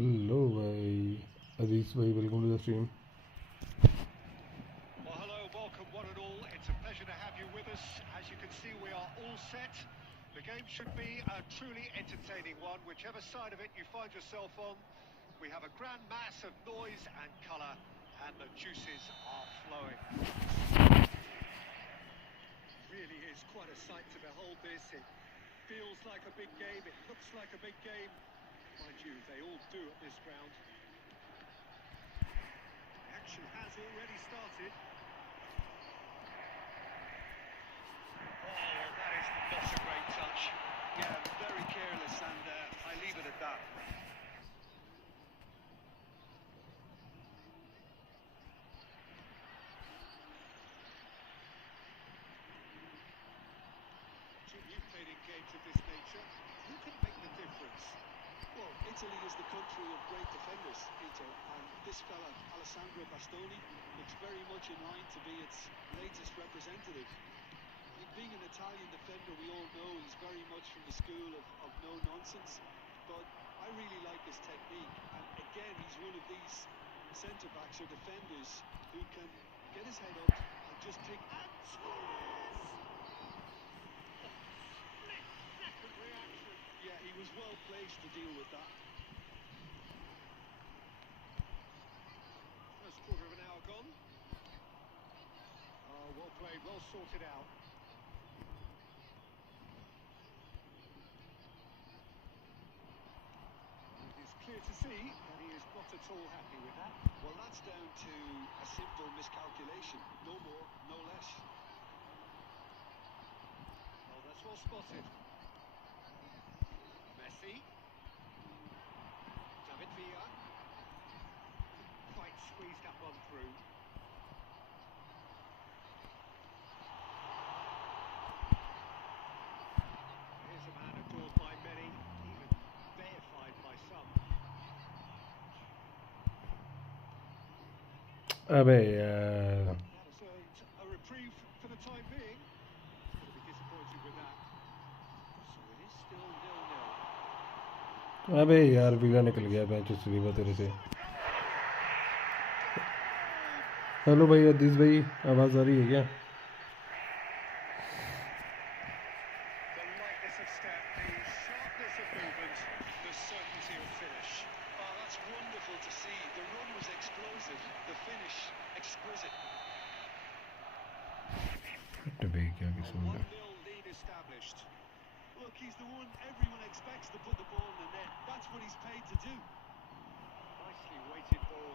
Hello भाई अजीज भाई welcome to the stream Well, hello, welcome one and all. It's a pleasure to have you with us. As you can see, we are all set. The game should be a truly entertaining one, whichever side of it you find yourself on. We have a grand mass of noise and colour, and the juices are flowing. Really is quite a sight to behold this. It feels like a big game, it looks like a big game. Mind you, they all do at this ground. The action has already started. Oh, that is not a great touch. Yeah, very careless, and I leave it at that. You've played in games of this nature. Who can make the difference? Well, Italy is the country of great defenders, Peter, and this fella, Alessandro Bastoni, looks very much in line to be its latest representative. Being an Italian defender, we all know he's very much from the school of no nonsense, but I really like his technique, and again, he's one of these centre-backs or defenders who can get his head up and just take... Split-second reaction. Yeah, he was well placed to deal with that. First quarter of an hour gone. Oh, well played, well sorted out. Clear to see that he is not at all happy with that. Well, that's down to a simple miscalculation. No more, no less. Oh, that's well spotted. Messi. David Villa. Quite squeezed that one through. Here's a man adored by many, even deified by some. अबे यार That is a reprieve for the time being. Going to be disappointed with that. So it is still 0-0. अबे यार वीला निकल गया bench Saliba तेरे से hello भाई अजीज भाई आवाज़ आ रही है क्या The lightness of step, the sharpness of movement, the certainty of finish. Oh, that's wonderful to see. The run was explosive, the finish exquisite. भाई क्या A किस्म है 1-0 lead established. Look, he's the one everyone expects to put the ball in the net. That's what he's paid to do. Nicely weighted ball.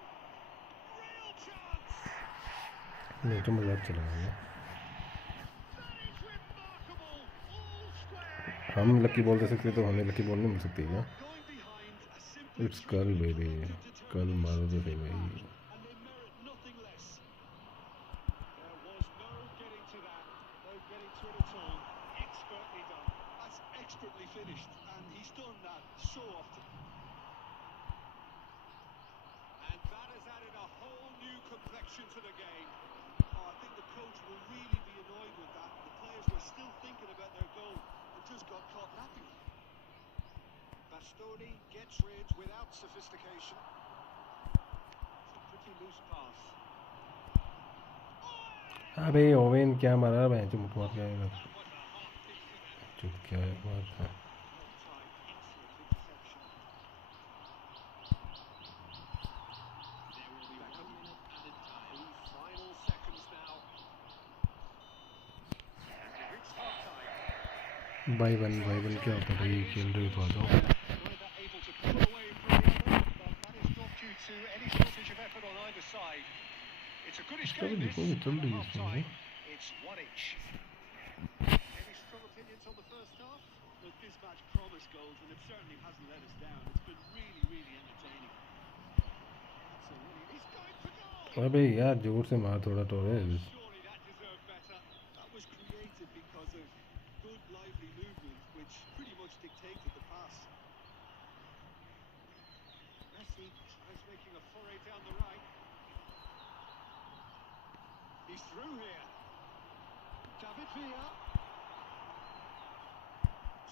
Real chance! नहीं तो मजाक चला गया That is remarkable! All square! हम lucky ball दे सकते तो हमें lucky ball नहीं मिल सकती क्या Going behind a simple it's कल बेबी कल मारो तो सही भाई and they merit nothing less. There was no getting to that, no getting to it at all. Expertly done. That's expertly finished, and he's done that so often. And that has added a whole new complexion to the game. Oh, I think the coach will really be annoyed with that. The players were still thinking about their goal and just got caught napping. Bastoni gets rid without sophistication. It's a pretty loose pass. अबे oven क्या मारा bench मुक मार गया इधर That was a half-decent effort. चुप क्या है बात है Well timed, excellent interception. There will be 1 minute added time. The final seconds now. And we reach half-time. भाई बन क्या होता है भाई खेल रहे हो तो आ जाओ Neither able to pull away from the other, but that is not due to any shortage of effort on either side. It's a goodish इसका भी game this, देखो भी चल and रही at है इसमें half-time, it's 1-1. Any strong opinions on the first half? Look, this match promised goals, and it certainly hasn't let us down. It's been really, really entertaining. Absolutely. He's going for goal! अबे यार जोर से मार थोड़ा Torres Surely that deserved better. That was created because of good, lively movement, which pretty much dictated the pass. Messi tries making a foray down the right. He's through here. David Villa.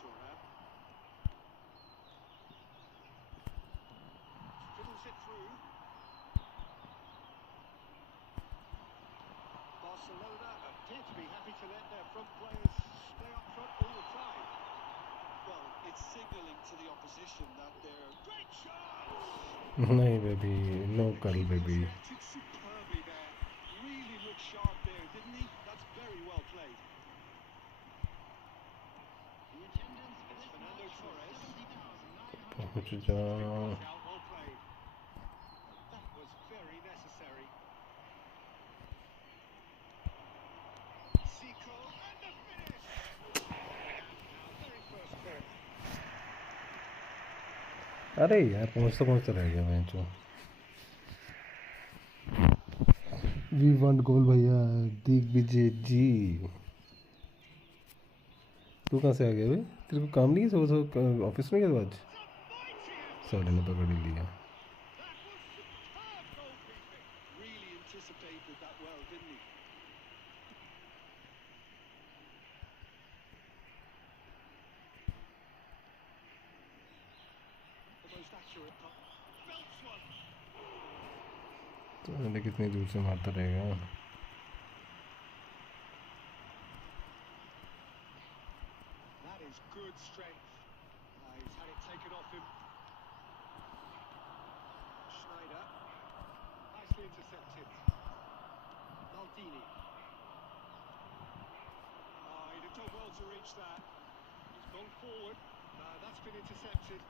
Turnip. through. Barcelona appear to be happy to let their front players stay up front all the time. Well, it's signalling to the opposition that they're... Great shot! नहीं baby, no call baby. Reacted superbly there. Really looked sharp there, didn't he? That's very well played. It's Fernando Torres. पहुँच जा. Well played. That was very necessary. Zico and the finish. Now, very first call. अरे यार पहुँचते रह गया मैं जो. We want goal भैया. दिग्विजय जी. तू कहाँ से आ गया भाई? तेरे को काम नहीं है सुबह ऑफिस में क्या आज? साले ने पकड़ ही लिया. Really anticipated that well, didn't he? The most accurate pass. Belts one. तो मैंने कितनी दूर से मारता रहेगा. That is good strength. He's had it taken off him. Schneider. Nicely intercepted. Maldini. He'd have done well to reach that. He's gone forward. That's been intercepted.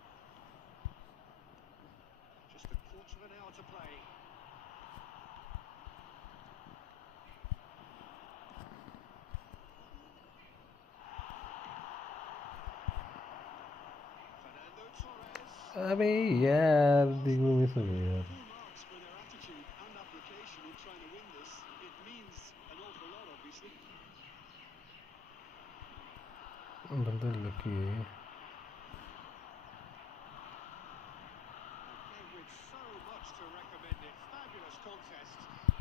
Just a quarter of an hour to play. Fernando Torres. अबे यार देखो miss हो गया यार. Full marks for their attitude and application in trying to win this. It means an awful lot, obviously. बंदा lucky है. A game with so much to recommend it. Fabulous contest,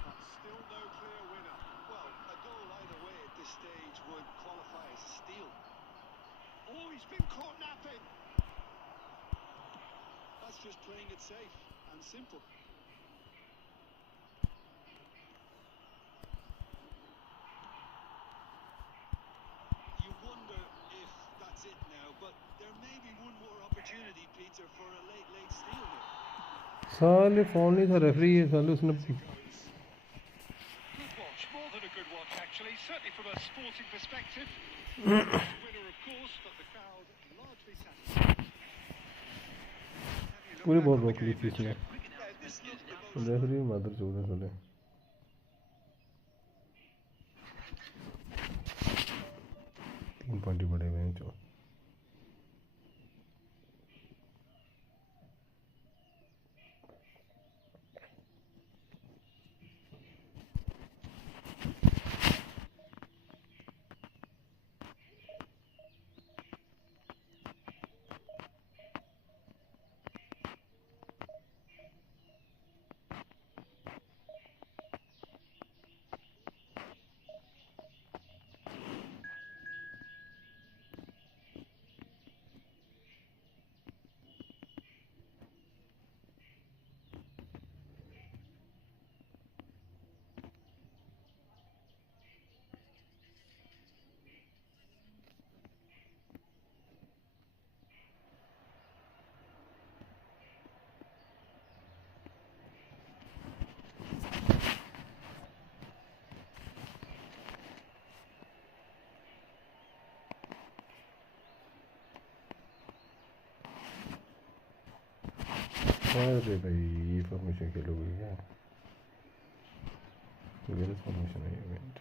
but still no clear winner. Well, a goal either way at this stage would qualify as a steal. Oh, he's been caught napping. That's just playing it safe and simple. You wonder if that's it now, but there may be one more opportunity, Peter, for a late steal here. साले phone नहीं था referee है साले उसने. Good watch, more than a good watch actually, certainly from a sporting perspective. Winner of course, but the crowd largely satisfied. पूरी ball रोक ली थी इसने. Yeah, this looked the most... referee mother चोद है साले. तीन पॉइंट ही बड़े हुए हैं जो. अरे भाई ये फॉर्मेशन खेलोगे क्या? गलत फॉर्मेशन है ये event.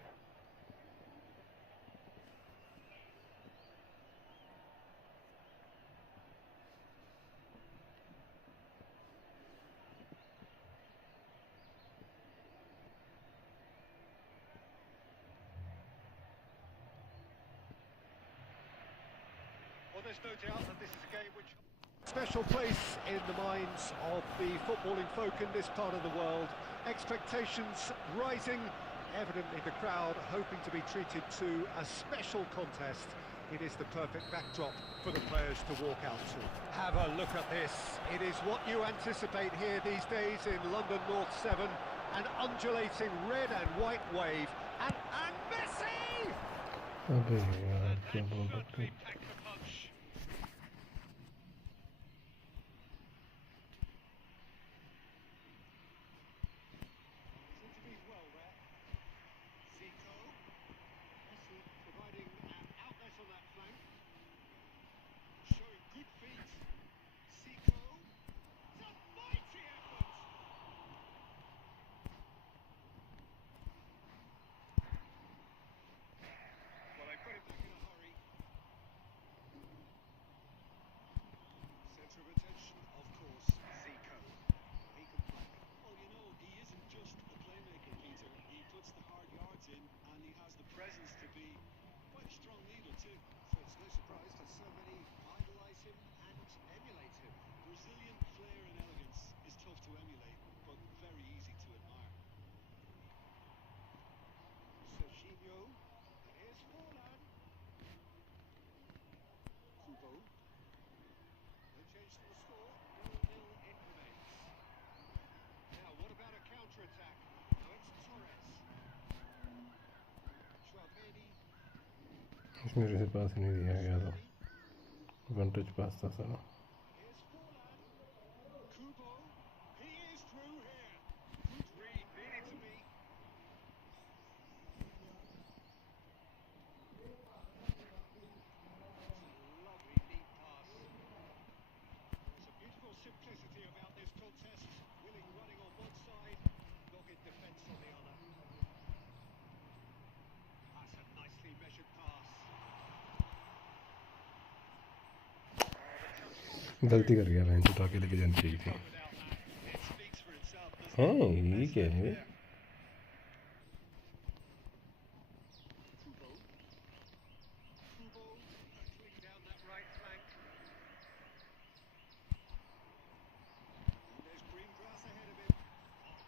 Well, there's no doubt that this is a game which special place in the minds of the footballing folk in this part of the world. Expectations rising, evidently the crowd hoping to be treated to a special contest It is the perfect backdrop for the players to walk out to. Have a look at this. It is what you anticipate here these days in London North 7. An undulating red and white wave. And Messi! अबे यार क्या बोल सकते हैं? Packed the punch. Intervened well there. Zico. Messi providing an outlet on that flank. Showing good feet. Zico. It's a mighty effort. Well, they put it back in a hurry. Centre of attention, of course, Zico. He can play. Well, you know, he isn't just a playmaker, Peter. He puts the hard yards in, and he has the presence to be quite a strong leader too. So it's no surprise that so many idolise him and emulate him. Brazilian flair and elegance is tough to emulate, but very easy to admire. Serginho. And here's Forlan. Kubo. No change to the score. 0-0 it remains. Now, what about a counter-attack? No, it's Torres. Chouameni. इसमें जैसे पास नहीं दिया गया था, one touch पास था सारा. Here's Forlan. Kubo. He is through here. Good read. Needed to be. Lovely deep pass. There's a beautiful simplicity about this contest. Willing running on one side, dogged defence on the other. That's a nicely measured pass. गलती कर गया, मैं उठा के लेके जानी चाहिए थी. Without that, it speaks for itself, doesn't हाँ it? ये क्या है? Kubo. Kubo clean down that right flank. And there's green grass ahead of him.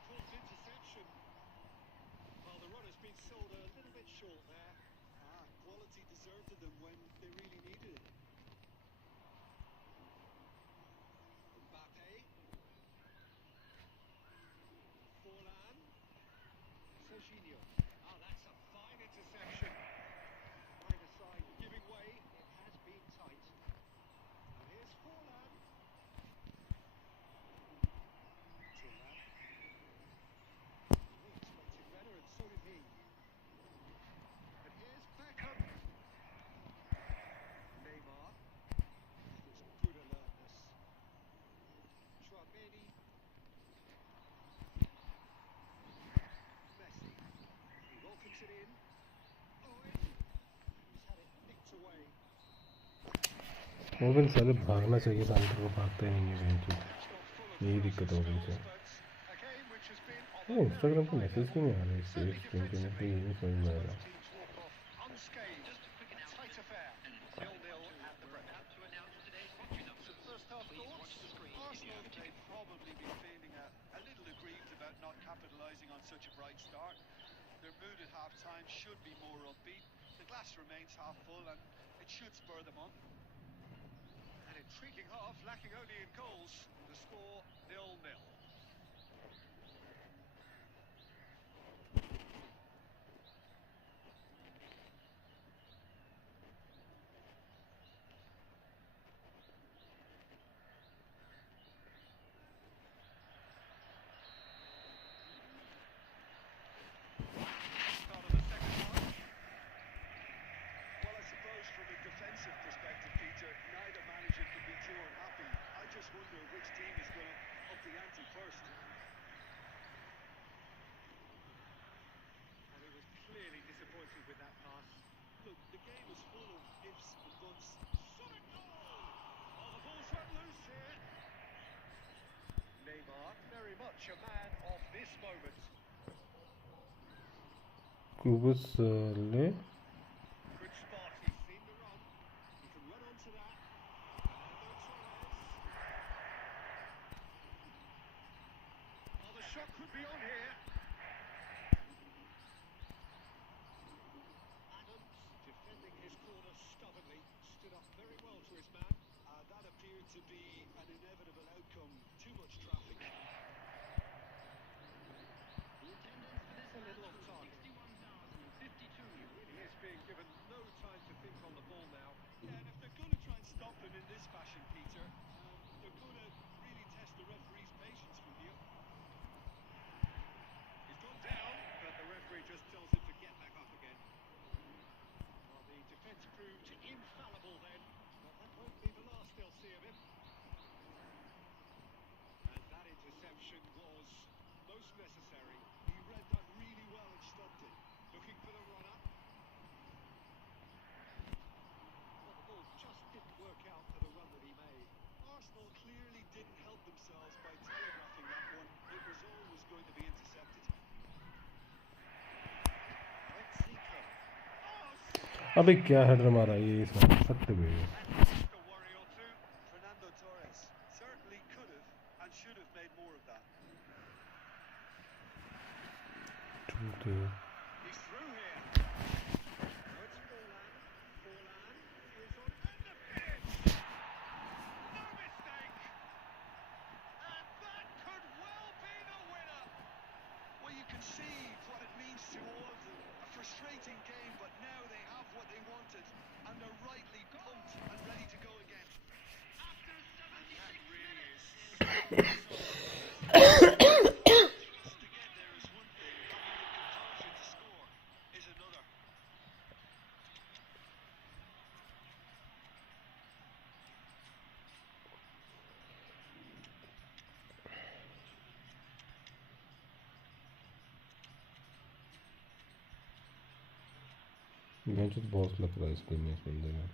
Caught interception. Well, the run has been sold a little bit short there. Quality deserted them when they really needed it. Mbappe. Forlan. Serginho. Oh, that's a fine interception. Either side giving way. It has been tight. And here's Forlan. Turnip. We expected better, and so did he. And here's Beckham. Neymar. There's good alertness. Chouameni. Messi. He welcomes it in. Owen. He's had it nicked away. वो भी साले भागना चाहिए था, अंदर को भागते नहीं है bench. It's got full of यही दिक्कत हो गई है. but a game which has been वो इंस्टाग्राम पे मैसेज क्यों नहीं आ रहे इससे स्ट्रीम पे? मुझे ये नहीं समझ में आ रहा. teams walk off unscathed. A tight affair. 0-0 at the break. So first half thoughts. Arsenal, they'd probably be feeling a little aggrieved about not capitalising on such a bright start. Their mood at half-time should be more upbeat. The glass remains half full and it should spur them on. An intriguing half, lacking only in goals. The score 0-0. Start of the second half. Well, I suppose from a defensive perspective, Peter, neither manager can be too unhappy. I just wonder which team is going to up the ante first. And he was clearly disappointed with that pass. Look, the game is full of ifs and buts. Shot it goal! Oh, the ball's run loose here. Neymar, very much a man of this moment. कुबस ले Good spot, he's seen the run. He can run onto that. Fernando Torres. Oh, the shot could be on here. Adams defending his corner stubbornly. this man. That appeared to be an inevitable outcome. Too much traffic. A little off target. 61,052. He is being given no time to think on the ball now. Yeah, and if they're going to try and stop him in this fashion, Peter, they're going to really test the referee's patience with you. He's gone down, but the referee just tells him to get back up again. Well, the defence proved infallible then, but that won't be the last they'll see of him. And that interception was most necessary. He read that really well and stopped it. Looking for the runner. Well, the ball just didn't work out for the run that he made. Arsenal clearly didn't help themselves by telegraphing that one. It was always going to be intercepted. Let's see Kane. Oh, अबे क्या header मारा ये इसमें सख्त भी a worry or two. Fernando Torres certainly could have and should have made more of that. He's through here. Now it's Forlan. Forlan is on end of pitch. No mistake. And that could well be the winner. Well, you can see what it means to all of them. A frustrating game, but now they have what they wanted, and they're rightly pumped and ready to go again. After 76 minutes. To get there is one thing, having the composure to score is another. मैं तो boss लग रहा है इस game में इस बंदे में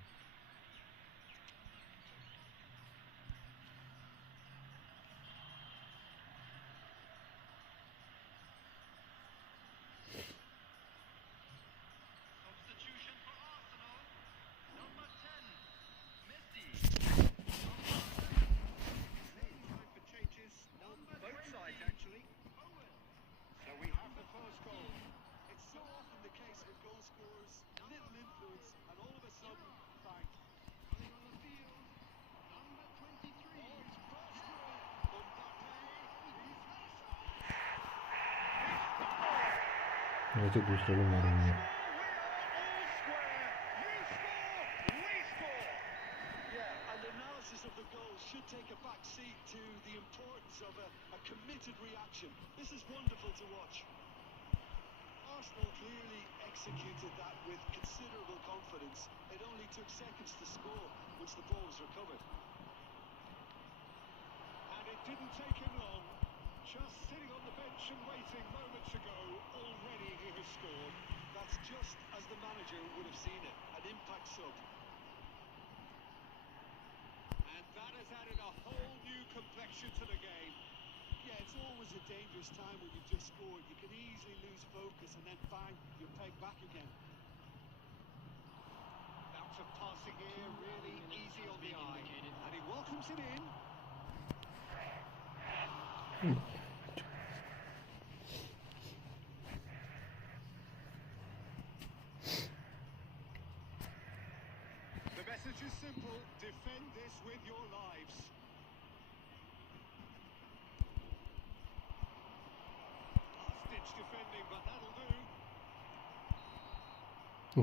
Substitution for Arsenal. Number 10, Messi. Time for changes on both sides, actually. So we have the first goal. It's so often the case with goal scorers, little influence, and all of a sudden, bang. Running on the field. Number 23. Oh, he's crossed through. Mbappe. He's had a shot. मुझे दूसरे को मारेंगे Yeah, and analysis of the goal should take a back seat to the importance of a committed reaction. This is wonderful to watch. Arsenal clearly executed that with considerable confidence. It only took seconds to score once the ball was recovered. And it didn't take him long. Just sitting on the bench and waiting moments ago, already he has scored. That's just as the manager would have seen it, an impact sub. And that has added a whole new complexion to the game. Yeah, it's always a dangerous time when you've just scored. You can easily lose focus and then bang, you're pegged back again. Bouts of passing here, really easy on the eye. And he welcomes it in. The message is simple: defend this with your lives. Last-ditch defending, but that'll do.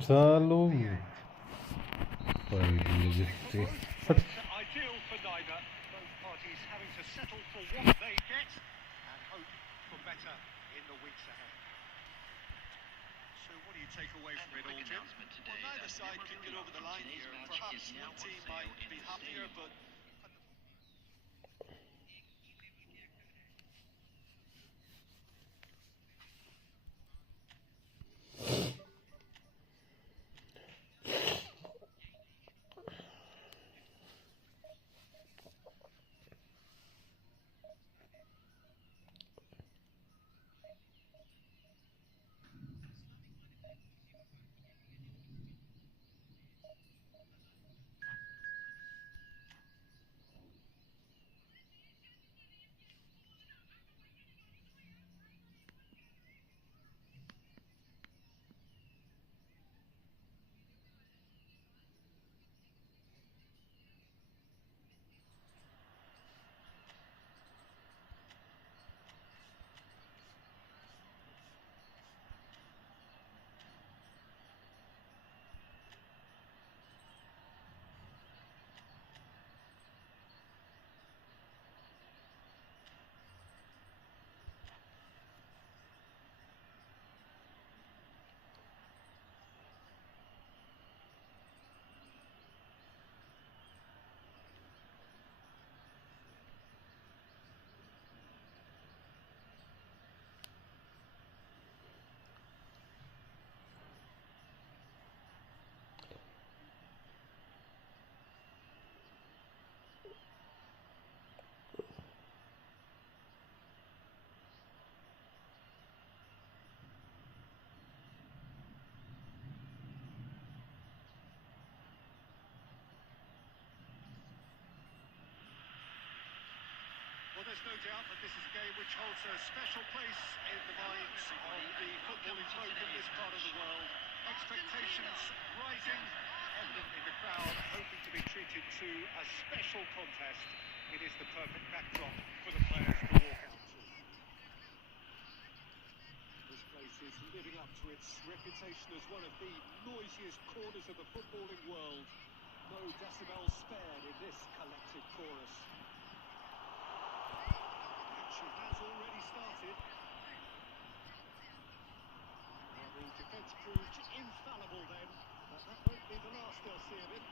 सालों भाई ये Ideal for neither. Both parties having to settle for what they get and hope for better in the weeks ahead. So what do you take away from it all, Jim? Well, neither side can get over the line here. Perhaps one team might be happier, but there's no doubt that this is a game which holds a special place in the minds of the footballing folk in this part of the world. Expectations rising, evidently the crowd hoping to be treated to a special contest. It is the perfect backdrop for the players to walk out to. This place is living up to its reputation as one of the noisiest corners of the footballing world. No decibels spared in this collective chorus. Action has already started. Well, the defence proved infallible then, but that won't be the last they'll see of it.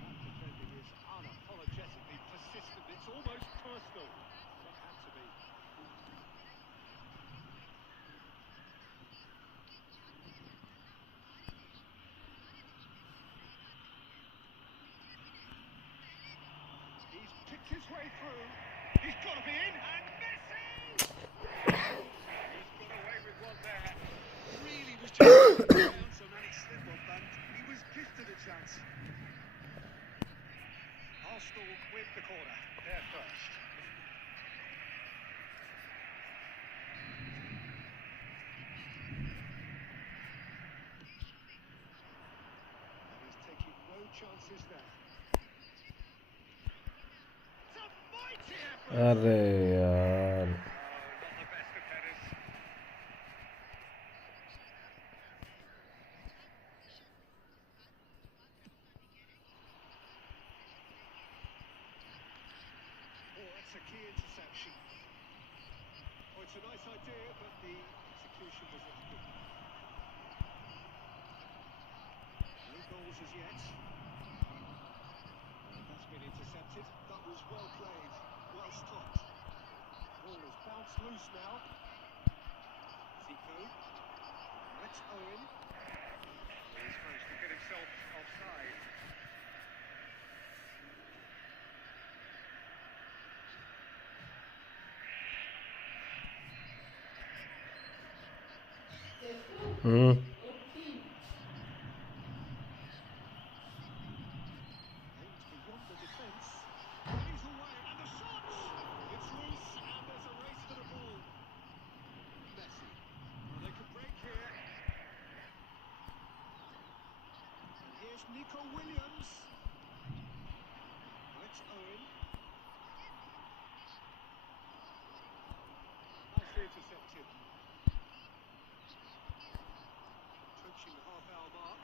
That defending is unapologetically persistent. It's almost personal. It had to be. He's picked his way through. He's got to be in. And Messi! He's got away with one there. Really was just down so many slip up, and he was gifted a chance. Arsenal with the corner, there first. And he's taking no chances there. It's a mighty effort! अरे यार Not the best of headers. Oh, that's a key interception. Oh, it's a nice idea, but the execution was lacking. No goals as yet. That's been intercepted. That was well played, well stopped. Ball has bounced loose now. Zico. That's Owen. He's managed to get himself offside. Hmm Aims beyond the defence. Plays away, and the shot! It's loose, and there's a race for the ball. Messi. Well, they could break here. And here's Nico Williams. That's Owen. Nicely intercepted. Approaching the half-hour mark.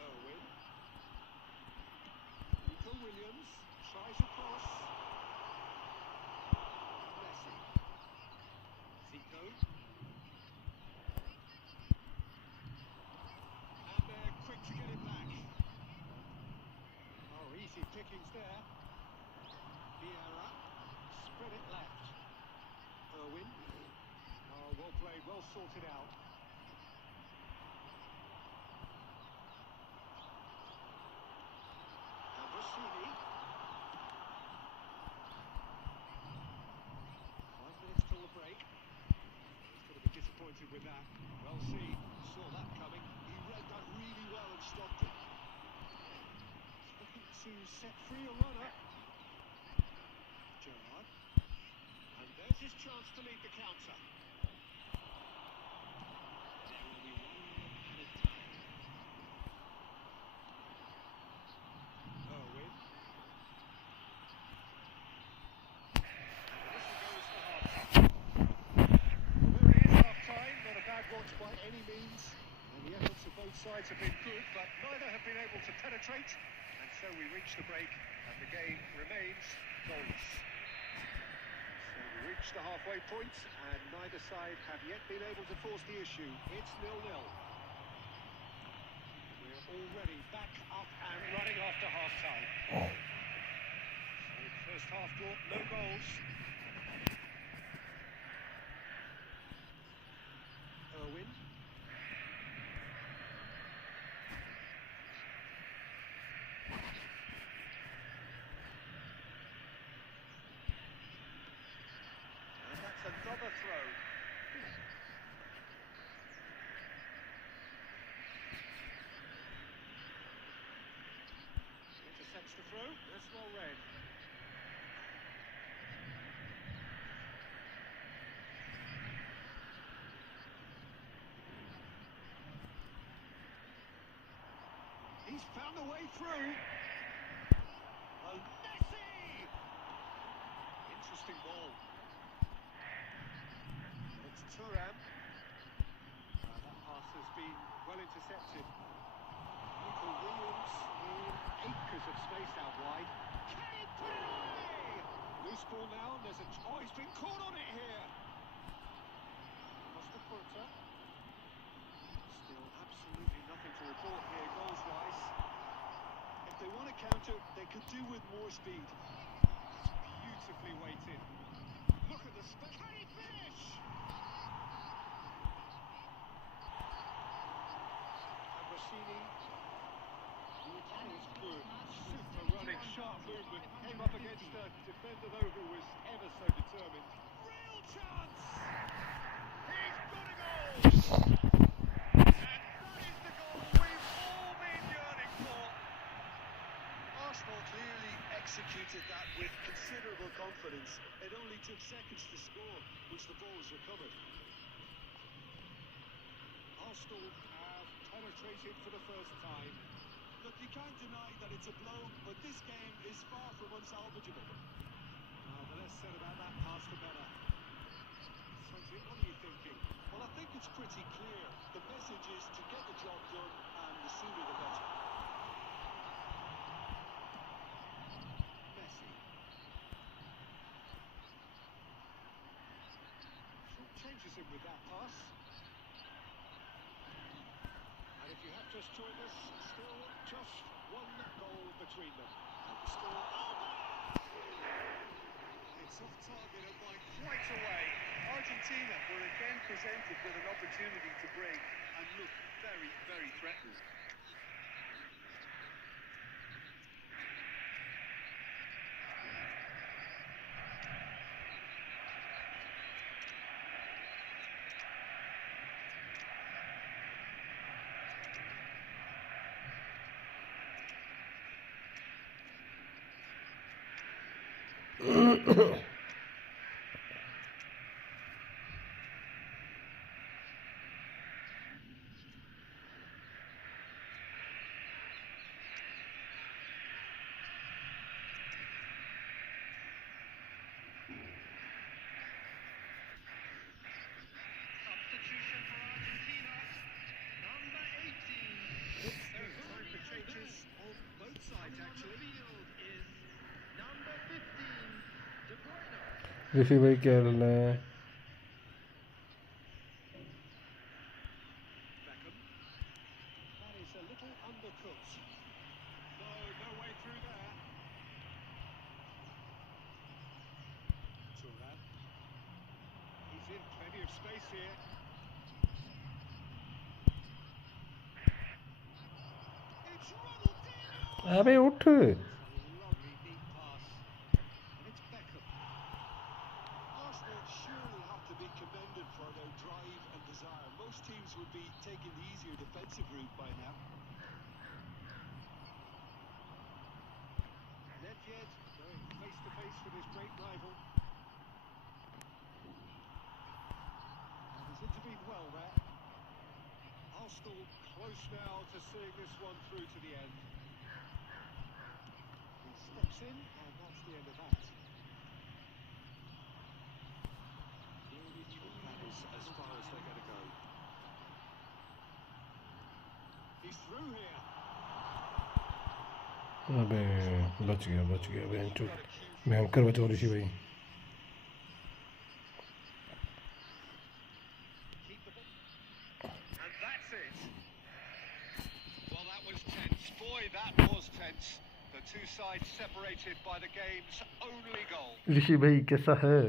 Owen. Nico Williams tries a cross. Messi. Zico. And they're quick to get it back. Oh, easy pickings there. Vieira. Spread it left. Owen. Oh, well played, well sorted out. And Rossini. 5 minutes till the break. He's going to be disappointed with that. Well seen, saw that coming. He read that really well and stopped it. Looking to set free a runner. Gerrard. And there's his chance to lead the counter. There will be one added time. Owen. The whistle goes for half-time. Well, it is half-time, not a bad watch by any means. And the efforts of both sides have been good, But neither have been able to penetrate, and so we reach the break, and the game remains goalless. so we reach the halfway point, and neither side have yet been able to force the issue. It's 0-0. We're already back up and Running after half-time. So first half draw, no goals. Owen. And that's another throw. through. That's well read. He's found a way through. Oh, Messi! Interesting ball. It's Turam. That pass has been well intercepted. Michael Williams in acres of space out wide. Can he put it away? Loose ball now, and there's a... Oh, he's been caught on it here. Costa Curta. Still absolutely nothing to report here, goals-wise. If they want to counter, they could do with more speed. It's beautifully weighted. Look at the space. Can he finish? And Rossini. That is good. Super running, sharp movement. Came up against a defender, though, who was ever so determined. Real chance! He's got a goal! And that is the goal we've all been yearning for. Arsenal clearly executed that with considerable confidence. It only took seconds to score, which the ball was recovered. Arsenal have penetrated for the first time. Look, you can't deny that it's a blow, but this game is far from unsalvageable. The less said about that pass, the better. Cedric, what are you thinking? Well, I think it's pretty clear. The message is to get the job done, and the sooner the better. Messi. Short changes him with that pass. And if you have just joined us, still just one goal between them. And the score... It's off target and by quite a way. Argentina were again presented with an opportunity to break and look very, very threatening. Substitution for Argentina. Number 18. There's time for changes on both sides, actually. Is number 15. De Bruyne. ऋषि भाई क्या करना है? Beckham. That is a little undercooked. No way through there. Turam. He's in plenty of space here. It's Ronaldinho. अबे उठ. Lovely deep pass. And it's Beckham. Arsenal surely have to be commended for their drive and desire. Most teams would be taking the easier defensive route by now. Nedved going face to face with his great rival. And he's intervened well there. Arsenal close now to seeing this one through to the end. He steps in, and that's the end of that. That is as far as they're going to go. He's through here. अबे बच गया बेंचो. भयंकर बचाओ ऋषि भाई. Keep the ball. And that's it. Well, that was tense. Boy, that was tense. The two sides separated by the game's only goal. ऋषि भाई कैसा है?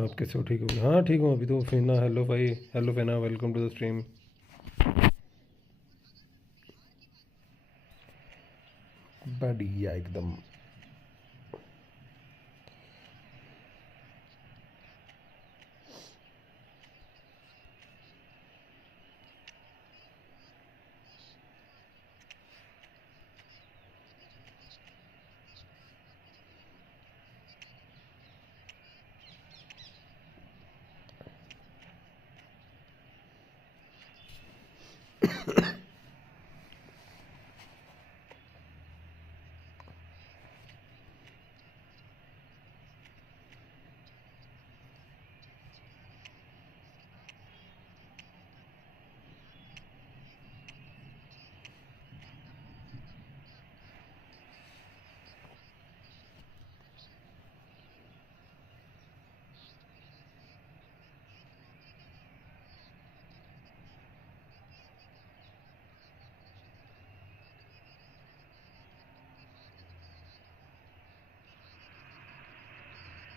आप कैसे हो? ठीक हो? हाँ ठीक हूँ अभी तो। फेना, हेलो भाई, हेलो फेना, वेलकम टू द स्ट्रीम। बढ़िया एकदम।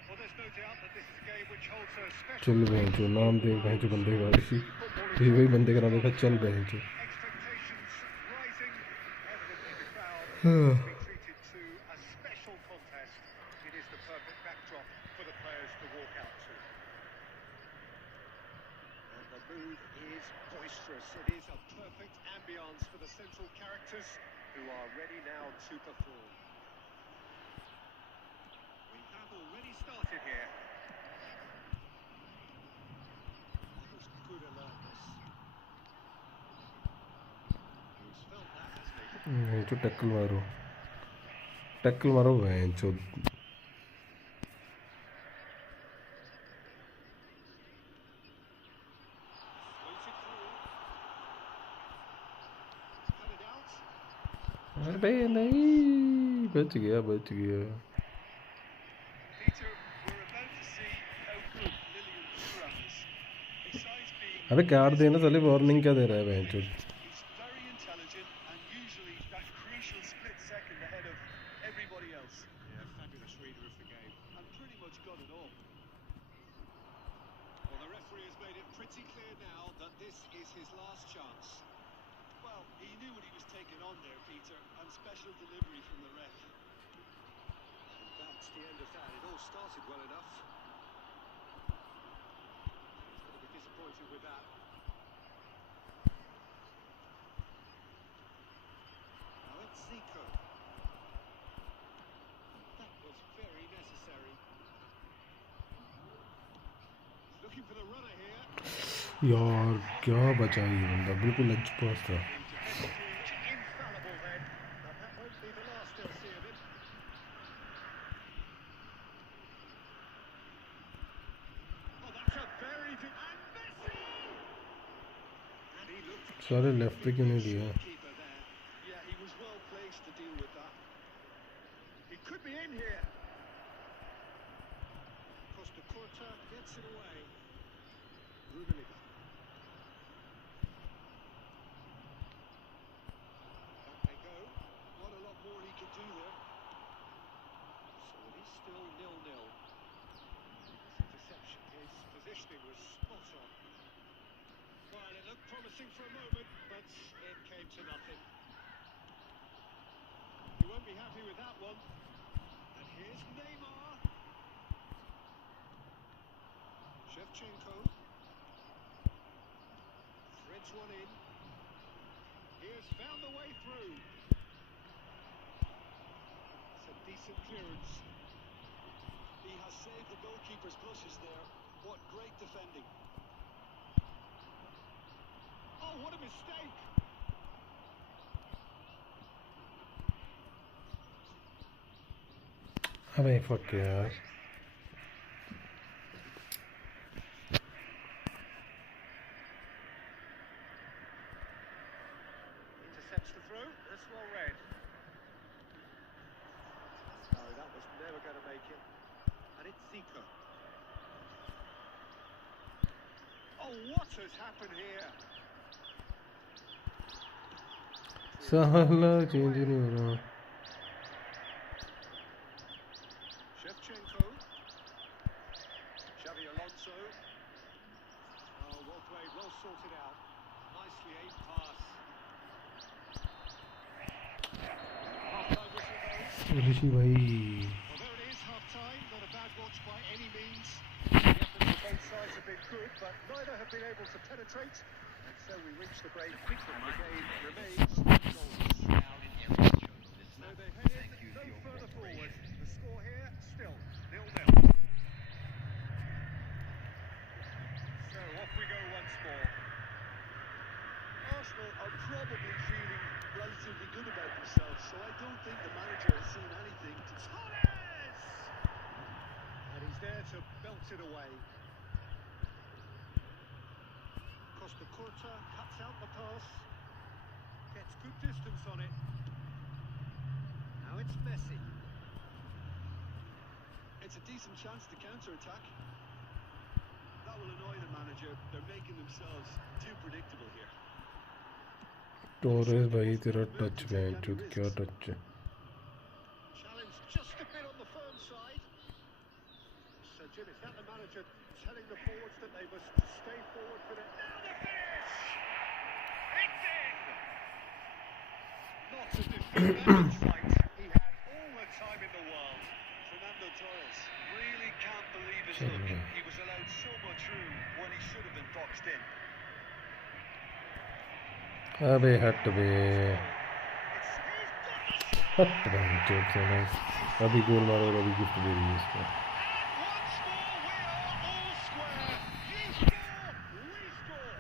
Well, there's no doubt that this is a game which holds a special चल place बहन जो in नाम the दे, बहन hearts जो बंदे का of इसी football ये वही बंदे का नाम देखा। enthusiasts. चल बहन जो। Expectations rising, evidently the crowd हाँ। be treated to a special contest. It is the perfect backdrop for the players to walk out to. And the mood is boisterous. It is a perfect ambience for the central characters who are ready now to perform. We have already started here. That was good alertness. He's felt that, hasn't he? बहन जो टक्कल मारो बहन जो। Floated through. Cut it out. अरे नहीं, बच गया बच गया। Peter, we're about to see how good Lilian Thuram is. Besides being अबे कार्ड देना साले, वार्निंग क्या दे रहा है बहन जो। he's very intelligent and usually that crucial split second ahead of everybody else. Yeah, fabulous reader of the game. And pretty much got it all. Well, the referee has made it pretty clear now that this is his last chance. Well, he knew what he was taking on there, Peter, and special delivery from the ref. And that's the end of that. It all started well enough. He's going to be disappointed with that. Now it's Zico. That was very necessary. He's looking for the runner here. यार क्या बचा ये बंदा, बिल्कुल lunch पास था। Infallible then, but that won't be the last they'll see of it. Oh, that's a very good... And Messi! And he looked... सारे left पे क्यों नहीं दिया? Keeper there. Yeah, he was well placed to deal with that. He could be in here. Costa Curta gets it away. Rummenigge. Back they go. Not a lot more he could do there. So it is still 0-0. Interception. His positioning was spot on. Well, it looked promising for a moment, but it came to nothing. You won't be happy with that one. And here's Neymar. Shevchenko. Threads one in. He has found the way through. It's a decent clearance. He has saved the goalkeeper's blushes there. What great defending. Oh, what a mistake! अबे fuck यार। Intercepts the throw. That's well read. No, that was never going to make it. And it's Zico. Oh, what has happened here? साला change नहीं हो रहा। Shevchenko. Xavi Alonso. it out. Nicely aimed pass. Half-time whistle goes. ऋषि भाई Well, there it is, half-time. Not a bad watch by any means. The efforts of both sides have been good, but neither have been able to penetrate. And so we reach the break. The game remains goalless. So they head in no further forward. The score here still 0-0. So off we go once more. Arsenal are probably feeling relatively good about themselves, so I don't think the manager has seen anything to... Torres! And he's there to belt it away. Costa Curta cuts out the pass. Gets good distance on it. Now it's Messi. It's a decent chance to counter-attack. That will annoy the manager. They're making themselves too predictable here. Torres भाई तेरा touch man चुद क्या touch है Challenge just a bit on the firm side. So Jim, is that the manager telling the forwards that they must stay forward for the... Now the finish! It's in! Not a defensive fight. He had all the time in the world. Fernando Torres really can't believe his luck. He was allowed so much room when he should have been boxed in. अबे हट बे हट बे चोट से ना अभी गोल मारो और अभी गिफ्ट दे रही है इसको Once more, we are all square. You score, we score.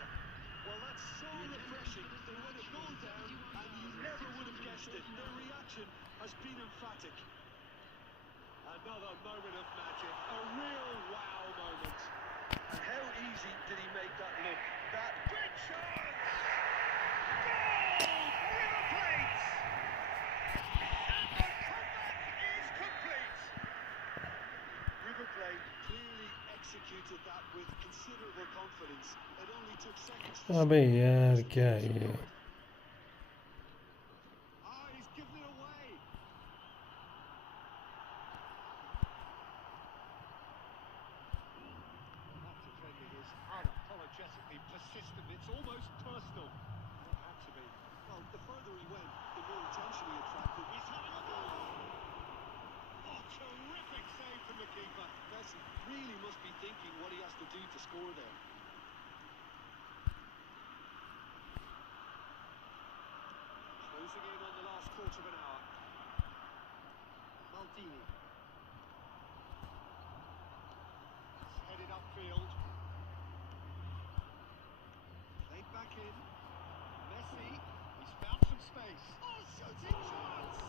Well, that's so refreshing. They went a goal down, and you never would have guessed it. Their reaction has been emphatic. Another moment of magic, a real wow moment. And how easy did he make that look? That Big chance! Goal! River Plate! And the comeback is complete. River Plate clearly executed that with considerable confidence. It only took seconds to... अबे यार क्या है ये Ah, he's given it away. That defending is unapologetically persistent. It's almost personal. Not had to be. Well, the further he went, the more attention he attracted. He's having a goal. Oh, terrific save from the keeper. Messi really must be thinking what he has to do to score there. Closing in on the last quarter of an hour. Maldini. It's headed upfield. Played back in. Messi. He's found some space. Oh, shooting chance!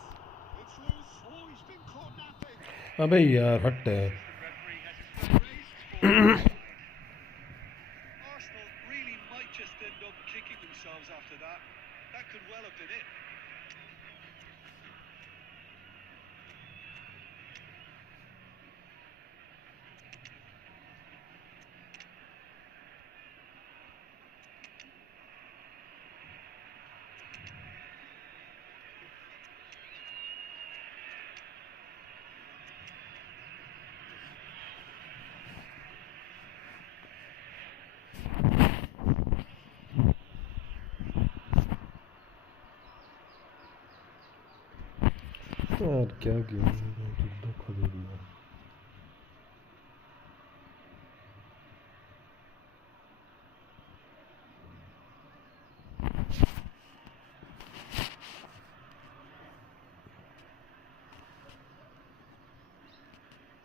It's loose. Oh, he's been caught napping. अबे यार हट The referee has his flag raised for... Arsenal really might just end up kicking themselves after that. That could well have been it. यार क्या game धोखा दे दिया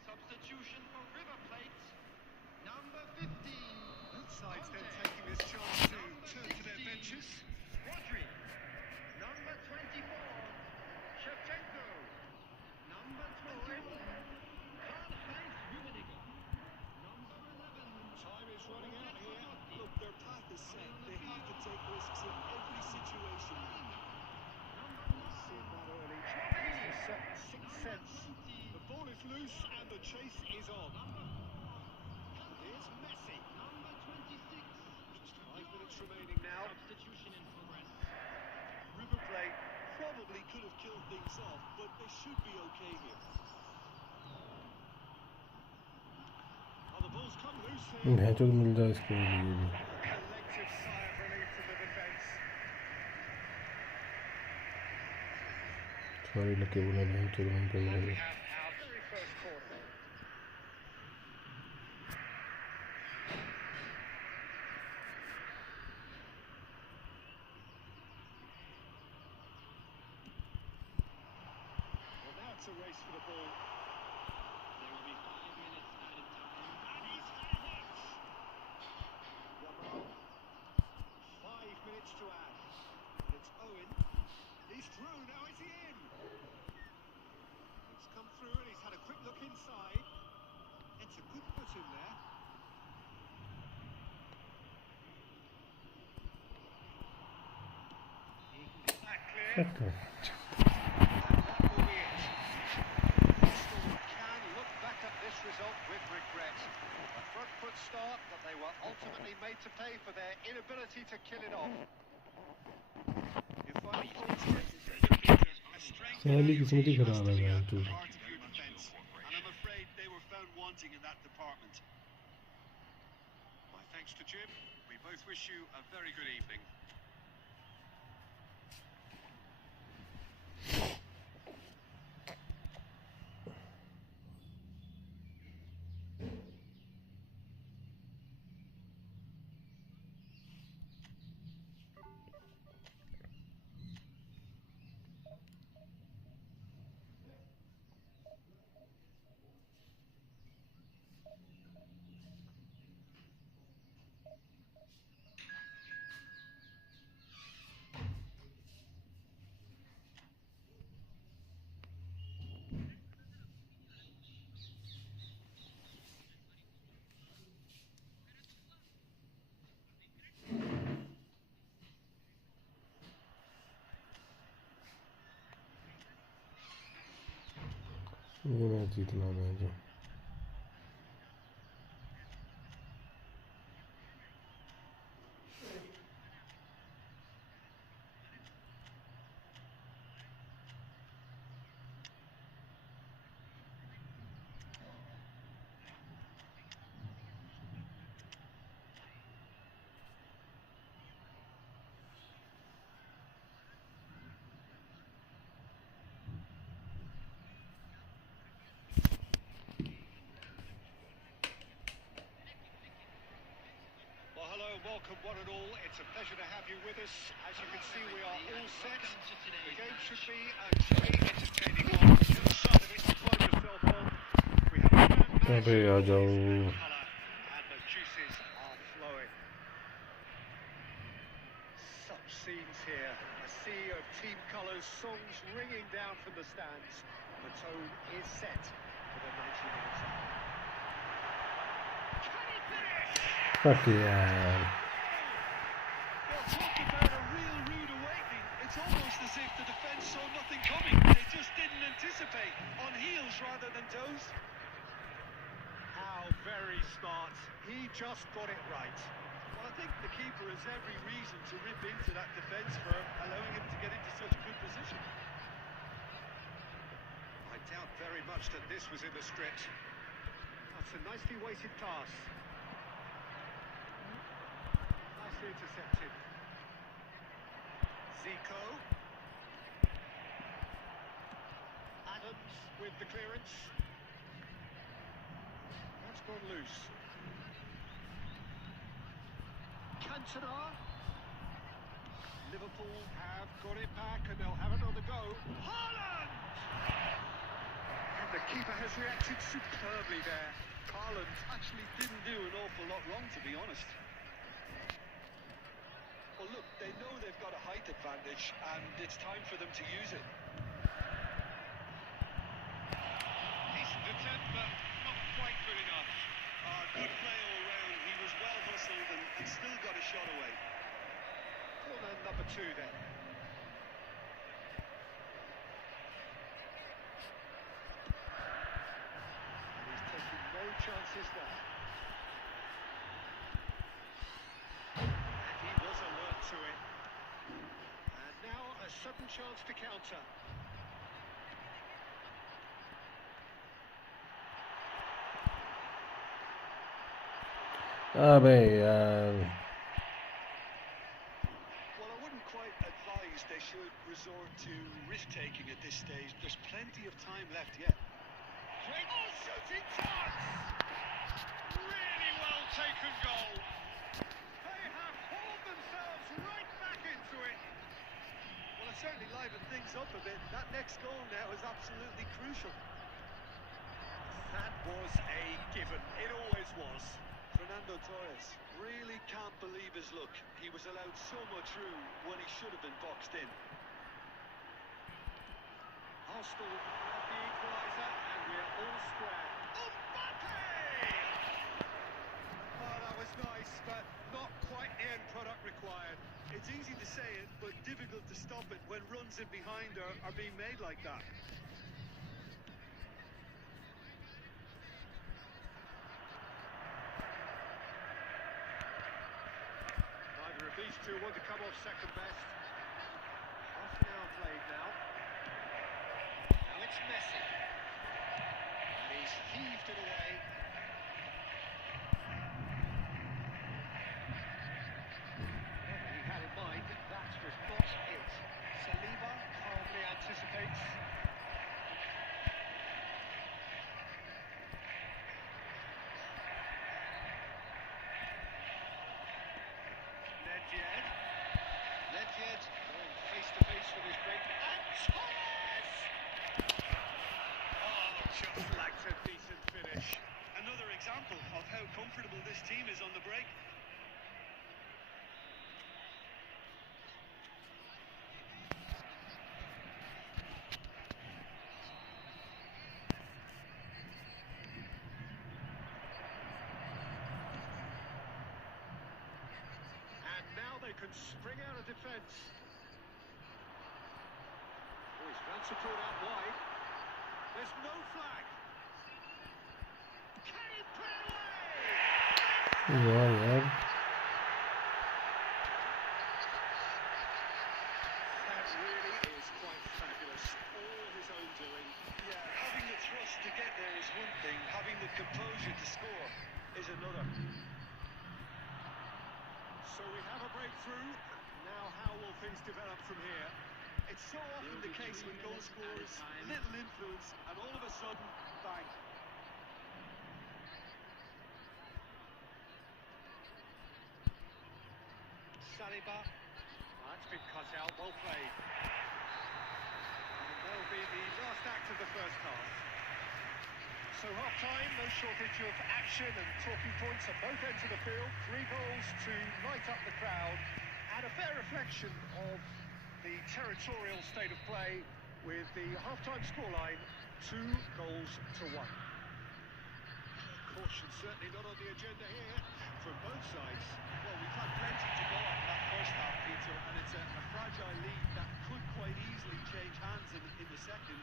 Substitution for River Plate. Number 15. Both sides then taking this chance to turn to their benches. Rodri. Number 24. Shevchenko. Number 21. Karl-Heinz Rummenigge. Number 11. Time is running out here. Look, their path is set. They have to take risks in every situation. Seen that early. It's a certain sixth sense. The ball is loose and the chase is on. Here's Messi. Number 26. Just 5 minutes remaining now. Substitution in progress. River Plate probably could have killed things off, but they should be okay here. Oh, the ball's come loose here. भैंचोद मिल जाए इसके लिए भी Collective sigh sorry लगे बोला नहीं चलो वहीं पे ही And we रहे. have our very first corner. Well, now it's a race for the ball. There will be 5 minutes added time. And he's had it! Yamal. 5 minutes to add. And it's Owen. He's through, now is he in? It's come through and he's had a quick look inside. It's a good put in there. He can get that clear. And that will be it. Bristol can look back at this result with regret. A front foot start, but they were ultimately made to pay for their inability to kill it off. If I साली किस्मत ही खराब है यार तू. Part of your defence, and I'm afraid they were found wanting in that department. My thanks to Jim. We both wish you a very good evening. ये match जीतना है जो. Well, hello, welcome one and all. It's a pleasure to have you with us. As you can see, we are all set. The game should be a truly entertaining one. Whichever side of it you find yourself on, we have a fan अबे आ जाओ. colour, and the juices are flowing. Such scenes here. A sea of team colours, songs ringing down from the stands. The tone is set for the 90 minutes. Can he finish? Fuck yeah. Well, talk about a real rude awakening. It's almost as if the defence saw nothing coming. They just didn't anticipate. On heels rather than toes. How very smart. He just got it right. Well, I think the keeper has every reason to rip into that defence for allowing him to get into such a good position. I doubt very much that this was in the script. That's a nicely weighted pass. Nicely intercepted. Zico. Adams with the clearance. That's gone loose. Cantona. Liverpool have got it back and they'll have another go. Haaland! And the keeper has reacted superbly there. Haaland actually didn't do an awful lot wrong, to be honest. Well, look, they know they've got a height advantage, and it's time for them to use it. Decent attempt, but not quite good enough. Good play all round. He was well hustled and still got a shot away. Corner number 2 then. And he's taking no chances there. And he was alert to it. And now a sudden chance to counter. अबे यार. Well, I wouldn't quite advise they they should resort to risk-taking at this stage. There's plenty of time left yet. Great shooting chance! Really well taken goal. They have hauled themselves right back into it. Well, it certainly livened things up a bit. That next goal now is absolutely crucial. That was a given. It always was. Fernando Torres really can't believe his luck. He was allowed so much room when he should have been boxed in. Arsenal have the equaliser, and we're all square. Mbappe! Oh, that was nice, but not quite the end product required. It's easy to say it, but difficult to stop it when runs in behind are being made like that. Neither of these two want to come off second best. Half an hour played now. Now it's Messi. And he's heaved it away. Whatever he had in mind, that was not it. Saliba calmly anticipates. Nedved going face to face with his break. And Torres! Oh, just lacked a decent finish. Another example of how comfortable this team is on the break. And now they can spring out of defence. Oh, he's ran support out wide. There's no flag. Can he put it away? वाह यार That really is quite fabulous. All his own doing. Yeah, having the thrust to get there is one thing, having the composure to score is another. So we have a breakthrough. Now how will things develop from here? It's so often the case with goal scorers, little influence, and all of a sudden, bang. Saliba. That's been cut out. Well played. And that'll be the last act of the first half. So half-time, no shortage of action and talking points at both ends of the field. 3 goals to light up the crowd, and a fair reflection of the territorial state of play, with the half-time scoreline 2 goals to 1. Caution certainly not on the agenda here from both sides. Well, we've had plenty to go on that first half, Peter, and it's a fragile lead that could quite easily change hands in the second.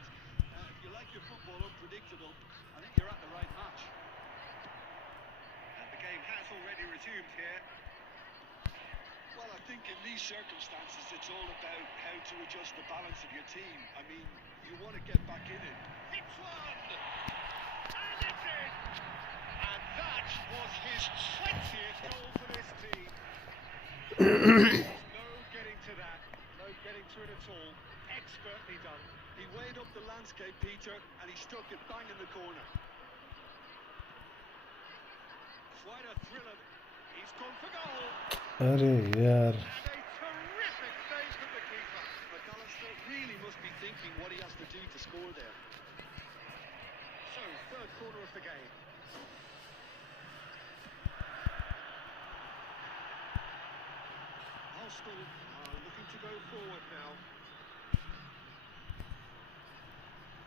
If you like your football unpredictable, I think you're at the right match. And the game has already resumed here. Well, I think in these circumstances, it's all about how to adjust the balance of your team. I mean, you want to get back in it. It's one! And it's in! And that was his 20th goal for this team. No getting to that. No getting to it at all. Expertly done. He weighed up the landscape, Peter, and he stuck it bang in the corner. Quite a thriller. He's gone for goal. अरे यार And a terrific save from the keeper. McAllister really must be thinking what he has to do to score there. So, third corner of the game. Arsenal are looking to go forward now.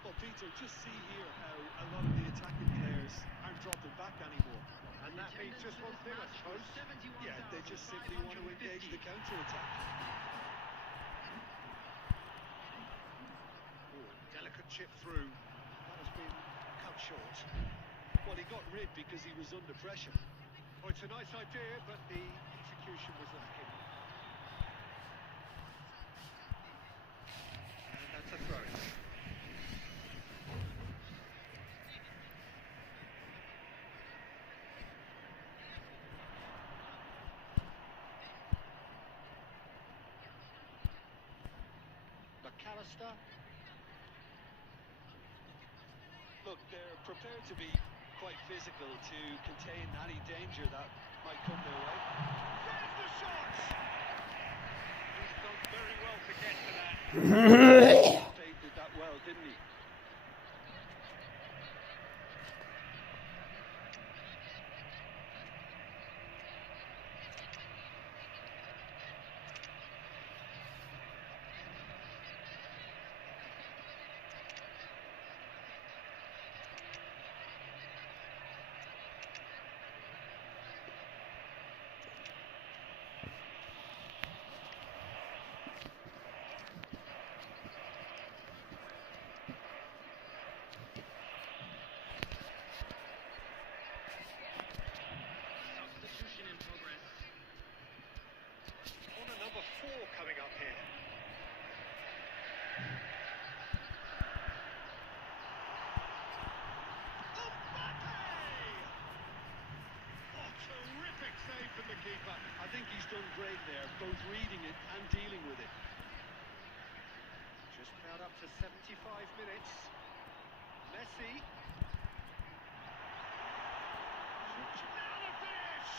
Well, Peter, just see here how a lot of the attacking players aren't dropping back anymore. And that means just one thing, I suppose. Yeah, they just simply want to engage the counter-attack. Oh, delicate chip through. That has been cut short. Well, he got rid because he was under pressure. Oh, it's a nice idea, but the execution was lacking. And that's a throw. McAllister. Look, they're prepared to be quite physical to contain any danger that might come their way. There's the shot! He's done very well to get to that. They did that well, didn't he? Number 4 coming up here. Oh, terrific save from the keeper. I think he's done great there, both reading it and dealing with it. Just about up to 75 minutes. Messi. Now the finish!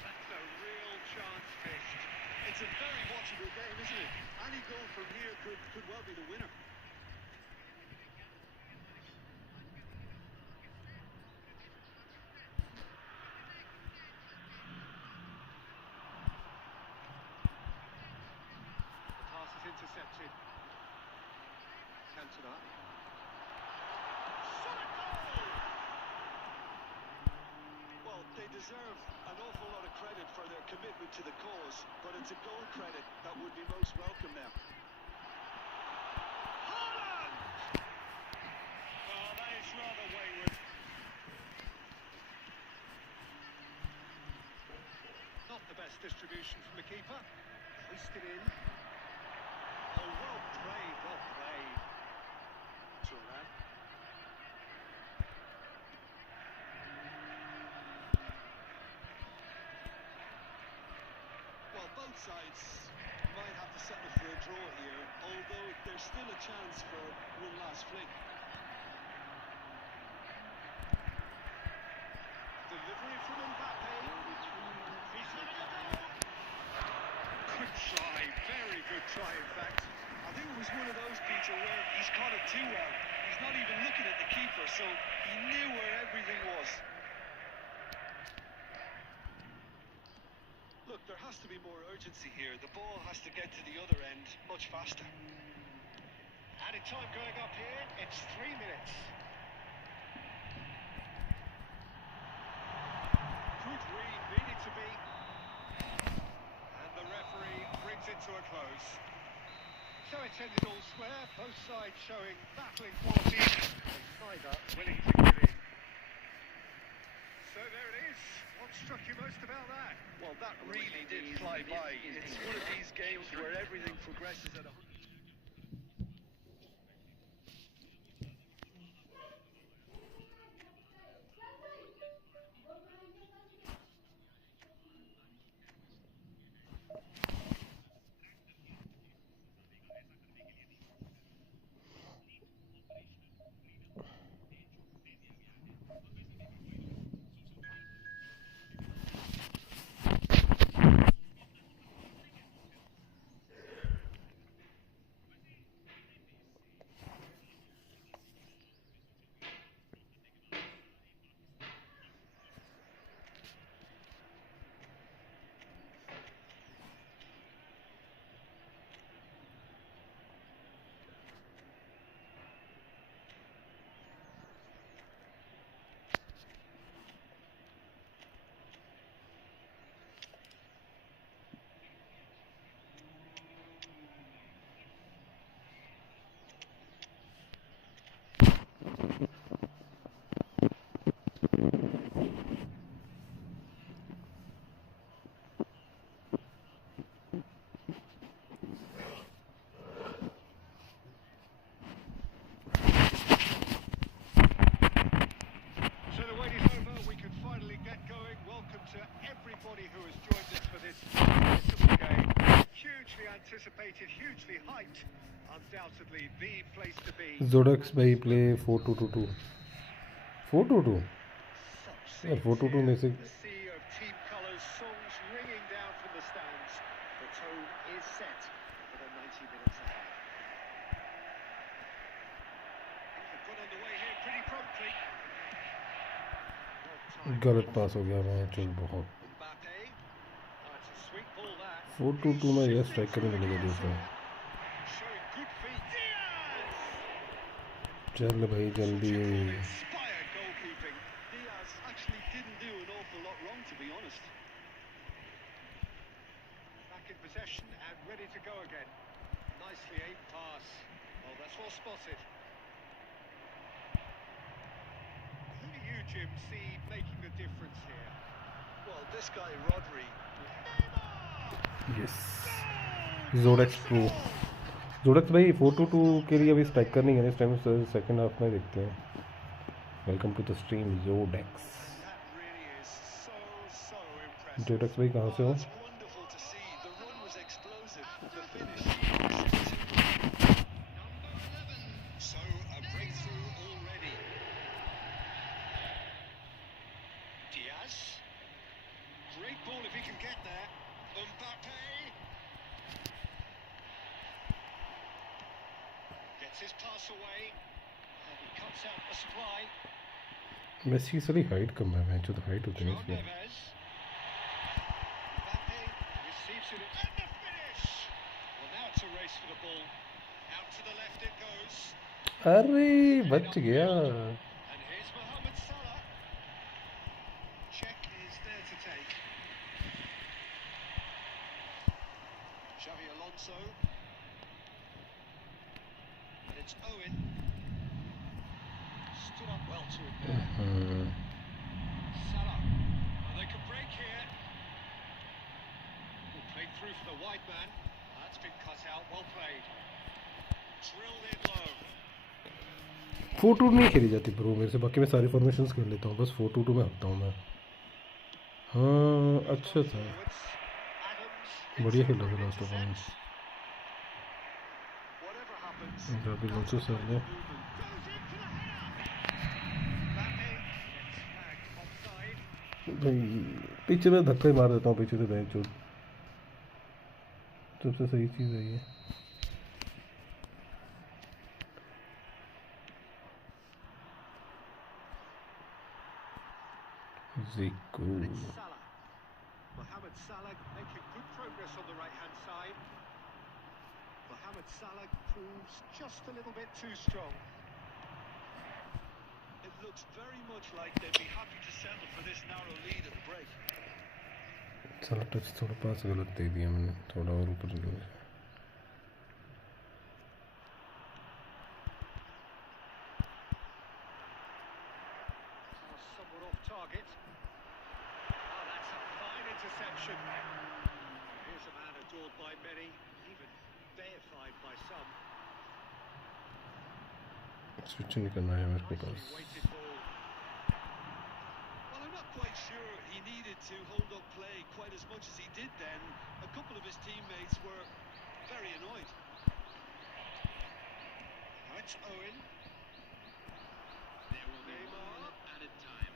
That's a real chance missed. It's a very watchable game, isn't it? Any goal from here could well be the winner. The pass is intercepted. Cantona. Well, they deserve an awful lot of credit for their commitment to the cause, but it's a goal credit that would be most welcome now. Haaland! Well, that is rather wayward. Not the best distribution from the keeper. Hoisted in. Oh, well played, well played. Turnip. Well, both sides might have to settle for a draw here, although there's still a chance for one last flick. Delivery from Mbappe. He's having a goal. Good try, very good try, in fact. I think it was one of those, Peter, where he's caught it too well. He's not even looking at the keeper, so he knew where everything was. Look, there has to be more urgency here. The ball has to get to the other end much faster. Added time going up here, it's 3 minutes. Could read, needed to be. And the referee brings it to a close. So it's ended all square, both sides showing battling quality, and neither willing to give in. So there it is. What struck you most about that? Well, that really did fly by. It's one of these games where everything progresses at a... anticipated, hugely hyped. Undoubtedly the place to be. Zodex भाई play 4-2-2-2. 4-2-2. Such Yeah, scenes 4-2-2 में से here. The sea of team colours, songs ringing down from the stands. The tone is set for the 90 minutes ahead. They've got underway here pretty promptly. गलत पास हो गया वहाँ चल बहुत. Mbappe. It's a sweet ball that. 4-2-2 में ये strike करने मिलेगा दूसरा. Showing good feet. Diaz! चल भाई जल्दी. Inspired goalkeeping. Diaz actually didn't do an awful lot wrong, to be honest. Back in possession and ready to go again. Nicely aimed pass. Oh, that's well spotted. Who do you, Jim, see making the difference here? Well, this guy, Rodri. Yes. Zodex Pro. Zodex भाई 4-2-2 के लिए अभी strike करनी है. इस time second half में देखते हैं. Welcome to the stream Zodex. That really is so impressive. Zodex भाई कहाँ से हो? It's wonderful to see. The run was explosive. The finish. Number 11. So a breakthrough already. Diaz. Great ball if he can get there. Mbappe. Gets his pass away. And he cuts out the supply. Messi sorry height कम है. मैं जो तो height होती है João इसमें. Neves. Mbappe receives it and the finish. Well, now it's a race for the ball. Out to the left it goes. अरे बच गया. And here's Mohamed Salah. Check is there to take. Xavi Alonso. And it's Owen. Stood up well to it there. Salah. And they can break here. Played through for the wide man. That's been cut out. Well played. Drilled in low. 4-2 नहीं खेली जाती bro मेरे से. बाकी मैं सारी formations कर लेता हूँ. बस 4-2-2 में हटता हूँ मैं. हाँ अच्छा था. Adams. बढ़िया खेला था last performance. Whatever happens. Xabi Alonso sir ने. Goes in for the header. Mbappe gets flagged offside. भाई पीछे में धक्का ही मार देता हूँ. पीछे से बेंच चोट. सबसे सही चीज़ है ये. Zico. It's Salah. Mohamed Salah making good progress on the right-hand side. Mohamed Salah proves just a little bit too strong. It looks very much like they'd be happy to settle for this narrow lead at the break. साला touch थोड़ा पास गलत दे दिया मैंने. थोड़ा और ऊपर गया. Somewhat off target. Oh, that's a fine interception. Here's a man adored by many, even deified by some. Switch नहीं करना है मेरे को पास. Nicely weighted ball. Well, I'm not quite sure he needed to hold up play quite as much as he did then. A couple of his teammates were very annoyed. Now it's Owen. There will be one added time.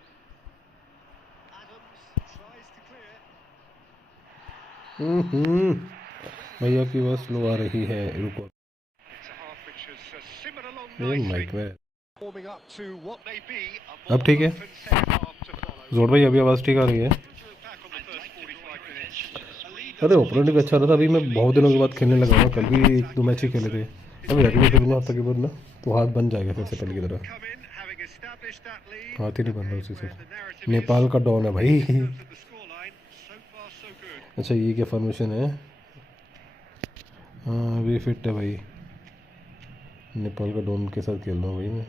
Adams tries to clear. भैया की आवाज़ slow आ रही है. रुको. It's a half which has simmered along ये nicely. Mic में. Warming up to what may be a अब ठीक है. open second half to follow. जोड़ भाई अभी आवाज़ ठीक आ रही है. Back on the first 45 minutes. अरे ओपोनेंट भी अच्छा रहा था. अभी मैं बहुत दिनों के बाद खेलने लगा हूँ. कल भी 1-2 मैच ही खेले थे. अब रेगुलर खेलूँगा हफ्ते के बाद ना तो हाथ बन जाएगा फिर से पहले की तरह. Come in, having established that lead. हाथ ही नहीं बन रहा उसी से. Where the narrative नेपाल का डॉन है भाई. is in terms of the scoreline, so far so good. अच्छा ये क्या फॉर्मेशन है? हाँ अभी फिट है भाई. नेपाल का डॉन के साथ खेल रहा हूँ भाई मैं.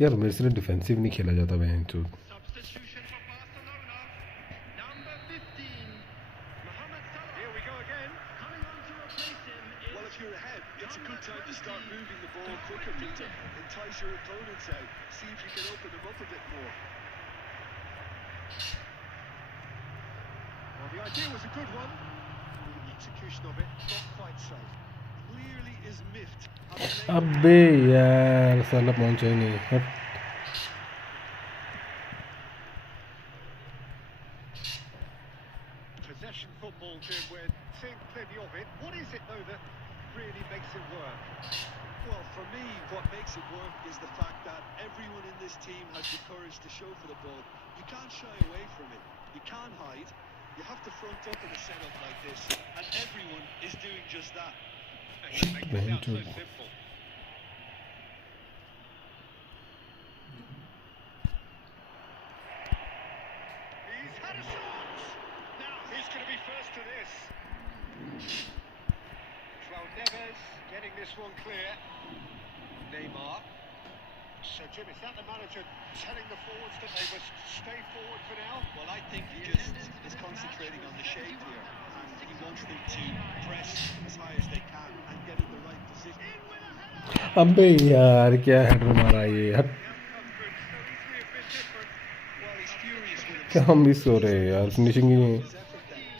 यार मेरे से डिफेंसिव नहीं खेला जाता बहन चो. Substitution for Barcelona. Number 15. Mohamed Salah. Here we go again. Coming on to replace him is... Well, if you're ahead, it's a good time to start moving the ball quicker, Peter. Entice your opponents out. See if you can open them up a bit more. Well, the idea was a good one. The execution of it, not quite so. Clearly is miffed. अबे यार साला पहुंचा ही नहीं. हट. Possession football, Jim, we're seeing plenty of it. What is it, though, that really makes it work? Well, for me, what makes it work is the fact that everyone in this team has the courage to show for the ball. You can't shy away from it. You can't hide. You have to front up in a setup like this, and everyone is doing just that. And that makes it sound so simple. He's had a chance. Now who's going to be first to this? João Neves getting this one clear. Neymar. So Jim, is that the manager telling the forwards that they must stay forward for now? Well, I think he just is concentrating on the shape here, and he wants them to press as high as they can and get in the right position. अबे यार क्या header मारा ये. हट. Well, he's furious with क्या हम भी सो रहे हैं यार. फिनिशिंग ही नहीं. his effort there.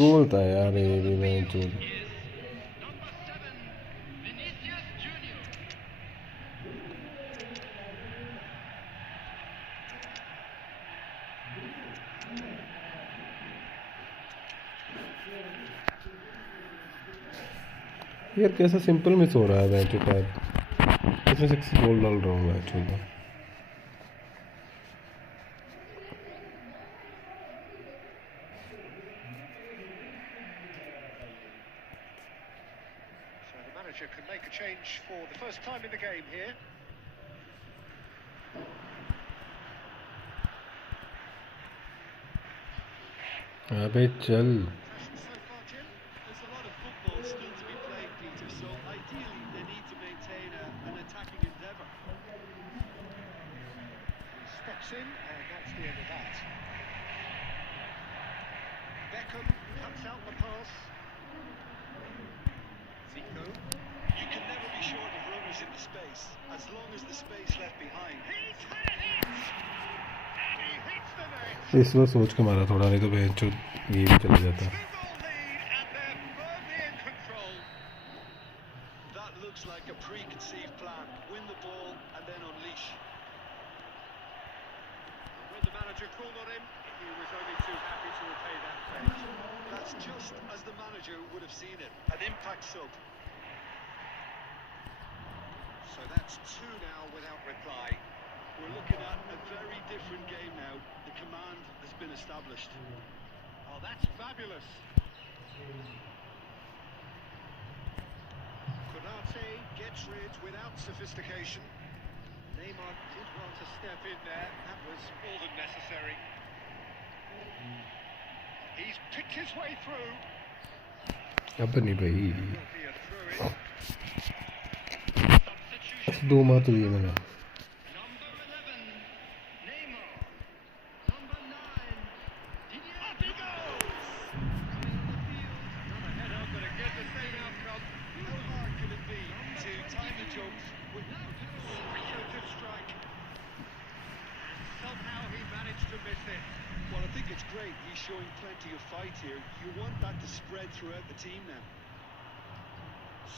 गोल था यार ये भी बहन चो. यार कैसा सिंपल मिस हो रहा है मैच का. इसमें 6 गोल डाल रहा हूँ मैच में. So the manager can make a change for the first time in the game here. अबे चल. Impressions so far, Jim? There's a lot of football still to be played, Peter, so ideally they need to maintain an attacking endeavour. He steps in, and that's the end of that. Beckham cuts out the pass. Zico. You can never be short of runners in the space, as long as the space left behind. He's had a hit! And he hits the net! इस बार सोच के मारा थोड़ा, नहीं तो बहन चो ये भी चला जाता. 2-goal lead, and they're firmly in control. That looks like a preconceived plan. Win the ball and then unleash. When the manager called on him, he was only too happy to repay that favor. That's just as the manager would have seen it. An impact sub. So that's 2 now without reply. We're looking at a very different game now. The command has been established. Oh, that's fabulous. Konate gets rid without sophistication. Neymar did well to step in there. That was more than necessary. He's picked his way through. अब नहीं भाई. Will be a throw-in. Substitution. 2 मार तो दिए मैंने. Number 11, Neymar. Number 9, Didier. Up he goes! Coming in the field. Another header, but again the same outcome. How hard can it be to time the jump with Speculative strike. And somehow he managed to miss it. Well, I think it's great. He's showing plenty of fight here. You want that to spread throughout the team now.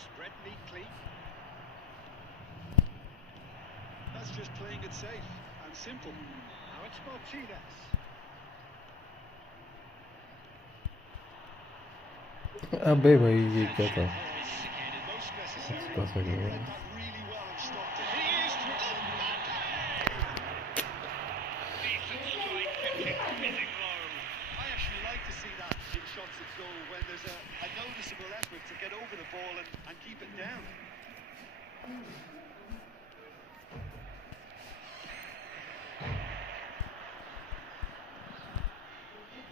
Spread neatly. That's just playing it safe and simple. Now it's Martinez. अबे भाई ये क्या था. Most necessary. पास आ गया. Read that really well and stopped it. He is decent strike, kept it whizzing low. I actually like to see that in shots at goal when there's a noticeable effort to get over the ball and keep it down.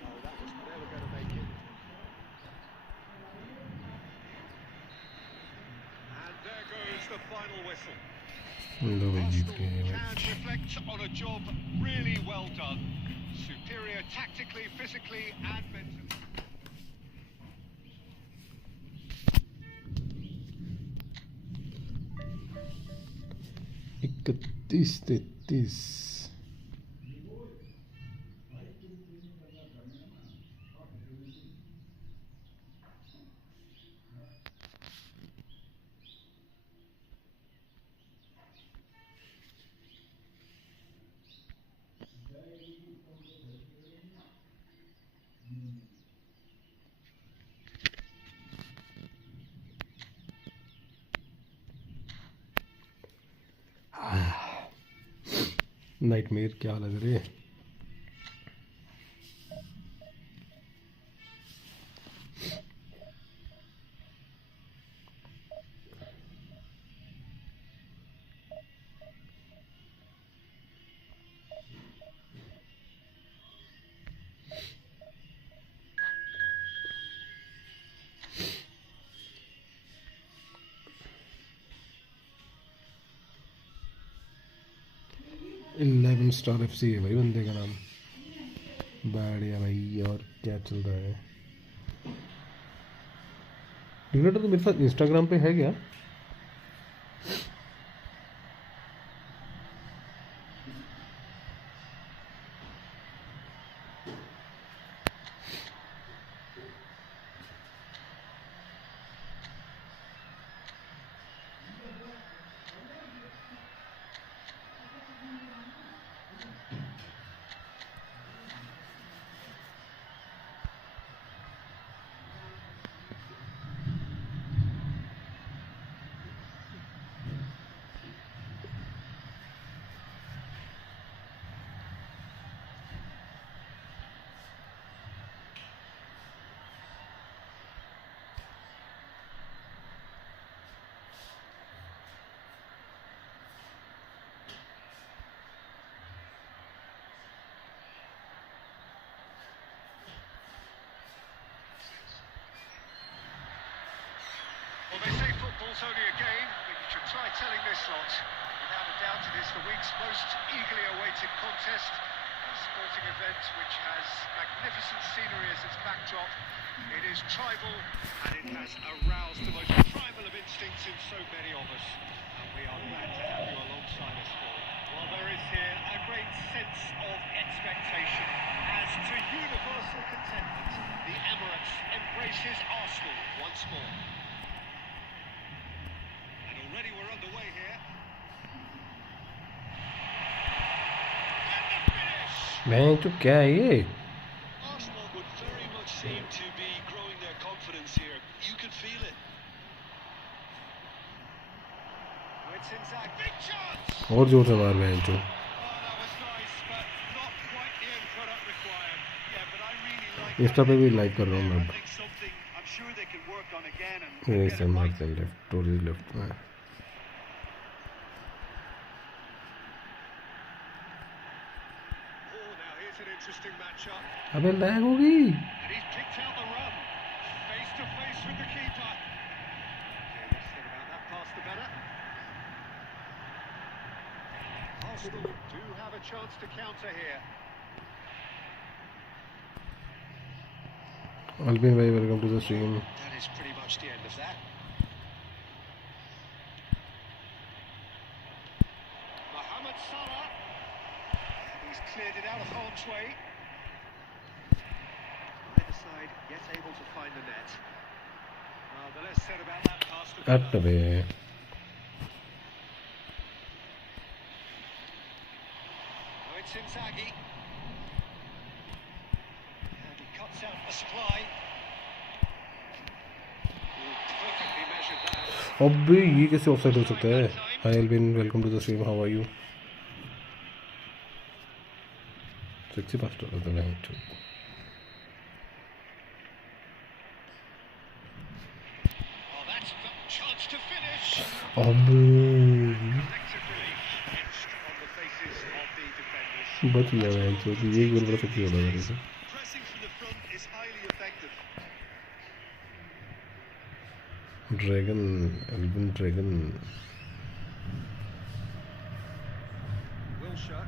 Oh, that was never going to make it. And there goes the final whistle. दो भाई जीत गए Arsenal match. can reflect on a job really well done. Superior tactically, physically, and mentally. 31-33। Nightmare क्या लग रही है। Eleven star FC है भाई बंदे का नाम। बढ़िया भाई। और क्या चल रहा है। डिग्रेटर तो मेरे साथ इंस्टाग्राम पे है क्या। Well, they say football's only a game, but you should try telling this lot. Without a doubt, it is the week's most eagerly awaited contest. A sporting event which has magnificent scenery as its backdrop. It is tribal, and it has aroused the most primal of instincts in so many of us. And we are glad to have you alongside us, Paul. Well, there is here a great sense of expectation as to universal contentment. The Emirates embraces Arsenal once more. Already we're underway here. And the finish! मैं तो क्या है ये। Arsenal would very much seem to be growing their confidence here. You could feel it. Oh, it's inside. Big chance! और जोर से मार मैं तो। Oh, that was nice, but not quite the end product required. Yeah, but I really like Insta पे भी like कर रहा हूँ मैं। I think something I'm sure they can work on again and ये get से it right. मारते हैं लेफ्ट टोरी लेफ्ट में। Oh, now here's an interesting matchup. अबे लैग हो गई। And he's picked out the run. Face to face with the keeper. Okay, less said about that pass, the better. Arsenal do have a chance to counter here. Albin भाई welcome to the stream. That is pretty much the end of that. Mohamed Salah. And he's cleared it out of harm's way. Either side yet able to find the net. Well, the less said about that pass, the at better. बे। Oh, it's Inzaghi. And he cuts out the supply. Perfectly measured that. अबे ये कैसे offside हो सकता है। Hi Elvin welcome to the stream how are you. Sexy पास्टर होता है तो। Oh, that's the chance to finish. अबे Collective relief etched on the faces of the defenders. बच गया मैं तो ये गोल बड़ा सेक्सी हो रहा है मेरे से। Pressing from the front is highly effective. Dragon Elvin dragon. Croatia.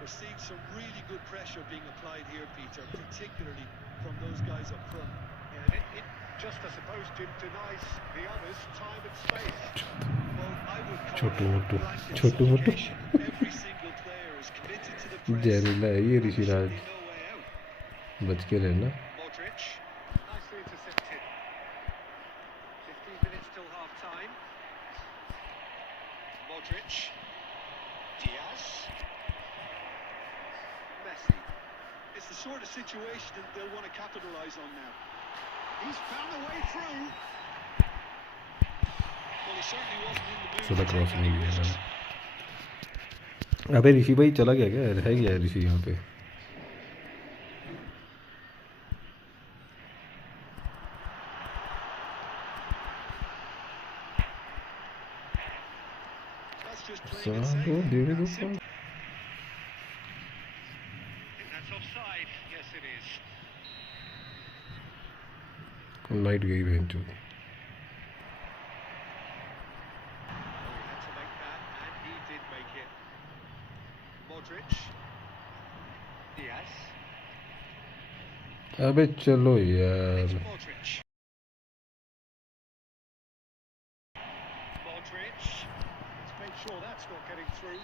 We're seeing some really good pressure being applied here, Peter, particularly from those guys up front. Yeah, it just, I suppose, denies the others time and space. Well, I would call Chhotu it Motu blanket Chhotu Motu suffocation. Every single player is committed to the press. जहरीला है ये and there should Rishiraj be no way out. बच के रहना Modric, nicely intercepted. 15 minutes till half time. Modric, Diaz, Messi. It's the sort of situation that they'll want to capitalise on now. He's found a way through. Well, he certainly wasn't in the mood सीधा to cross take नहीं any लिया risks. अबे ऋषि भाई चला गया क्या रह गया है ऋषि यहाँ पे That's just playing it सालो safe. दे दो That's simple. I think that's offside. Yes, it is. Light गई बहन चो Oh, he had to make that, and he did make it. Modric, Diaz, अबे चलो यार it's Modric. Modric, let's make sure that's not getting through.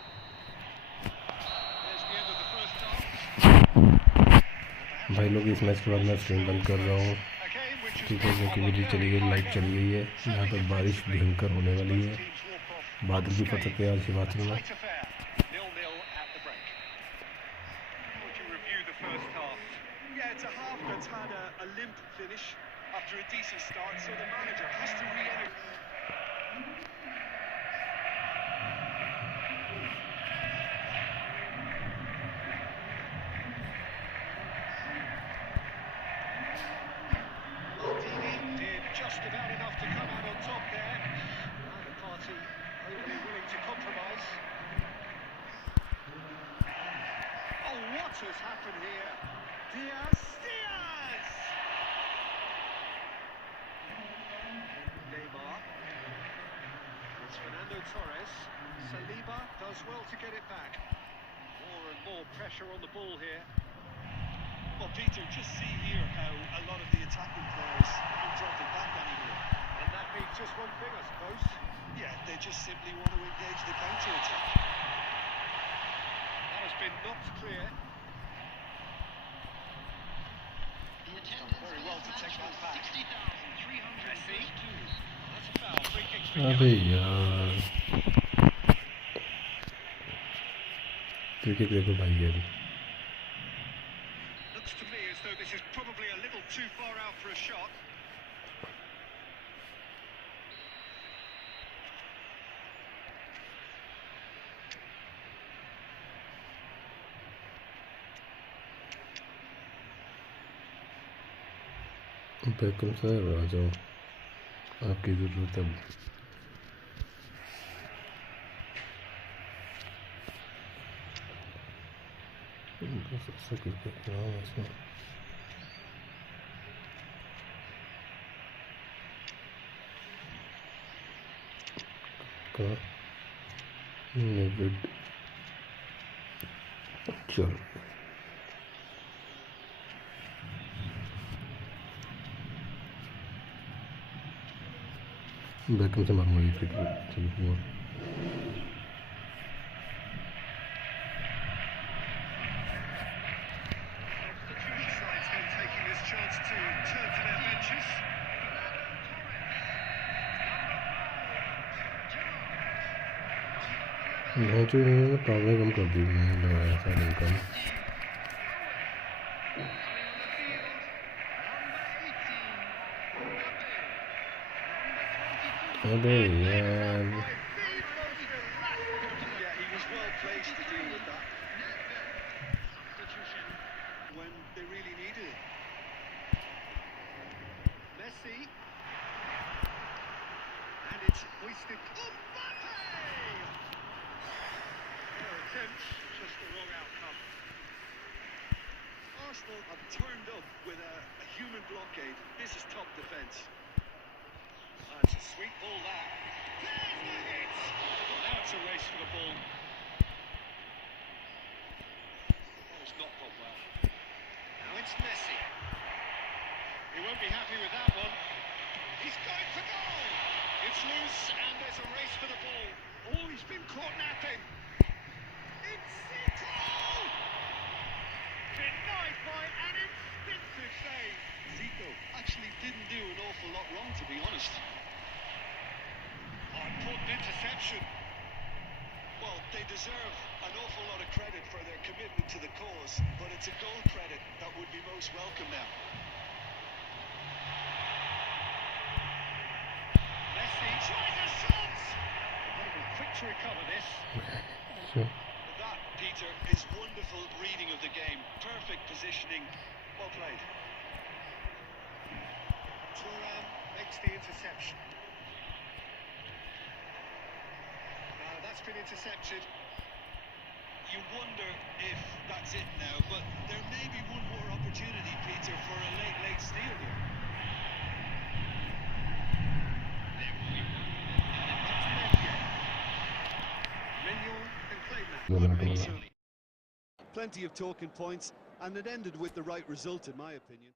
There's the end of the first half. भाई लोग इस match के बाद मैं stream बंद कर रहा हूँ A game which has ठीक है been क्योंकि on a मेरी चली very गई लाइट high चली गई है level. यहाँ पर बारिश भयंकर होने वाली है Teams walk off बादल भी फट सकते हैं आज हिमाचल में tight affair. 0-0 at the break. Would you review the first half? Yeah, it's a half that's had a limp finish after a decent start, so the manager has to re-energize. Maldini did just about enough to come out on top there. Neither party overly willing to compromise. Oh, what has happened here? Diaz! Diaz! Neymar. It's Fernando Torres. Saliba does well to get it back. More and more pressure on the ball here. Well, Peter, just see here how a lot of the attacking players aren't dropping back anymore. And that means just one thing, I suppose. Yeah, they just simply want to engage the counter-attack. That has been knocked clear. Done very well to take that back. Messi. That's a foul. Free kick's been अबे given. यार cricket देखो भाई ये Looks to me as though this is probably a little too far out for a shot. Beckham sir आ जाओ आपकी ज़रूरत है बस ऐसा करके क्या ऐसा का नेविड चल बैकम से मारूंगा ये क्रिकेट चल हुआ Sides then taking this chance to turn to their benches. यहाँ जो इन्होंने पावर कम कर दी मैंने लगाया था इनकम अबे यार Yeah, he was well placed to deal with that when they really needed it. Messi. And it's hoisted. Mbappe! Their attempt, just the wrong outcome. Arsenal have turned up with a human blockade. This is top defence. It's a sweet ball that. There's the hit! Well, now it's a race for the ball. it's Messi. He won't be happy with that one. He's going for goal. It's loose and there's a race for the ball. Oh, he's been caught napping. It's goal! Denied by an instinctive save. Zico actually didn't do an awful lot wrong, to be honest. Oh, important interception. Well, they deserve an awful lot of credit for their commitment to the cause, but it's a goal credit that would be most welcome now. Messi tries a shot. Got to be quick to recover this. Sure. That, Peter, is wonderful reading of the game. Perfect positioning. Well played. Thuram makes the interception. That's been intercepted. You wonder if that's it now, but there may be one more opportunity, Peter, for a late steal here. Mignon can claim that. Plenty of talking points, and it ended with the right result, in my opinion.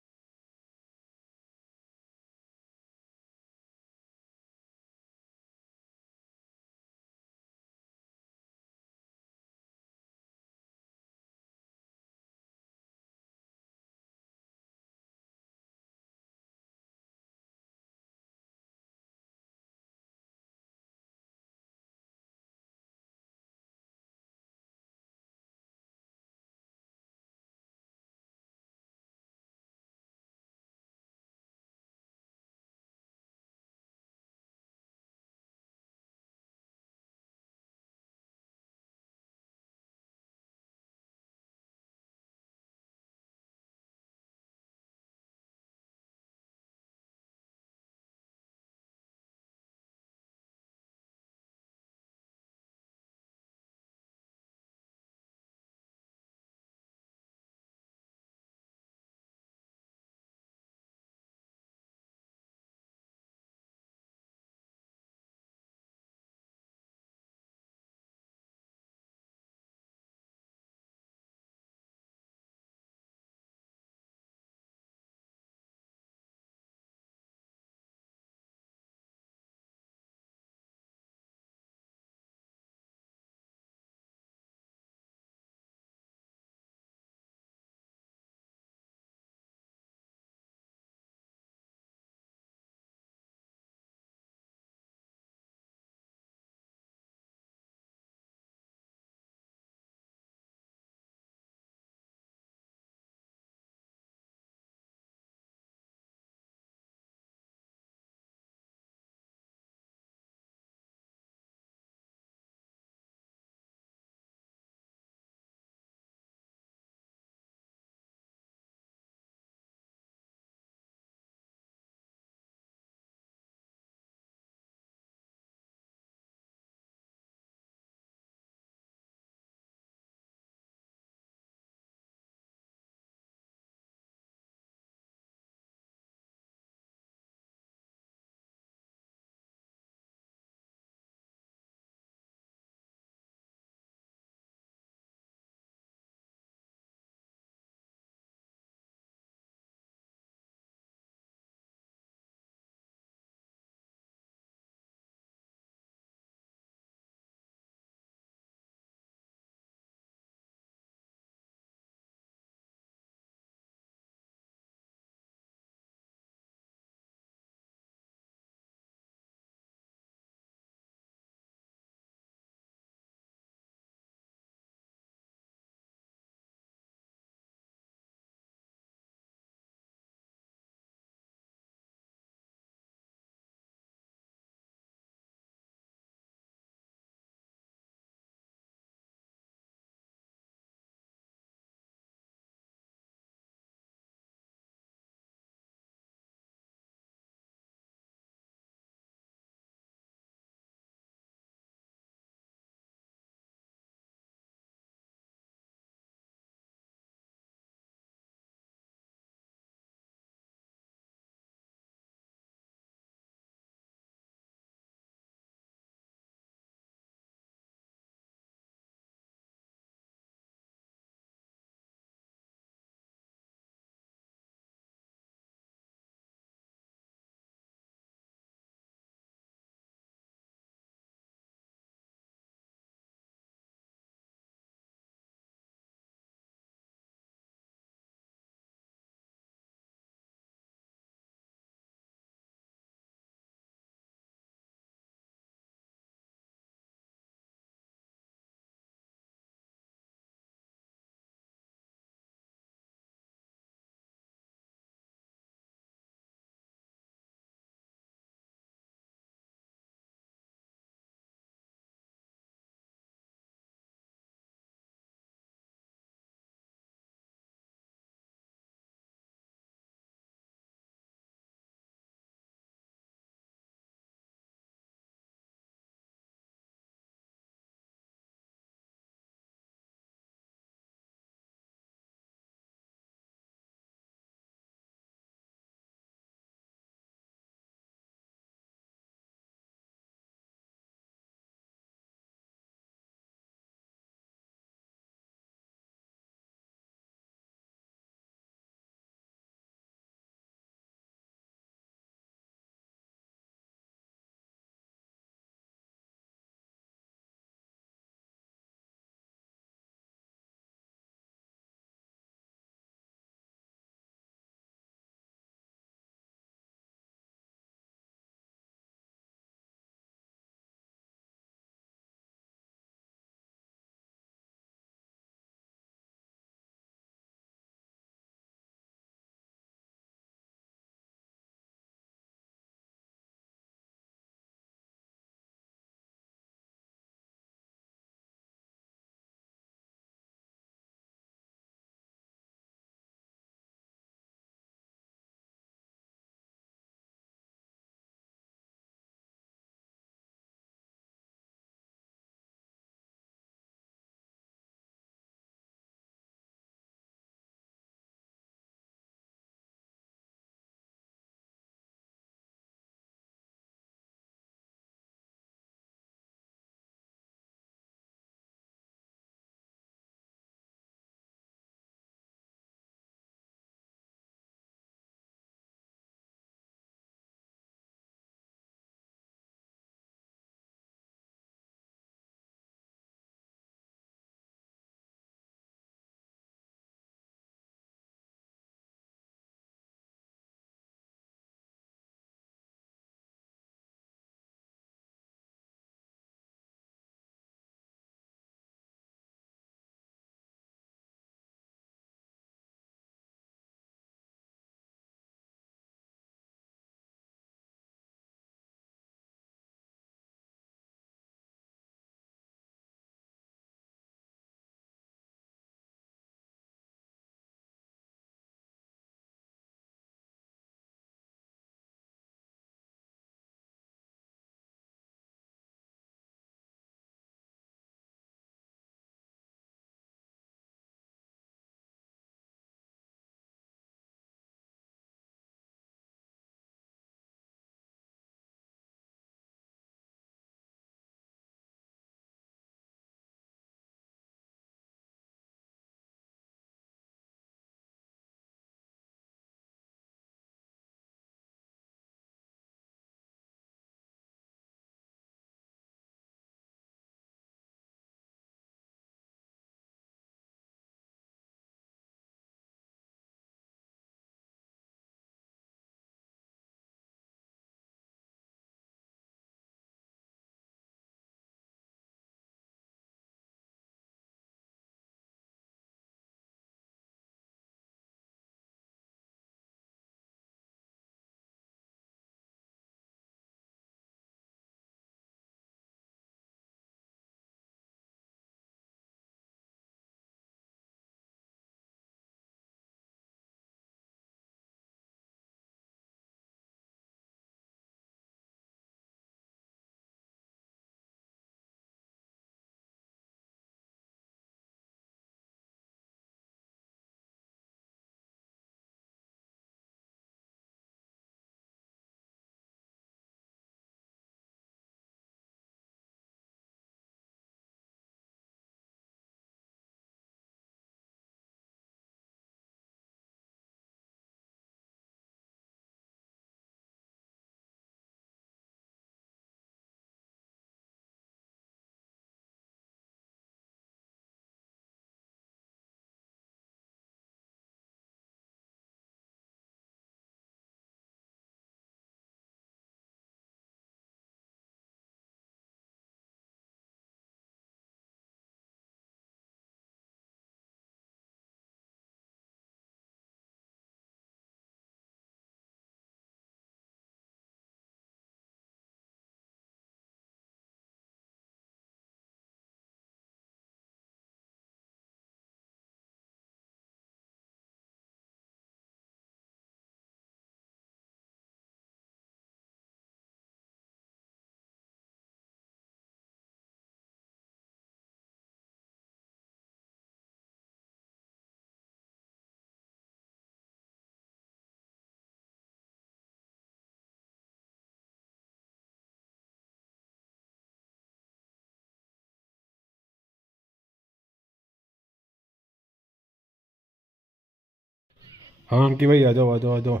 हाँ अंकी भाई आ जाओ आ जाओ आ जाओ।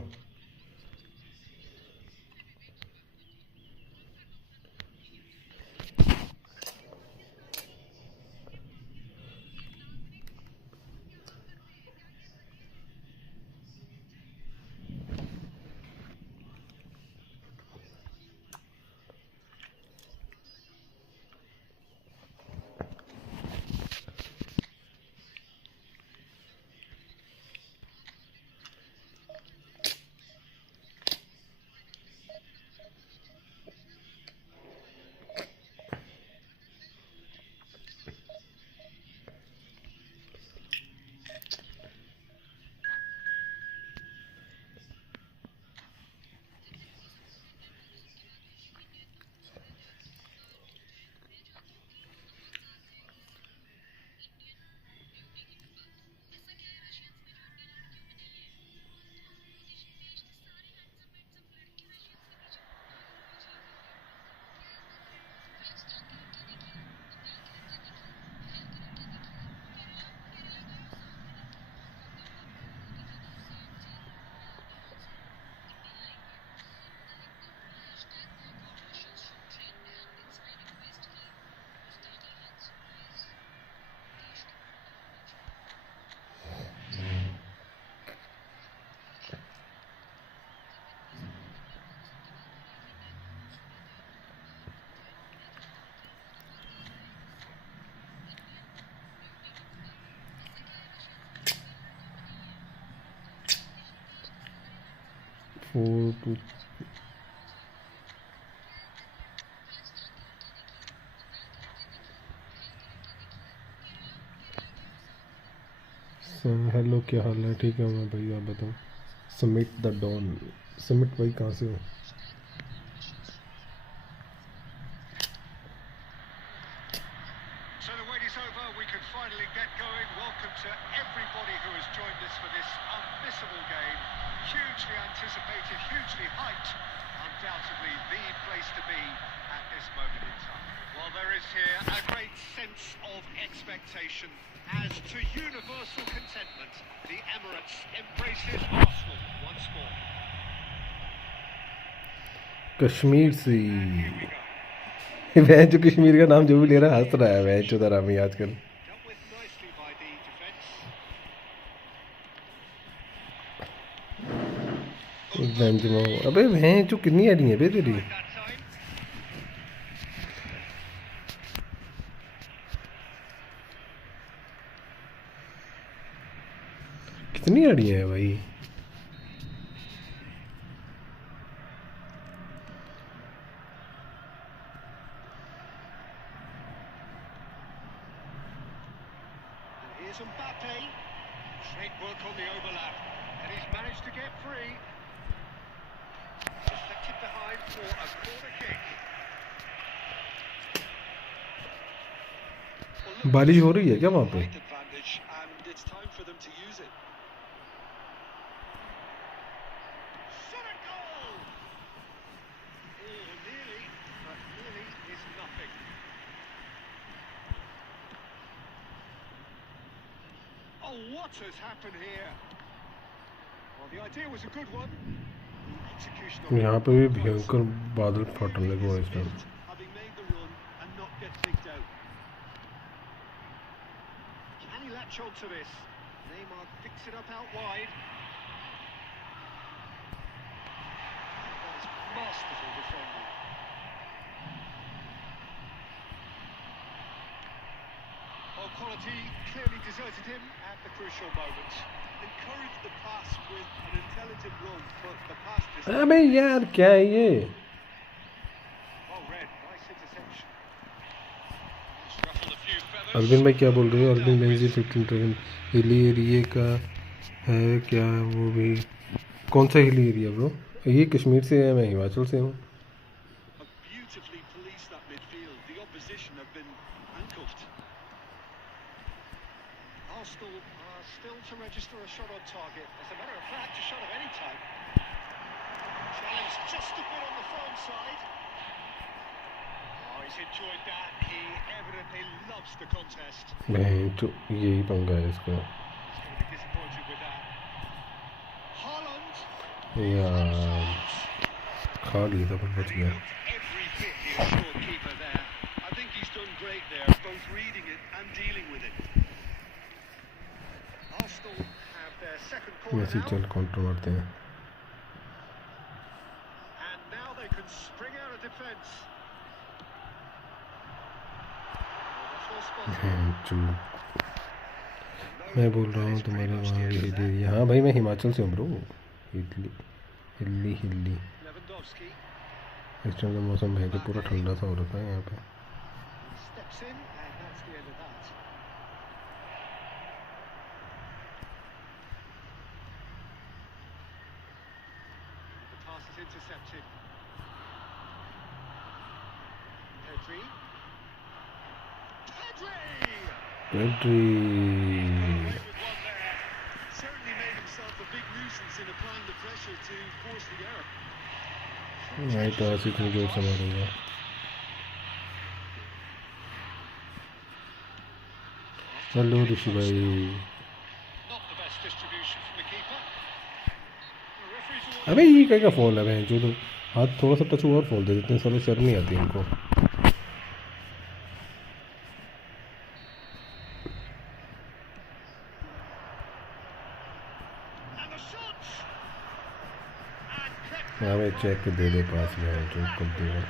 Four to hello क्या हाल है? ठीक है मैं भाई, आप बताओ। Summit the don. समिट भाई कहाँ से हो? So the wait is over, we can finally get going. Welcome to everybody who has joined us for this unmissable game. Hugely anticipated, hugely hyped. Undoubtedly the place to be at this moment in time. Well, there is here a great sense of expectation. As to universal contentment, the Emirates embraces Arsenal once more. Kashmir से And here we go. वह जो कश्मीर का नाम जो भी ले रहा है हंस रहा है वह जो दरामी आजकल। Dealt with nicely by the defence. Benzema अबे वह जो कितनी आड़ी है बे तेरी? That time. कितनी आड़ी है भाई? And here's Mbappe. Great work on the overlap. And he's managed to get free. Deflected behind for a corner kick. Well, look, बारिश हो रही है क्या वहाँ पे? great advantage, and it's time for them to use it. Shot a goal! Oh, nearly, but nearly is nothing. Oh, what has happened here? Well, the idea was a good one. The execution of it यहाँ पे भी not close. भयंकर बादल फटने लगे हुए हैं इस time. Having made the run and not get picked out. Can he latch on to this? Neymar picks it up out wide. That is masterful defending. Well, quality clearly deserted him at the crucial moment. Encourage the pass with an intelligent run, but the pass just अबे यार क्या है ये? Well read, nice interception. Just ruffled a few feathers. Arvind भाई क्या बोल रहे हो? अरविंद बेंजी 15 ट्रेन हिली एरिए का है क्या वो भी? कौन सा हिली एरिया ब्रो? ये कश्मीर से है, मैं हिमाचल से हूँ। have beautifully policed that midfield. The opposition have been handcuffed. Arsenal are still to register a shot on target. As a matter of fact, a shot of any type. Challenge just a bit on the firm side. Oh, he's enjoyed that. He evidently loves the contest. मैं तो यही पंगा है इसका। He's going to be disappointed with that. Holland. यार खा लिया था पर बच गया. Every bit the assured keeper there. I think he's done great there, both reading it and dealing with it. Arsenal have their second corner Messi now. चल counter मारते हैं. And now they can spring out of defence. That's well spotted. मैं बोल रहा हूँ तुम्हारे वहाँ भी हिली रही है. हाँ भाई मैं हिमाचल से हूँ ब्रो. हिली हिली हिली. Lewandowski इस टाइम का मौसम है जो पूरा ठंडा सा हो रखा है यहाँ पे. steps in, and that's the end of that. The pass is intercepted. Pedri. Pedri. Certainly made himself a big nuisance in applying the pressure to force the error. नहीं तो ऐसी इतनी जोर से मारूंगा. हेलो ऋषि भाई. Not the best distribution from the keeper. The referee's awarded. अबे ये क्या फॉल है भाई. जो तो हाथ थोड़ा सा टच हुआ और फॉल दे देते हैं. साले शर्म नहीं आती इनको. And the shot. And kept हाँ भाई चेक दे दे पास में जो कर देगा.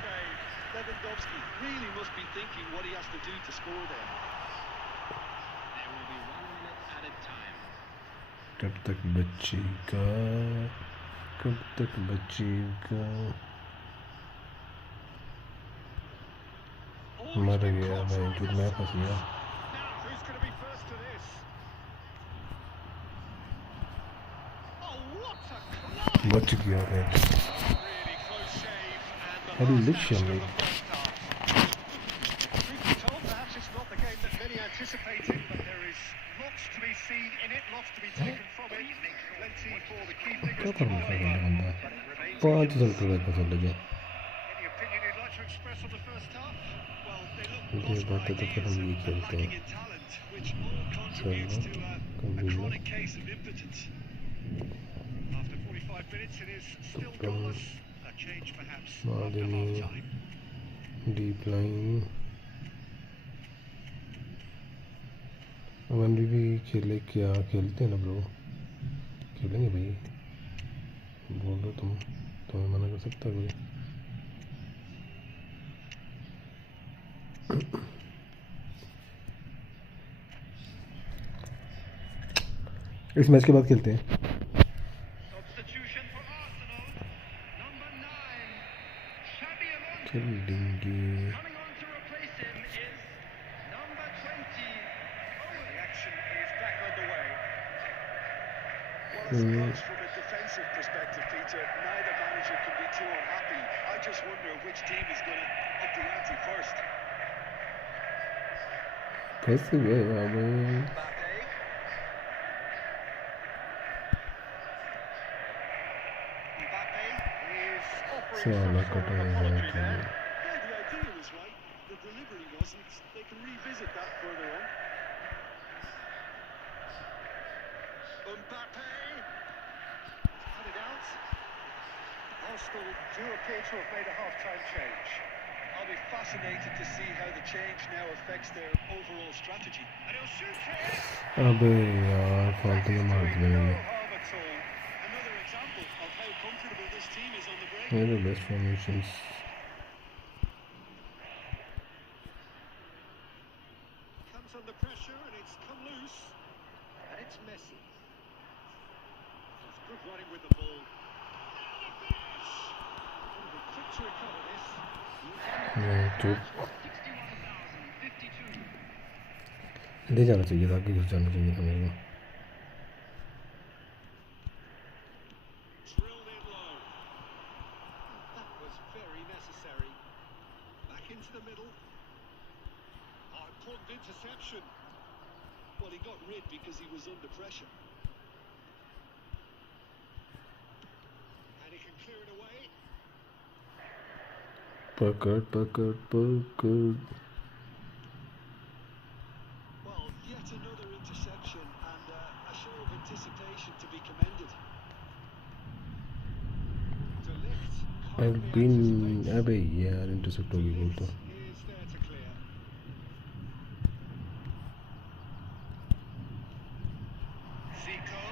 Lewandowski really must be thinking what he has to do to score there. There will be 1 minute added time. कब तक बचेगा. कब तक बचेगा. मर गया मैं. जो मैं फंस गया. Now, who's going to be first to this? Oh, what a class! बच गया मैं. Really close save, and the Hello, last action Shelley. of the first half. Truth be told, perhaps it's not the game that many anticipated, but there is lots to be seen in it, lots to be taken from it. Plenty for the key क्या figures to करना follow, चाहिए बंदा. but it remains 5 centre back का चल गया. Any opinion you'd like to express on the first half? Well, they ये look बात है तो फिर हम ये खेलते lacking हैं. in talent, which all contributes to a chronic case of impotence. After 45 minutes, it is still goalless. A change perhaps after Maldini. half-time. Deep line. One भी खेले क्या. खेलते हैं ना ब्रो. खेलेंगे भाई. बोल दो तुम. तुम्हें मना कर सकता है कोई. इस मैच के बाद खेलते हैं. Substitution for Arsenal. Number 9, Xabi Alonso. खेलेंगे. Coming on to replace him is number 20. Oh, the action is back on the way. Well, I suppose from a defensive perspective, Peter, neither manager can be too unhappy. I just wonder which team is going to up the ante first. फंस गया मैं. Mbappe is offering साला some sort कटा of है apology भाई. there. Yeah, the idea was right. The delivery wasn't. They can revisit that further on. Mbappe cut it out. Arsenal do appear to have made a half-time change. I'll be fascinated to see how the change now affects their overall strategy. And he'll shoot it. अबे यार फालतू में मार Doing दिया. no harm at all. Another example of how comfortable this team is on the break. मेरे best formations. Comes under pressure and it's come loose. And it's Messi. That's good running with the ball. Will be quick to recover this. चुप. ले जाना चाहिए था. आगे घुस जाना चाहिए था मेरे को. Drilled in low. That was very necessary. Back into the middle. Oh, important interception. Well, he got rid because he was under pressure. And he can clear it away. पकड़ पकड़ पकड़. Well, yet another interception and a show of anticipation to be commended. अबे यार intercept हो गई बोल तो। Is there to clear. Zico.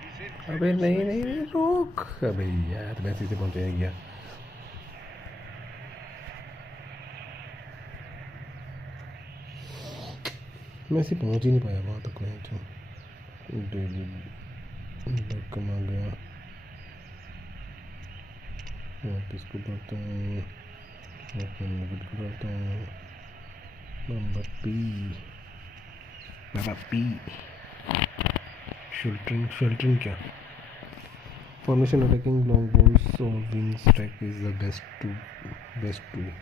He's in अबे plenty of नहीं space नहीं here. नहीं रोक। अबे यार मैसी से पहुंचे गया। मैसी पहुंच ही नहीं पाया वहाँ तक। मैं तो डेविड बेकहम आ गया। वापस को बढ़ता हूँ, वापस को बढ़ता हूँ। बाबा पी शेल्टरिंग क्या फॉर्मेशन अटैकिंग लॉन्ग बॉल्स और wing strike is the best to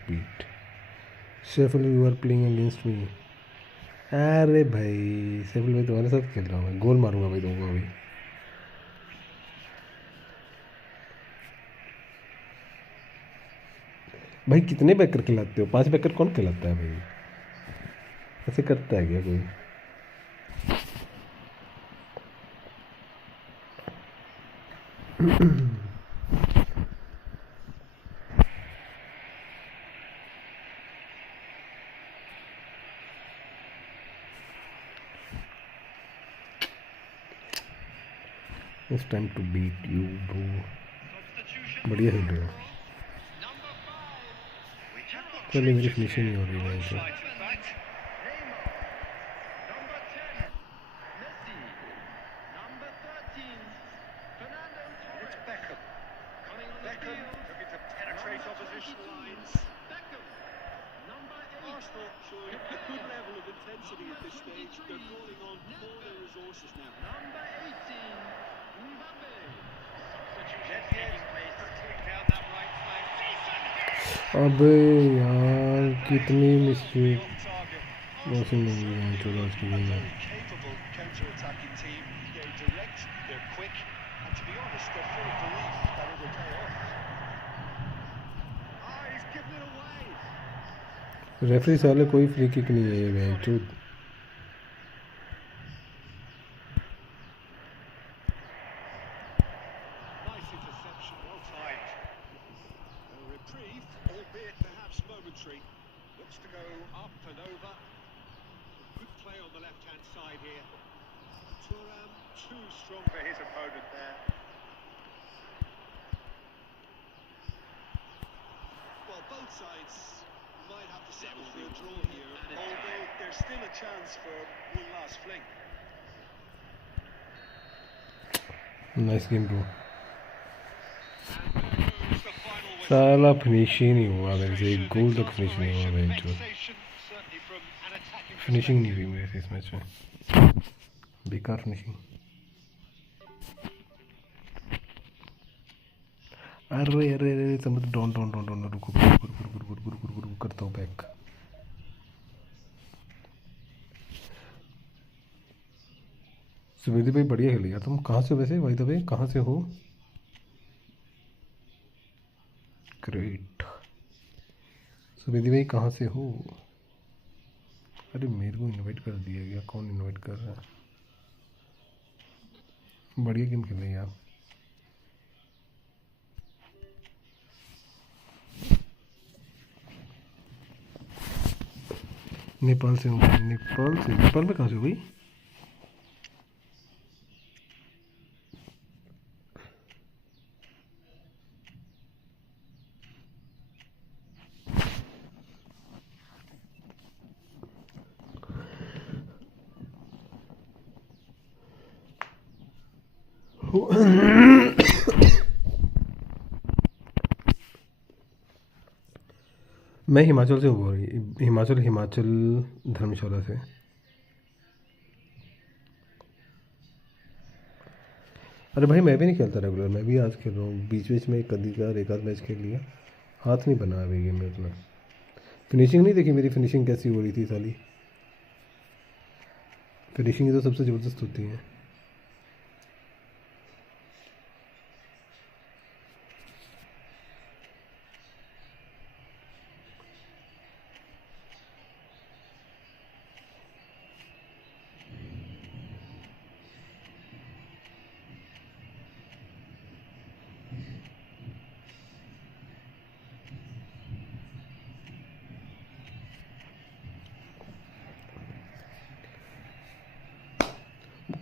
beat Sheffield you are playing against me. अरे भाई शेफिल्ड भाई तुम्हारे साथ खेल रहा हूँ मैं, गोल मारूंगा भाई तुमको अभी। भाई कितने बैकर खिलाते हो? 5 बैकर कौन खिलाता है भाई? ऐसे करता है क्या कोई? It's time to beat you bro। बढ़िया खेल रहे हो। पहले मेरी फिनिशिंग नहीं हो रही है तो। Beckham looking to penetrate opposition lines. Arsenal showing a good level of intensity at this stage. They're calling on all their resources now. अबे यार कितनी मिस्टेक मौसम नहीं है चौदह की गेम में। Capable counter-attacking team. They're direct, they're quick, and to be honest, they're full of belief that it will pay off. He's given it away. Referee साले कोई फ्री किक नहीं है ये match चूत। Nice interception, well timed. A reprieve, albeit perhaps momentary. Looks to go up and over. Good play on the left-hand side here. Thuram too strong for his opponent there. Well, both sides might have to settle for a draw here, although there's still a chance for one last fling. Nice game bro. And there goes the final whistle. साला finish ही नहीं हुआ मेरे से, एक गोल तक finish नहीं हुआ match में। Vexation, certainly from an attacking finishing नहीं perspective. हुई मेरे से इस मैच में, बेकार फिनिशिंग। अरे अरे अरे समझ डॉन डॉन डॉन डॉन रुको करता हूँ बैक। सुवेदी भाई बढ़िया खेले यार। तुम कहाँ से हो वैसे भाई? दबे कहाँ से हो? ग्रेट। सुवेदी भाई कहाँ से हो? अरे मेरे को इनवाइट कर दिया गया, कौन इनवाइट कर रहा है? बढ़िया गेम खेले यार। नेपाल से हूँ। नेपाल में कहाँ से हो भाई? मैं हिमाचल से बोल रही, हिमाचल धर्मशाला से। अरे भाई मैं भी नहीं खेलता रेगुलर, मैं भी आज खेल रहा हूँ बीच बीच में, एक आध मैच खेल लिया। हाथ नहीं बना अभी गेम में इतना। फिनिशिंग नहीं देखी मेरी, फिनिशिंग कैसी हो रही थी साली। फिनिशिंग तो सबसे ज़बरदस्त होती है।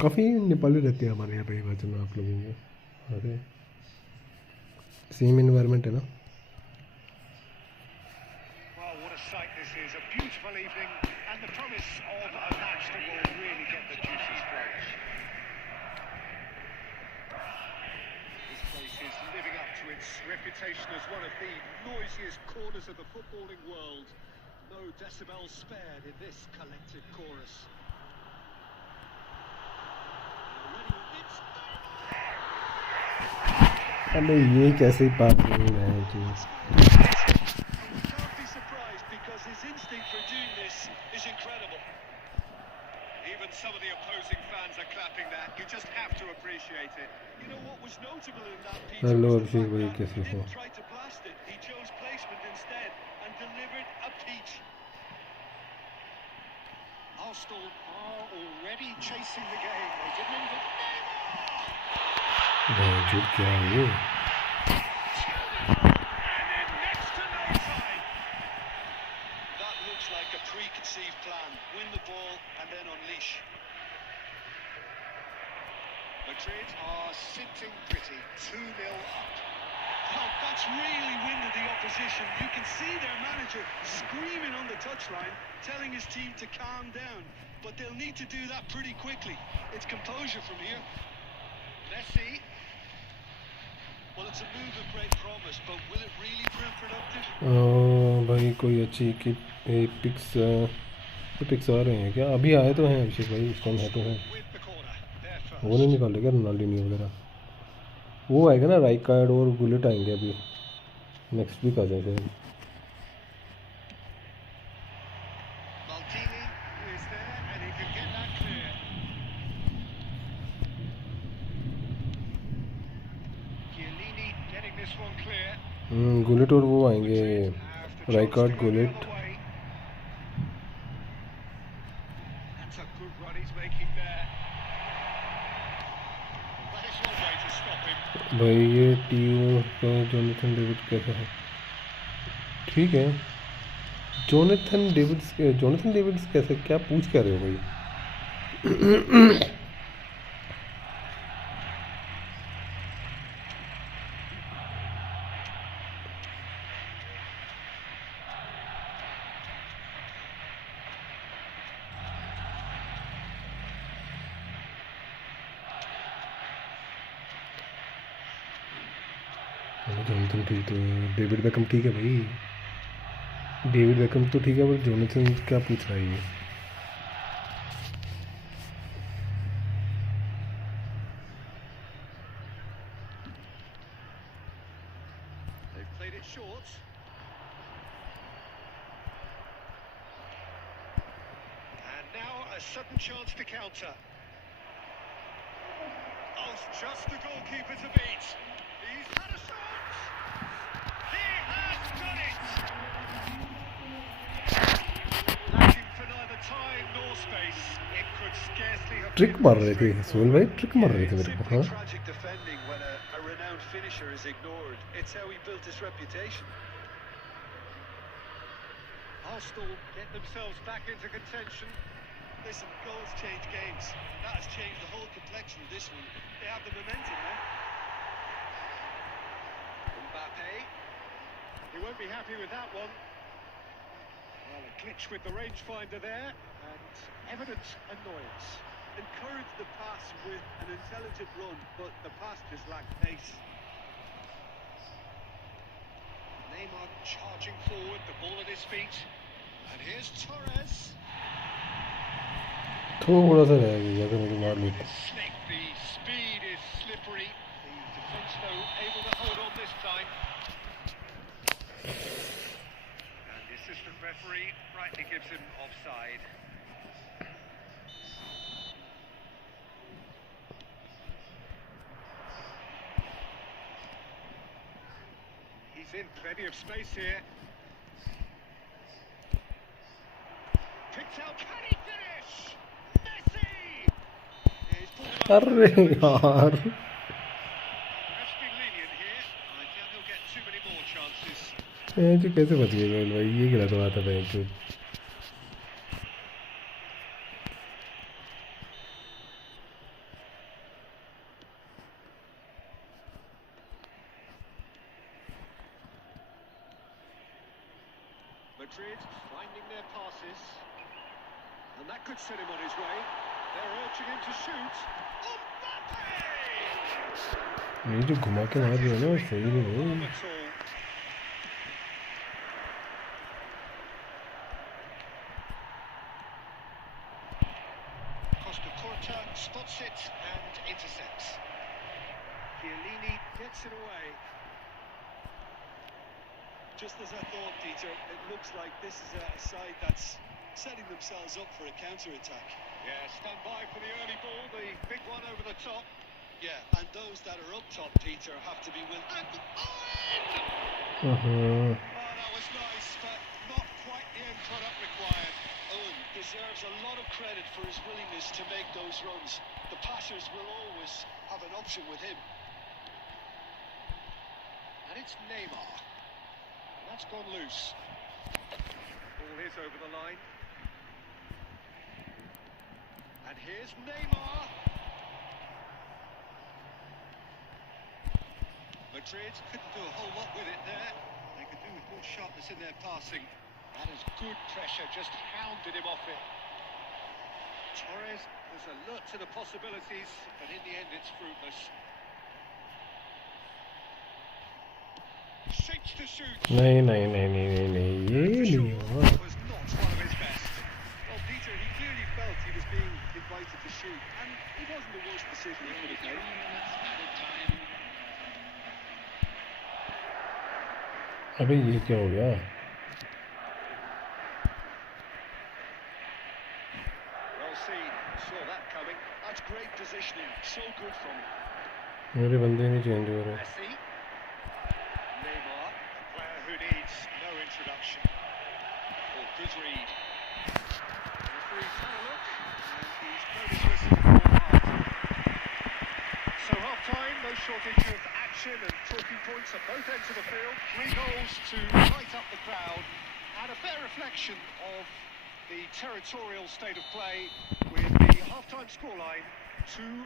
काफ़ी नेपाली रहते हैं हमारे यहाँ पे हिमाचल में आप लोगों को। अरे सेम इन्वायरमेंट है ना। Well, what a sight this is. A beautiful evening and the promise of a match that will really get the juices flowing. This place is living up to its reputation as one of the noisiest corners of the footballing world. No decibels spared in this collective chorus. अरे ये कैसे पास है जी। Can't be surprised because his instinct for doing this is incredible. Even some of the opposing fans are clapping that. You just have to appreciate it. You know what was notable in that piece hello was the Abhishek fact भाई, that कैसे he हो? didn't try to blast it. He chose placement instead and delivered a peach. Arsenal are already chasing the game. They didn't even... झूठ क्या है ये? And then next to no time. That looks like a preconceived plan. Win the ball and then unleash. Madrid are sitting pretty. 2-0 up. Well, that's really winded the opposition. You can see their manager screaming on the touchline, telling his team to calm down. But they'll need to do that pretty quickly. It's composure from here. Messi. Well, it's a move of great promise, but will it really prove productive? भाई कोई अच्छी pics आ रहे हैं क्या? अभी आए तो हैं अभिषेक भाई, इस टाइम है तो हैं। With the corner. There वो first. नहीं निकाल क्या रोनाल्डिनी वगैरह? वो आएगा ना, राइकार्ड और गुलेट आएंगे अभी, नेक्स्ट वीक आ जाएगा। Maldini is there and he can get that clear. Chiellini getting this one clear. Gullet और वो आएंगे, Have the Rijkaard chance to go the gullet. other way. That's a good run he's making there. That is one way to stop him. भाई ये TO का Jonathan David कैसा है? ठीक है। जोनाथन डेविड्स कैसे, क्या पूछ क्या रहे हो भाई? जोनाथन ठीक तो, डेविड बेकम ठीक है भाई, डेविड बेकम तो ठीक है, पर जोनाथन क्या पूछ रहा है ये? They've played it short. And now a sudden chance to counter. Oh, it's just the goalkeeper to beat. He's had a shot. He has done it. Lacking for neither time nor space. It could scarcely have trick been मार रहे थे restrained. Sohail भाई, trick मार रहे थे मेरे को। Simply हाँ tragic defending when a renowned finisher is ignored. It's how he built his reputation. Arsenal get themselves back into contention. Listen, goals change games. That has changed the whole complexion of this one. They have the momentum now. Mbappe. He won't be happy with that one. Well, a glitch with the rangefinder there, and evident annoyance. Encourage the pass with an intelligent run, but the pass just lacked pace. Neymar charging forward, the ball at his feet. And here's Torres. थोड़ा सा रह गया था, मुझे मार लेते। Slick, the speed is slippery. The defence, though, able to hold on this time. And the assistant referee rightly gives him offside. He's in plenty of space here. Picked out, can he finish? Messi! Yeah, he's pulled it up. अरे यार, Ref's been lenient here. I doubt he'll get too many more chances. जो कैसे बच गए गोल भाई? ये गलत बात है भाई। तो Madrid finding their passes. And that could set him on his way. They're urging him to shoot. ये जो घुमा के मार दिया ना सही नहीं है. Spots it and intercepts. Chiellini gets it away. Just as I thought, Peter, it looks like this is a side that's setting themselves up for a counter-attack. Yeah, stand by for the early ball, the big one over the top. Yeah, and those that are up top, Peter, have to be willing. Oh, that was nice, but not quite the end product required. Owen deserves a lot of credit for his willingness to make those runs. The passers will always have an option with him. And it's Neymar. That's gone loose. Ball is over the line. And here's Neymar. Madrid couldn't do a whole lot with it there. They could do with more sharpness in their passing. That is good pressure, just hounded him off it. Torres was alert to the possibilities, but in the end it's fruitless. Shapes to shoot. नहीं ये नहीं हुआ. Was not one of his best. Well, Peter, he clearly felt he was being invited to shoot, and it wasn't the worst decision he could have made. अबे ये क्या हो गया? Well seen, saw that coming. That's great positioning, so good from him. मेरे बंदे नहीं change हो रहे. Messi. Neymar, a player who needs no introduction. Or good read. Referee's had a look, and he's blown his whistle for half. So half-time, no shortage of action and talking points at both ends of the field. 3 goals to light up the crowd, and a fair reflection of the territorial state of play with the half-time scoreline 2-1.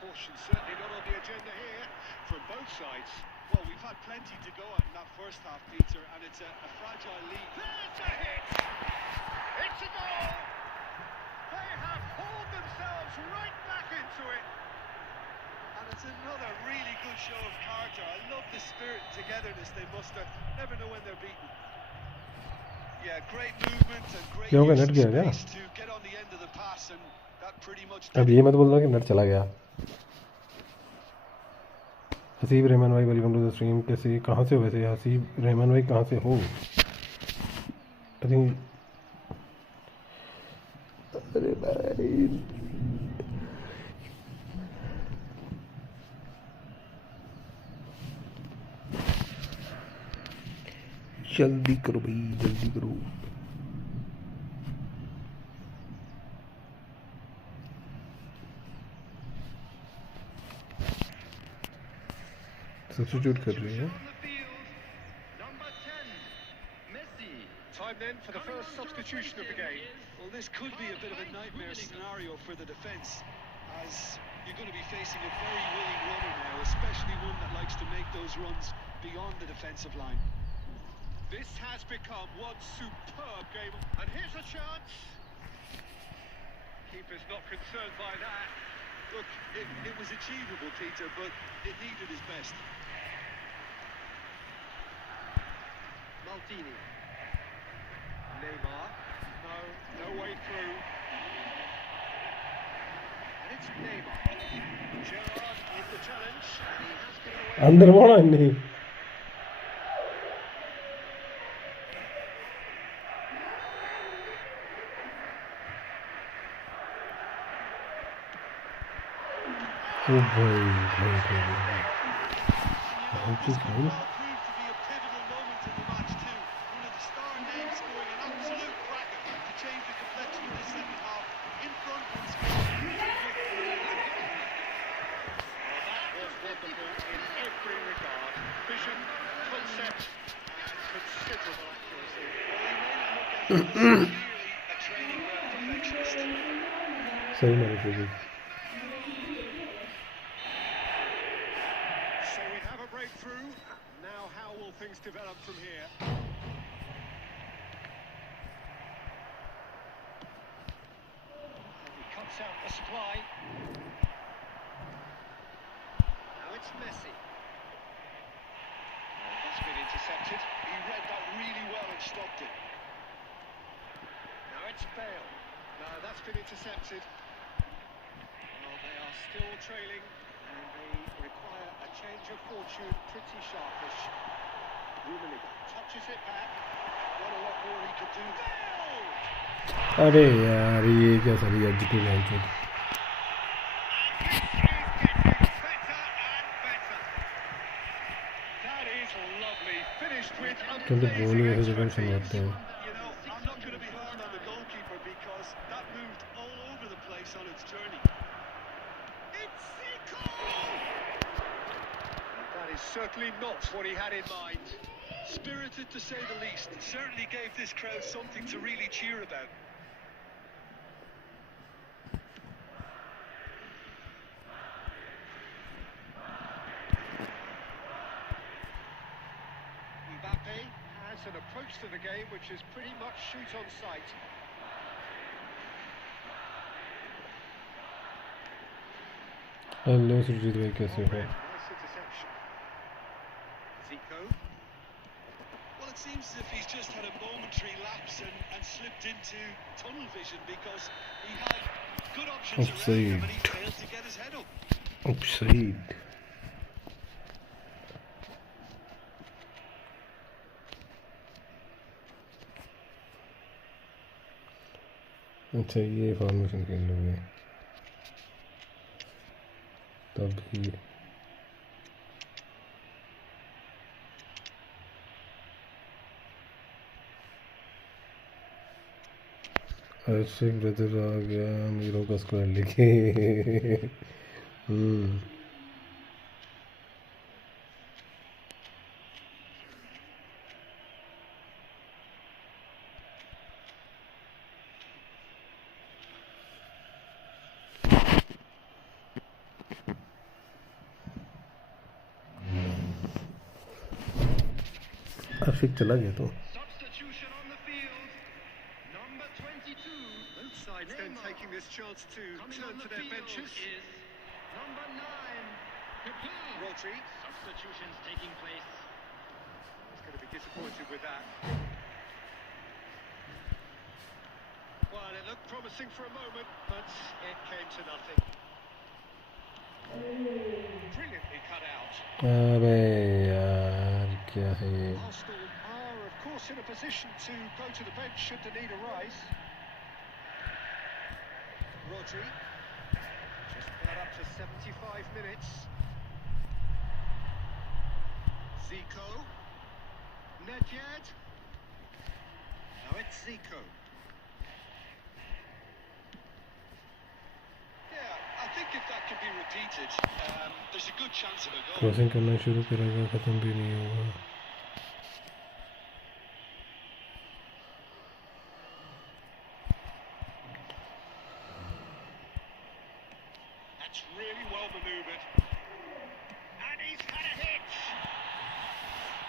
Caution certainly not on the agenda here from both sides. Well, we've had plenty to go at in that first half, Peter, and it's a fragile lead. There's a hit! It's a goal! They have hauled themselves right back into it. And it's another really good show of character. I love the spirit and togetherness they muster. Never know when they're beaten. Yeah, great movement and great क्या होगा? use net of गया क्या? space to get on the end of the pass, and that pretty much अब did ये it. मत बोलना कि net चला गया. हसीब रहमान भाई वेलकम टू द स्ट्रीम. कैसे कहाँ से हो वैसे हसीब रहमान भाई कहाँ से हो? आई थिंक अरे भाई जल्दी करो भाई जल्दी करो. सब्स्टिट्यूट कर रही है. Time then for the first substitution of the game. Well, this could be a bit of a nightmare scenario for the defence, as you're going to be facing a very willing runner now, especially one that likes to make those runs beyond the defensive line. This has become one superb game. And here's a chance. Keeper's not concerned by that. Look, it was achievable, Peter, but it needed his best. Maldini. Neymar. No way through. And it's Neymar. Gerrard in the challenge. And he has given away. अंदर बोला नहीं. ओ भाई Proved to be a pivotal moment in the match too. One of the star names scoring an absolute cracker to change the complexion of the second half. In front and scoring. That was wonderful in every regard. Vision, concept, and considerable accuracy. Well, he made it look clearly a training ground perfectionist. सही मैंने की. So we have a break. breakthrough. Now how will things develop from here? And he cuts out the supply. Now it's Messi. And that's been intercepted. He read that really well and stopped it. Now it's Bale. No, that's been intercepted. Well, they are still trailing, and they require a change of fortune pretty sharpish. Rummenigge touches it back. Not a lot more he could do. Bale! अरे यार ये क्या सारी execute है And this is getting better and better. That is lovely. Finished with क्योंकि बोल ही ऐसे जगह expertise. सुनवाते हैं You know, I'm not going to be hard on the goalkeeper because that moved all over the place on its journey. It's Zico! That is certainly not what he had in mind. Spirited to say the least. Certainly gave this crowd something to really cheer about. Mbappe has an approach to the game which is pretty much shoot on sight. Hello Surjeet भाई कैसे हो Nice interception. Zico. Well, it seems as if he's just had a momentary lapse and slipped into tunnel vision because he had good options around him and he failed to get his head up. Offside अच्छा ये formation खेल लोगे तभी अर्शिक brother आ गया अमीरों का squad लिखे अर्शिक चला गया तो Substitution on the field. Number 22. Both sides then taking this chance to turn to their benches. Number 9, Rodri substitutions taking place. is going to be disappointed with that. Well, it looked promising for a moment, but it came to nothing. Brilliantly cut out. अबे यार क्या है ये Arsenal are, of course, in a position to go to the bench should the need arise. Rodri, just about up to 75 minutes. Zico, Nedved. Now it's Zico. Yeah, I think if that can be repeated, there's a good chance of a goal. Crossing करना शुरू करेगा ख़त्म भी नहीं होगा That's really well manoeuvred. And he's had a hit.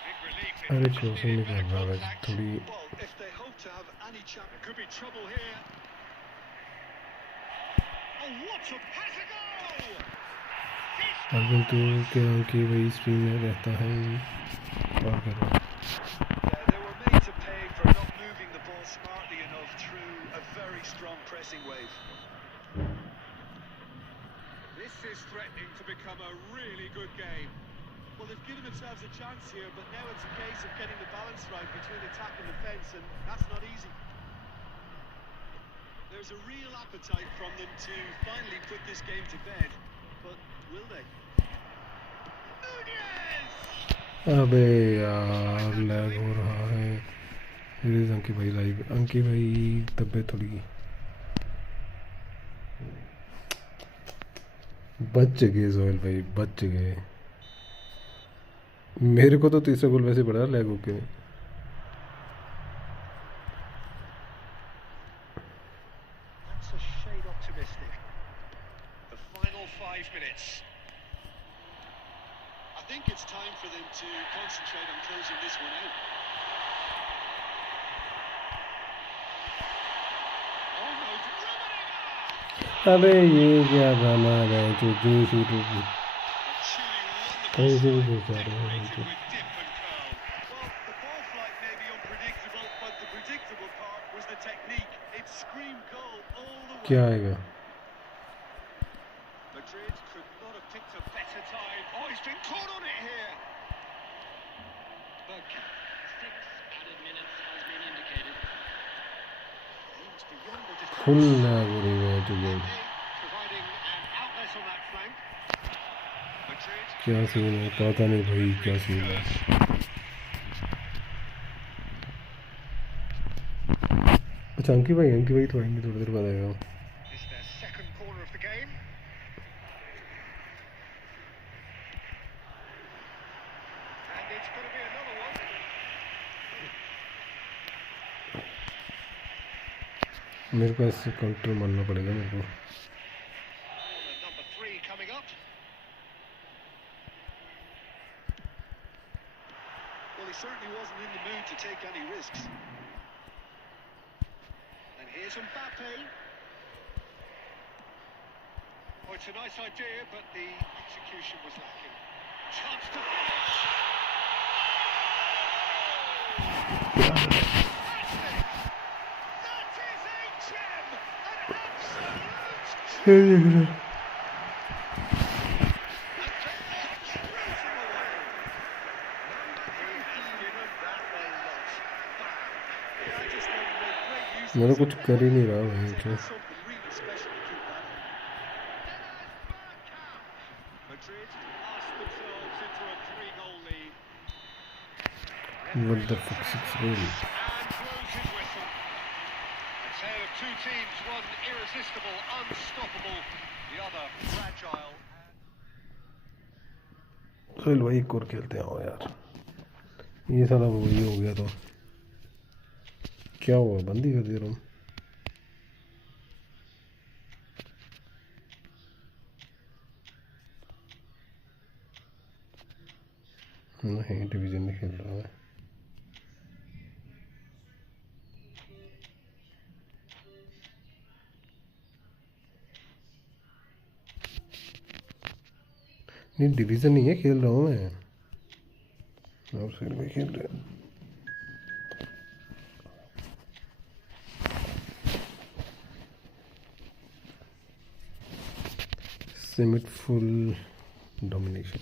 Big relief in अरे just crossing needed नहीं better कर रहा है contact. थोड़ी Well, if they hope to have any chance... There could be trouble here. Oh, what a pass a goal! Arjun तू क्या कि भाई स्ट्रीम में रहता है और करो Yeah, they were made to pay for not moving the ball smartly enough through a very strong pressing wave. This is threatening to become a really good game. Well, they've given themselves a chance here, but now it's a case of getting the balance right between attack and defence, and that's not easy. There's a real appetite from them to finally put this game to bed, but will they? Nunez! अबे यार lag हो रहा है please अंकी भाई live अंकी भाई तबीयत थोड़ी बच गए जोहेल भाई बच गए मेरे को तो तीसरा गोल वैसे पड़ा लैग होके That's a shade optimistic. The final 5 minutes. I think it's time for them to concentrate on closing this one out. Almost riveting. अबे ये क्या ड्रामा है जो जो शूट A कैसे truly भी wonderful बेकार strike, है decorated with dip and curl. Well, the ball flight may be unpredictable, but the predictable part was the technique. It screamed goal all the way. क्या आएगा Madrid could not have picked a better time. Oh, he's been caught on it here. Bergkamp. 6 added minutes has been indicated. Aims beyond the defence. Full बुरी है जो ये Providing an outlet on that flank. Madrid. क्या scene है पता नहीं भाई क्या सीन है अच्छा अंकी भाई तो आएंगे थोड़ी देर बाद आएगा This is their second corner of the game. And it's going to be another one. मेरे को ऐसे काउंटर मारना पड़ेगा मेरे को Corner number 3 coming up. Well, he certainly wasn't in the mood to take any risks. And here's Mbappe. Oh, it's a nice idea, but the execution was lacking. Chance to finish. That is a gem! An absolute मैं तो कुछ कर ही नहीं रहा भाई तो Something really special to keep that. Madrid asked themselves into a 3-goal lead. what the fuck 6 goal And blows his whistle. A tale of two teams, one irresistible, unstoppable, the other fragile. चल भाई एक और खेलते हैं आओ यार ये साला वही हो गया तो क्या हुआ बंद ही कर दिया रूम नहीं डिवीजन नहीं खेल रहा है नहीं डिवीजन नहीं है खेल रहा हूँ मैं और फिर भी खेल रहा Summit full domination.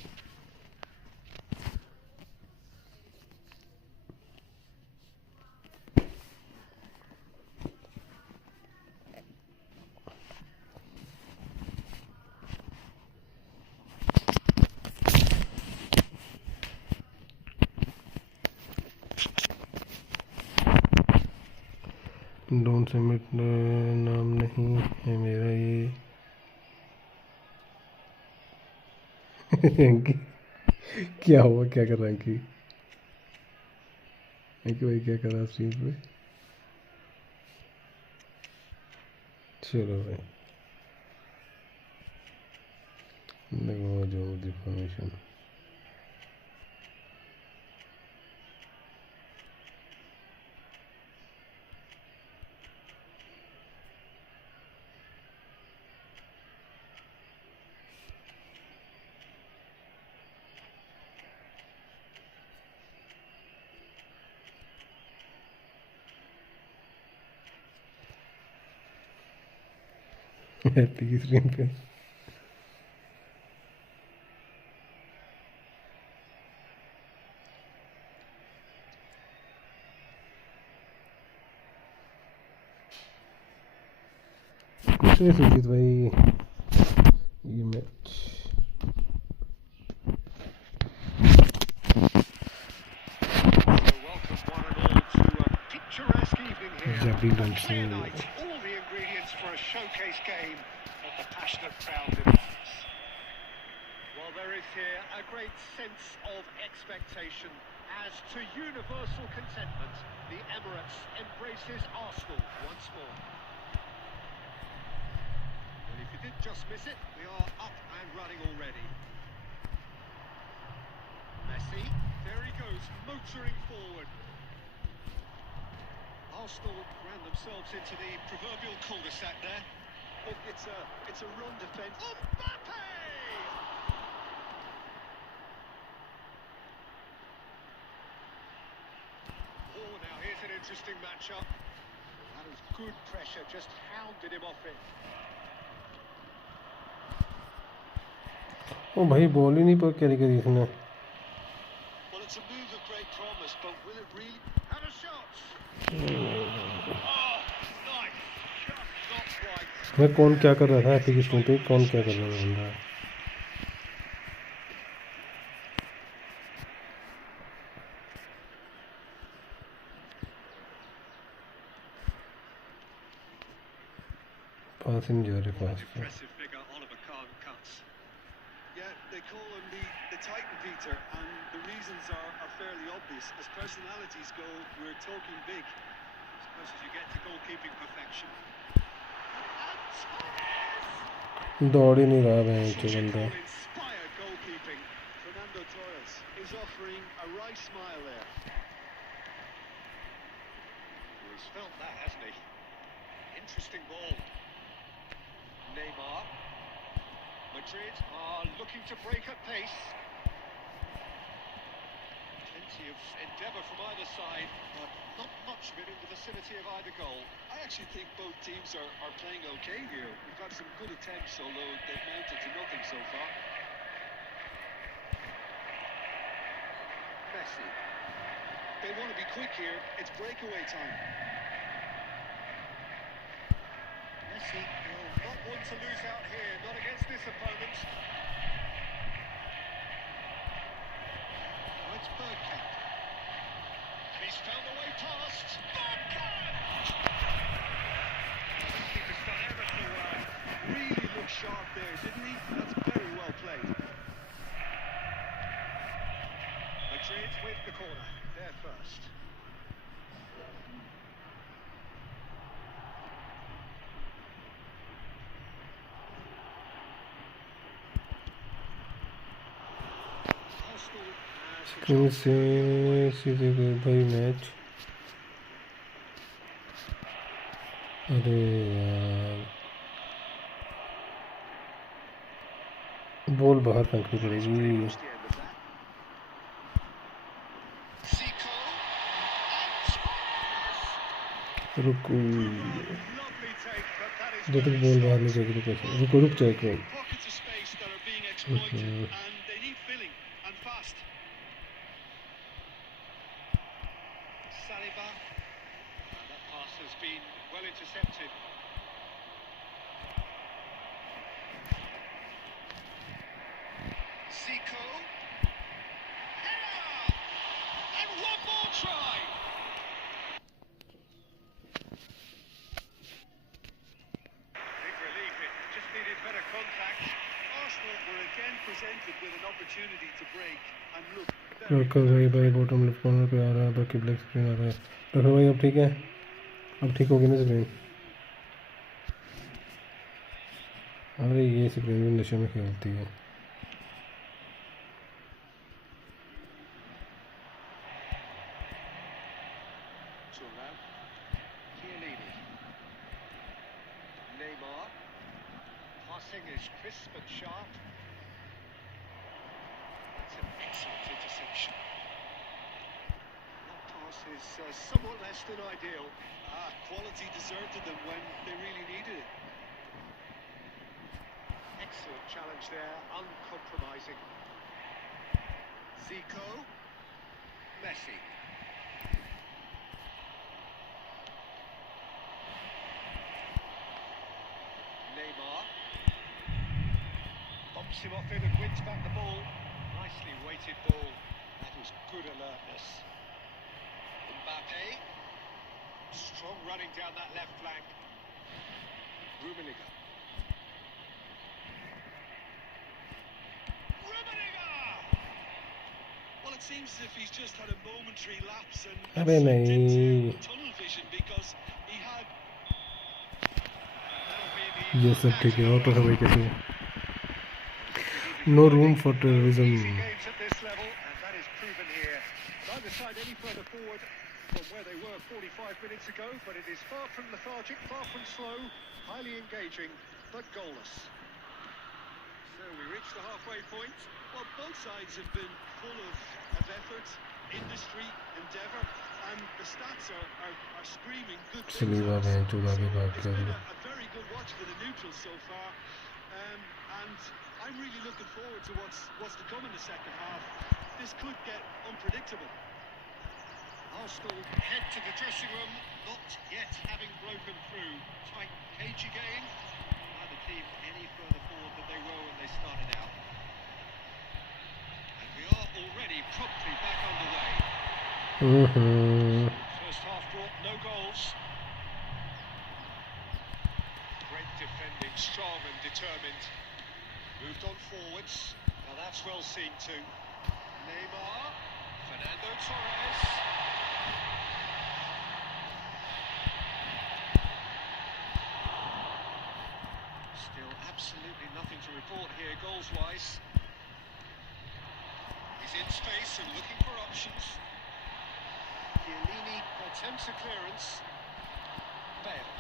Don't submit नाम नहीं है मेरा ये अंकी क्या हुआ क्या कर रहा है अंकी अंकी भाई क्या कर रहा है स्ट्रीम पे चलो भाई देखो जो डिफॉर्मेशन हैप्पी की स्क्रीन पे कुछ नहीं सुजीत भाई ये match Welcome one and all to a picturesque evening here. Jabby A Dunson. clear night, all the ingredients for a showcase game that the passionate crowd demands. Well, there is here a great sense of expectation as to universal contentment. The Emirates embraces Arsenal once more. Well, if you did just miss it, we are up and running already. Messi, there he goes, motoring forward. Arsenal ran themselves into the proverbial cul-de-sac there. Look, it's a run defence. Mbappe! Oh, now here's an interesting matchup. That was good pressure, just hounded him off it. ओ भाई ball ही नहीं पर carry करी इसने. Well, it's a move of great promise, but will it really? And a shot! Oh, nice! Just not quite. मैं कौन क्या कर रहा था एप्लीकेशन पे, कौन क्या कर रहा था बंदा. पास ही नहीं जा रहे पास का. Impressive figure, Oliver Kahn cuts. Yeah, they call him the Titan, Peter, and the reasons are fairly obvious. As personalities go, we're talking big. As close as you get to goalkeeping perfection. दौड़ ही नहीं रहा है Such a बंदा. goal-inspired goalkeeping. Fernando Torres is offering a wry smile there. Well, he's felt that, hasn't he? Interesting ball. Neymar. Madrid are looking to break at pace. Plenty of endeavour from either side, but not much of it in the vicinity of either goal. I actually think both teams are playing okay here. We've had some good attempts, although they've mounted to nothing so far. Messi. They want to be quick here. It's breakaway time. Messi will not want to lose out here, not against this opponent. Oh, it's Bergkamp. And he's found a way past. Bergkamp! The keeper's done ever so well. Really looked sharp there, didn't he? That's very well played. Madrid with the corner. They're first. Arsenal has screen से सीधे गए भाई match. अरे यार ball बाहर फेंकनी पड़ेगी. the end of that. Zico and रुको lovely take, but that is जब तक very बॉल बाहर slow. नहीं जाएगी तो कैसे. रुको रुक जाए एक minute. Pockets of space that are being exploited, and they need filling, and fast. Saliba. And that pass has been well intercepted. Zico. Header! And one more try! Big relief, it just needed better contact. Arsenal were again presented with an opportunity to break, and look, रखो भाई भाई bottom left corner पे आ रहा है, बाकी black screen आ रहा है. रखो भाई अब ठीक है, अब ठीक होगी ना स्क्रीन. अरे ये स्क्रीन भी नशे में खेलती है. Turnip. Chiellini. Neymar. Passing is crisp and sharp. That's an excellent interception. That pass is somewhat less than ideal. quality deserted them when they really needed it. Excellent challenge there, uncompromising. Zico. Messi. Neymar. Bumps him off in and wins back the ball. Nicely weighted ball. That was good alertness. Mbappe. Strong running down that left flank. Rummenigge. Well, it seems as if he's just had a momentary lapse and अबे slipped नहीं. into tunnel vision because he had. ये सब ठीक है. और तो भाई कैसे. No room for terrorism. Games at this level, and that is here. Neither side any further forward from where they were 45 minutes ago, but it is far from lethargic, far from slow, highly engaging, but goalless. So we reach the halfway point. Well, both sides have been full of effort, industry, endeavour, and the stats are screaming good things. Saliba at us. man, चौदह भी So भाग it's गया been था। a very good watch for the neutrals so far, and I'm really looking forward to what's to come in the second half. This could get unpredictable. Arsenal head to the dressing room, not yet having broken through. Tight, cagey game. Neither team any further forward than they were when they started out. And we are already promptly back underway. First half brought no goals. Great defending, strong and determined. Moved on forwards. Now that's well seen too. Neymar, Fernando Torres. Still absolutely nothing to report here goals-wise. He's in space and looking for options. Chiellini attempts a clearance. Bale.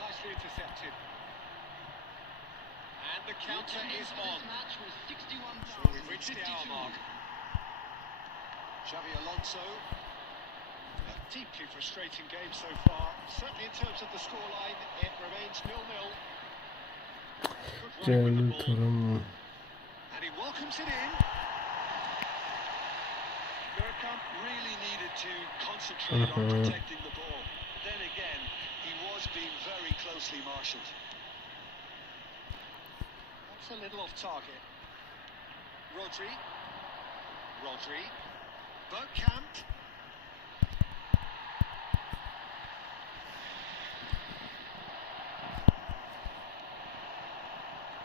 Nicely intercepted. And the counter is on. So we've reached the hour mark. Xavi Alonso. A deeply frustrating game so far. Certainly in terms of the scoreline, it remains 0-0. Good running with the ball. And he welcomes it in. Bergkamp really needed to concentrate on protecting the ball. Then again, he was being very closely marshalled. That's a little off target. Rodri. Bergkamp.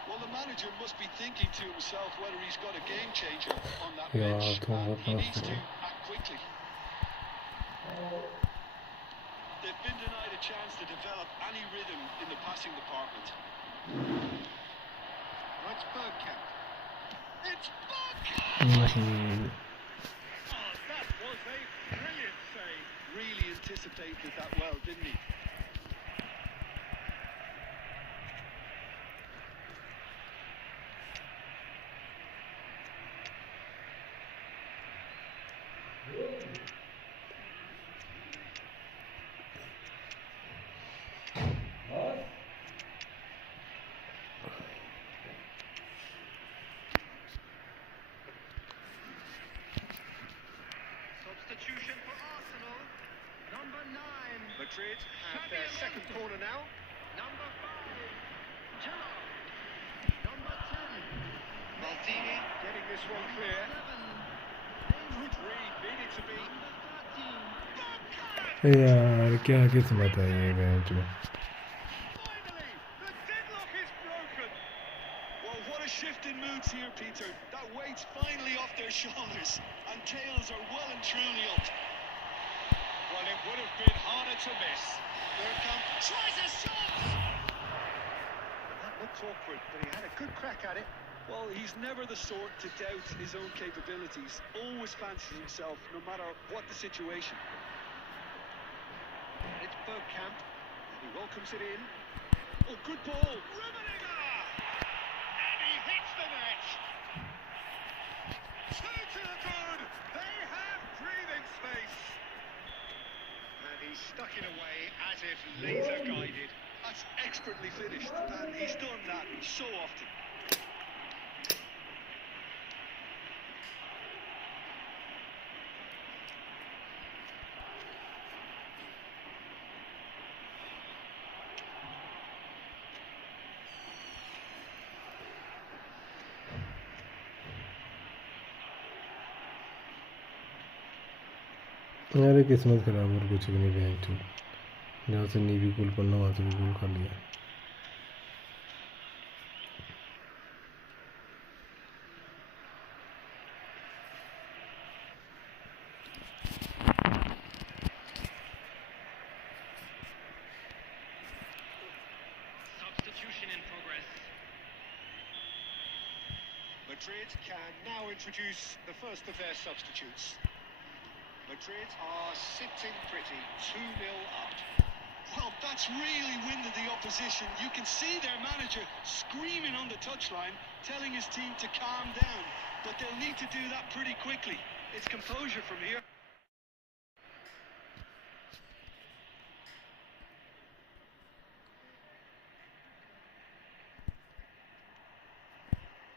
Well, the manager must be thinking to himself whether he's got a game changer on that Yeah, bench. totally He needs to possible. act quickly. They've been denied a chance to develop any rhythm in the passing department. That's Bergkamp. It's Bergkamp! Oh, that was a brilliant save. Really anticipated that well, didn't he? Substitution for Arsenal. Number 9. Madrid have their second corner now. Number 5. Gerrard. Number 10. Maldini getting this one clear. 7. Good read, needed to be. Number 13. यार क्या किस्मत है ये match में। Finally, the deadlock is broken. Well, what a shift in moods here, Peter. That weight's finally off their shoulders, and tails are well and truly up. Well, it would have been harder to miss. Bergkamp tries a shot! That looked awkward, but he had a good crack at it. Well, he's never the sort to doubt his own capabilities. Always fancies himself, no matter what the situation. It's Bergkamp, and he welcomes it in. Oh, good ball. Rummenigge! And he hits the net! 2 to the good! They have breathing space! And he stuck it away as if laser guided. That's expertly finished, and he's done that so often. अरे किस्मत खराब और कुछ भी नहीं bank to जहाँ से नहीं भी गोल करना वहाँ से भी गोल कर लिया। Substitution in progress. Madrid can now introduce the first of their substitutes. Madrid are sitting pretty, 2-0 up. Well, that's really winded the opposition. You can see their manager screaming on the touchline, telling his team to calm down. But they'll need to do that pretty quickly. It's composure from here.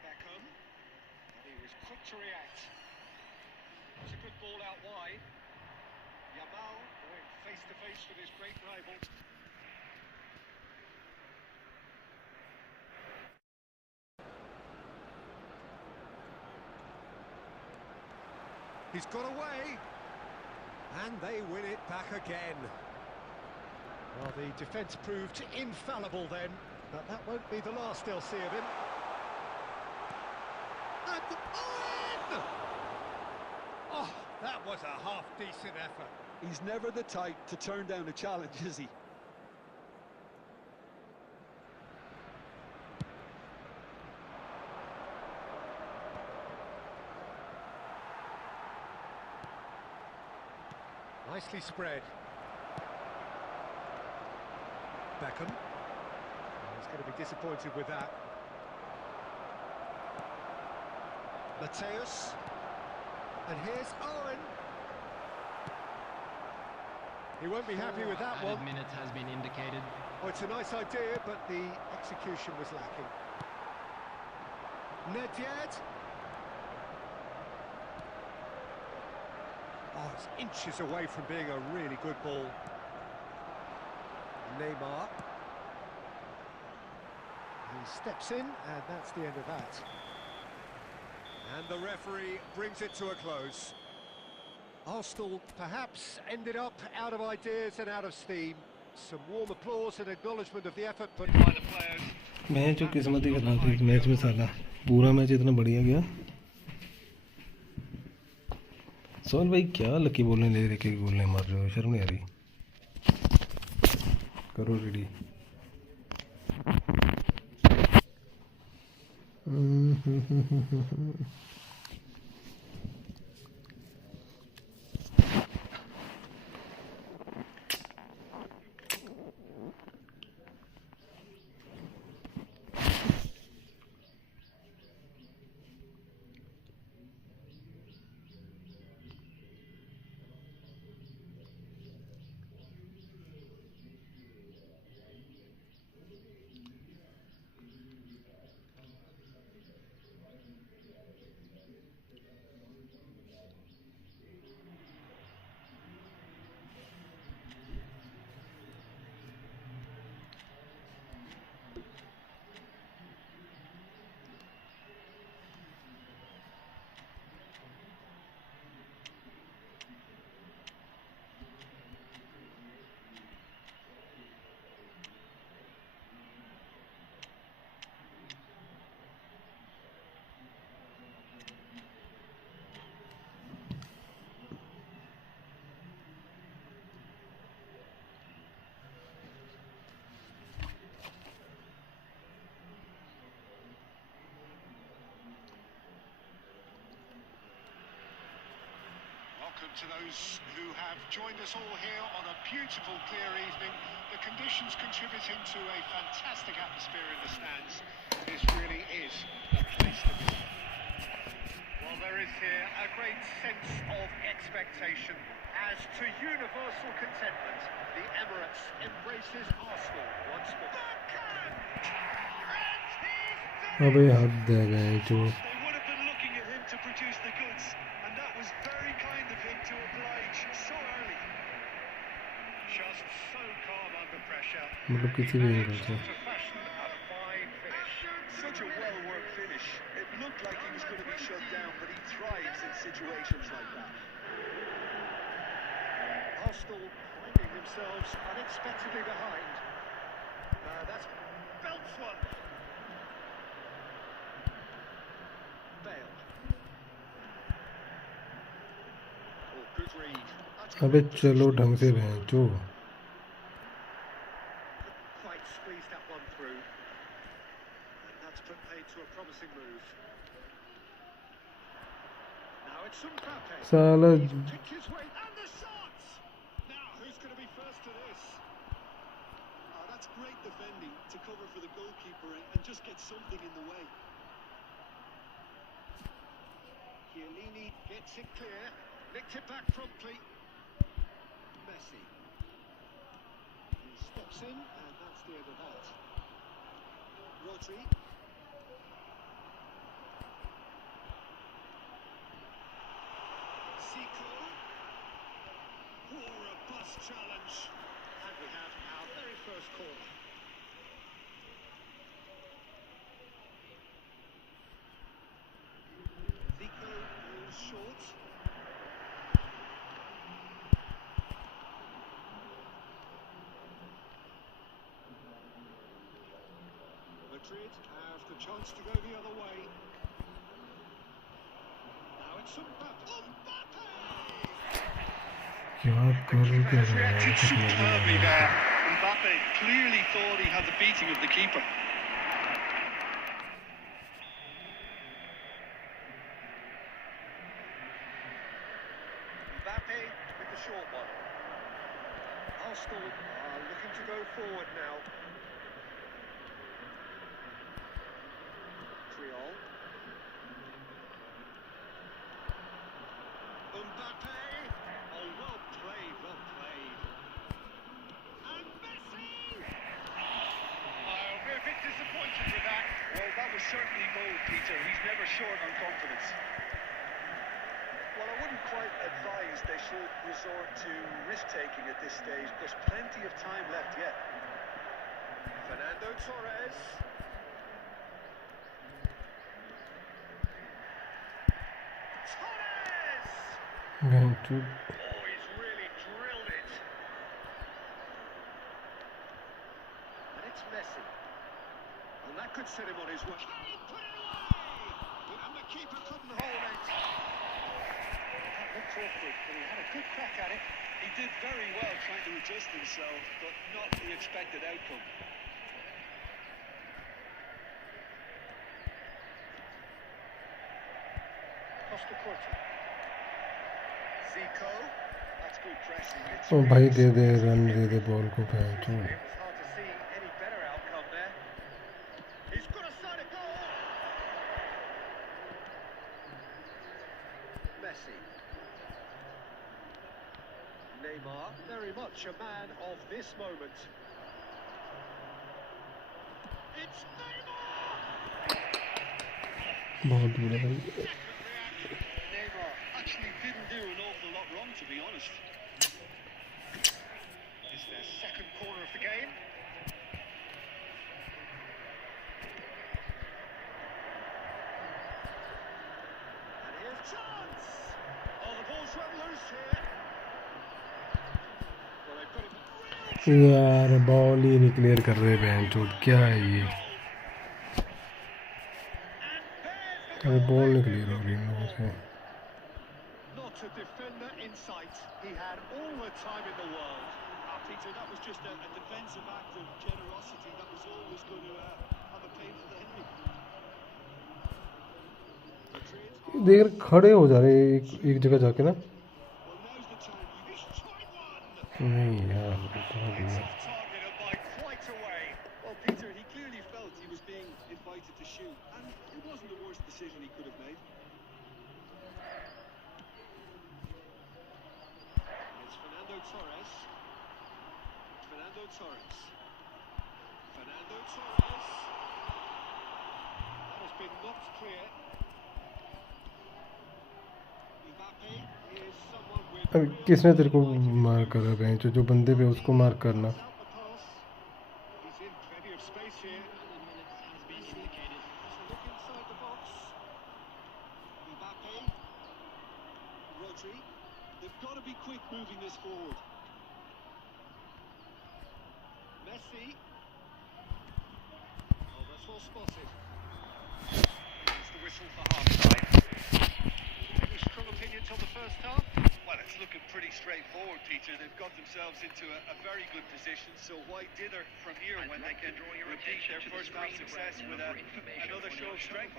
Beckham, and he was quick to react. It's a good ball out wide. Yamal going face to face with his great rival. He's got away, and they win it back again. Well, the defence proved infallible then, but that won't be the last they'll see of him. And in! Oh, that was a half-decent effort. He's never the type to turn down a challenge, is he? Nicely spread. Beckham. He's going to be disappointed with that. Mateus. And here's Owen. He won't be happy with that one. Added minutes has been indicated. Oh, it's a nice idea, but the execution was lacking. Nedved. Oh, it's inches away from being a really good ball. Neymar. He steps in, and that's the end of that. And the referee brings it to a close. Arsenal perhaps ended up out of ideas and out of steam. Some warm applause and acknowledgement of the effort put by the players. Match जो किस्मत ही खराब थी match में साला पूरा match इतना बढ़िया गया सोहन भाई क्या लकी बोलने ले रहे के बोलने मार रहे हो शर्म नहीं आ रही करो ready To those who have joined us all here on a beautiful, clear evening, the conditions contributing to a fantastic atmosphere in the stands. This really is the place to be. Well, there is here a great sense of expectation as to universal contentment. The Emirates embraces Arsenal once more. अबे हद है गए जो They would have been looking at him to produce the goods, and that was very kind of him to oblige so early. Just so calm under pressure. मतलब किसी भी angle से To fashion a fine finish. Such a well-worked finish. It looked like he was going to be shut down, but he thrives in situations like that. Arsenal finding themselves unexpectedly behind. That's belts one. Bale. Oh, good read. अबे चलो ढंग से बहन जो Quite squeezed that one through. And that's put paid to a promising move. it's Mbappe. साला He's picked his way and the shot. Now who's going to be first to this? Oh, that's great defending to cover for the goalkeeper and just get something in the way. Chiellini gets it clear, nicked it back promptly. Messi. He steps in, and that's the end of that. Rodri. Zico. Poor robust challenge. And we have our very first corner. Zico is short. Madrid have the chance to go the other way. Now it's Mbappe. क्या करूँ क्या Has reacted superbly there. Mbappe clearly thought he had the beating of the keeper. Mbappe with the short one. Arsenal are looking to go forward now. Triol. Mbappe. Oh, well played, well played. And Messi! We're a bit disappointed with that. Well, that was certainly bold, Peter. He's never short on confidence. Well, I wouldn't quite advise they should resort to risk-taking at this stage. There's plenty of time left yet. Fernando Torres. Torres! going to Oh, he's really drilled it. And it's Messi. And that could set him on his way. Can he put it away? And the keeper couldn't hold it. That looked awkward, but he had a good crack at it. He did very well trying to adjust himself, but not the expected outcome. Costa Curta. Zico. That's good pressing. It's O really भाई दे दे smart. Run दे दे ball को fan It was hard to see any better outcome there. He's got a side of goal. Messi. Neymar, very much a man of this moment. It's Neymar! बहुत बुरा भाई Neymar actually didn't do an awful lot wrong, to be honest. It's their second corner of the game. And here's chance! Oh, the ball's run loose here. Well, they've got him real यार ball ही नहीं clear कर रहे बहन चोट क्या है ये अरे बॉल नहीं क्लियर हो रही इन लोगों से Not a defender in sight. He had all the time in the world. Peter, that was just a defensive act of generosity that was always going to have a painful ending. Madrid देख खड़े हो जा रहे एक जगह जाके ना well, now's the time. He's tried one. नहीं यार इतना भी नहीं। Targeted by quite a way. Well, Peter, he clearly felt he was being invited to shoot, and it wasn't the worst decision he could have made. It's Fernando Torres. Fernando Torres. Fernando Torres. That has been knocked clear. Mbappe is someone with अब किसने तेरे को मार करा बहन चोट जो बंदे पे उसको मार करना out the pass. He's in plenty of space here. Has a look inside the box. Mbappe. Rodri, they've got to be quick moving this forward. Messi. Oh, that's well spotted. That's the whistle for half-time. Any strong opinions on the first half? Well, it's looking pretty straightforward, Peter. They've got themselves into a very good position, so why dither from here when they can repeat their first half success with another show of strength?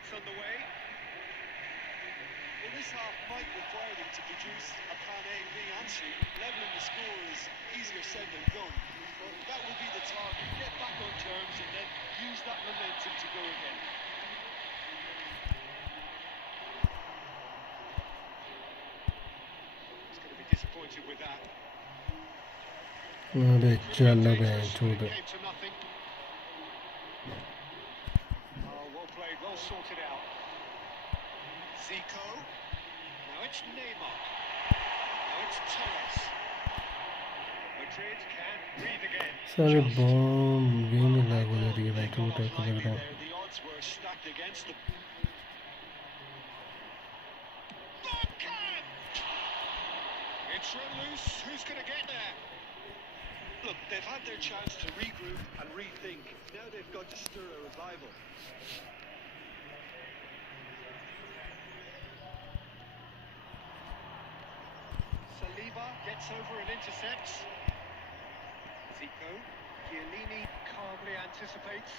gets underway. Well, this half might require them to produce a plan A, B and C. Levelling the score is easier said than done, but that will be the target. Get back on terms and then use that momentum to go again. He's going to be disappointed with that. अबे चल बे Dangerous, छोड़ but it came to nothing. Oh, well played, well sorted out. Zico. Now it's Neymar. Now it's Torres. Madrid can breathe again. सारे Just. Baum game ही lag हो जा रही है They भाई got छोटा off को लग lightly रहा है there. The odds were stacked against them. It's run loose. Who's going to get there? Look, they've had their chance to regroup and rethink. Now they've got to stir a revival. Saliba gets over and intercepts. Zico. Chiellini calmly anticipates.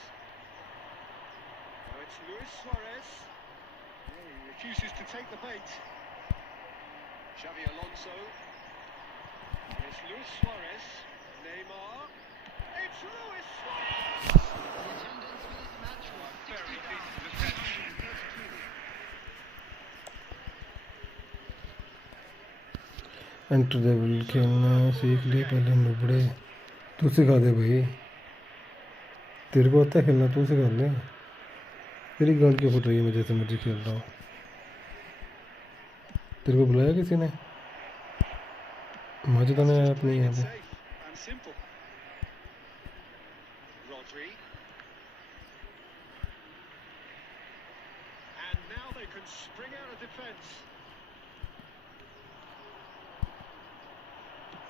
Now it's Luis Suarez. Yeah, he refuses to take the bait. Xavi Alonso. It's Luis Suarez. Neymar. It's Luis Suarez! Very decent defence. Enter level खेलना सीख ले पहले नुबड़े तू सिखा दे भाई तेरे को आता है खेलना तू सिखा ले तेरी गांड क्यों फुट रही है मैं जैसे मर्जी खेल रहा हूँ तेरे को बुलाया किसी ने मुझे तो नहीं अपनी यहाँ पे Safe and simple. Rodri. And now they can spring out of defence.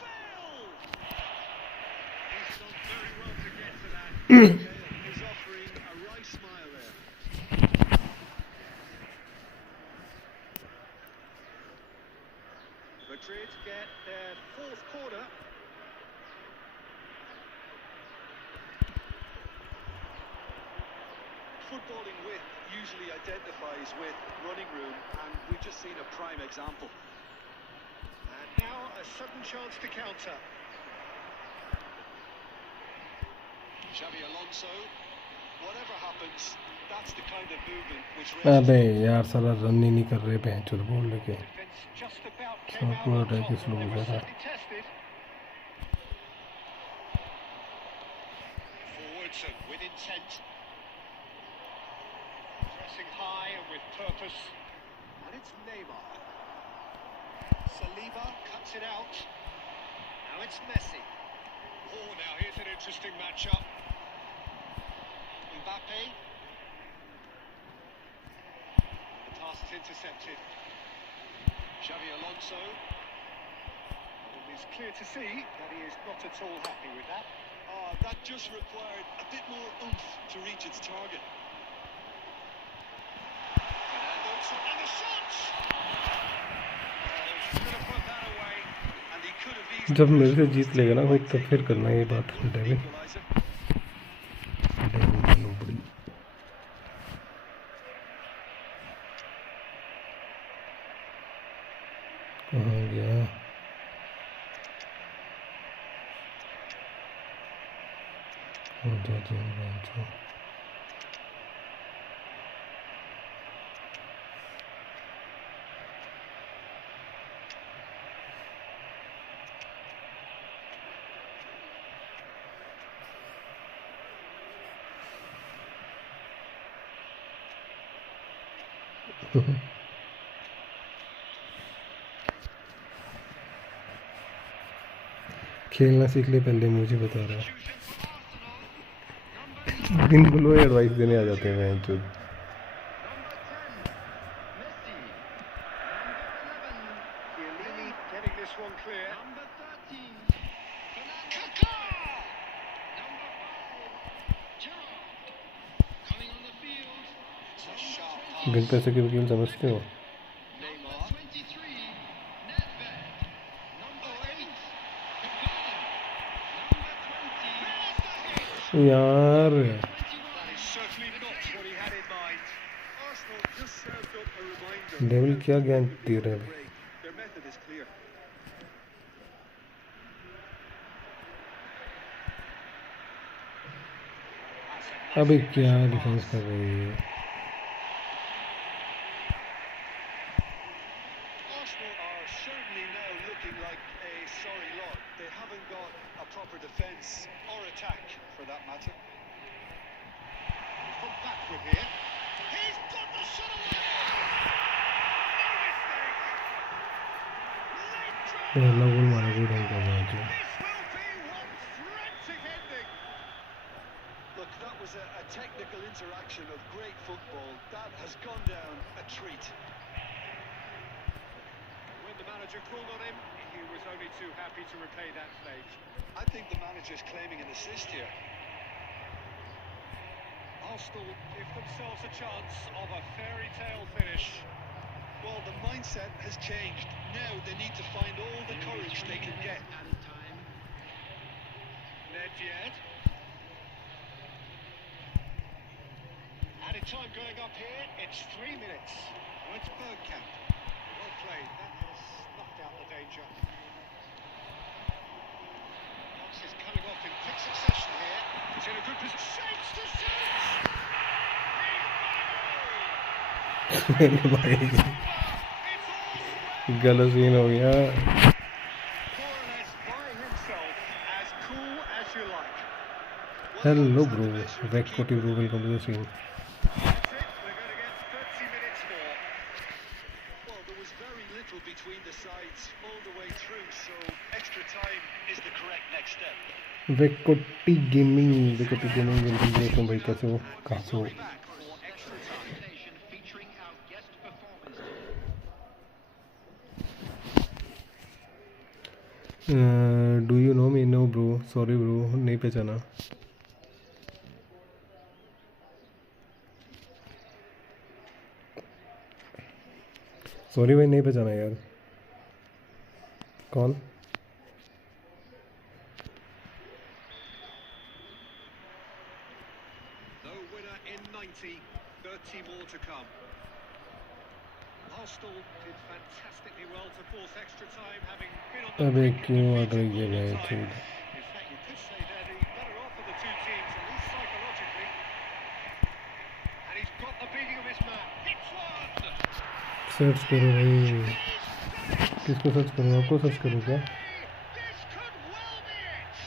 Bale! He's done very well to get to that. He's offering a right smile there. Madrid get their fourth corner. Footballing width usually identifies with running room, and we've just seen a prime example. And now a sudden chance to counter. Xavi Alonso. Whatever happens, that's the kind of movement which अबे यार साला run ही नहीं कर रहे बहन चोद बोल लेके Defence just about So came out poor on attack top. is low, They were yeah. certainly tested. Forwards and with intent. Pressing high and with purpose. And it's Neymar. Saliba cuts it out. Now it's Messi. Oh, now here's an interesting matchup. Mbappe. The pass is intercepted. Xavi Alonso. And it's clear to see that he is not at all happy with that. That just required a bit more oomph to reach its target. And the shot! He's going to put that away, and he could have easily... जब मेरे से जीत लेगा ना भाई तब फिर करना ये बात डेविन Equaliser. डेविन नुबड़ी कहाँ गया खेलना सीख ले पहले मुझे बता रहा दिन बुलो एडवाइस देने आ जाते हैं बहन चोद Chiellini getting this one clear. Number 13. Kaká! Coming on the field. It's a sharp pass. बिन पैसे के वकील समझते हो Neymar. 23. Nedved. Number 8. Number 20. यार That is certainly not what he had in mind. Arsenal devil क्या ज्ञान दे रहे हैं? Their method is clear. अबे क्या डिफेंस कर रही है? Arsenal are certainly now looking like a sorry lot. They haven't got a proper defence or attack, for that matter. From backward here. He's got the shot away! No mistake! पहला गोल मारा कोई ढंग का match है। This will be one frantic ending! Look, that was a technical interaction of great football. That has gone down a treat. When the manager called on him, he was only too happy to repay that stage. I think the manager's claiming an assist here. Arsenal give themselves a chance of a fairy tale finish. Well, the mindset has changed. Now they need to find all the courage they can get. Nedved. Added time going up here, it's 3 minutes. Well, it's Bergkamp. Well played, that has snuffed out the danger. Knox is coming off in quick succession here. He's in a good position. Shapes to shoot! भाई गलत scene हो गया। Cornet by himself, as cool as you like. Hello bro, वेक्कोटी bro, welcome to the stream. That's it, we're going to get 30 minutes more. Well, there was very little between the sides all the way through, so extra time is the correct next step. वेक्कोटी gaming, वेक्कोटी gaming, welcome to the stream भाई। कैसे हो? कहाँ से हो? Back for extra time. Featuring our guest performance. Do you know me? No bro, sorry bro, नहीं पहचाना। सॉरी भाई, नहीं पहचाना यार। कौन? No winner in 90, 30 more to come. Arsenal did fantastically well to force extra time, having been on the अबे brink of क्यों आ defeat गई all है the भाई? time. In fact, you could say they're the better off of the two teams, at least psychologically. And he's got the beating of his man. Hits one! Search करो भाई, किसको search करूँ? आपको search करूँ क्या? This could well be it!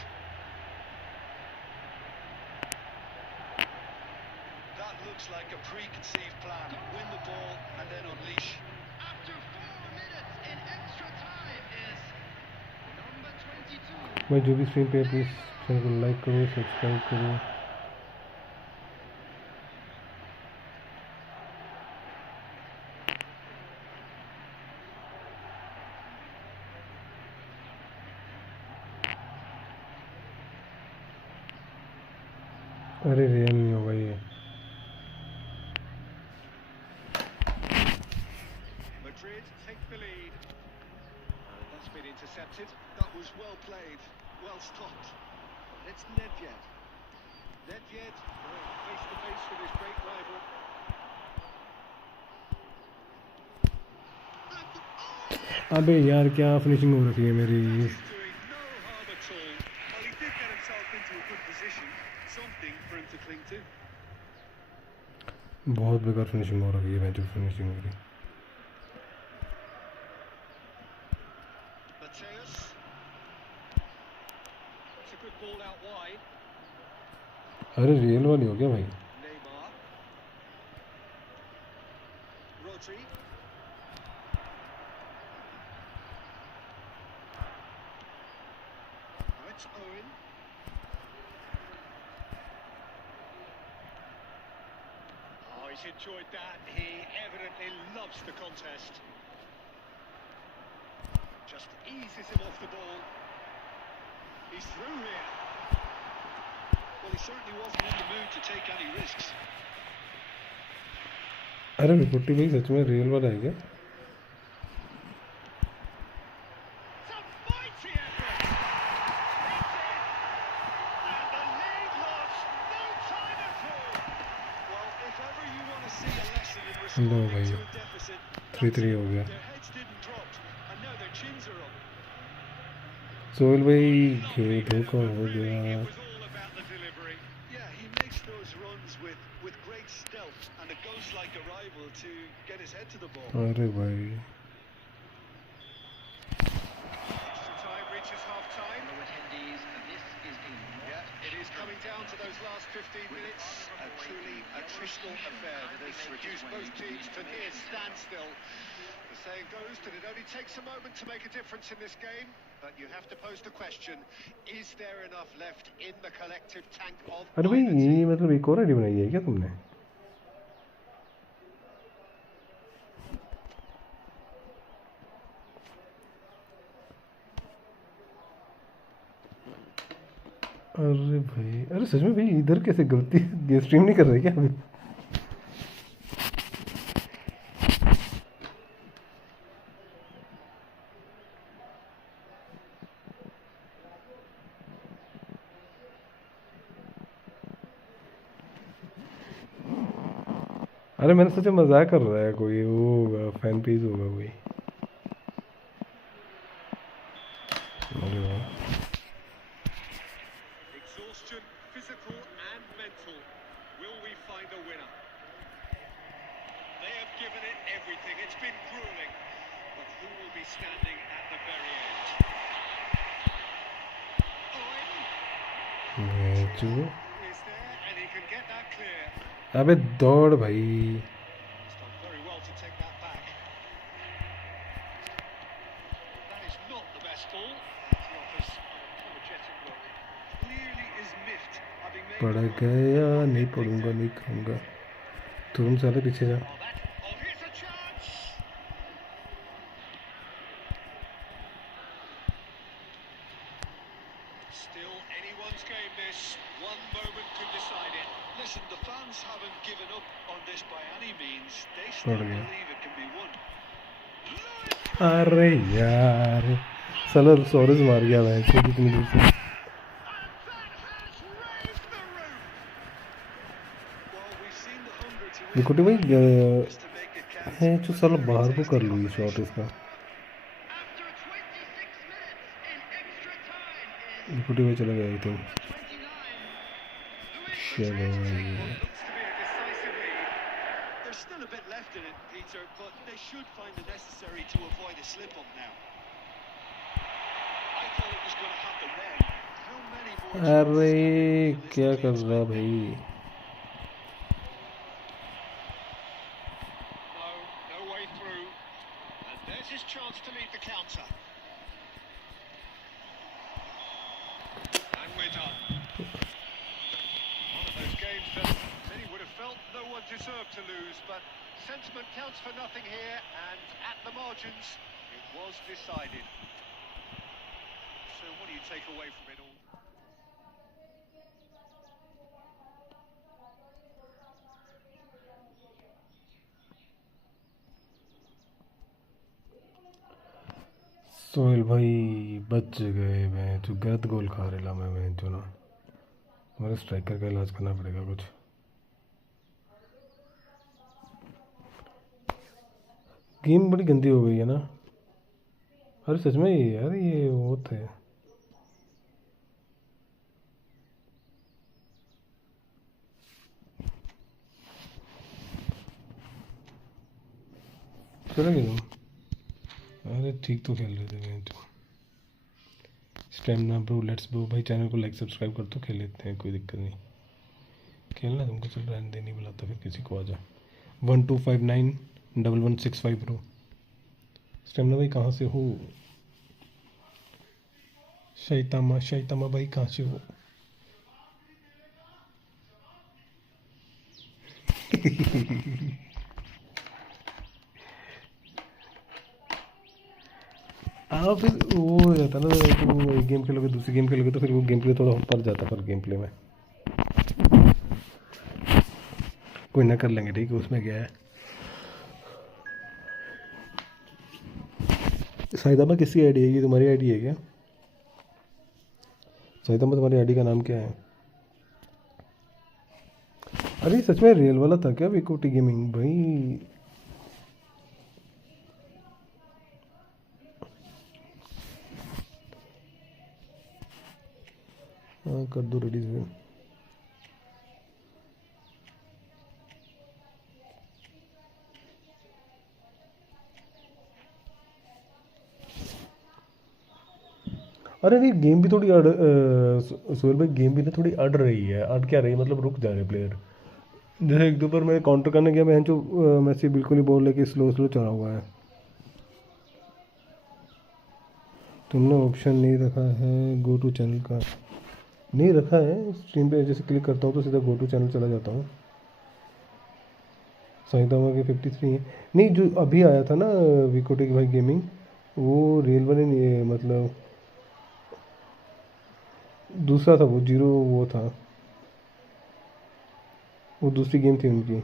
That looks like a preconceived plan. Win the ball and then unleash. After 4 minutes in extra time is number 22. भाई जो भी स्ट्रीम पे प्लीज़ चैनल को लाइक करो, सब्सक्राइब करो। अरे रियल नहीं होगा ये। Madrid take the lead. That's been intercepted. That was well played, well stopped. And it's Nedved. Nedved face to face with his great rival. अबे यार क्या फिनिशिंग हो रखी है मेरी। Doing no harm at all. Well, he did get himself into a good position. Something for him to cling to. बहुत बेकार finishing हो रखी है मैच फिनिशिंग मेरी। Mateus. It's a good ball out wide. अरे रियल वाली हो गया भाई। Neymar. Rodri. Now it's Owen. Oh, he's enjoyed that. He evidently loves the contest. Just eases him off the ball. He's through here. Well, he certainly wasn't in the mood to take any risks. अरे विकुट्टी भाई सच में real वाला है क्या? It's a mighty effort. And the lead lost no time at all. Well, if ever you want to see a lesson in low responding भाई, to a deficit, 3-3 हो गया। Their heads didn't drop, and now their chins are up. Sohail भाई धोखा हो गया। It was all about the delivery. Yeah, he makes those runs with great stealth and a ghost-like arrival to get his head to the ball. अरे भाई Extra time reaches half time. Attendees, this is a Yeah, it is coming down to those last 15 minutes. A truly attritional affair that has reduced both teams to near standstill. The saying goes that it only takes a moment to make a difference in this game, but you have to pose the question, is there enough left in the collective tank of अरे भाई either ये team? मतलब एक और ID बनाई है क्या तुमने? अरे भाई अरे सच में भाई इधर कैसे गलती ये स्ट्रीम नहीं कर रहे क्या अभी? अरे मैंने सोचा मजाक कर रहा है कोई, वो होगा फैन पेज होगा कोई। अरे वाह Exhaustion, physical and mental. Will we find a winner? They have given it everything. It's been grueling. But who will be standing at the very end? Macho Is there and he can get that clear. अबे दौड़ भाई। He's done very well to take that back. That is not the best ball. He offers an apologetic look. Clearly is miffed, having made पड़ the run. गया नहीं पढ़ूंगा नहीं खाऊंगा। तुम साले पीछे जा। Oh, here's a chance. Still anyone's game this. One moment can decide it. Listen, the fans haven't given up on this by any means. They पड़ still गया। believe it can be won. अरे यार साला Soros मार गया match को कितनी दूर से। And that has raised the roof. Well, we've seen the hunger to win. निकोटी भाई Just to make it count. है जो साला Very बाहर को tasty कर लूँ ये combination. शॉट इसका। After 26 minutes in extra time is निकोटी भाई चला गया आई थिंक। 29. चलो भाई Looks to be a decisive lead. There's still a bit left in it, Peter, but they should find it necessary to avoid a slip-up now. I thought it was going to happen then. How many more अरे chances can क्या this कर team रहा expect? भाई? No, no way through. And there's his chance to lead the counter. And we're done. One of those games that many would have felt no one deserved to lose, but sentiment counts for nothing here, and at the margins, it was decided. So what do you take away from it all? Sohail भाई बच गए। मैं जो गलत गोल खा रहा मैं जो ना हमारे स्ट्राइकर का इलाज करना पड़ेगा कुछ। गेम बड़ी गंदी हो गई है ना। अरे सच में यार ये वो थे। चलो तुम अरे ठीक तो खेल रहे थे मैं तो। स्टैमिना ब्रो लेट्स ब्रो भाई चैनल को लाइक सब्सक्राइब कर तो खेल लेते हैं, कोई दिक्कत नहीं। खेलना तुमको चल रहने दे, नहीं बुलाता फिर किसी को। आ जा 12591165 ब्रो। स्टैमिना भाई कहाँ से हो? शैतामा भाई कहाँ से हो? हाँ फिर वो हो जाता ना, तुम एक गेम खेलोगे दूसरी गेम खेलोगे तो फिर वो गेम प्ले थोड़ा पड़ जाता पर गेम प्ले में। कोई ना कर लेंगे ठीक है, उसमें क्या है। साइदामा किसकी आईडी है? ये तुम्हारी आईडी है क्या साइदामा? तुम्हारी आईडी का नाम क्या है? अरे सच में रियल वाला था क्या विकोटी गेमिंग भाई? हाँ कर दो रेडी से। अरे नहीं गेम भी थोड़ी सोहेल भाई गेम भी ना थोड़ी अड़ रही है। अड़ क्या रही है मतलब रुक जा रहे प्लेयर। जैसे एक दो बार मैं काउंटर करने गया मैं जो मैसी बिल्कुल ही बॉल लेके स्लो स्लो चला हुआ है। तुमने ऑप्शन नहीं रखा है गो टू चैनल का? नहीं रखा है। स्क्रीन पे जैसे क्लिक करता हूँ तो सीधा गो टू चैनल चला जाता हूँ। साइतामा के 53 है। नहीं जो अभी आया था ना विकोटे की भाई गेमिंग वो रियल वाले नहीं है मतलब दूसरा था वो जीरो वो था। वो दूसरी गेम थी उनकी।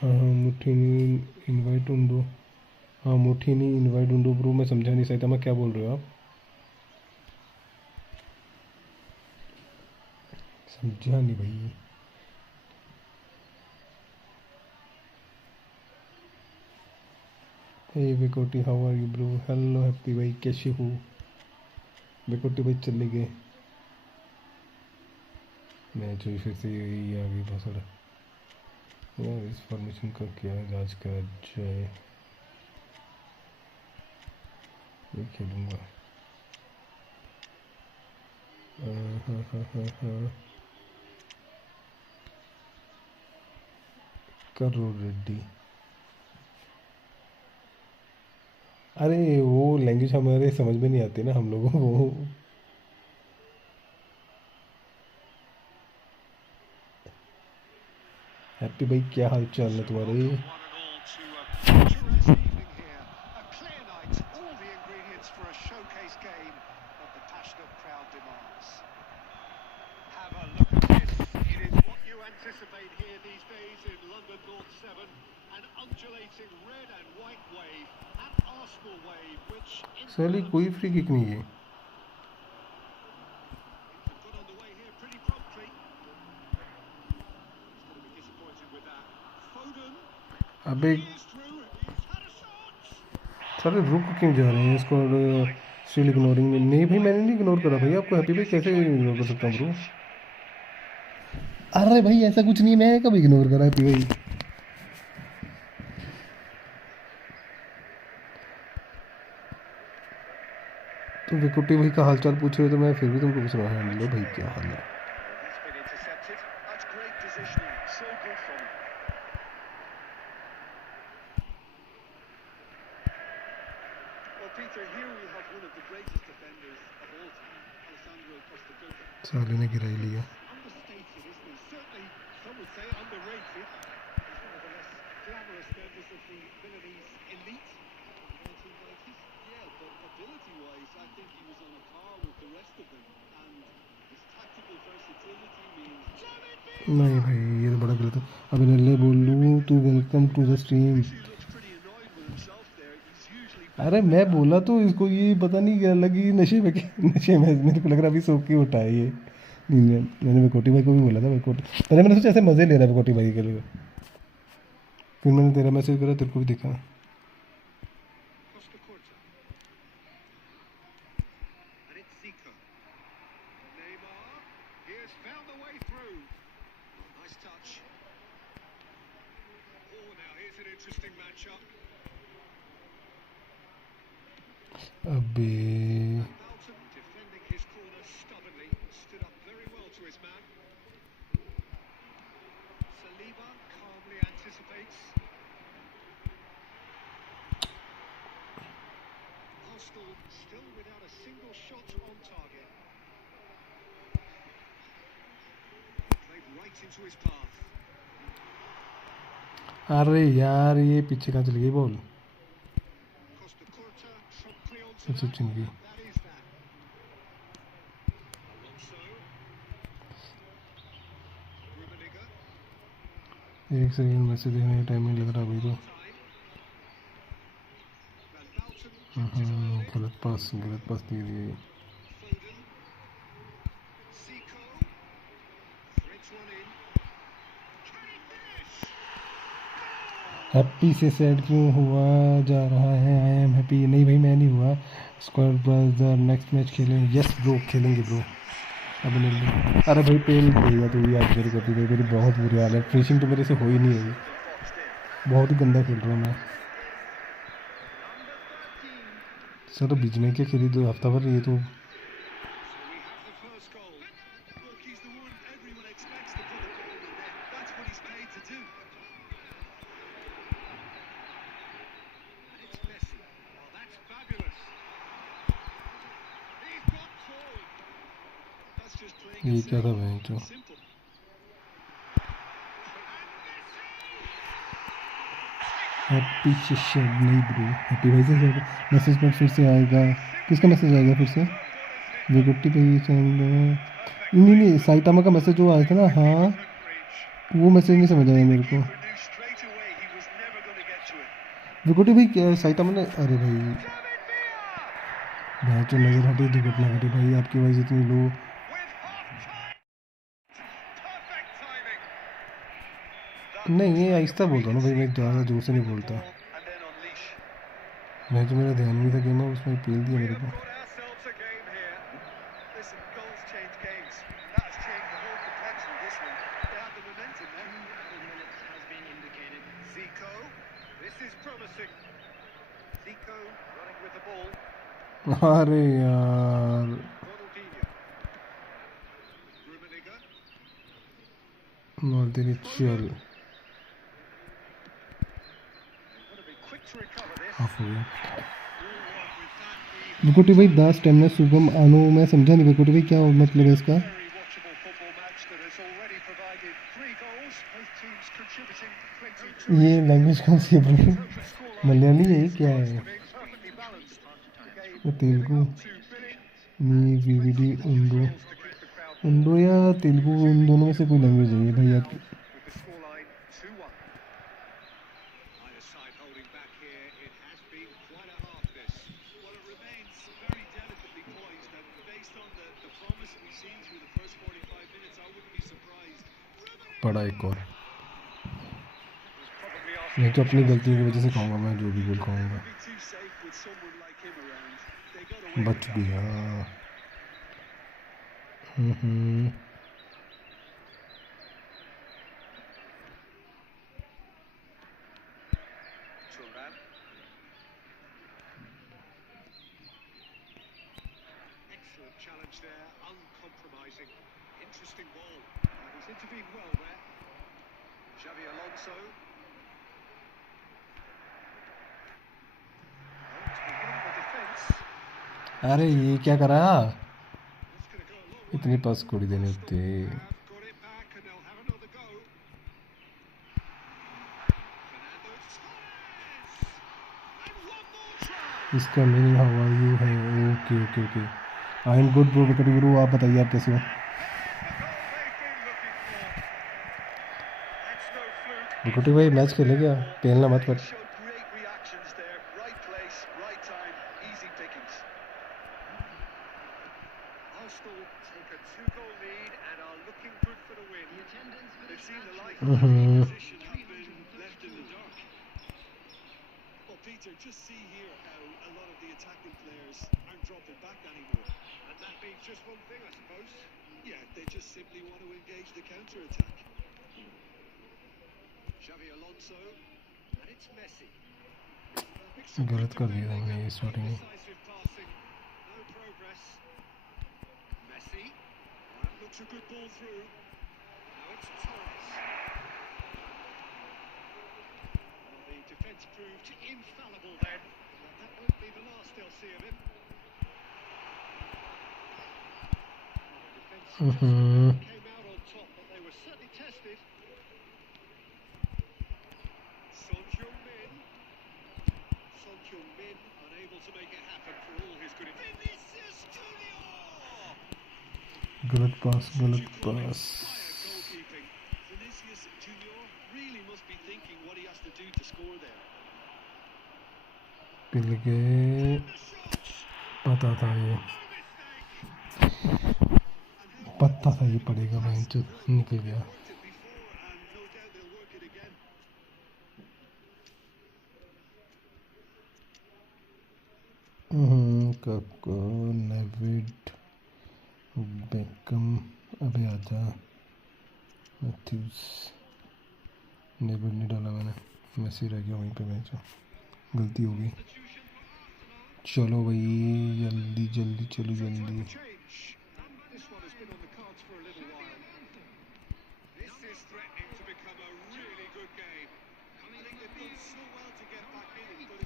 हाँ हाँ मुट्ठी नहीं इनवाइट उन दो। हाँ मुट्ठी नहीं इनवाइट उन दो ब्रो। मैं समझा नहीं साइतामा क्या बोल रहे हो आप? समझा नहीं भाई। हे विकोटी how are you bro? Hello happy भाई कैसे हो? विकोटी भाई चले गए मैच हुई फिर से यही आ गई बस। यार इस फॉर्मेशन का क्या जांच करा जाए। ये खेलूँगा। हाँ हाँ हाँ हाँ करो रेड्डी। अरे वो लैंग्वेज हमारे समझ में नहीं आती ना हम लोगों को। हैप्पी भाई क्या हाल चाल है तुम्हारे? One and all to a picturesque evening here. A clear night, all the ingredients for a showcase game that the passionate crowd demands. Have a look at this. It is what you anticipate here these days in London North 7. An undulating red and white wave, an Arsenal wave, which साली कोई free kick नहीं है। got underway here pretty promptly. He's going to be disappointed with that. Foden अबे is through. He's had a shot. सारे रुक क्यों जा रहे हैं इसको? स्टिल इग्नोरिंग नहीं भाई मैंने नहीं इग्नोर करा भाई आपको। हैप्पी भाई कैसे इग्नोर कर सकता हूँ ब्रो? अरे भाई ऐसा कुछ नहीं मैं कब इग्नोर करा हैप्पी भाई? तुम विकुटी भाई का हालचाल पूछ रहे हो तो मैं फिर भी तुमको पूछ रहा हूँ। हेलो भाई क्या हाल है? He's been intercepted. That's great positioning. So good from him. Well, Peter, here we have one of the greatest defenders of all time, Alessandro Costa. साले ने गिरा ही लिया। Understated, isn't he? Certainly, some would say underrated. He's one of the less glamorous members of the Milanese elite of the 1990s. Yeah, but ability-wise, I think he was on a par with the rest of them. And his tactical versatility means... नहीं भाई ये तो बड़ा गलत है। अभी नल्ले बोल लूँ तू welcome to the stream. He looks pretty annoyed with himself there. He's usually... अरे मैं बोला तो इसको ये पता नहीं क्या लगी नशे में नशे में मेरे को लग रहा अभी सो के उठा है ये। मैंने विकोटी भाई को भी बोला था विकोटी पहले मैंने सोचा ऐसे मज़े ले रहा है विकोटी भाई के लिए। फिर मैंने तेरा मैसेज करा तेरे को भी देखा। Costa Curta. And it's Zico. Neymar. He has found the way through. Nice touch. Oh, now here's an interesting matchup. अबे Balton defending his corner stubbornly. Stood up very well to his man. Saliba calmly anticipates. Arsenal still without a single shot on target. Played right into his path. अरे यार ये पीछे कहाँ चली गई ball? Costa Curta promptly onto अच्छा that. चिंगी। That is that. Alonso. Rummenigge. एक सेकंड मैसेज देखने का टाइम नहीं लग रहा अभी तो। Time. Van Balton. गलत पास दे दिए। Foden. Zico. Threads one in. Can he finish? Happy से सैड क्यों हुआ जा रहा है? I am happy. नहीं भाई मैं नहीं हुआ। स्क्वाड ब्रदर नेक्स्ट मैच खेलेंगे। यस ब्रो खेलेंगे ब्रो। अब ले लो। अरे भाई पेल भैया तो याद मेरी करती भाई, मेरी बहुत बुरी हाल है। फिनिशिंग तो मेरे से हो ही नहीं है, बहुत ही गंदा खेल रहा हूँ मैं। सर तो बीच में क्या खेली 2 हफ्ता भर, ये तो ये क्या था भाई जो हैप्पी शिशर नहीं ब्रो। हैप्पी भाई से मैसेज पर फिर से आएगा। किसका मैसेज आएगा फिर से? विगुट्टी पे नहीं नहीं साइटामा का मैसेज जो आया था ना, हाँ वो मैसेज नहीं समझ आया मेरे को। विगुट्टी भाई क्या साइटामा ने? अरे भाई भाई तो नज़र हटी दुर्घटना घटी भाई, आपकी वॉइस इतनी लो। नहीं ये आहिस्ता बोलता हूँ ना भाई, मैं ज़्यादा जोर से नहीं बोलता। मैं तो मेरा ध्यान नहीं था गेम में, उसमें पेल दिया मेरे को। अरे यार मार तेरी चल। ऑफ हो गया। विकोटी भाई दास स्टेमिना सुगम आनो, मैं समझा नहीं विकोटी भाई क्या मतलब है इसका? ये लैंग्वेज कौन सी है भाई? मलयाली है क्या है? तेलुगु नी वीवीडी उंडो उंडो या तेलुगु, इन दोनों में से कोई लैंग्वेज है ये भाई आपकी? पड़ा एक और। मैं तो अपनी गलतियों की वजह से खाऊंगा, मैं जो भी गोल खाऊंगा। बच गया। Challenge there, uncompromising, interesting ball. He's intervened well there. Xavi Alonso. अरे ये क्या करा? इतनी पास कोड़ी देने होते। इसका मीनिंग हाउ आर यू है? Okay okay okay I am good bro. Wicket bro आप बताइए आप कैसे हो? विकेट भाई मैच खेले क्या? पेलना मत कर। Just see here how a lot of the attacking players aren't dropping back anymore. And that means just one thing, I suppose. Yeah, they just simply want to engage the counter-attack. Xavi Alonso, and it's Messi. गलत कर दिया हमने ये shooting. Decisive passing, no progress. Messi, that looks a good ball through. Now it's Torres. Well, the defence proved infallible then. That won't be the last they'll see of him. Defence came out on top, but they were certainly tested. Son Heung-min unable to make it happen for all his good Vinicius Junior! गलत पास गलत पास। Goalkeeping. Vinicius Junior really must be thinking what he has to do to score there. पिल गए, पता था ये पड़ेगा भाई, निकल गया। लुकाकू, नेविड, बेकम, अबे आजा, मैथ्यूज, नेविड नहीं डाला मैंने, मेसी रह गया वहीं पे, बेचो गलती हो गई। चलो भाई जल्दी जल्दी चलो जल्दी। This one has been on the cards for a little while. This is threatening to become a really good game. I think they've done so well to get back in it, but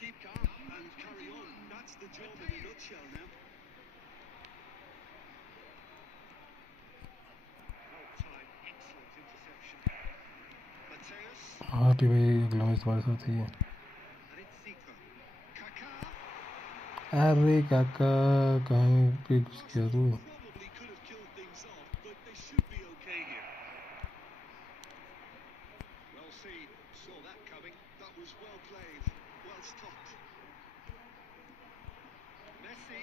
keep calm and carry on. That's the job in a nutshell now. Well timed, excellent interception. Mateus, हाँ भी भाई अगला match तुम्हारे साथ ही है। and it's Zico. Kaká. अरे काका कहाँ पे घुस गया तू? Probably could have killed things off, but they should be okay here. Well seen, saw that coming. That was well played, well stopped. Messi.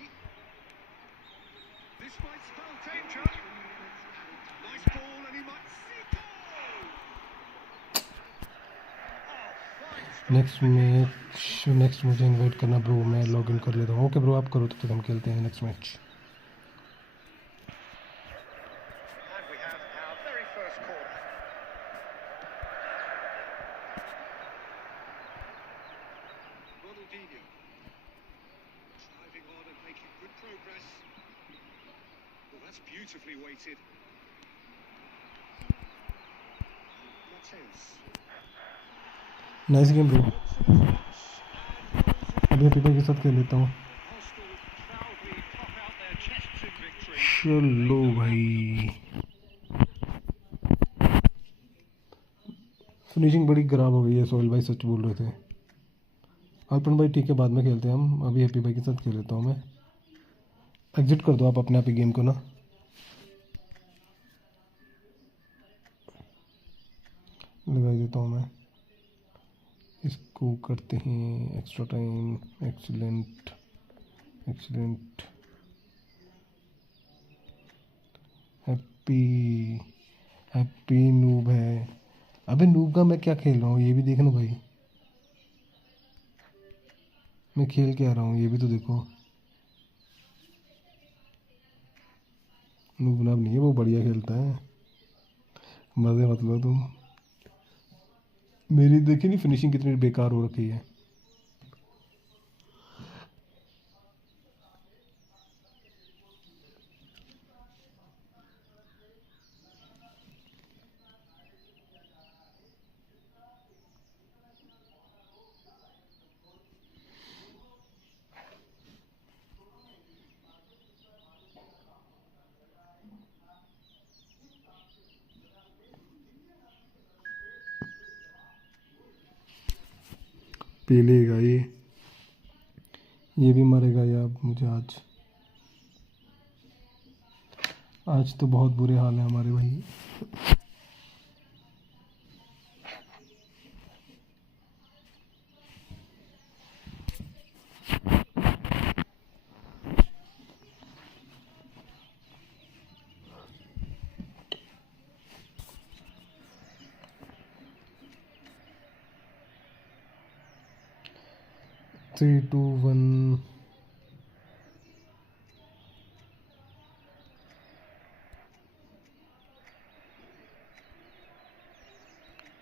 This might spell danger. Nice ball, and he might see goal. Oh, fine stop. Next मुझे invite करना bro, मैं log in कर लेता हूँ। Okay bro आप करो, तब तक हम खेलते हैं next match. And we have our very first corner. Ronaldinho. Driving on and making good progress. Well, that's beautifully weighted. Mateus. Nice game bro, अभी पीपा के साथ खेल लेता हूँ। Arsenal proudly pop out their chests in victory. चलो भाई finishing बड़ी खराब हो गई है, सोहेल भाई सच बोल रहे थे। अर्पण भाई ठीक है बाद में खेलते हैं हम, अभी हैप्पी भाई के साथ खेल लेता हूँ मैं। एग्जिट कर दो आप अपने आप ही गेम को ना, लगाई देता हूँ मैं। इसको करते हैं extra time, excellent excellent. Happy happy noob है। अबे नूब का मैं क्या खेल रहा हूँ ये भी देखना भाई, मैं खेल के आ रहा हूँ ये भी तो देखो। नूब नाब नहीं है वो, बढ़िया खेलता है, मज़े मत लो तुम। मेरी देखी नहीं फिनिशिंग कितनी बेकार हो रखी है। पी लेगा ये भी मरेगा यार मुझे आज तो बहुत बुरे हाल है हमारे भाई। Three two one.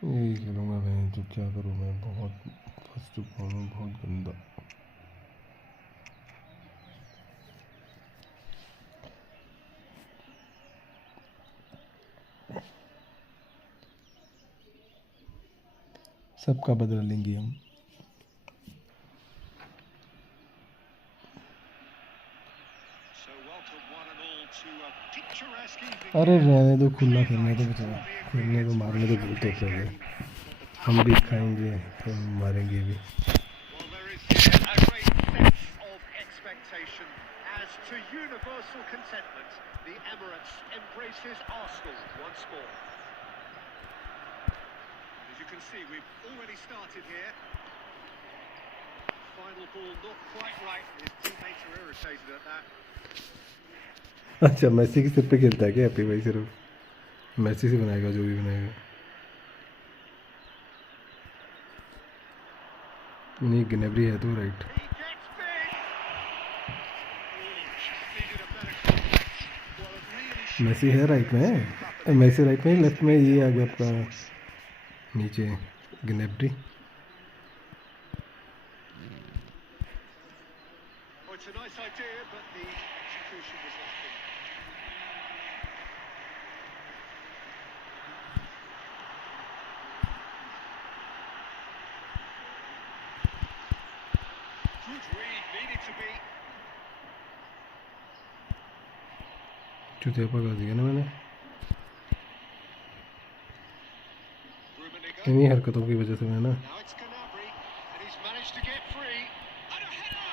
यही खेलूँगा मैं, तो क्या करूँ मैं, बहुत फंस चुका हूँ, बहुत गंदा। सबका बदला लेंगे हम। So welcome one and all to a picturesque evening. अरे रहने दो, खुला खेलने दो बेचारा, खेलने दो, मारने दो भूत होते हैं, हम भी खाएंगे तो मारेंगे भी। Well, there is here a great sense of expectation. As to universal contentment, the Emirates embraces Arsenal once more. As you can see, we've already started here. Final ball not quite right. His teammates are irritated at that. अच्छा मैसी के सिर पे खेलता है क्या happy भाई? सिर्फ मैसी से बनाएगा जो भी बनाएगा। नहीं गिनेब्री है तो right. He gets big. Just needed a better contact. Well, it really should Messi be है राइट to में. happen Messi again. राइट में, Needs लेफ्ट to में be ये आ done गया with आपका the source. नीचे गिनेब्री. Oh, it's a nice idea, but the execution was lacking. Good read, needed to be. चुतिया पका दिया ना मैंने Rummenigge. इन्हीं हरकतों की वजह से. मैं ना Now it's Gnabry, and he's managed to get free. And a header!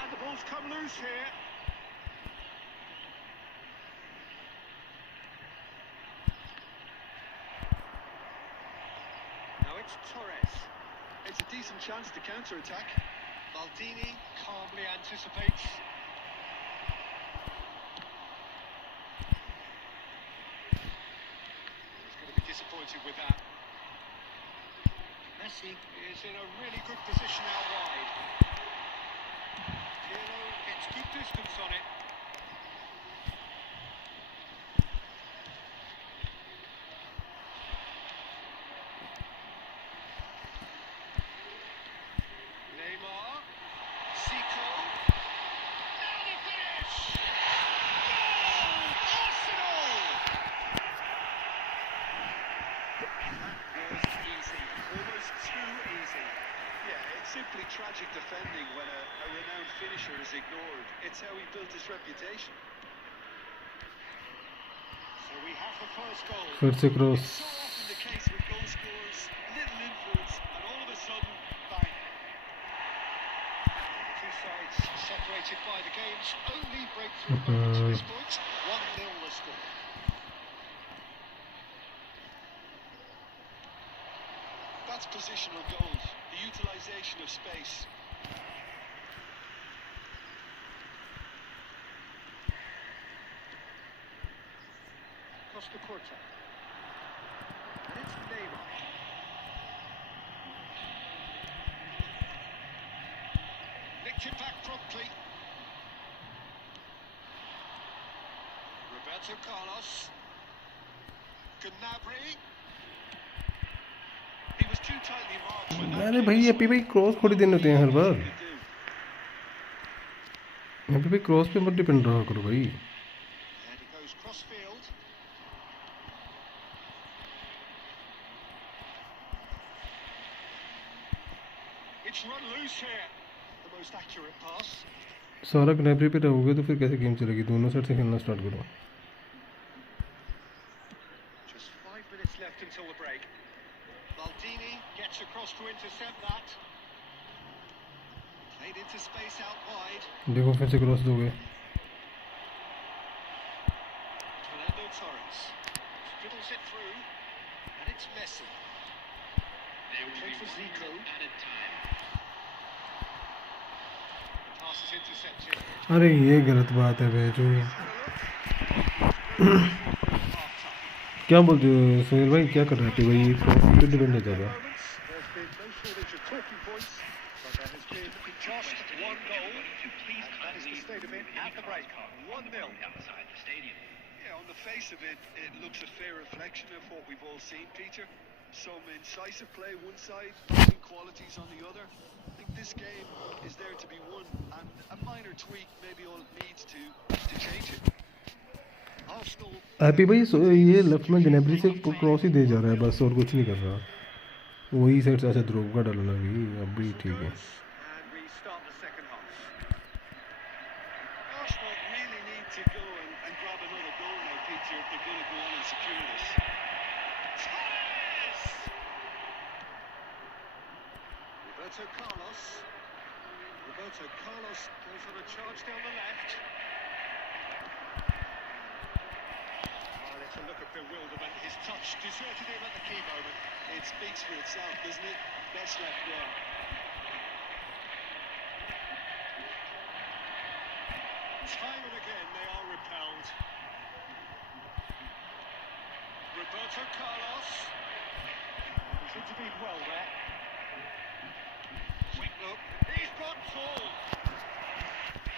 And the ball's come loose here. Now it's Torres. It's a decent chance to counter-attack. Maldini calmly anticipates. He's going to be disappointed with that. Messi is in a really good position out wide. Pirlo gets good distance on it. Neymar. Zico. Now the finish! Goal! Arsenal! That was easy, almost too easy. Yeah, it's simply tragic defending when a renowned finisher is ignored. It's how he built his reputation. So we have the first goal. फिर से cross. So often the case with goal scorers, little influence, and all of a sudden, bang. Two sides separated by the game's only breakthrough moment to this point. 1-0 the score. That's positional goals, the utilisation of space. Costa Curta. And it's Neymar. Nicked it back promptly. Roberto Carlos. Gnabry. He was too tightly marked when that अरे came भाई to ये भाई cross थोड़ी देने होते हैं हर बार. यहाँ पे भाई क्रॉस पे मत डिपेंड रहा करो भाई. And it goes cross field. It's run loose here. The most accurate pass. सारा गिनेब्री पे रहोगे तो फिर कैसे गेम चलेगी. दोनों साइड से खेलना स्टार्ट करो. Just 5 minutes left until the break. Maldini gets across to intercept that. Played into space out wide. देखो फिर से क्रॉस दोगे. Fernando Torres fiddles it through, and it's Messi. Played for Zico. Pass is intercepted. अरे ये गलत बात है भेजो. क्या बोलते हो सुनील भाई. क्या कर रहे थे भाई. क्रॉस पे डिपेंड होता था. There's been no shortage of talking points, but there has been just one goal, and that is the state of it at the break. 1-0. Yeah, on the face of it, it looks a fair reflection of what we've all seen, Peter. Some incisive play one side, qualities on the other. I think this game is there to be won, and a minor tweak maybe all it needs to change it. Arsenal. Happy भाई ये left में गिनेब्री से cross ही दे जा रहा है बस, और कुछ नहीं कर रहा. वही साइड से अच्छा ध्रुव का डालना भी अब भी ठीक है. And we start the second half. Arsenal really need to go and grab another goal now, Peter, if they're going to go on and secure this. Torres! Roberto Carlos. Roberto Carlos goes on a charge down the left. Oh, it's a look of bewilderment. His touch deserted him at the key moment. It speaks for itself, doesn't it? Best left well. Time and again they are repelled. Roberto Carlos. He's intervened well there. quick look. He's got tall.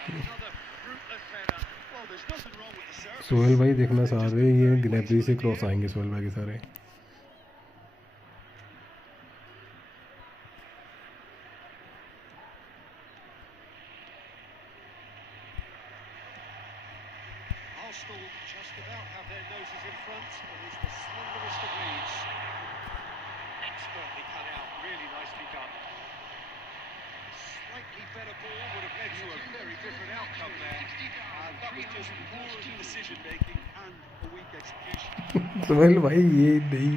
Another fruitless header. Well, there's nothing wrong with the service. Sohail भाई देखना सारे ये ग्नैबरी से cross आएंगे सोहेल भाई के सारे. Arsenal just about have their noses in front. It is the slenderest of leads. Expertly cut out, really nicely done. Slightly better ball would have led to a very different outcome there. That was just poor decision making and a weak execution. Sohail भाई ये नहीं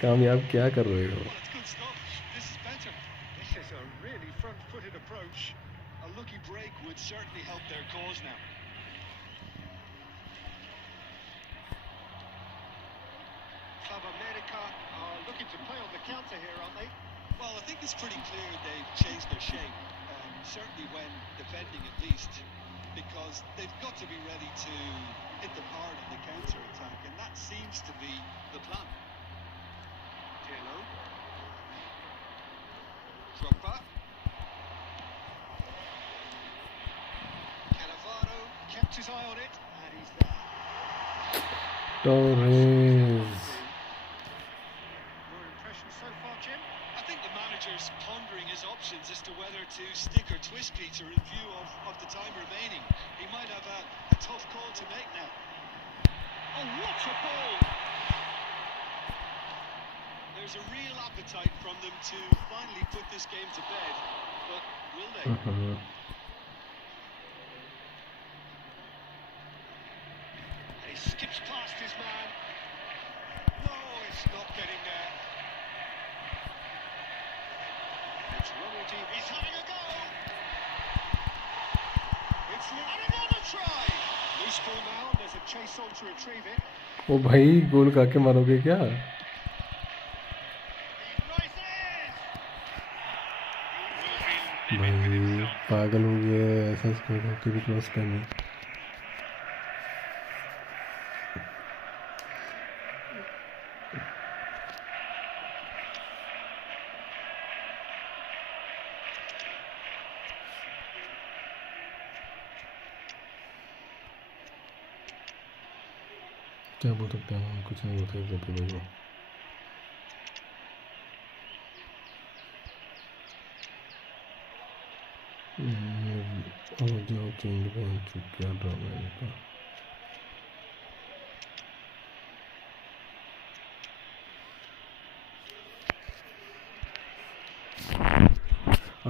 कामयाब क्या कर रहे हो? Well, it's good stuff. This is better. This is a really front-footed approach. A lucky break would certainly help their cause now. Club America are looking to play on the counter here, aren't they? Well, I think it's pretty clear they've changed their shape, certainly when defending at least, because they've got to be ready to hit them hard on the counter-attack, and that seems to be the plan. Diallo. Drogba. Cannavaro. Kept his eye on it, and he's there. Torres. Your impression so far, Jim? I think the manager's pondering his options as to whether to stick or twist, Peter, in view of the time remaining. He might have a tough call to make now. Oh, what a ball! There's a real appetite from them to finally put this game to bed, but will they? He skips past his man. No, it's not getting there. It's Ronaldo. He's having a go. It's and another try. Loose ball now. There's a chase on to retrieve it. ओ भाई गोल काके मारोगे क्या? He rises. He will be भाई पागल हो गया ऐसा score होके भी क्रॉस करनी. क्या बोल सकते हैं? कुछ नहीं बोल सकते भाई को. जाओ चेंज क्या ड्रामा है इनका.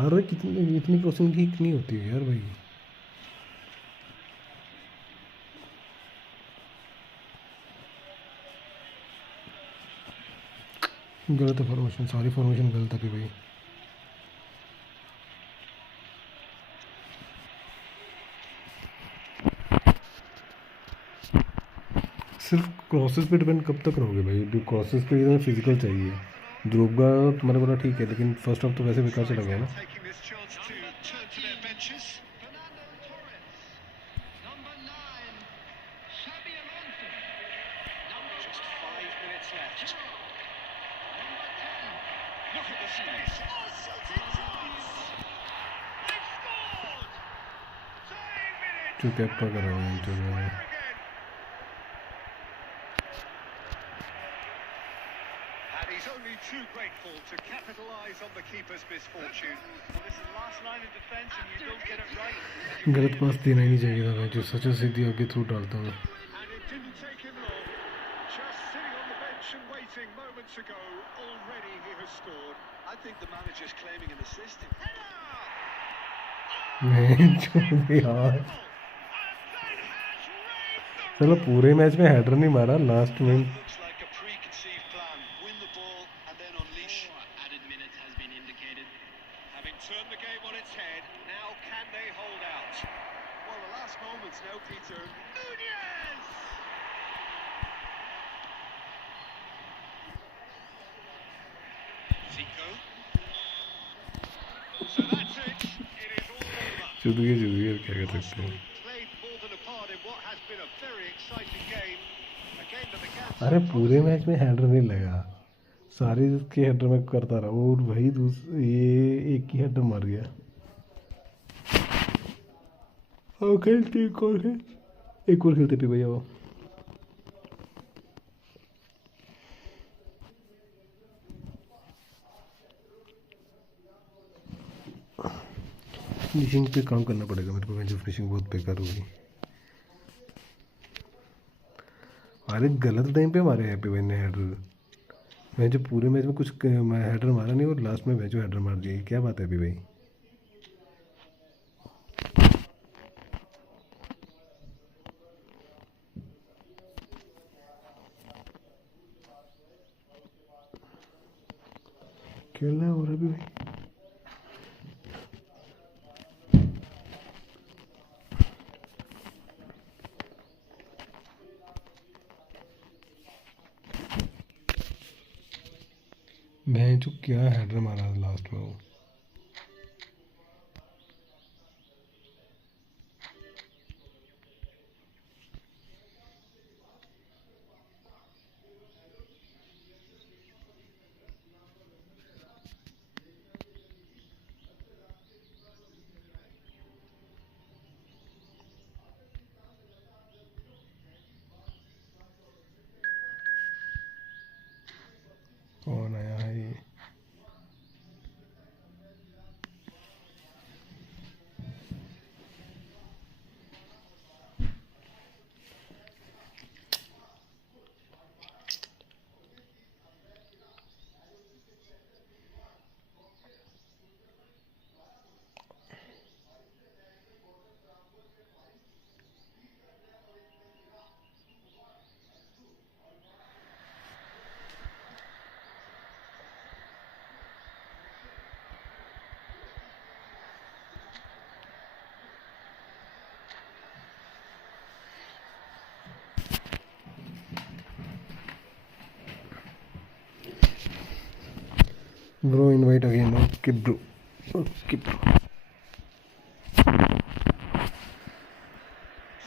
अरे कितनी इतनी क्रॉसिंग ठीक नहीं होती है यार भाई. गलत है फॉर्मेशन. सारी फॉर्मेशन गलत है भाई. सिर्फ क्रॉसेस पे डिपेंड कब तक रहोगे भाई? क्रॉसेस के लिए फिजिकल चाहिए. ड्रोग्बा तुम्हारा बोला ठीक है, लेकिन फर्स्ट हाफ तो वैसे बेकार चला गया ना. taking this chance to turn to their benches. Fernando Torres. Number 9, Xabi Alonso. Number Just 5 minutes left. Number 10. Look at the space. Oh, shooting chance. They've scored. Save minutes. जो kappa कर रहा हूँ जो Again. And he's only too grateful to capitalise on the keeper's misfortune. Well, this is the last line of defence, and you don't get it right. गलत पास देना ही नहीं चाहिए था भाई. जो सचा सीधी आगे थ्रू डालता हूँ. And it didn't take him long. Just sitting on the bench and waiting moments ago, already he has scored. I think the manager's claiming an assist. नहीं छोड़ यार. चलो पूरे मैच में हेडर नहीं मारा. लास्ट में Looks like a preconceived plan. Win the ball and then unleash. Added minute has been indicated. Having turned the game on its head, now can they hold out? Well, the last moments now, Peter. Nunez! Zico. So that's it. It is all over. जुड़ गए और क्या कर सकते हैं. Played more than a part in what has been a very exciting game. A game that began अरे पूरे match में हेडर नहीं लगा. सारे इसके हेडर में करता रहा और वही ये एक ही हेडर मार गया। और खेलते एक और है, एक और खेलते थे भैया वो। फिनिशिंग पे काम करना पड़ेगा मेरे को, मेरी फिनिशिंग बहुत बेकार होगी। अरे गलत टाइम पे मारे हैप्पी भाई ने हेडर। मैं जो पूरे मैच में कुछ हेडर मारा नहीं और लास्ट में जो हेडर मार दिया, क्या बात है हैप्पी भाई। खेलना हो रहा है भाई। मैं जो क्या हेडर मारा लास्ट में वो। कौन आया है ये? Bro, invite again. Okay, bro. Okay, bro.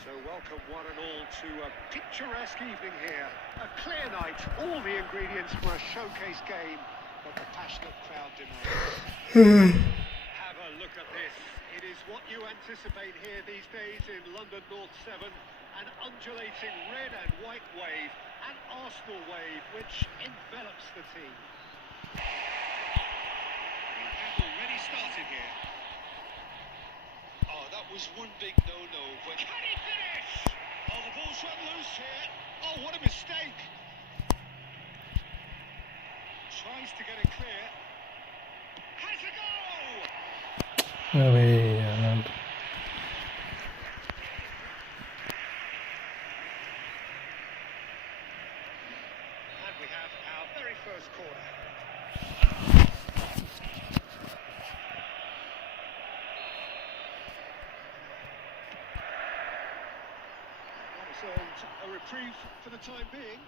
So welcome one and all to a picturesque evening here. A clear night, all the ingredients for a showcase game that the passionate crowd demands. Have a look at this. It is what you anticipate here these days in London North 7. An undulating red and white wave, an Arsenal wave which envelops the team. Already started here. Oh, that was one big no-no. But can he finish? Oh, the ball's run loose here. Oh, what a mistake. Tries to get it clear. Has a go! अबे यार। And we have our very first corner. Earned a reprieve for the time being.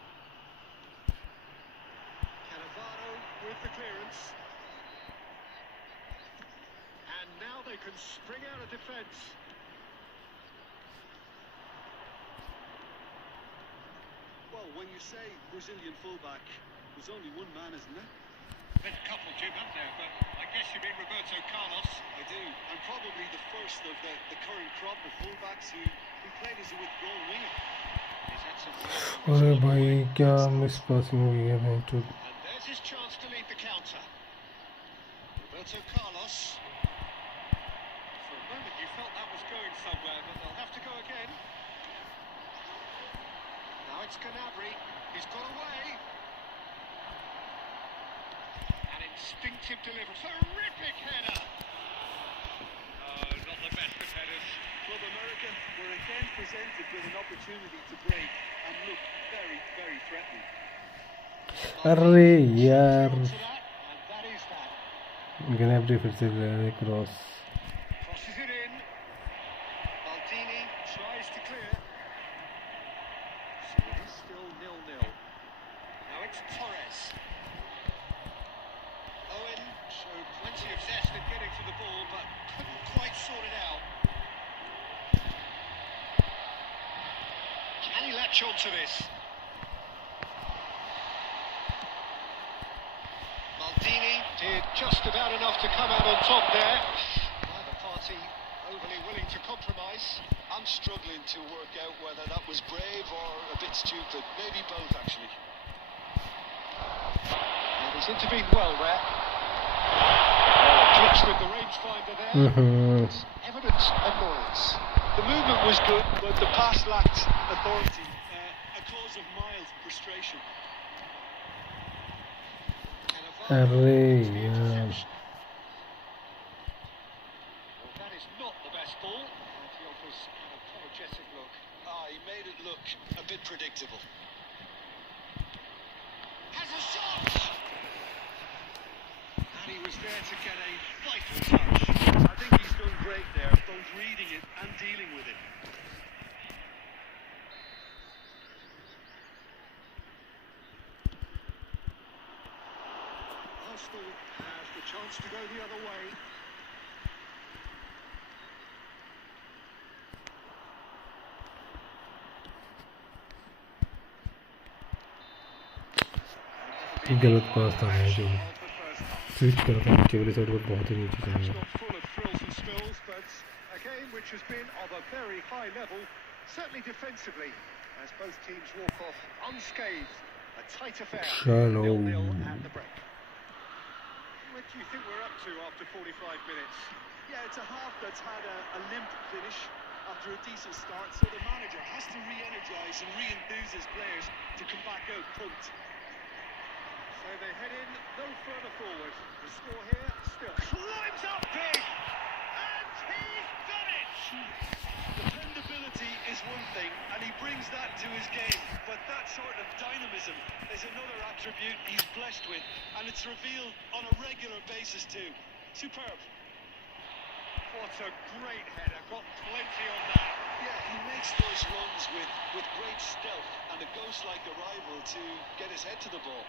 Cannavaro with the clearance. And now they can spring out of defence. Well, when you say Brazilian fullback, there's only one man, isn't there? Been a couple, Jim, haven't there? But I guess you mean Roberto Carlos. I do, and probably the first of the current crop of fullbacks who played as a withdrawn winger. He's had some... अरे भाई क्या miss passing हुई है भाई तो। And there's his chance to lead the counter. Roberto Carlos. For a moment you felt that was going somewhere, but they'll have to go again. Now it's Gnabry. He's got away. An instinctive delivery. Terrific header. Oh, not the best of headers. Club America were again presented with an opportunity to break and look very, very threatening. अरे यार To that, and that is that. ग्नैब्री फिर से cross. Crosses it in. Maldini tries to clear. So it is still 0-0. Now it's Torres. Owen showed plenty of zest in getting to the ball, but couldn't quite sort it out. Can he latch on to this? Just about enough to come out on top there. Neither party overly willing to compromise. I'm struggling to work out whether that was brave or a bit stupid. Maybe both, actually. And he's intervened well there. Clutch with the rangefinder there. It's evidence of noise. The movement was good, but the pass lacked authority. A cause of mild frustration. अरे यार Well, that is not the best ball. And he offers an apologetic look. He made it look a bit predictable. Has a shot! And he was there to get a vital touch. I think he's done great there, both reading it and dealing with it. Arsenal has the chance to go the other way. गलत पास था मैं जो switch कर रहा था केवल side पर बहुत ही नीचे चला गया Not full of thrills and spills, but a game which has been of a very high level, certainly defensively, as both teams walk off unscathed. A tight affair. चलो 0-0 at the break. What do you think we're up to after 45 minutes? Yeah, it's a half that's had a limp finish after a decent start, so the manager has to re-energise and re-enthuse his players to come back out pumped. So they head in no further forward. The score here still climbs up big, and he's done it. Dependability is one thing, and he brings that to his game, but that sort of dynamism is another attribute he's blessed with, and it's revealed on a regular basis too. Superb. What a great header, got plenty on that. Yeah, he makes those runs with great stealth and a ghost-like arrival to get his head to the ball.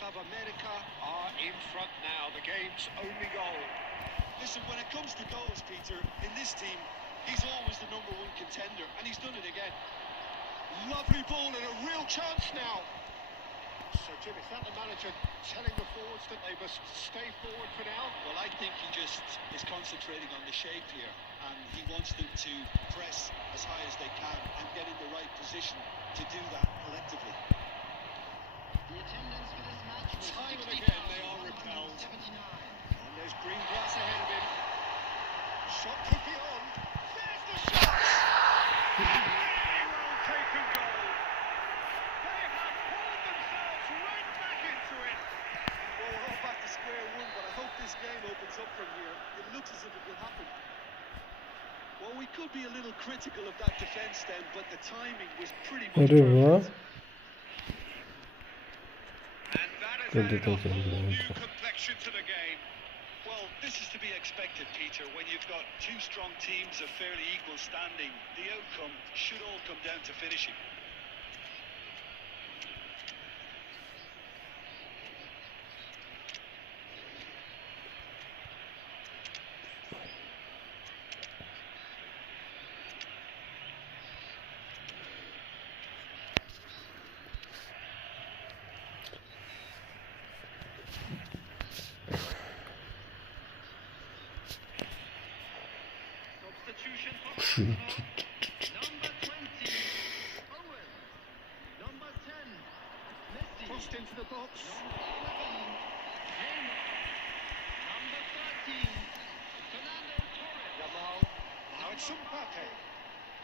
Club America are in front now, the game's only goal. Listen, when it comes to goals, Peter, in this team, he's always the #1 contender, and he's done it again. Lovely ball and a real chance now. So, Jim, is that the manager telling the forwards that they must stay forward for now? Well, I think he just is concentrating on the shape here, and he wants them to press as high as they can and get in the right position to do that collectively. The attendance for this match was Time and again they are repelled. 79. And there's green grass ahead of him. Shot could be on. There's the shot! Really well taken goal. They have pulled themselves right back into it. Well, we're all back to square one, but I hope this game opens up from here. It looks as if it will happen. Well, we could be a little critical of that defence then, but the timing was pretty much अरे वाह perfect. And that has Good added a defense, whole new good. complexion to the game. Well, this is to be expected, Peter. When you've got two strong teams of fairly equal standing, the outcome should all come down to finishing. Substitution for Shoot. Arsenal. Number 20, Owen. Number 10, Messi. Crossed into the box. Number 11, Neymar. Number 13, Fernando Torres. Yamal. Now it's Mbappe.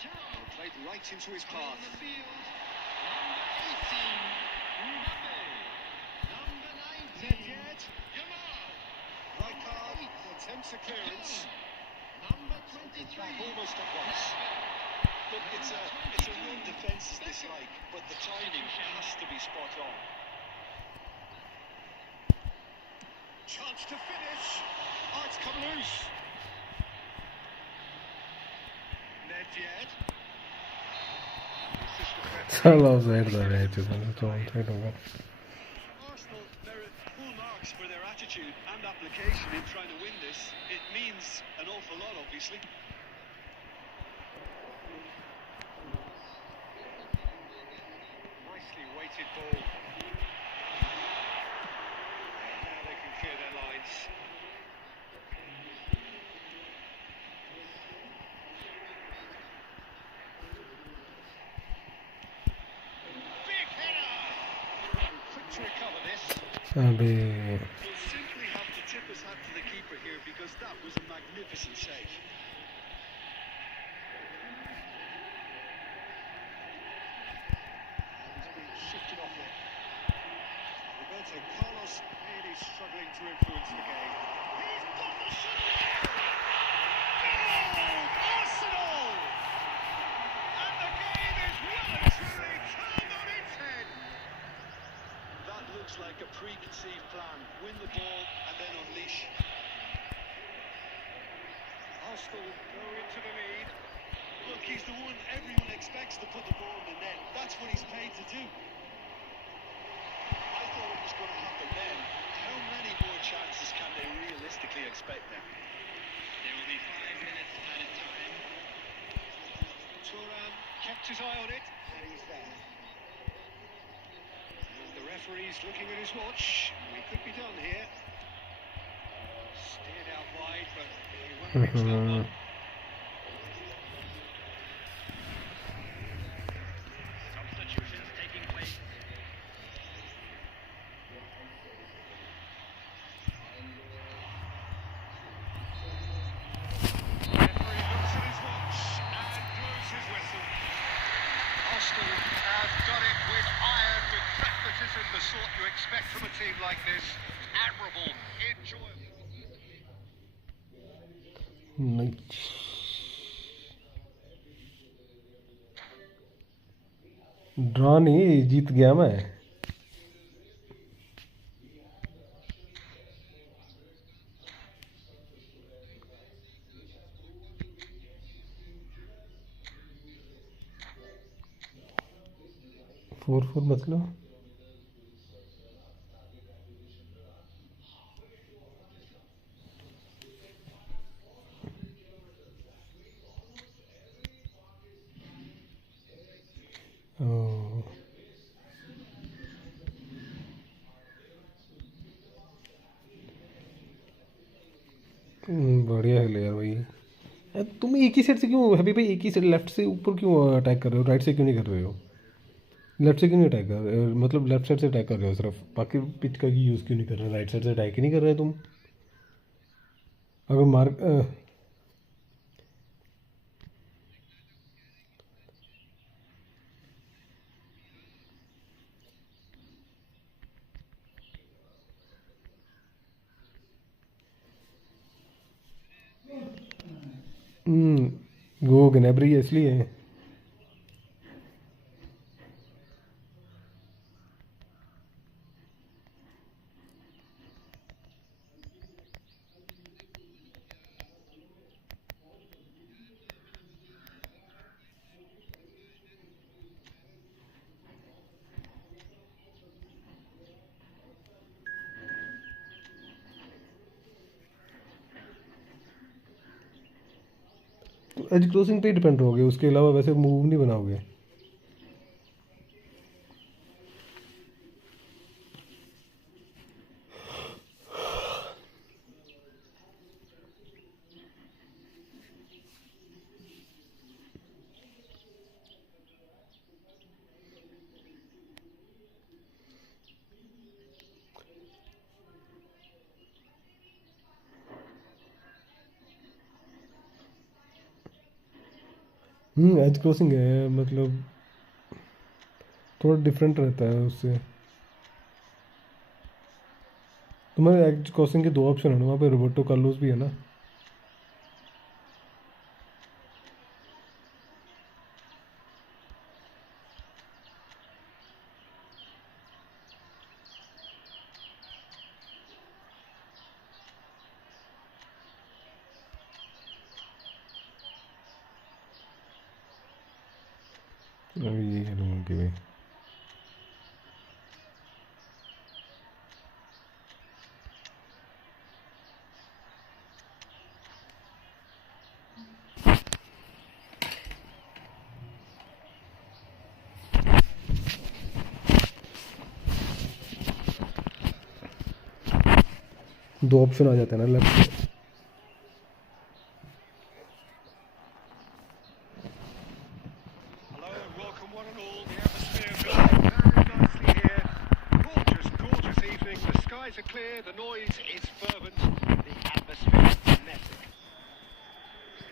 Giroud. Played right into his Playing path. in the field. Number 18, Mbappe. Number 19, Nedved. Yamal. Rijkaard attempts a clearance. Number 23, Back almost at once. Look, it's a run defence is dislike, but the timing has to be spot on. Chance to finish. Oh, it's come loose. Nedved. साला offside था match में तो offside होगा Arsenal, they're at full marks for their attitude and application in trying to win this. It means an awful lot, obviously. Nicely weighted ball. अबे Will simply have to tip his hat to the keeper here because that was a magnificent save. He's been shifted off it. Roberto Carlos really struggling to influence the game. He's got the shot! Goal! Arsenal! And the game is well and truly turned on its head. That looks like a preconceived plan. Win the ball and then unleash. Arsenal go into the lead. Look, he's the one everyone expects to put the ball in the net. That's what he's paid to do. I thought it was going to happen then. How many more chances can they realistically expect now? There will be 5 minutes added time. Turan kept his eye on it, and he's there. And the referee's looking at his watch. We could be done here. Steered out wide, but he won't reach that one. Substitutions taking place. Referee looks at his watch and blows his whistle. Arsenal have done it with iron, with pragmatism, the sort you expect from a team like this. Admirable, enjoyable. नहीं draw नहीं, जीत गया मैं। Four four मतलब ओह, बढ़िया है यार भाई। तुम एक ही साइड से क्यों हैप्पी भाई, एक ही साइड लेफ्ट से ऊपर क्यों अटैक कर रहे हो, राइट से क्यों नहीं कर रहे हो? लेफ्ट से क्यों नहीं अटैक कर रहे हो? मतलब लेफ्ट साइड से अटैक कर रहे हो सिर्फ, बाकी पिच का यूज़ क्यों नहीं कर रहे? राइट साइड से अटैक ही नहीं कर रहे तुम? अगर मार्क वो गनेबरी है इसलिए। एज क्रॉसिंग पे डिपेंड रहोगे, उसके अलावा वैसे मूव नहीं बनाओगे। एज क्रॉसिंग है मतलब थोड़ा डिफरेंट रहता है उससे। तुम्हारे एज क्रॉसिंग के दो ऑप्शन है ना, वहाँ पे रोबर्टो कार्लोस भी है ना। अभी ये खेलूँगा कि भाई दो ऑप्शन आ जाते हैं ना लेफ्ट से। Hello and welcome one and all. The atmosphere building very nicely here. Gorgeous, gorgeous evening. The sky noise is fervent, the atmosphere frenetic.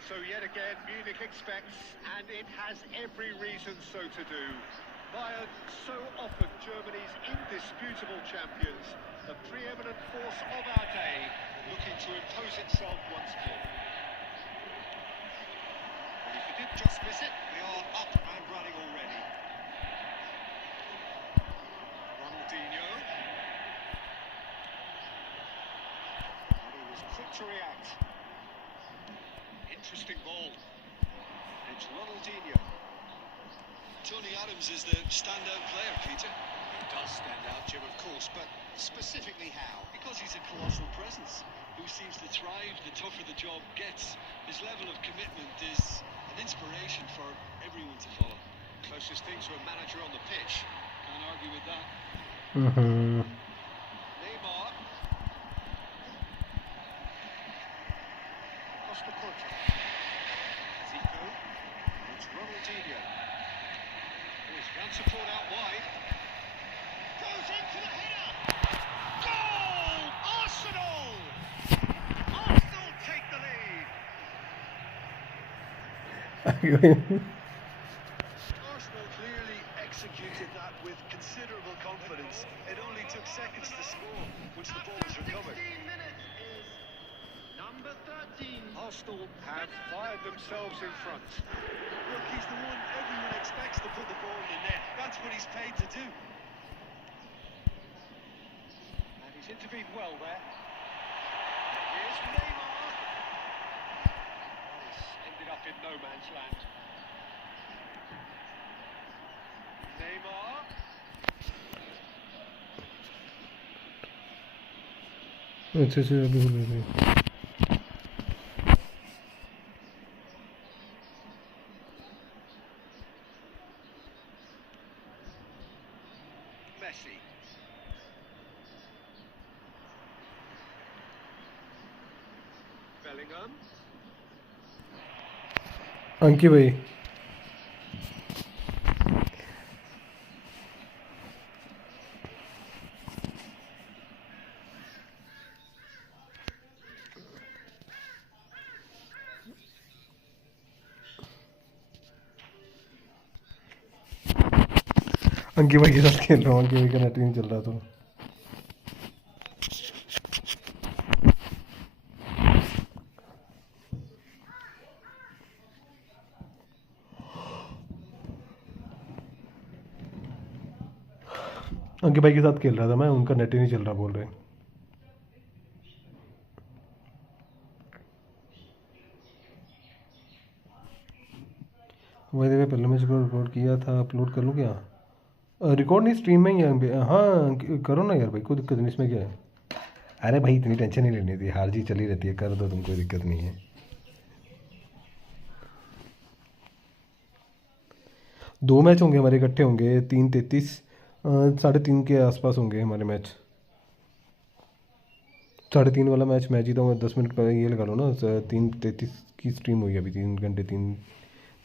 So yet again, Munich expects, and it has every reason so to do. Bayern, so often Germany's indisputable champions, the preeminent force of our day, looking to impose itself once more. And if you did just miss it, we are up and running already. Ronaldinho. And he was quick to react. Interesting ball. It's Ronaldinho. Tony Adams is the standout player, Peter. He does stand out, Jim, of course, but specifically how? Because he's a colossal presence who seems to thrive the tougher the job gets. His level of commitment is an inspiration for everyone to follow. Closest thing to a manager on the pitch. Can't argue with that. Neymar. Costa Curta. Zico. It's Ronaldinho. There's ground support out wide. Goes into the header. Goal! Arsenal! Arsenal take the lead. Arsenal clearly executed that with considerable confidence. It only took seconds to score once the ball was recovered. 16 minutes is number 13. Arsenal have fired themselves in front. Look, he's the one everyone expects to put the ball in the net. That's what he's paid to do. And he's intervened well there. Here's Neymar. This ended up in no man's land. Neymar. अच्छे से अभी हो रही है Messi. Bellingham. अंकी भाई अंकी भाई के साथ खेल रहा हूँ अंकी भाई का नेट नहीं चल रहा तो अंकी भाई के साथ खेल रहा था मैं उनका नेट ही नहीं चल रहा बोल रहे वही देखिए पहले मैच को रिकॉर्ड किया था अपलोड कर लूँ क्या रिकॉर्ड नहीं स्ट्रीम में ही है हाँ करो ना यार भाई कोई दिक्कत नहीं इसमें क्या है अरे भाई इतनी टेंशन नहीं लेनी थी हार जी चली रहती है कर दो तुम कोई दिक्कत नहीं है 2 मैच होंगे हमारे इकट्ठे होंगे 3:33 3:30 के आसपास होंगे हमारे मैच 3:30 वाला मैच मैं जीता हूँ 10 मिनट पहले ये लगा लो ना 3:33 की स्ट्रीम हुई अभी 3 घंटे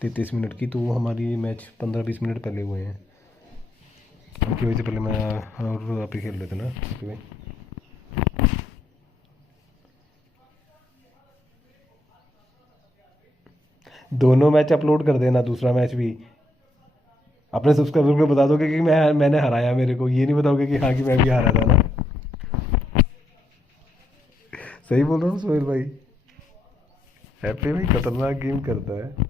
33 मिनट की तो हमारी मैच 15-20 मिनट पहले हुए हैं उनकी वजह से पहले मैं और आप ही खेल रहे थे ना भाई दोनों मैच अपलोड कर देना दूसरा मैच भी अपने सब्सक्राइबर को बता दोगे कि मैंने हराया मेरे को ये नहीं बताओगे कि हाँ कि मैं भी हारा था ना सही बोल रहा हूँ सोहेल भाई हैप्पी भाई खतरनाक गेम करता है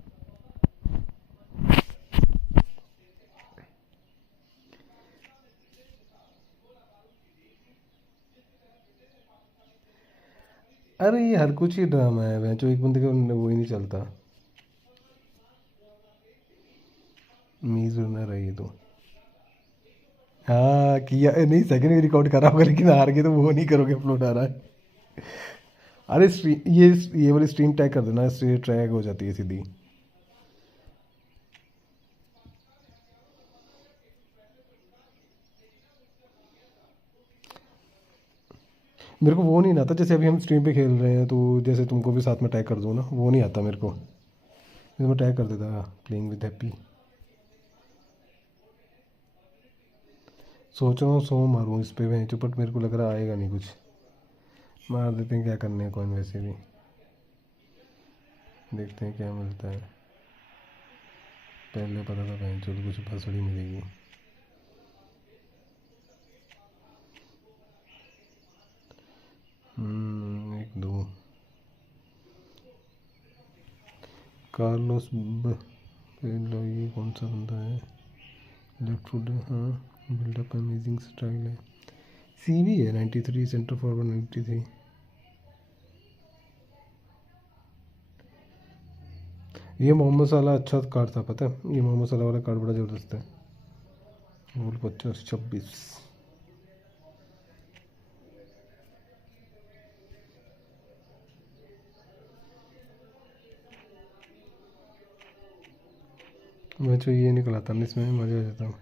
अरे ये हर कुछ ही ड्रामा है मैं जो एक बंदे का वो ही नहीं चलता मीज रनर है ये तो हाँ किया नहीं सेकंड भी रिकॉर्ड करा होगा लेकिन हार के तो वो नहीं करोगे अपलोड आ रहा है अरे ये वाली स्ट्रीम टैग कर देना इससे ट्रैक हो जाती है सीधी मेरे को वो नहीं आता जैसे अभी हम स्ट्रीम पे खेल रहे हैं तो जैसे तुमको भी साथ में टैग कर दूँ ना वो नहीं आता मेरे को मैं टैग कर देता प्लेइंग विद हैप्पी सोच रहा हूँ 100 मारूँ इस पे मैं बट मेरे को लग रहा आएगा नहीं कुछ मार देते हैं, क्या करने हैं कॉइन वैसे भी। देखते हैं क्या मिलता है। पहले पता था बहन चोद कुछ फसड़ी मिलेगी। एक दो कार्लोस ये कौन सा बंदा है? लेफ्ट फुट, हाँ बिल्डअप अमेजिंग स्टाइल है। सीवी है 93, सेंटर फॉरवर्ड 93। ये मोहम्मद साला अच्छा कार्ड था, पता है? ये मोहम्मद साला वाला कार्ड बड़ा ज़बरदस्त है। गोल 50-26। मैं जो ये निकला था इसमें मज़ा आ जाता हूँ।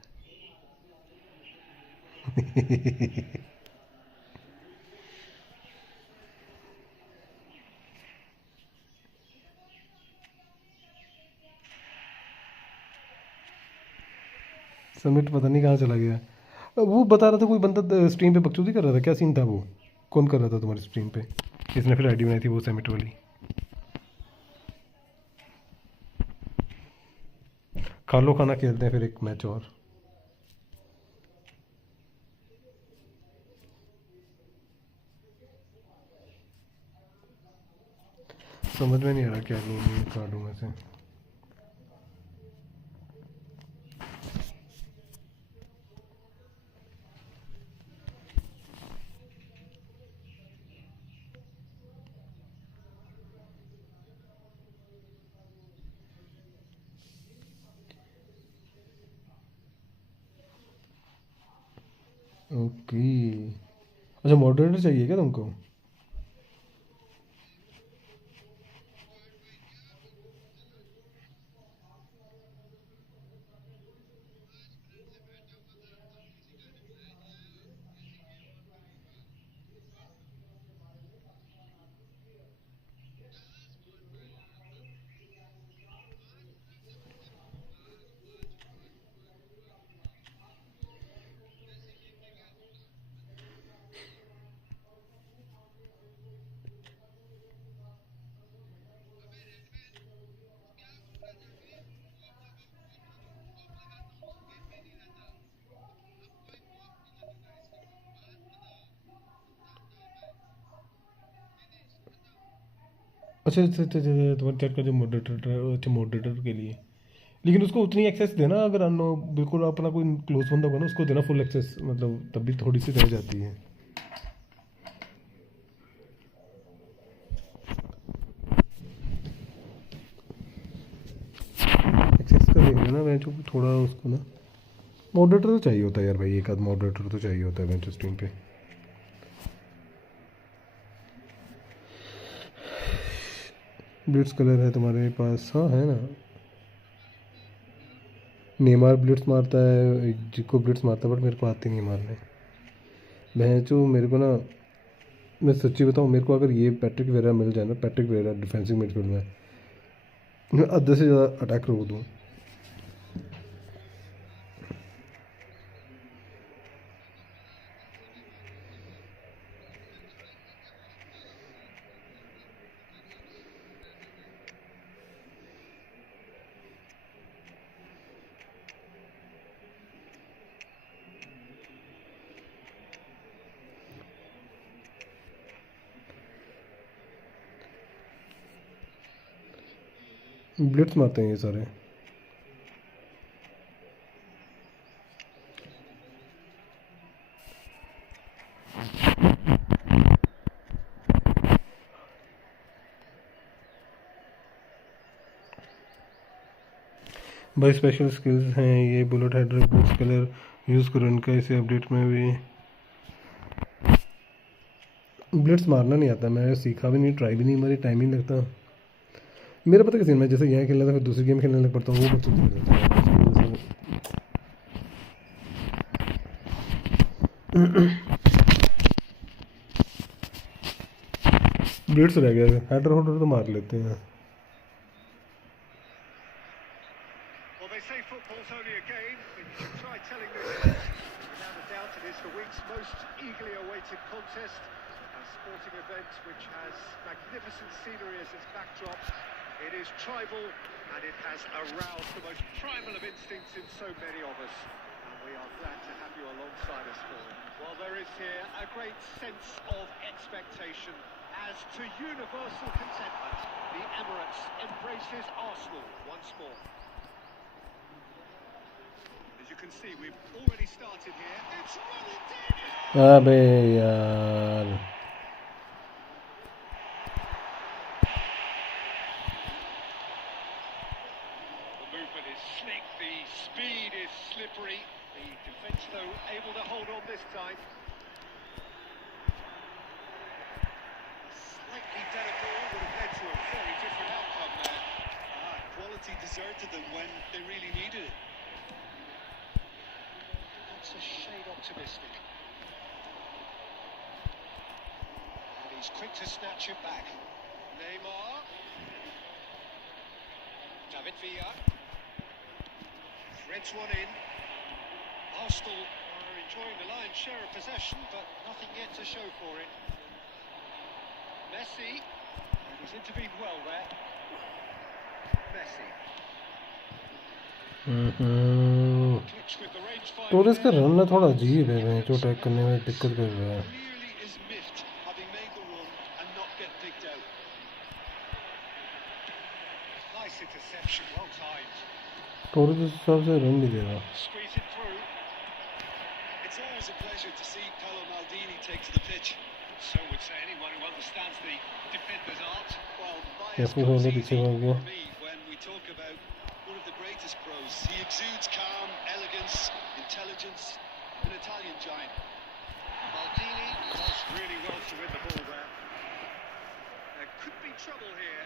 समिट पता नहीं कहाँ चला गया। वो बता रहा था कोई बंदा स्ट्रीम पे बकचोदी कर रहा था, क्या सीन था वो? कौन कर रहा था तुम्हारी स्ट्रीम पे? किसने फिर आईडी बनाई थी वो समिट वाली? खा लो खाना, खेलते हैं फिर एक मैच और। समझ में नहीं आ रहा क्या लूँ ये कार्डों में से। ओके, अच्छा मॉडरेटर चाहिए क्या तुमको? अच्छा, तुम्हारे चैट का जो मॉडरेटर है, अच्छा मॉडरेटर के लिए। लेकिन उसको उतनी एक्सेस देना, अगर अनो बिल्कुल अपना कोई क्लोज बंदा होगा ना उसको देना फुल एक्सेस, मतलब तब भी थोड़ी सी रह जाती है। एक्सेस का देख लेना मैं जो थोड़ा उसको ना। मॉडरेटर तो चाहिए होता है यार भाई, एक आध मॉडरेटर तो चाहिए होता है बेंच स्ट्रीम पे। ब्लिट्स कलर है तुम्हारे पास? हाँ है ना। नेमार ब्लिट्स मारता है, जिको ब्लिट्स मारता है, बट मेरे को आती नहीं मारने। भैंचो मेरे को ना, मैं सच्ची बताऊँ, मेरे को अगर ये पैट्रिक वेरा मिल जाए ना, पैट्रिक वेरा डिफेंसिव मिडफील्ड में, मैं आधे से ज़्यादा अटैक रोक दूँ। ब्लिट्स मारते हैं ये सारे। भाई स्पेशल स्किल्स हैं ये, bullet header Blitz colour use करो इनका इसे अपडेट में भी। ब्लिट्स मारना नहीं आता, मैं सीखा भी नहीं, ट्राई भी नहीं, मेरी टाइम ही नहीं लगता मेरा। पता कैसे, मैं जैसे यहाँ खेलना था फिर दूसरी गेम खेलने लग पड़ता हूँ, वो बच्चों कर देता है। ब्लिट्स रह गया, हेडर होडर तो मार लेते हैं। Well, they say football's only a game, but you should try telling this. Without a doubt, it is the week's most eagerly awaited contest. As sporting sporting event which has magnificent scenery as its backdrop. It is tribal and it has aroused the most primal of instincts in so many of us. And we are glad to have you alongside us for it. Well, there is here a great sense of expectation. As to universal contentment, the Emirates embraces Arsenal once more. As you can see, we've already started here. It's Ronaldinho! अबे यार The movement is slick, the speed is slippery. The defence, though, able to hold on this time. Slightly better ball would have led to a very different outcome there. Quality deserted them when they really needed it. That's a shade optimistic. And he's quick to snatch it back. Neymar. David Villa. Threads one in. Arsenal are enjoying the lion's share of possession, but nothing yet to show for it. Messi. He's intervened well there. Messi. Clicks with the rangefinder Torres का there. Run ना थोड़ा अजीब है भाई जो attack करने में दिक्कत कर रहा है Clearly is miffed having made the run and not get picked out. Nice interception, well timed. Torres उस हिसाब से रन नहीं दे रहा Squeeze it through. It's always a pleasure to see Paolo Maldini take to the pitch. So would say anyone who understands the defender's art. Well, Yes, bias we comes will easy be seeing for again. me when we talk about one of the greatest pros. He exudes calm, elegance, intelligence, an Italian giant. Maldini does really well to win the ball there. There could be trouble here.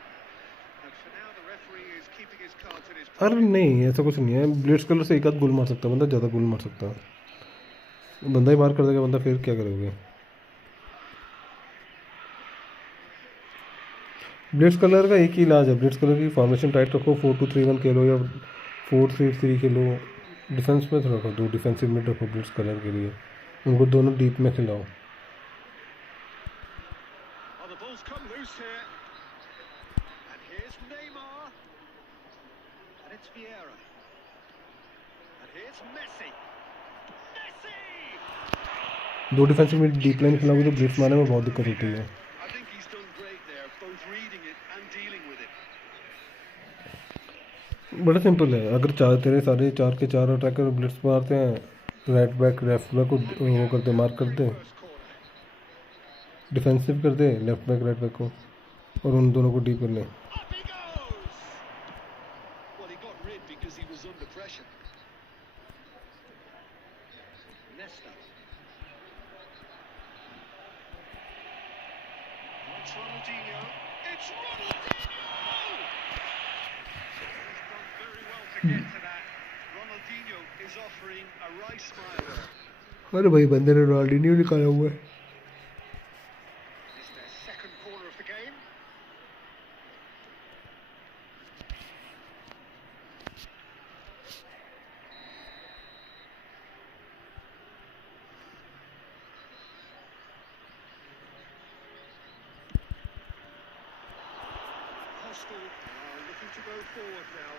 But for now the referee is keeping his cards in his अरे pocket. नहीं ऐसा कुछ नहीं है Blitz colour से एक आध गोल मार सकता है बंदा ज़्यादा गोल मार सकता है बंदा ही मार कर देगा बंदा फिर क्या करोगे ब्लिट्स कलर का एक ही इलाज है ब्लिट्स कलर की फॉर्मेशन टाइट रखो 4-2-3-1 खेलो या 4-3-3 खेलो डिफेंस में रखो दो डिफेंसिव मिड रखो ब्लिट्स कलर के लिए उनको दोनों डीप में खिलाओ Oh, the ball's come loose here. And here's Neymar. And it's Vieira. And here's Messi. Messi! दो डिफेंसिव मिड डीप लाइन खिलाओगे तो ब्लिट्स मारने में बहुत दिक्कत होती है I think he's done great there, both reading it and dealing with it. बड़ा सिंपल है अगर तेरे सारे चार के चार अटैकर ब्लिट्स मारते हैं राइट बैक लेफ्ट बैक को वो करते मार्क कर दे First corner. डिफेंसिव कर they left back right back को और उन दोनों को डीप कर ले Up he goes! Well, he got rid because he was under pressure. Nesta. It's Ronaldinho. It's Ronaldinho! He's done very well to get to that. Ronaldinho is offering a right smile there. अरे भाई बंदे ने Ronaldinho निकाला हुआ है It's their second corner of the game. Arsenal are looking to go forward now.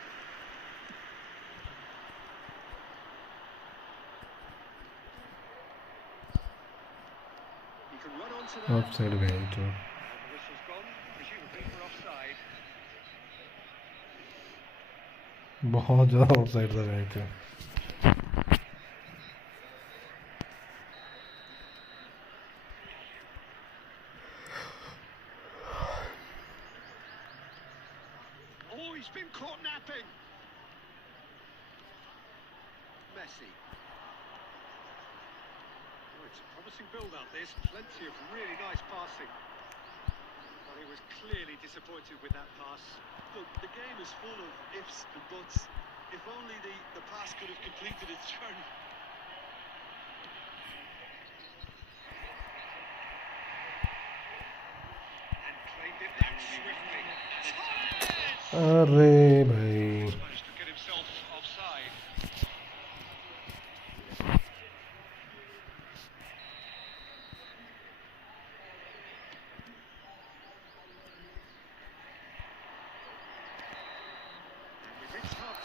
He can run onto that. Of side गए तो The whistle's gone, presumably for offside. बहुत ज़्यादा ऑफ साइड था गए थे Oh, he's been caught napping. Messi. Oh, it's a promising build-up, this. Plenty of really nice passing. Well, he was clearly disappointed with that pass. Look, the game is full of ifs and buts. If only the pass could have completed its journey. And claimed it back swiftly. Torres! अरे भाई Managed to get himself offside.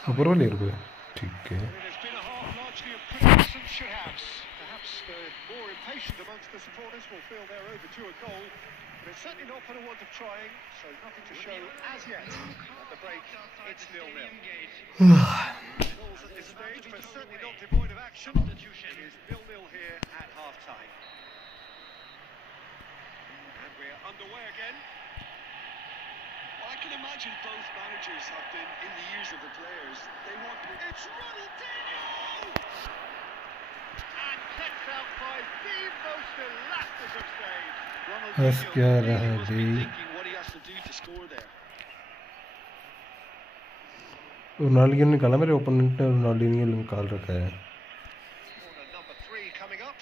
ऊपर वाले रुपये ठीक है। It has been a half largely of goodness and should have. Perhaps the more impatient amongst the supporters will feel they're overdue a goal, but it's certainly not for the want of trying, so nothing to show as yet. At the break, it's 0-0. Goals at this stage, but certainly not devoid of action. It is 0-0 here at half-time. And we're underway again. I can imagine both managers have been in the ears of the players. They want it's Ronaldinho! And kept out by the most elastic of saves. बस क्या रहा Must be भाई। thinking what he has to do to score there. रोनाल्डियो ने निकाला, मेरे opponent ने रोनाल्डियो निकाल रखा है। Corner number 3 coming up.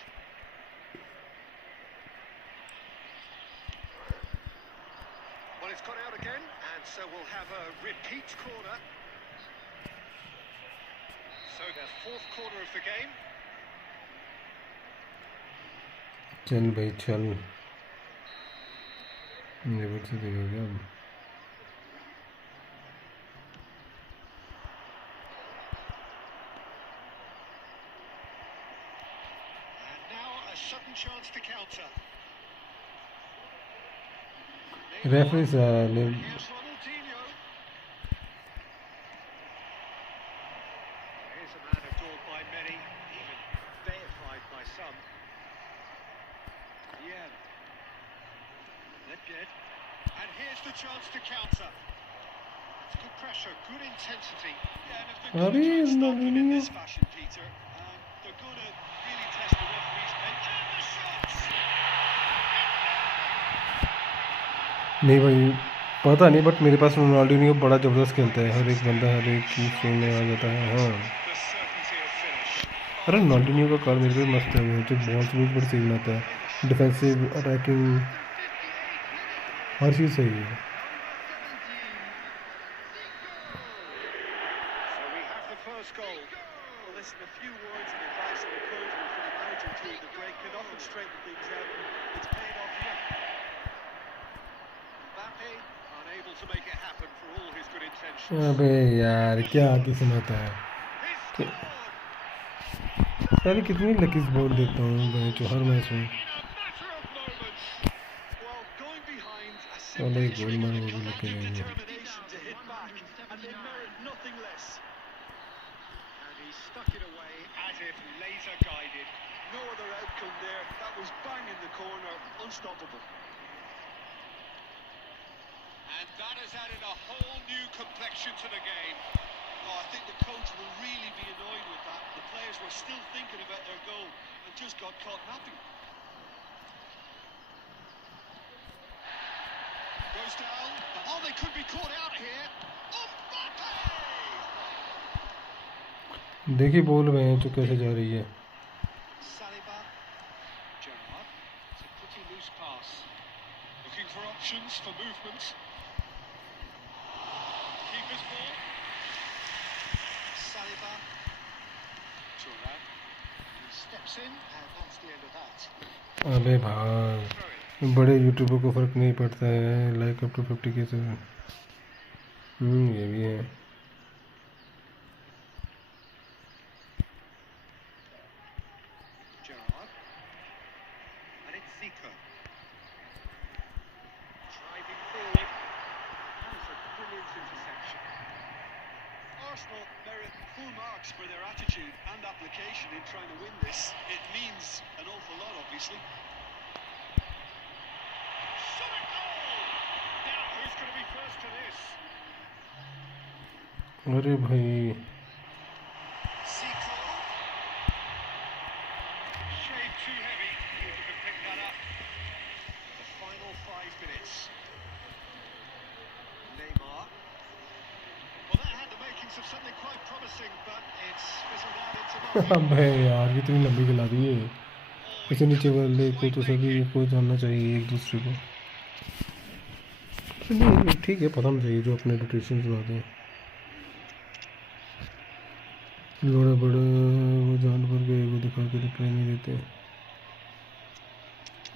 Well, it's gone out again, and so we'll have a repeat corner. So the fourth corner of the game. चल भाई चल, नेबर से देखोगे अब। And now a sudden chance to counter. Referees Here's Ronaldinho. Here's a man adored by many, even deified by some. Yeah. Nedved. And here's the chance to counter. It's good pressure, good intensity. Yeah, and if they're going to try and stop them in this fashion, Peter, they're going to really test the referee's bench. And the shots! नहीं भाई पता नहीं, but मेरे पास रोनाल्डियो बड़ा ज़बरदस्त खेलता है, हर एक बंदा हर एक चीज़ में आ जाता है। हाँ The certainty of finish. अरे रोनाल्डियो का कार्ड मेरे पे मस्त है, वो जो बॉल्स भी बड़ा सही बनाता है, डिफेंसिव अटैकिंग हर चीज़ सही है। So we have the first goal. Well, listen, a few words of advice and encouragement for the manager during the break can often straighten things out. It's paid off here. Mbappe unable to make it happen for all his good intentions. अबे यार क्या किस्मत है, He's scored सारी कितनी Lucky's बोल देता हूँ भाई जो हर मैच में। in a matter of moments. Well, going behind a चलो एक simple गोल मारो, वो भी collective लकी नहीं है। determination to hit back, and they merit nothing less. And he stuck it away as if laser guided. No other outcome there. That was bang in the corner, unstoppable. And that has added a whole new complexion to the game. Oh, I think the coach will really be annoyed with that. The players were still thinking about their goal and just got caught napping. Goes down. Oh, they could be caught out here. Mbappe! देखिए बोल रहे हैं जो कैसे जा रही है। Saliba. Gerrard. It's a pretty loose pass. Looking for options for movement. Keeper's ball. Saliba. Gerrard. He steps in, and that's the end of that. अबे भाग, बड़े यूट्यूबर को फ़र्क नहीं पड़ता है, लाइक अप टू 50 के से। ये भी है। Gerrard. And it's Zico. Driving forward. That is a brilliant interception. Arsenal merit full marks for their attitude and application in trying to win this. It means an awful lot, obviously. Shot at goal! Now, who's going to be first to this? अरे भाई Zico. Shade too heavy. Keeper can pick that up. The final 5 minutes. Neymar. Well, that had the makings of something quite promising, but it's fizzled out into nothing. अबे यार कितनी लंबी खिला दी है। इसे नीचे वाले को तो सभी को जानना चाहिए एक दूसरे को। नहीं ठीक है, पता नहीं चाहिए जो अपने रोटेशन बनाते हैं। बड़ा बड़ा वो जानवर को एगो दिखा के रिप्लाई नहीं देते हैं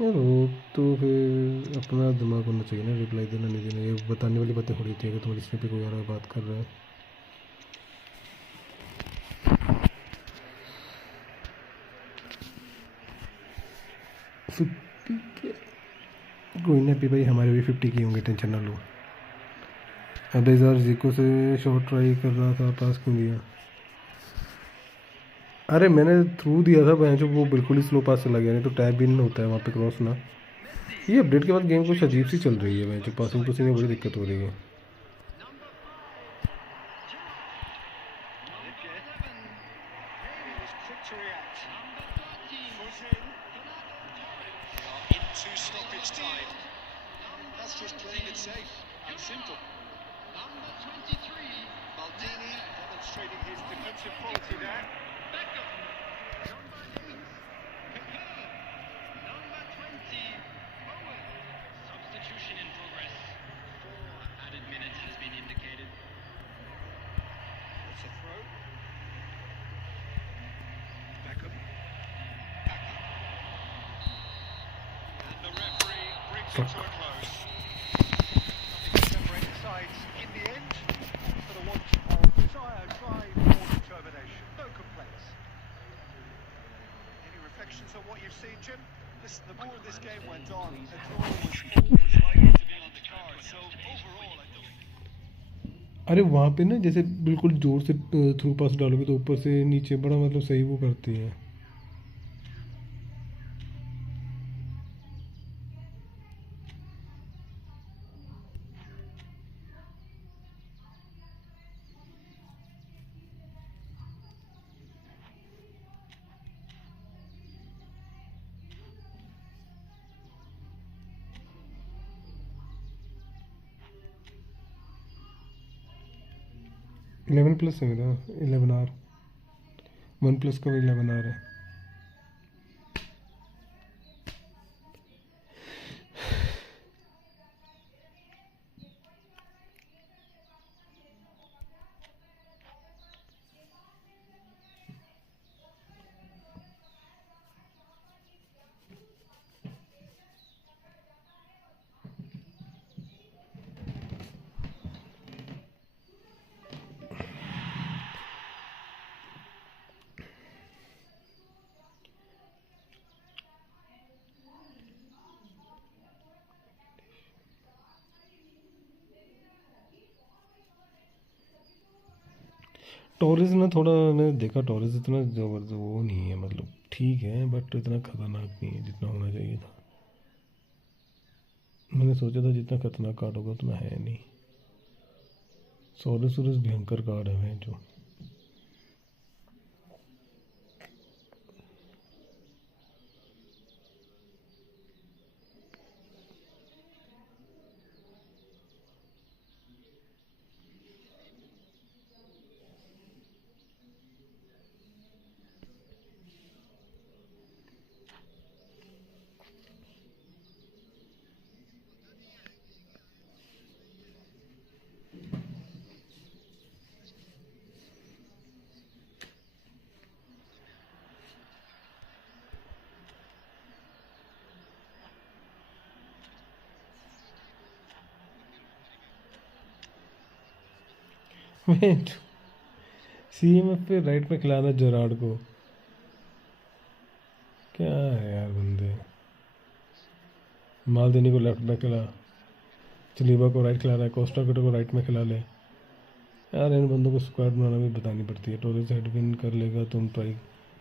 यार, वो तो फिर अपना दिमाग होना चाहिए ना, रिप्लाई देना नहीं देना, ये बताने वाली बातें हो रही थी कि तुम्हारी स्क्रीन पे कोई आ रहा है बात कर रहा है। कोई ना भी भाई, हमारे भी 50 की होंगे, टेंशन ना लो। अबे यार जीको से शॉट ट्राई कर रहा था, पास क्यों दिया? अरे मैंने थ्रू दिया था भाई, जो वो बिल्कुल ही स्लो पास चला गया, नहीं तो टैप भी नहीं होता है वहाँ पे क्रॉस ना। ये अपडेट के बाद गेम कुछ अजीब सी चल रही है भाई, जो पासिंग पुसिंग में बड़ी दिक्कत हो रही है। Number 5, Gerrard. Number 11, He was quick to react. number 13, Foot in. Fernando Torres. We are into stoppage time. Number That's just playing it 19, safe and simple. Number 23, Maldini demonstrating his defensive quality there. Beckham. Number 8, Pepe. Number 20, Owen. Substitution in progress. 4 added minutes has been indicated. It's a throw. Beckham. And the referee brings it to a close. Nothing to separate the sides in the end. For the want of desire, drive or determination. No complaints. Any reflections on what you've seen, Jim? Listen, the more this game went on, a draw was always likely to be on the card. So overall, I don't. अरे वहाँ पे ना जैसे बिल्कुल जोर से through pass डालोगे तो ऊपर से नीचे बड़ा मतलब सही वो करती है। इलेवन प्लस है मेरा, 11R, 1+ का 11R है। टॉरेस ना थोड़ा, मैंने देखा टॉरेस इतना ज़बरदस्त वो नहीं है, मतलब ठीक है बट इतना खतरनाक नहीं है जितना होना चाहिए था। मैंने सोचा था जितना खतरनाक कार्ड होगा उतना है नहीं। सोरस भयंकर कार्ड है जो। CMF पे राइट में खिलाना जेरार्ड को, क्या है यार बंदे। मालदीनी को लेफ्ट में खिला, सलीबा को राइट खिला रहा है, कोस्टा को राइट में खिला ले यार। इन बंदों को स्क्वाड बनाना भी बतानी पड़ती है। टोरेस हेड विन कर लेगा, तुम ट्राई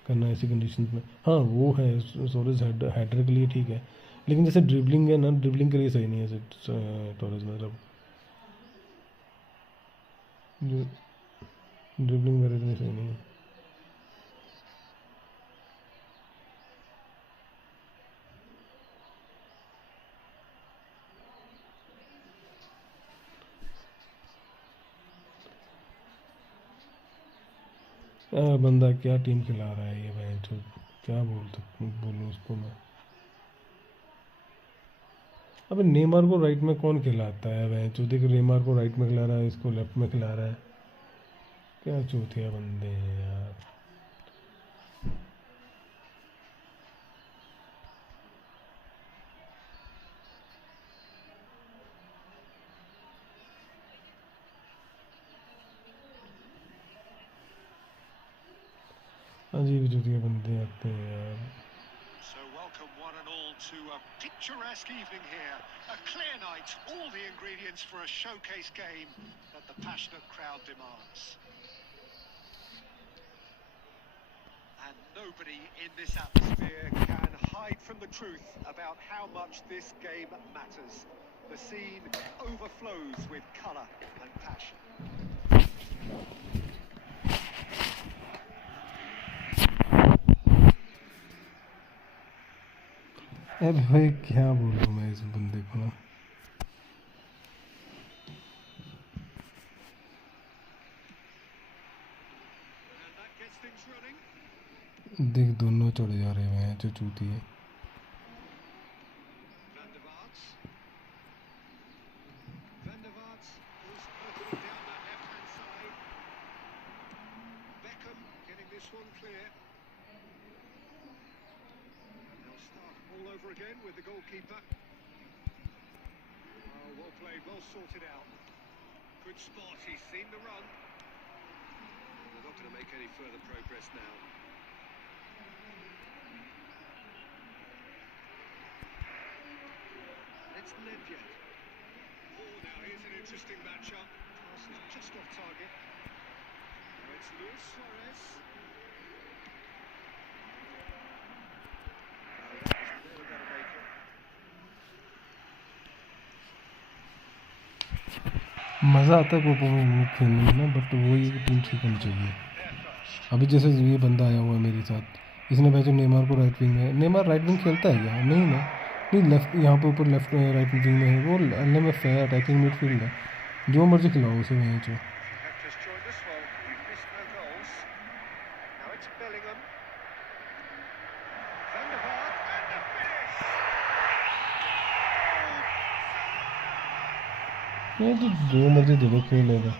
करना ऐसी कंडीशन में। हाँ वो है, सोरेस हेडर के लिए ठीक है, लेकिन जैसे ड्रिबलिंग है ना, ड्रिबलिंग के लिए सही नहीं है टोरेस, मतलब ड्रिबलिंग मेरे लिए सही नहीं है। बंदा क्या टीम खिला रहा है ये भाई, जो क्या बोलूँ उसको मैं। अबे नेमार को राइट में कौन खिलाता है भाई, जो देख नेमार को राइट में खिला रहा है, इसको लेफ्ट में खिला रहा है, क्या चूतिया बंदे हैं यार। अजीब चूतिया बंदे आते हैं यार। So welcome one and all to a picturesque evening here. A clear night, all the ingredients for a showcase game that the passionate crowd demands. And nobody in this atmosphere can hide from the truth about how much this game matters. The scene overflows with colour and passion. अब भाई क्या बोलूँ मैं इस बंदे को ना। And that gets things running. देख दोनों चढ़ जा रहे हैं जो चूती है। Van der Vaart is opening down that left-hand side. Beckham getting this one clear. And they'll start all over again with the goalkeeper. Oh, well played, well sorted out. Good spot, he's seen the run. They're not going to make any further progress now. It's Nedved. Oh, now here's an interesting matchup. Pass is just off target. Now it's Luis Suarez. Never going to make it. मज़ा आता है कोपो में खेलने में ना, but वही team ठीक होनी चाहिए। अभी जैसे ये बंदा आया हुआ है मेरे साथ, इसने भेजा नेमार को राइट विंग में। नेमार राइट विंग खेलता है क्या? नहीं ना, नहीं लेफ्ट, यहाँ पे ऊपर लेफ्ट राइट विंग में है वो। अल्ले में फेयर अटैकिंग मिडफील्ड है, जो मर्जी खिलाओ उसे वहीं जो। ये तो जो मर्जी दे दो खेल लेगा।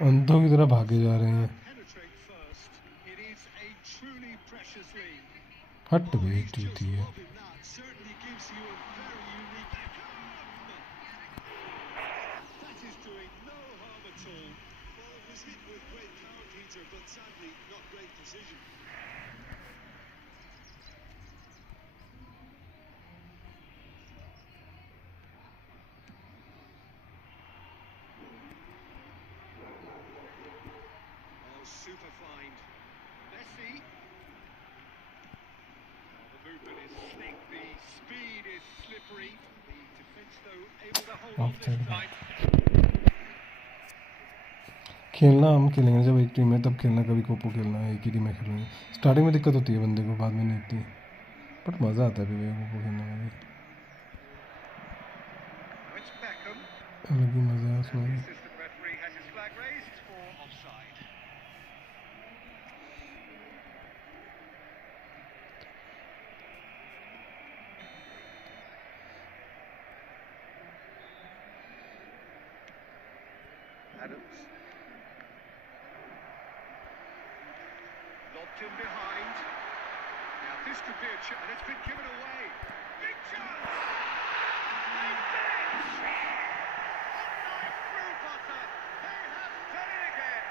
अंधों की तरह भागे जा रहे हैं। हट गई चूती है। Super find. Messi. The movement is slick, the speed is slippery. The defence though able to hold on this time. खेलना हम खेलेंगे जब एक टीम में, तब खेलना। कभी कोपो खेलना है एक ही टीम में खेलेंगे। स्टार्टिंग में दिक्कत होती है बंदे को, बाद में नहीं होती, बट मज़ा आता है भी कोपो खेलने में भी। अलग ही मज़ा है उसमें। Adams. Lobbed in behind. Now this could be a chance, and it's been given away. Big chance! They finish! A knife through butter. They have done it again.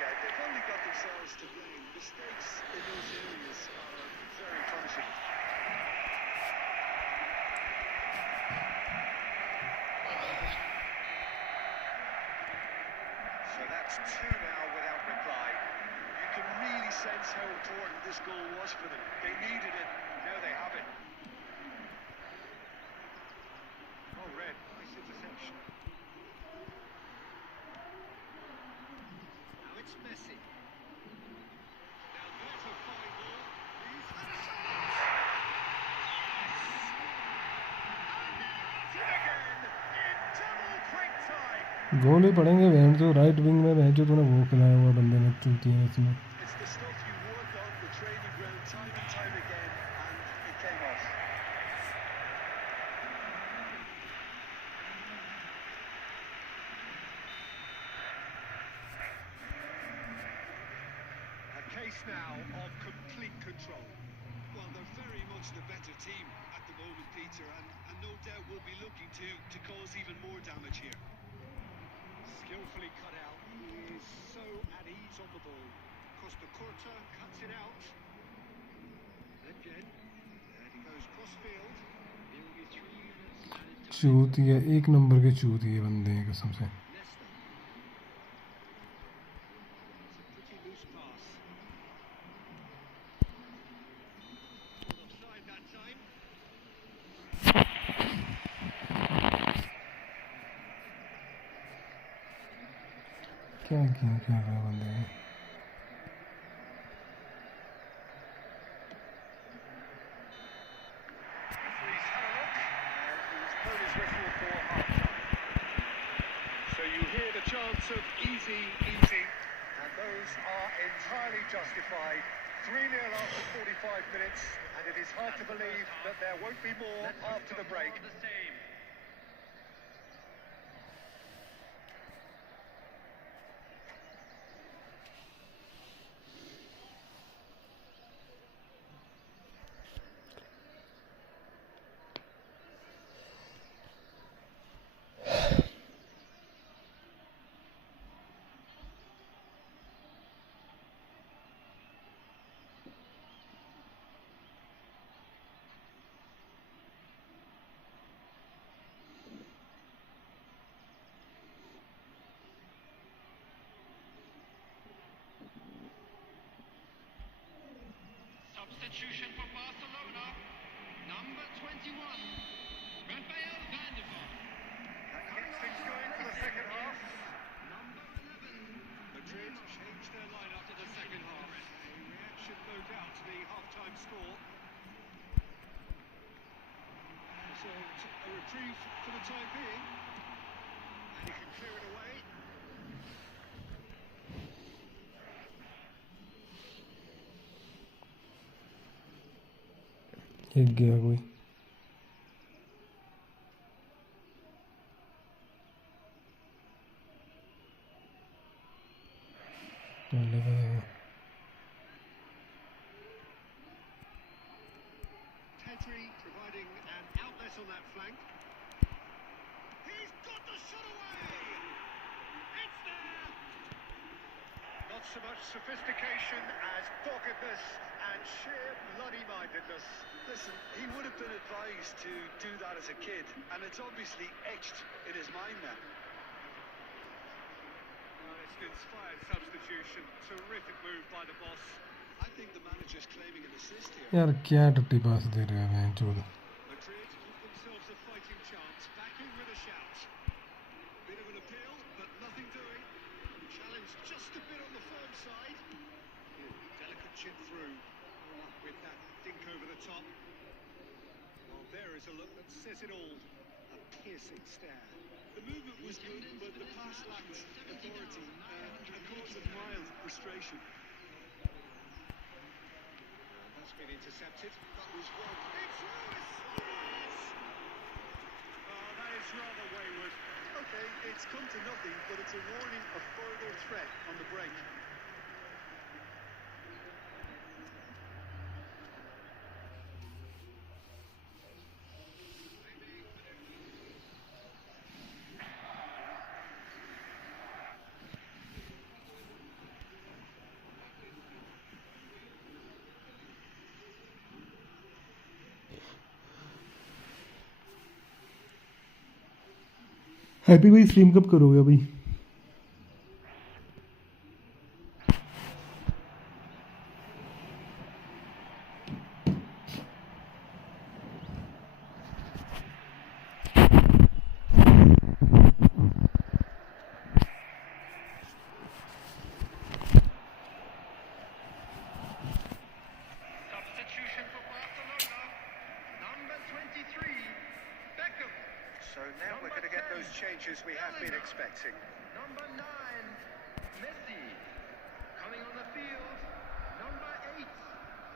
Yeah, they've only got themselves to blame. Mistakes in those areas are very punishable. So that's two now without reply. You can really sense how important this goal was for them. They needed it, now they have it. Oh, Red, nice interception. Now it's Messi. Now there's a fine ball. He's had a shot! Yes! And they're at it again in double quick time. गोल ही पड़ेंगे van जो right wing में van जो तूने वो खिलाया हुआ बंदे ने चूती है इसमें। It's the stuff you work on the training ground time and time again, and it came off. now of complete control. Well, they're very much the better team at the moment, Peter, and no doubt will be looking to cause even more damage here. Skillfully cut out. He is so at ease on the ball. Costa Curta cuts it out. Again, and he goes cross-field. There will be 3 minutes added time. चूतिया, एक number के चूतिए बंदे हैं कसम से. Nesta. It's a pretty loose pass. Offside that time. क्या game खेल रहे हैं बंदे. Referee's had a look, and he's blown his whistle for half-time. So you hear the chants of easy, easy, and those are entirely justified. 3-0 after 45 minutes, and it is hard to believe that there won't be more after the break. The same. Substitution for Barcelona. Number 21, Rafael van der Vaart. That gets things going for the second half. Number 11, Madrid changed their lineup for the second half. A reaction, no doubt, to the half-time score. So it's a reprieve for the time being. And he can clear it away. एक गया कोई. Pedri providing an outlet on that flank. He's got the shot away! It's there! Not so much sophistication as doggedness and sheer bloody-mindedness. Listen, he would have been advised to do that as a kid, and it's obviously etched in his mind now. Well, it's an inspired substitution. Terrific move by the boss. I think the manager's claiming an assist here. यार क्या टट्टी पास दे रहे हैं मैं चोद. Madrid give themselves a fighting chance. Back in with a shout. Bit of an appeal, but nothing doing. Challenge just a bit on the firm side. Delicate chip through. With that dink over the top. Well, there is a look that says it all. A piercing stare. The movement was good, but the pass lacked authority and caused mild frustration. That's been intercepted. That was well. It's Lewis! Yes! Oh, that is rather wayward. Okay, it's come to nothing, but it's a warning of further threat on the break. Happy भाई stream कब करोगे भाई? substitution for Barcelona. Number 23, Beckham. So now we're going to get those changes we have been expecting. Number 9, Messi. Coming on the field, number 8,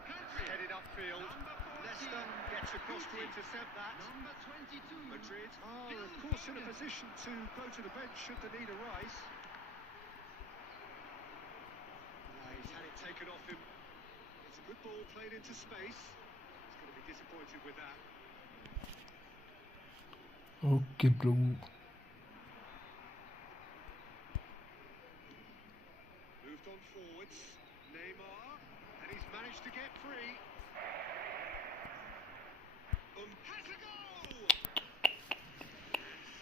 Pedri. Headed upfield. Number 14, Leicester gets across to intercept that. number 22, Madrid are, of course, in a position to go to the bench should the need arise. He's had it taken off him. Good ball played into space. He's going to be disappointed with that. Okay, bro. Moved on forwards. Neymar, and he's managed to get free. Has a goal!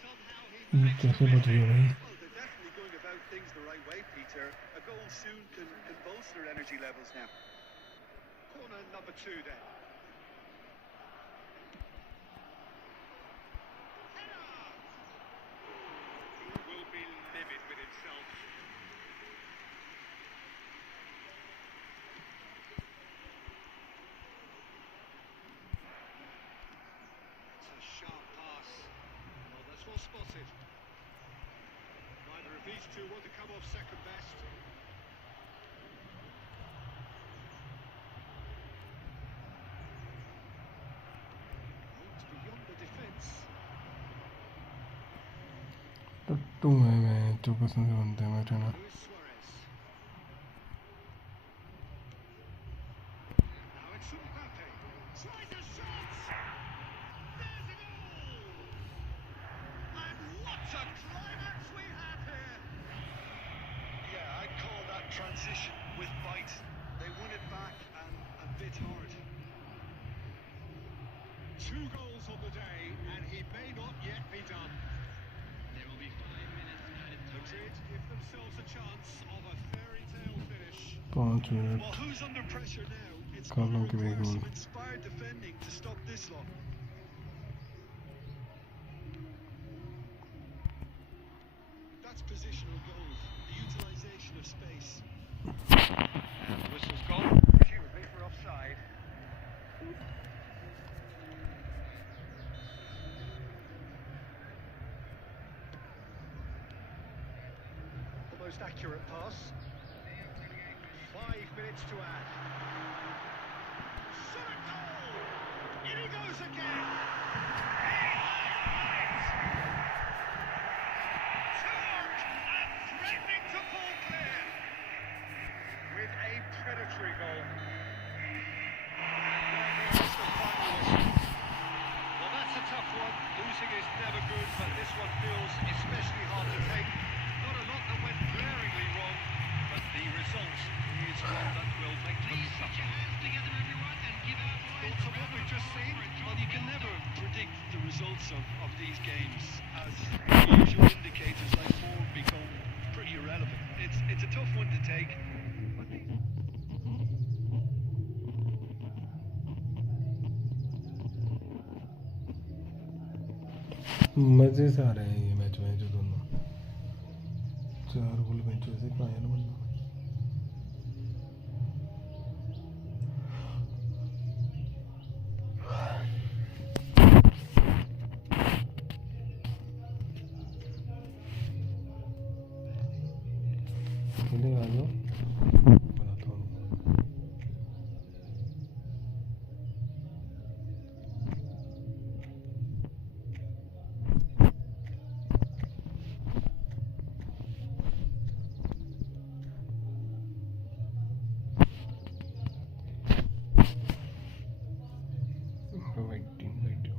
Somehow he managed to कैसे miss बच गया it. भाई? Well, they're definitely going about things the right way, Peter. A goal soon can bolster energy levels now. Corner number 2 then. He will be livid with himself. It's a sharp pass. Well, that's well spotted. Neither of these two want to come off second best. Moved beyond the defence. टट्टू मैं तो पसंद बनते हैं मैं ना. Luis Suarez. Now it's Mbappe. Tries a shot. There's a goal. And what a climax we have here. Yeah, I'd call that transition with bite. They won it back and a bit hard. 2 goals on the day, and he may not yet be done. There will be 5 minutes added to it. Madrid give themselves a chance of a fairy tale finish. 5 minute. Well, who's under pressure now? It's Come going on, to give me a require goal. some inspired defending to stop this lot. That's positional goal, the utilisation of space. And the whistle's gone, presumably for offside. Almost accurate pass. 5 minutes to add. Shot a goal! In he goes again! He has done it! Turk and threatening to fall clear with a predatory goal. And there goes the final whistle. Well, that's a tough one. Losing is never good, but this one feels especially hard to take. Not a lot that went glaringly wrong, but the result is one that will make them Please put your suffer. hands together, everyone, and give our boys Thoughts on what we've just seen? Well, you can never predict the results of these games, as usual indicators like form become pretty irrelevant. It's a tough one to take. मजे से आ रहे हैं ये match में जो दोनों 4 गोल match वैसे कहाँ है ना बंदा. खेले आ जाओ बनाता हूँ.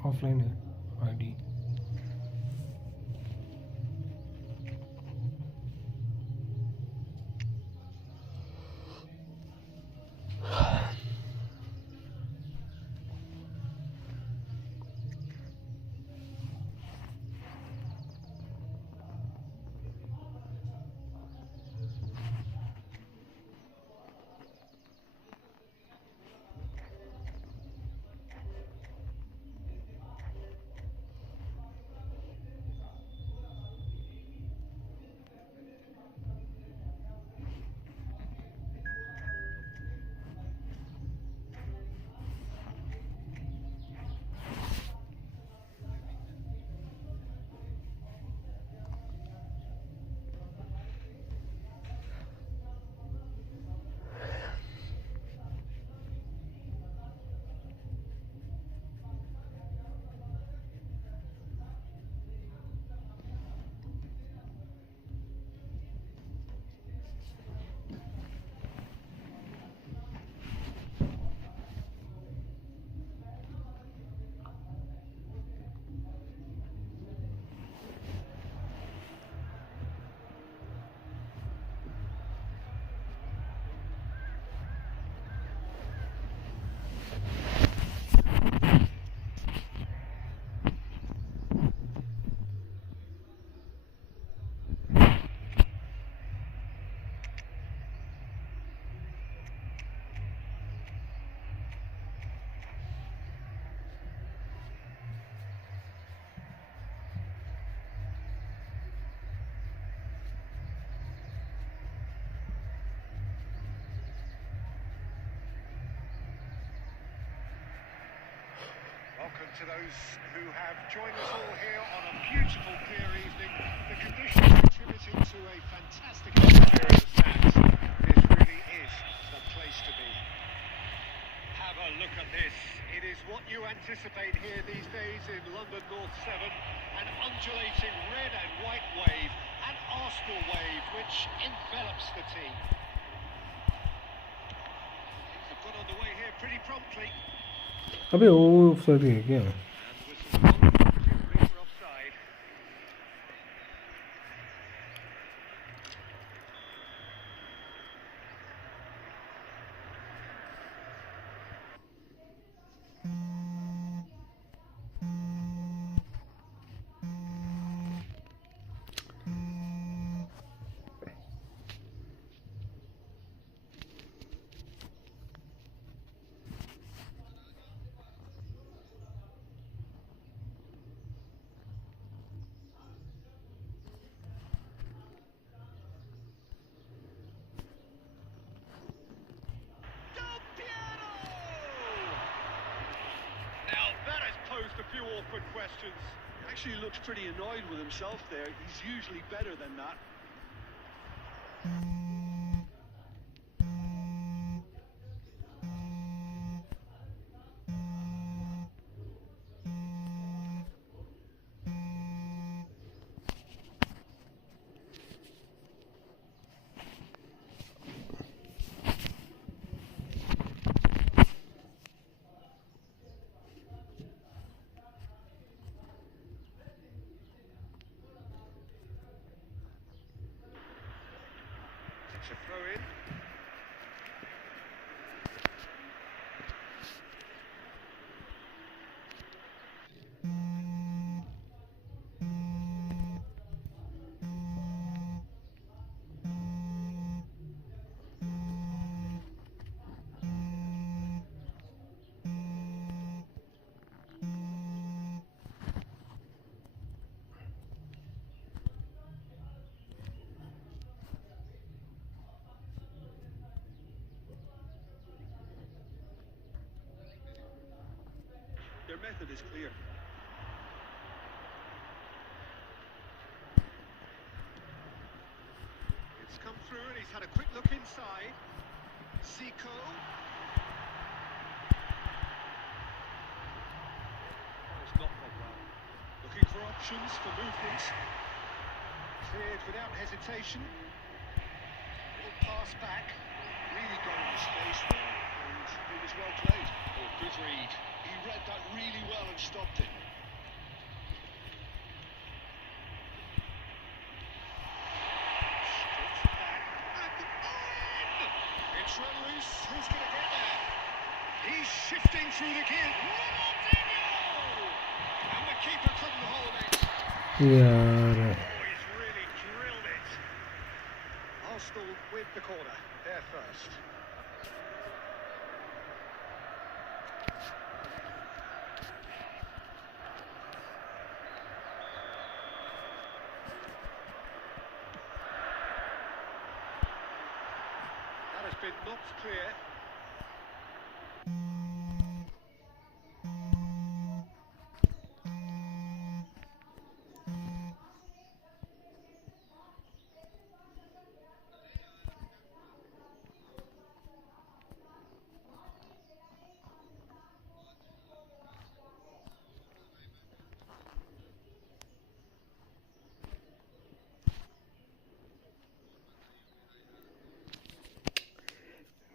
ऑफलाइन है ID. Welcome to those who have joined us all here on a beautiful, clear evening. The conditions contributing to a fantastic atmosphere in the stands. This really is the place to be. Have a look at this. It is what you anticipate here these days in London North 7. An undulating red and white wave, an Arsenal wave which envelops the team. Things have got underway here pretty promptly. अबे वो offside है क्या? And the whistle presumably for offside. A few awkward questions. Actually looks pretty annoyed with himself there. He's usually better than that. It's a throw in. Their method is clear. It's come through and he's had a quick look inside. Zico. It's not gone well. Looking for options for movement. Cleared without hesitation. Little pass back. Really got in the space there and it was well played. Oh, good read. He read that really well and stopped it. It's run loose. Who's going to get there? He's shifting through the gear. Ronaldinho! And the keeper couldn't hold it. यार Oh, he's really drilled it. Arsenal with the corner. They're first. That has been knocked clear.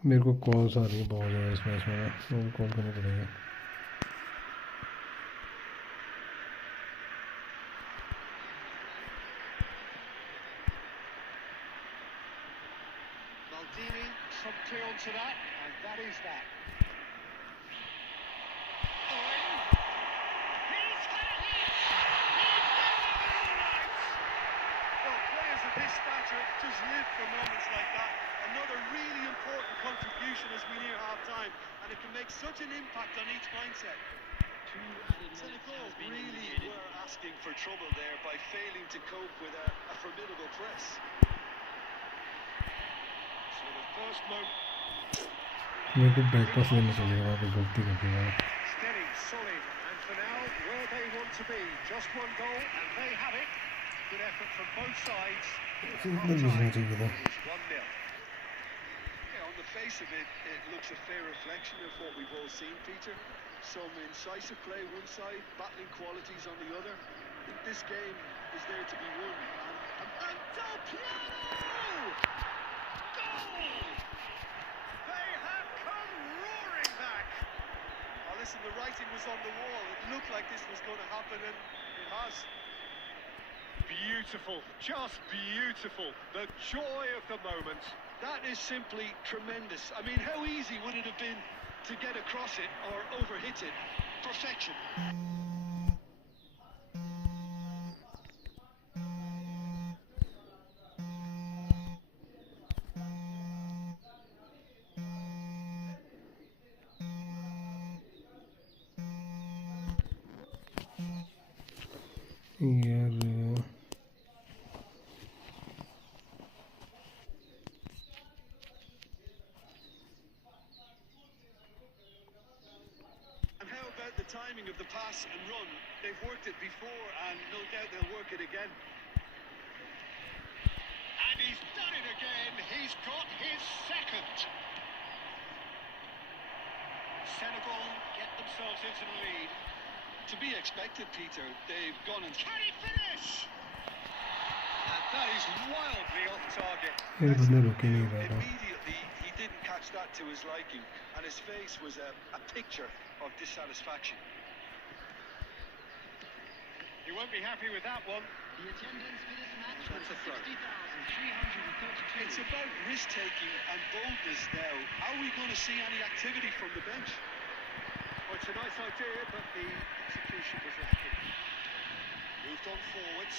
मेरे को calls आ रही है बहुत ज़्यादा इस match में, वो कॉल करनी पड़ेगी. Maldini, promptly onto that, and that is that. He's had it! He's done it all right! Well, players of this stature just live for moments like that. Another really important contribution as we near half-time, and it can make such an impact on each mindset. Senegal really were asking for trouble there by failing to cope with a formidable press. So the first moment, मेरे को back पास लेना चाहिए, वहाँ पे गलती कर दी मैंने. steady, solid, and to be. Just one goal, and they have it. Good effort from both sides. इतना बुझना चाहिए था. It's 1-0. Yeah, on the face of it, it looks a fair reflection of what we've all seen, Peter. Some incisive play one side, battling qualities on the other. I think this game is there to be won. And Del Piero! Goal! They have come roaring back. Oh, listen, the writing was on the wall. It looked like this was going to happen, and it has. Beautiful, just beautiful. The joy of the moment. That is simply tremendous. I mean, how easy would it have been to get across it or overhit it? Perfection. यार And how about the timing of the pass and run? They've worked it before, and no doubt they'll work it again. And he's done it again. He's got his second. Senegal get themselves into the lead. To be expected, Peter. They've gone and... Can he finish? And that is wildly off target. ये बंदा रुक ही नहीं रहा था. Immediately, he didn't catch that to his liking, and his face was a picture of dissatisfaction. You won't be happy with that one. The attendance for this match was That's a throw. 60,332. It's about risk-taking and boldness now. Are we going to see any activity from the bench? Well, it's a nice idea, but the execution was lacking. Moved on forwards.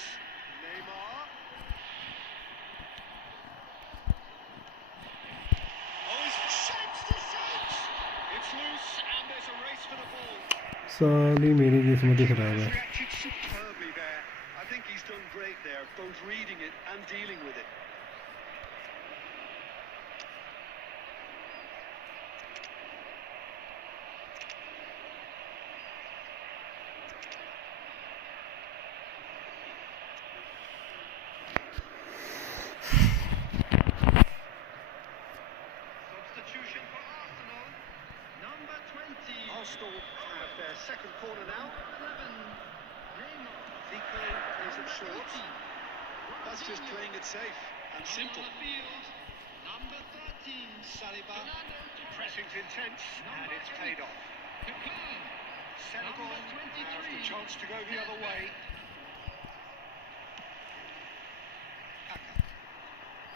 Neymar. Oh, he's shapes the shapes! It's loose, and there's a race for the ball. साली मेरी किस्मत ही खराब है. Reacted superbly there. I think he's done great there, both reading it and dealing with it. Substitution for Arsenal. Number 20. Arsenal have their second corner now. 11. Neymar. Zico plays it short. That's just playing it safe and simple. On the field. Number 13. Saliba. Fernando. Pressing's intense, and it's paid off. Senegal Number 23. have the chance to go the other way. Kaka.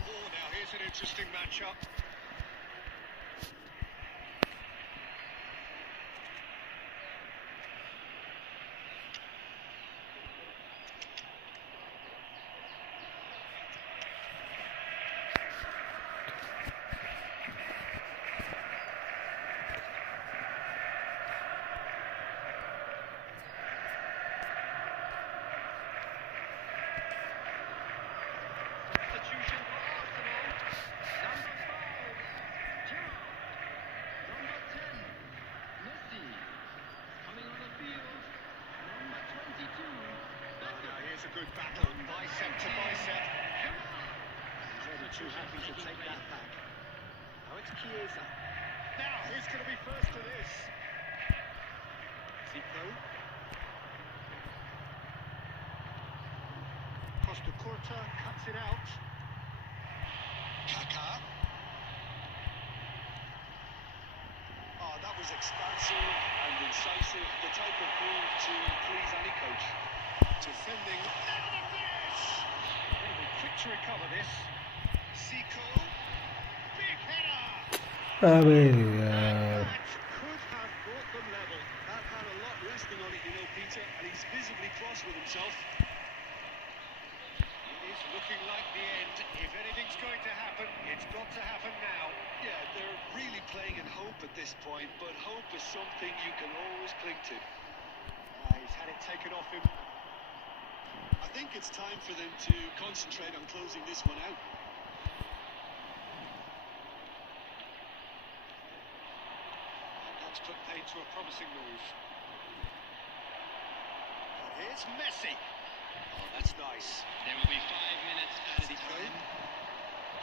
Oh, now here's an interesting matchup. Substitution for Arsenal. Number 5. Giroud. Number 10. Messi. Coming on the field. Number 22. Now here's a good battle, bicep to bicep. Really too happy to take that back. Now it's Chiesa. Now, who's going to be first to this? Zico. Costa Curta cuts it out. Kaka. Oh, that was expansive and incisive, the type of move to please any coach. Defending. Now the finish! They'll be quick to recover this. Zico. Big header! अबे यार That could have brought them level. That had a lot resting on it, you know, Peter, and he's visibly cross with himself. It is looking like the end. If anything's going to happen, it's got to happen now. Yeah, they're really playing in hope at this point, but hope is something you can always cling to. He's had it taken off him. I think it's time for them to concentrate on closing this one out. And that's put paid to a promising move. And Here's Messi. Oh, that's nice. There will be 5 minutes added time.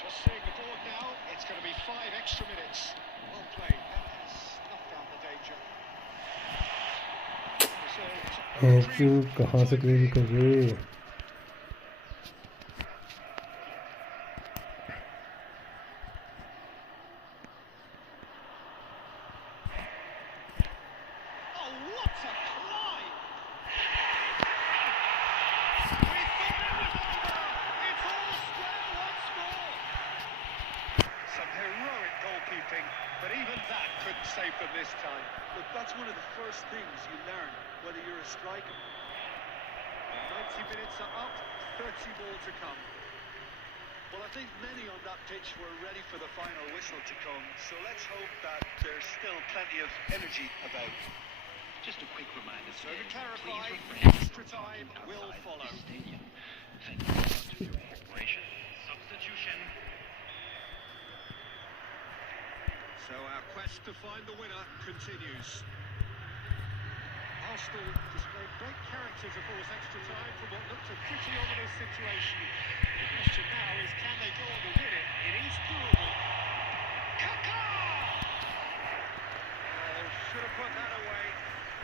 Just seeing the board now, it's going to be 5 extra minutes. Well played, that has snuffed out the danger. कहाँ से clear कर रहे Oh, what a climb! We thought it was over. It's all square once more. Some heroic goalkeeping, but even that couldn't save them this time. Look, that's one of the first things you learn, whether you're a striker. 90 minutes are up, 30 more to come. Well, I think many on that pitch were ready for the final whistle to come, so let's hope that there's still plenty of energy about. Just a quick reminder, So to clarify, please refrain extra from time talking will outside follow. the stadium. Thank you for your cooperation. Substitution. So our quest to find the winner continues. Arsenal displayed great character to force extra time from what looked a pretty ominous situation. The question now is, can they go on to win it? It is doable. Kaka! Should have put that away.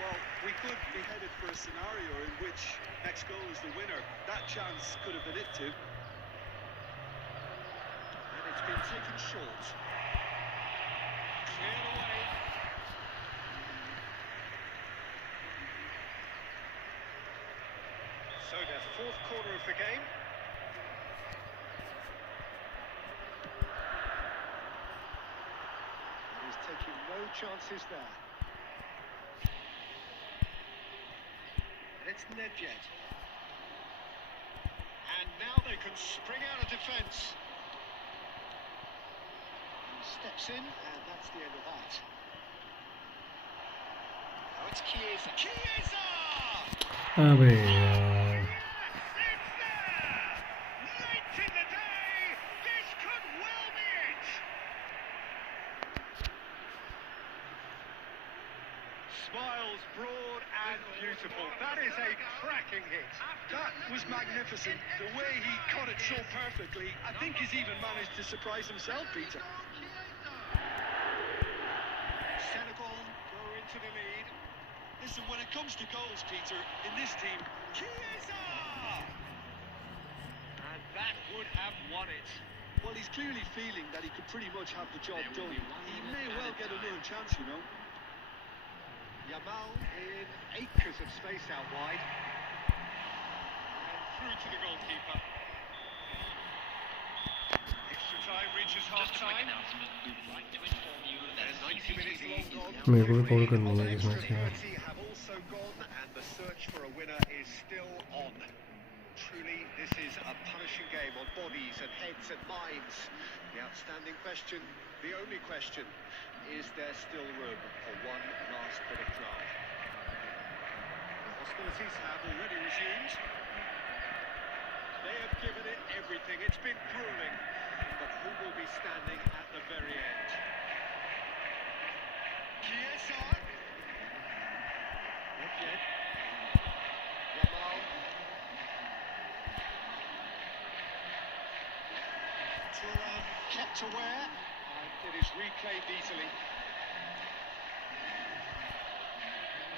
Well, we could be headed for a scenario in which next goal is the winner. That chance could have been it too. And it's been taken short. Cleared away. So their 4th corner of the game. And he's taking no chances there. And it's Nedved. And now they can spring out of defence. He steps in, and that's the end of that. Now it's Chiesa. Chiesa! अबे यार It's there! Late in the day, this could well be it! Smiles broad and beautiful. That is a cracking hit. That was magnificent. The way he caught it so perfectly. I think he's even managed to surprise himself, Peter. Senegal go into the lead. Listen, when it comes to goals, Peter, in this team, Chiesa! And that would have won it. Well, he's clearly feeling that he could pretty much have the job done. He may well get another chance, you know. Yamal in acres of space out wide. And through to the goalkeeper. Extra time reaches Just a quick half-time. announcement. We would like to inform you that And 90 minutes CCTV long is gone. now मेरे को भी call करनी है इस Extra match में 30 have also gone, and the search for a winner is still on. Truly, this is a punishing game on bodies and heads and minds. The outstanding question, the only question, is there still room for one last bit of drive? The hostilities have already resumed. They have given it everything. It's been grueling. But who will be standing at the very end? Chiesa. Nedved. Yamal. Thuram kept aware, and it is reclaimed easily.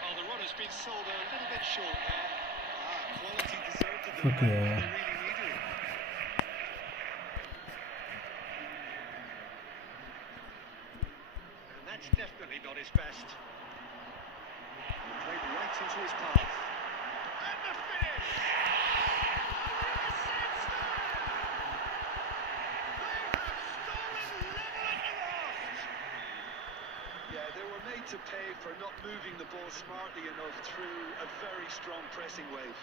Oh, the run has been sold a little bit short there. Quality deserved it. Fuck They yeah. really needed it. And that's definitely not his best. Played right into his path. And the finish! Yeah, they were made to pay for not moving the ball smartly enough through a very strong pressing wave.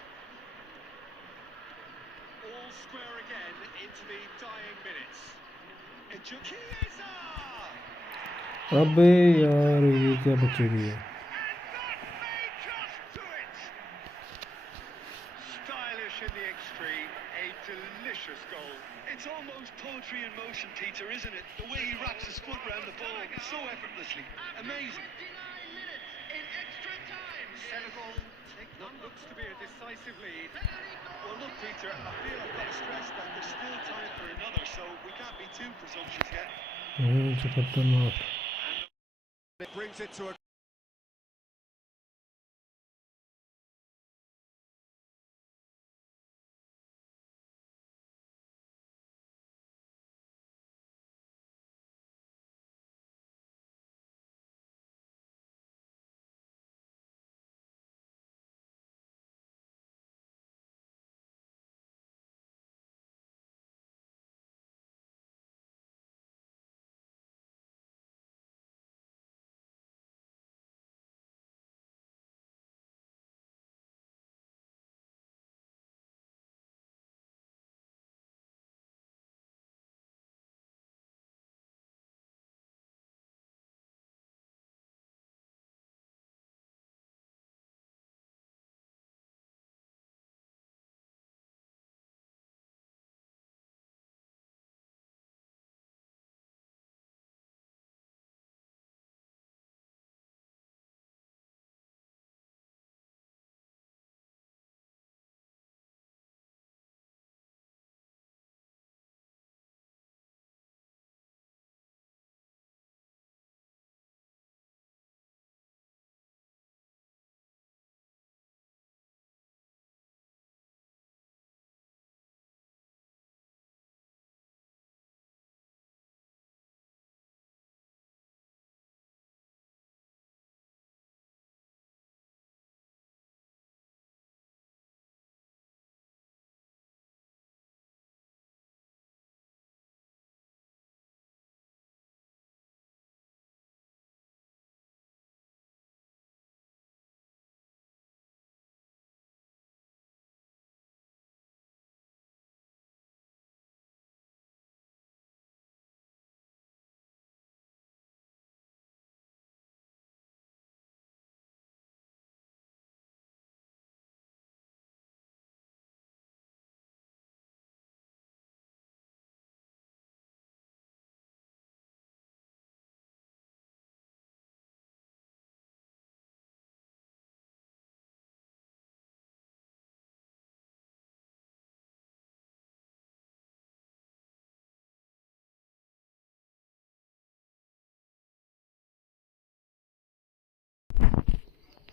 All square again into the dying minutes. Chiesa! अबे यार ये क्या बच्चे भी है And that may just do it! Stylish in the extreme, a delicious goal. It's almost poetry in motion, Peter, isn't it? The way he wraps his foot round the ball so effortlessly. Amazing. 29 minutes in extra time. Senegal Looks to be a decisive lead. Well, look, Peter, I feel I've got to stress that there's still time for another, so we can't be too presumptuous yet. It brings it to a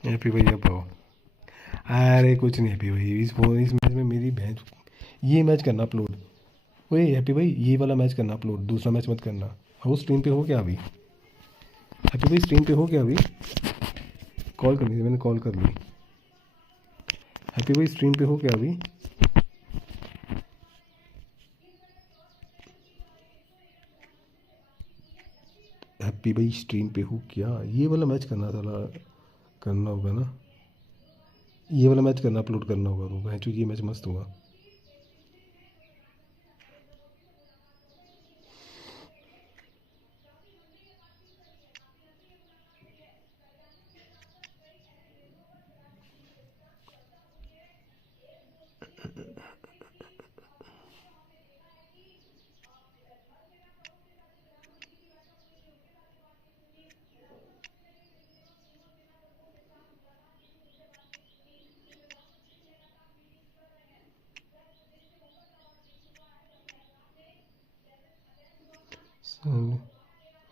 happy भाई अब आओ। अरे कुछ नहीं happy भाई, इस match में मेरी भैंस, ये मैच करना अपलोड। ओए हैप्पी भाई ये वाला मैच करना अपलोड, दूसरा मैच मत करना। वो स्ट्रीम पे हो क्या अभी? हैप्पी भाई स्ट्रीम पे हो क्या अभी? कॉल करनी थी, मैंने कॉल कर ली। हैप्पी भाई स्ट्रीम पे हो क्या अभी? हैप्पी भाई स्ट्रीम पे हो क्या? ये वाला मैच करना था, करना होगा ना, ये वाला मैच करना, अपलोड करना होगा। तो भैंचो ये मैच मस्त होगा।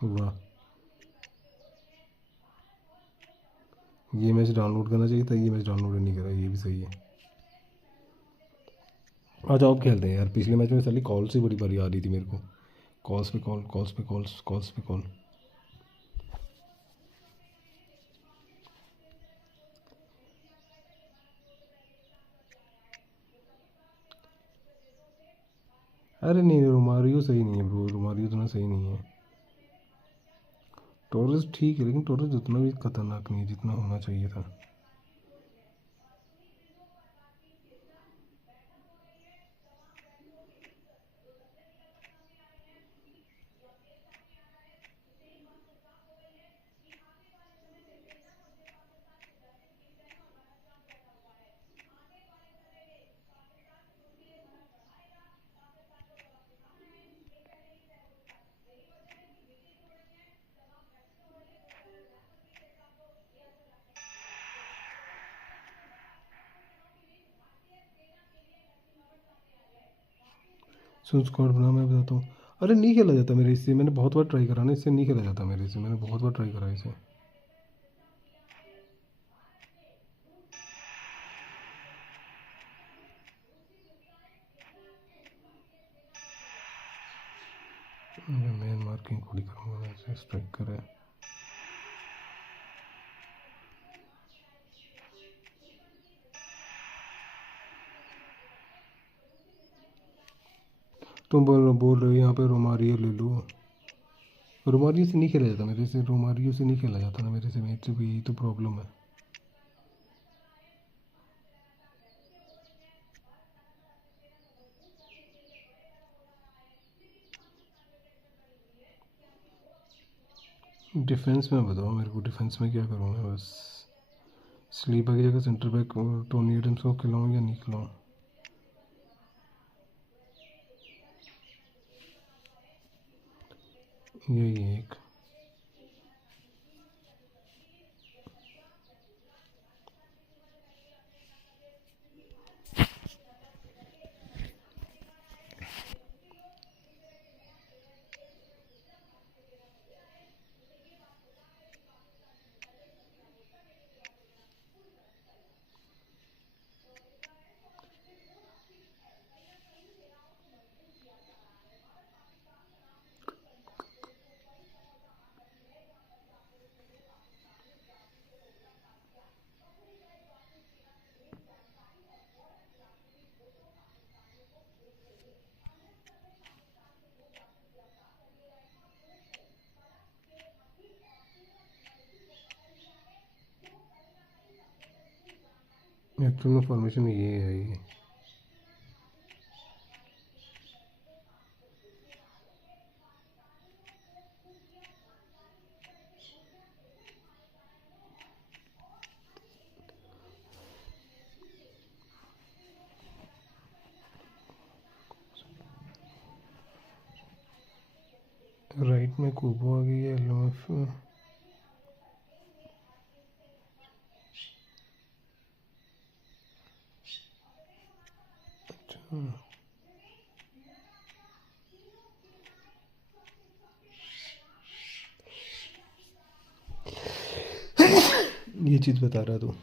वाह, ये मैच डाउनलोड करना चाहिए था, ये मैच डाउनलोड नहीं करा, ये भी सही है। आ जाओ अब खेलते हैं यार। पिछले मैच में साली कॉल से बड़ी बारी आ रही थी मेरे को, कॉल्स पे कॉल, कॉल्स पे कॉल्स, कॉल्स पे कॉल। अरे नहीं, रोमारियो सही नहीं है ब्रो, रोमारियो उतना सही नहीं है। टोरेस ठीक है, लेकिन टोरेस उतना भी खतरनाक नहीं है जितना होना चाहिए था। सुन स्क्वाड बना, मैं बताता हूँ। अरे नहीं खेला जाता मेरे इससे, मैंने बहुत बार ट्राई करा ना, इससे नहीं खेला जाता मेरे से, मैंने बहुत बार ट्राई करा इसे। मैं मार्किंग थोड़ी करूँगा, मैं ऐसे स्ट्राइक करे। तुम बोल रहे हो यहाँ पे रोमारियो ले लो। रोमारियो से नहीं खेला जाता मेरे से, रोमारियो से नहीं खेला जाता ना मेरे से, भी यही तो प्रॉब्लम है। डिफेंस में बताओ मेरे को, डिफेंस में क्या करूँ मैं? बस स्लीपर की जगह सेंटर बैक टोनी एडम्स को खिलाऊँ या नहीं खिलाऊँ? यही है एक। एक्चुअल में फॉर्मेशन ये है ये। राइट में कोबो आ गई है, एलएमएफ में। अच्छा, ये चीज़ बता रहा तो।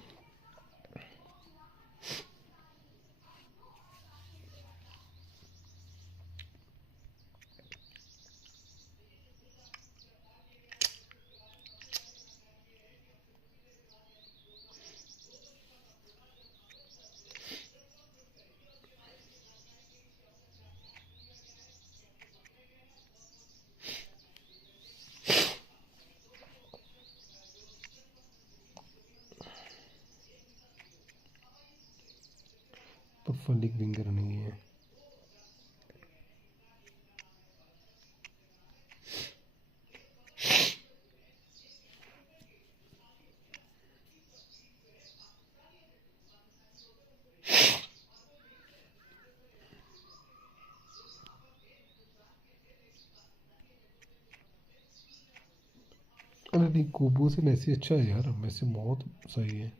फलिक विंगर नहीं है। अरे नहीं, कोबो से मैसी अच्छा है यार, मैसी बहुत सही है।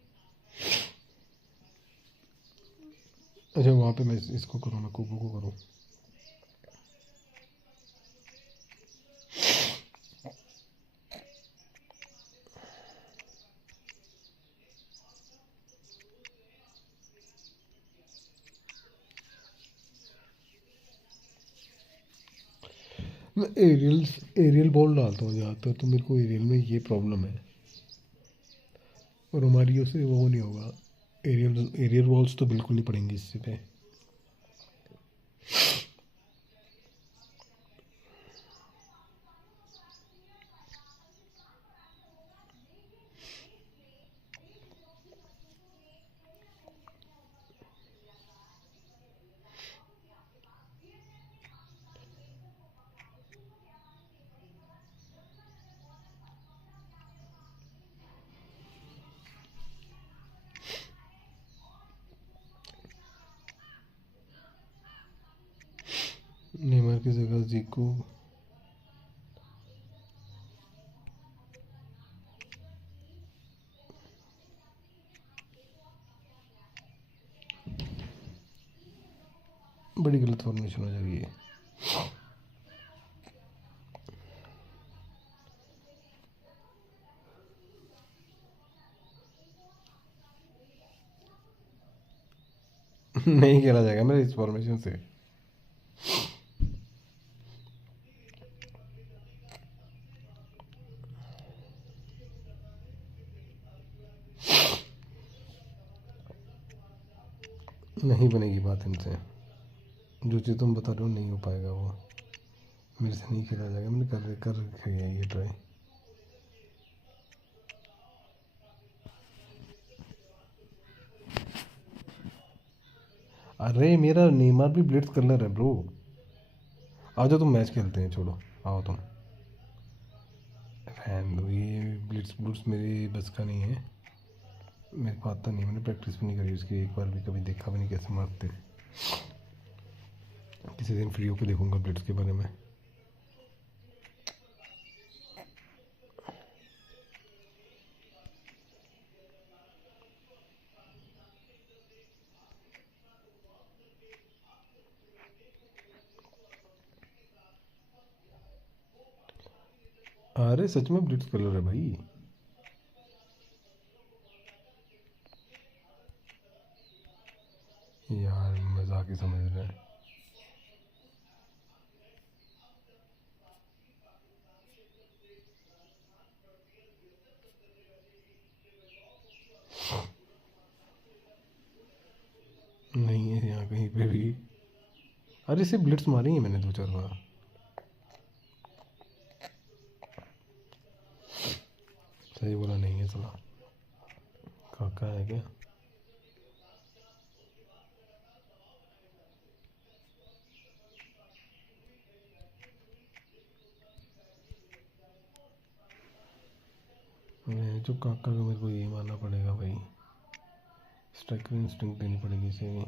अच्छा वहाँ पे मैं इसको करूँ, मैं कोबो को करूँ। मैं एरियल बॉल डालता हूँ ज़्यादातर, तो मेरे को एरियल में ये प्रॉब्लम है। रोमारियो से वो नहीं होगा। एरियल बॉल्स तो बिल्कुल नहीं पड़ेंगी इससे पे। नेमार की जगह जीको। बड़ी गलत फॉर्मेशन हो जाएगी ये। नहीं खेला जाएगा मेरे इस फॉर्मेशन से। नहीं बनेगी बात इनसे, जो चीज़ तुम बता रहे हो नहीं हो पाएगा वो, मेरे से नहीं खेला जाएगा। मैंने कर रखा है ये ट्राई। अरे मेरा नेमार भी ब्लिट्स कलर है ब्रो। आओ जो तुम मैच खेलते हैं, छोड़ो आओ तुम। फैन दो, ये ब्लिट्स ब्लिट्स मेरे बस का नहीं है, मेरे को आता नहीं, मैंने प्रैक्टिस भी नहीं करी उसकी, एक बार भी कभी देखा भी नहीं कैसे मारते हैं। किसी दिन फ्री होकर देखूंगा ब्लिट्स के बारे में। अरे सच में ब्लिट्स कलर है भाई। यार मजाक ही समझ रहे हैं। नहीं है यहाँ कहीं पे भी। अरे सिर्फ ब्लिट्स मारी है मैंने 2-4 बार। सही बोला नहीं है सला। काका है क्या? मैं जो काका का मेरे को ये मानना पड़ेगा भाई, स्ट्राइकर इंस्टिंक्ट देनी पड़ेगी इसे भी।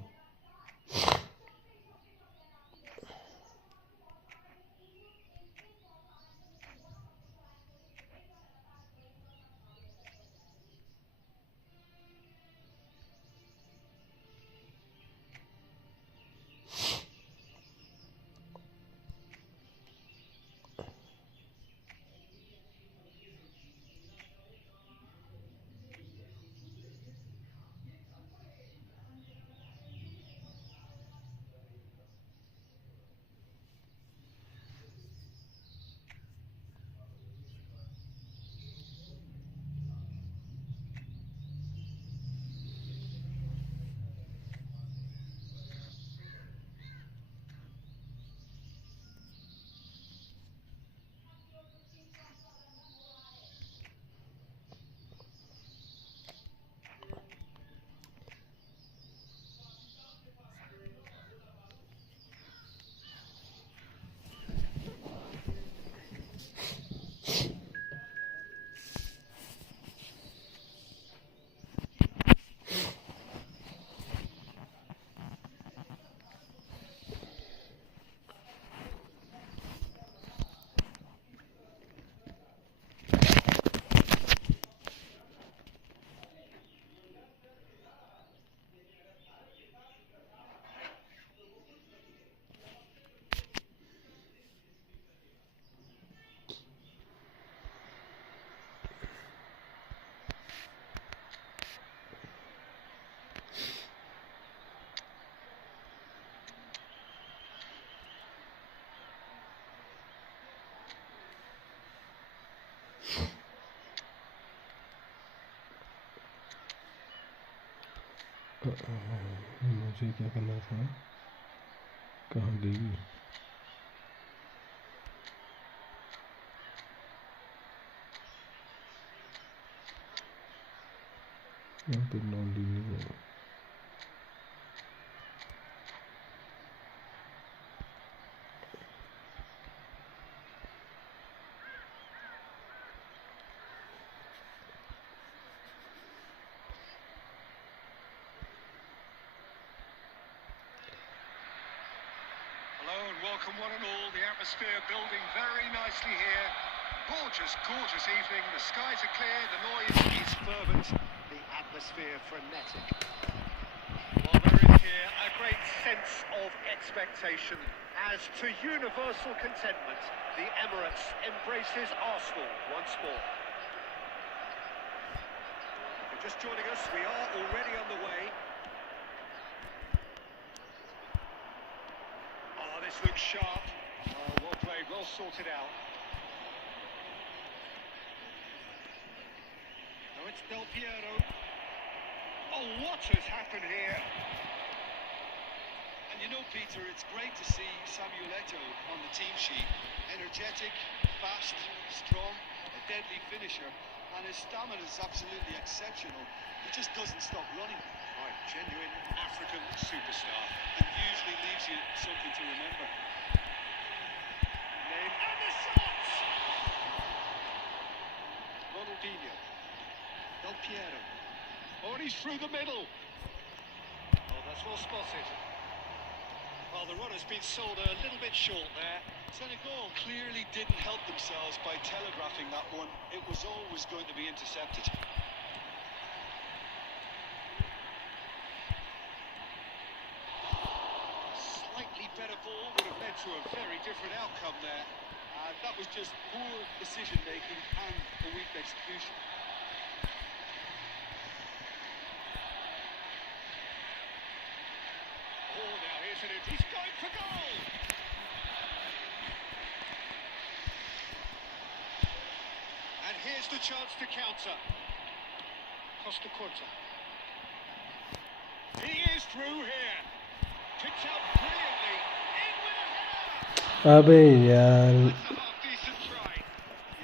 मुझे क्या करना था? कहाँ गई? यहाँ पे नॉन लीव है। Welcome one and all, the atmosphere building very nicely here. Gorgeous, gorgeous evening, the skies are clear, the noise is fervent, the atmosphere frenetic. Well, There is here a great sense of expectation. As to universal contentment, the Emirates embraces Arsenal once more. If you're just joining us, we are already on the way. Oh, this looks sharp. Oh, well played, well sorted out. Now it's Del Piero. Oh, what has happened here? And you know, Peter, it's great to see Samuel Eto'o on the team sheet. Energetic, fast, strong, a deadly finisher, and his stamina is absolutely exceptional. He just doesn't stop running. Right, genuine African superstar. And usually leaves you something to remember. Name and the shot! Ronaldinho. Del Piero. Oh, and he's through the middle. Oh, that's well spotted. Well, the runner's been sold a little bit short there. Senegal clearly didn't help themselves by telegraphing that one. It was always going to be intercepted. Slightly better ball would have led to a very different outcome there. That was just poor decision-making and a weak execution. Oh, now here's it. He's going for goal! And here's the chance to counter. Costa Curta. He is through here. Picked out brilliantly. In with a header! अबे यार That's a half-decent try.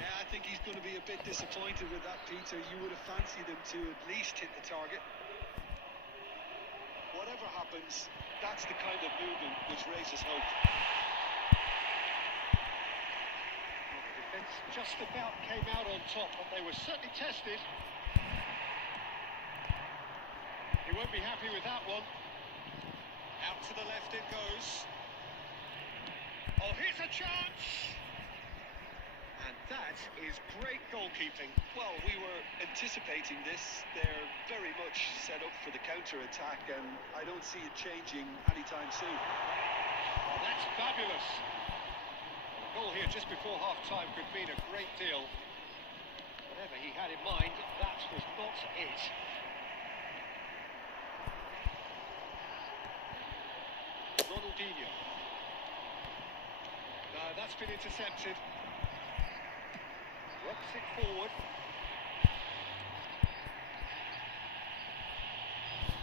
Yeah, I think he's going to be a bit disappointed with that, Peter. You would have fancied him to at least hit the target. Whatever happens, that's the kind of movement which raises hope. Well, the defence just about came out on top, but they were certainly tested. He won't be happy with that one. Out to the left it goes. Oh, here's a chance! And that is great goalkeeping. Well, we were anticipating this. They're very much set up for the counter-attack, and I don't see it changing anytime soon. Oh, that's fabulous. A goal here just before half-time could mean a great deal. Whatever he had in mind, that was not it. Ronaldinho. No, that's been intercepted. Works it forward.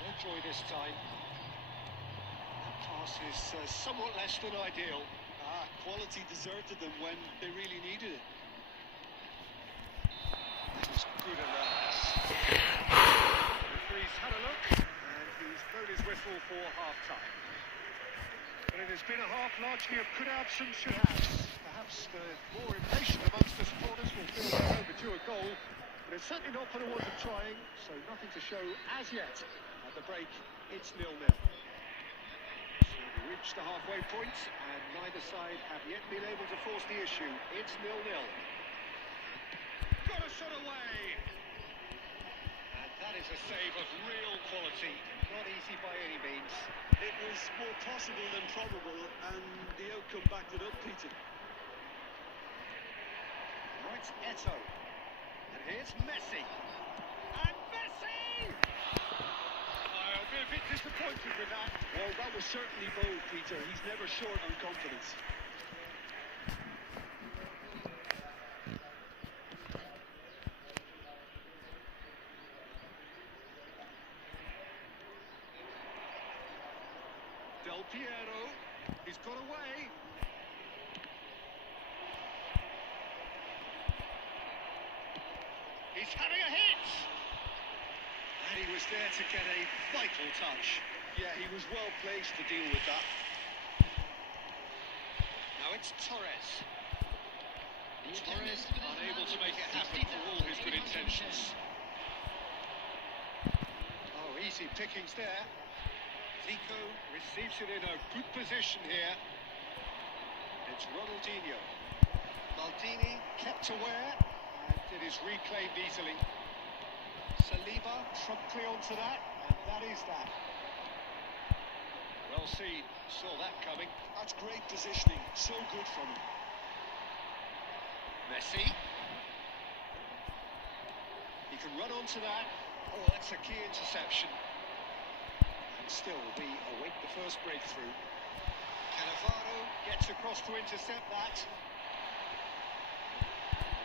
No joy this time. That pass is somewhat less than ideal. Quality deserted them when they really needed it. That was good enough. The referee's had a look, and he's blown his whistle for half-time. But it has been a half largely of could-haves and should-haves. Perhaps the more impatient amongst the supporters will feel they're overdue a goal, but it's certainly not for the want of trying, so nothing to show as yet. At the break, it's 0-0. So we reach the halfway point, and neither side have yet been able to force the issue. It's 0-0. Got a shot away! And that is a save of real quality. Not easy by any means. It was more possible than probable, and the outcome backed it up, Peter. Right, Eto'o. And here's Messi. And Messi! I'll be a bit disappointed with that. Well, that was certainly bold, Peter. He's never short on confidence. Del Piero. He's got away. He's having a hit! And he was there to get a vital touch. Yeah, he was well placed to deal with that. Now it's Torres. Torres unable to make it happen for all his good intentions. Oh, easy pickings there. Zico receives it in a good position here. It's Ronaldinho. Maldini kept aware, and it is reclaimed easily. Saliba promptly onto that, and that is that. Well seen, saw that coming. That's great positioning, so good from him. Messi. He can run onto that. Oh, that's a key interception. And still, we await the first breakthrough. Cannavaro gets across to intercept that.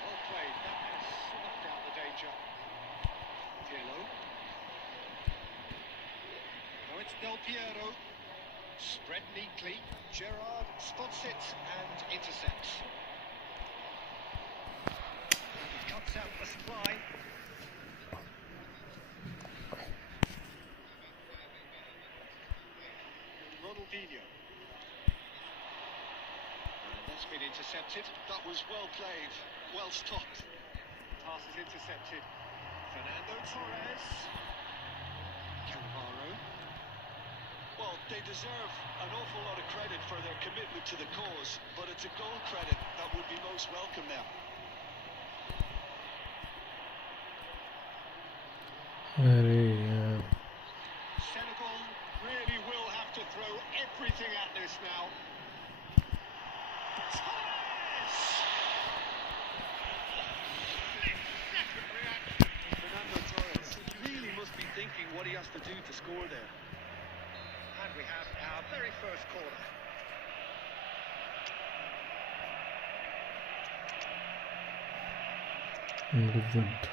Well played, that has snuffed out the danger. Pirlo. Now it's Del Piero. Spread neatly. Gerrard spots it and intercepts. And he cuts out the supply. Ronaldinho. And that's been intercepted. That was well played, well stopped. Pass is intercepted. Fernando Torres. Cannavaro. Well, they deserve an awful lot of credit for their commitment to the cause, but it's a goal credit that would be most welcome now. Senegal really will have to throw everything at this now. Torres! Split-second reaction. Fernando Torres really must be thinking what he has to do to score there. And we have our very first corner. Result.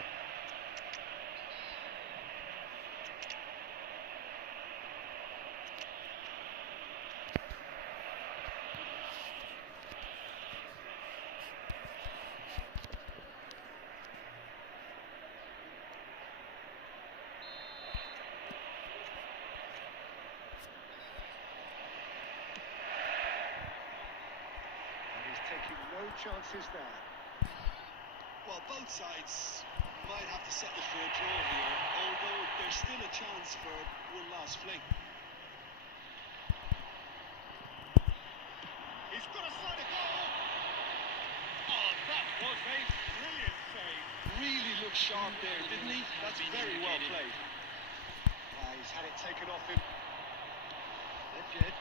And he's taking no chances there. Well, both sides might have to settle for a draw here, although there's still a chance for one last fling. He's got a sight of goal! Oh, that was a brilliant save. Really looked sharp there, didn't he? That's very well played. He's had it taken off him. Legend.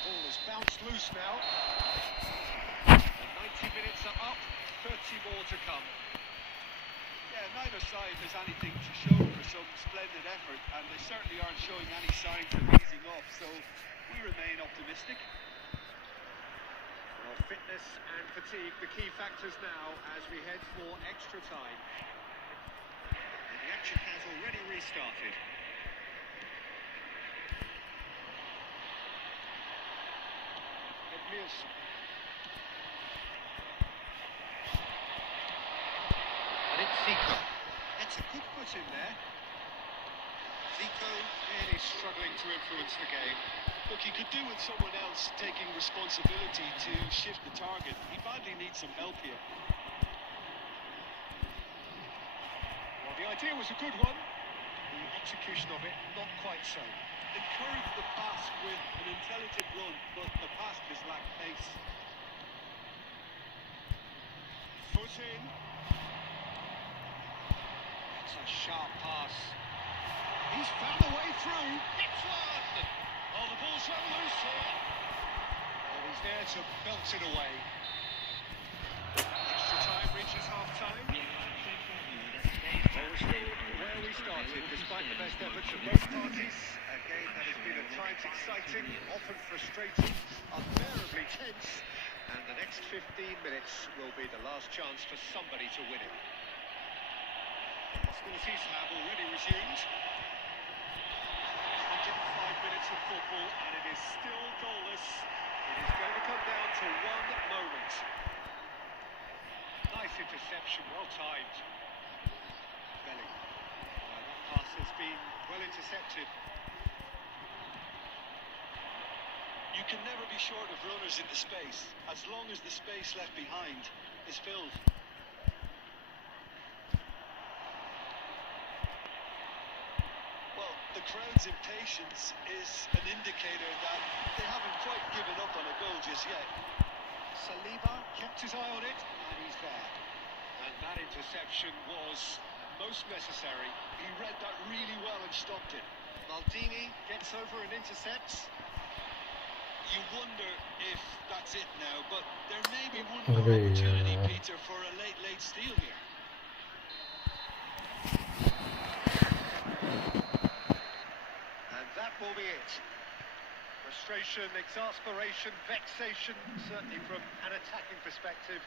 Ball has bounced loose now. The 90 minutes are up, 30 more to come. Yeah, neither side has anything to show for some splendid effort, and they certainly aren't showing any signs of easing off, so we remain optimistic. Well, fitness and fatigue, the key factors now as we head for extra time. And the action has already restarted. Edmilson. And it's Zico. That's a good foot in there. Zico really struggling to influence the game. Look, he could do with someone else taking responsibility to shift the target. He badly needs some help here. Well, the idea was a good one. The execution of it, not quite so. Encourage the pass with an intelligent run, but the pass just lacked pace. Foot in. It's a sharp pass. He's found a way through. It's one! Oh, the ball's run loose here. And he's there to belt it away. Extra time reaches half-time. Well, we're still where we started, despite the best efforts of both parties. A game that has been at times exciting, often frustrating, unbearably tense. And the next 15 minutes will be the last chance for somebody to win it. Hostilities have already resumed. 105 minutes of football, and it is still goalless. It is going to come down to one moment. Nice interception, well timed. Belly. That pass has been well intercepted. You can never be short of runners into space, as long as the space left behind is filled. Well, the crowd's impatience is an indicator that they haven't quite given up on a goal just yet. Saliba kept his eye on it, and he's there. And that interception was most necessary. He read that really well and stopped it. Maldini gets over and intercepts. You wonder if that's it now, but there may be one more अबे opportunity, यार Peter, for a late steal here. And that will be it. Frustration, exasperation, vexation, certainly from an attacking perspective.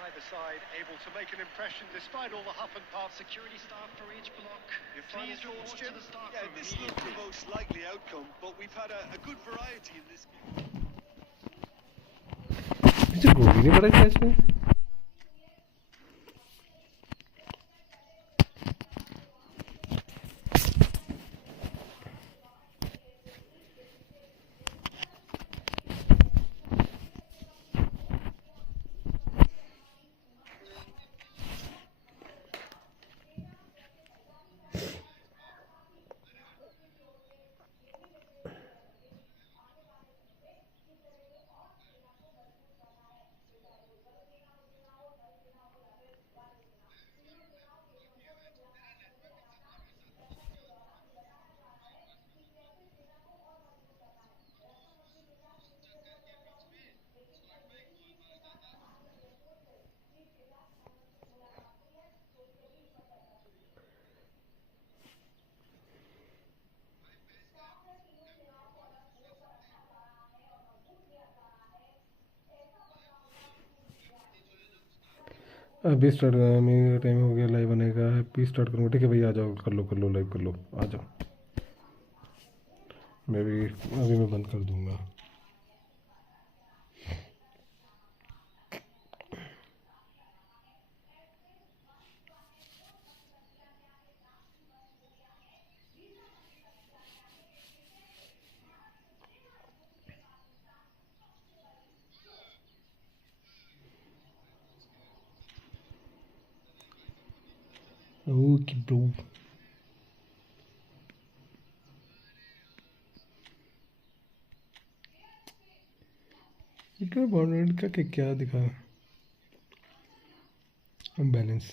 Neither side able to make an impression despite all the huff and puff. Security staff for each block. Your final Please thoughts, report Jim? to the staff Yeah, room this looked the immediately. most likely outcome, but we've had a good variety in this game. मुझे गोल ही नहीं पड़ा catch में अभी start मेरा time हो गया live बनेगा अभी स्टार्ट करूँगा ठीक है भैया आ जाओ कर लो लाइव कर लो आ जाओ मैं भी अभी मैं बंद कर दूँगा ओके ब्रो इतना बॉन्ड का क्या दिखा balance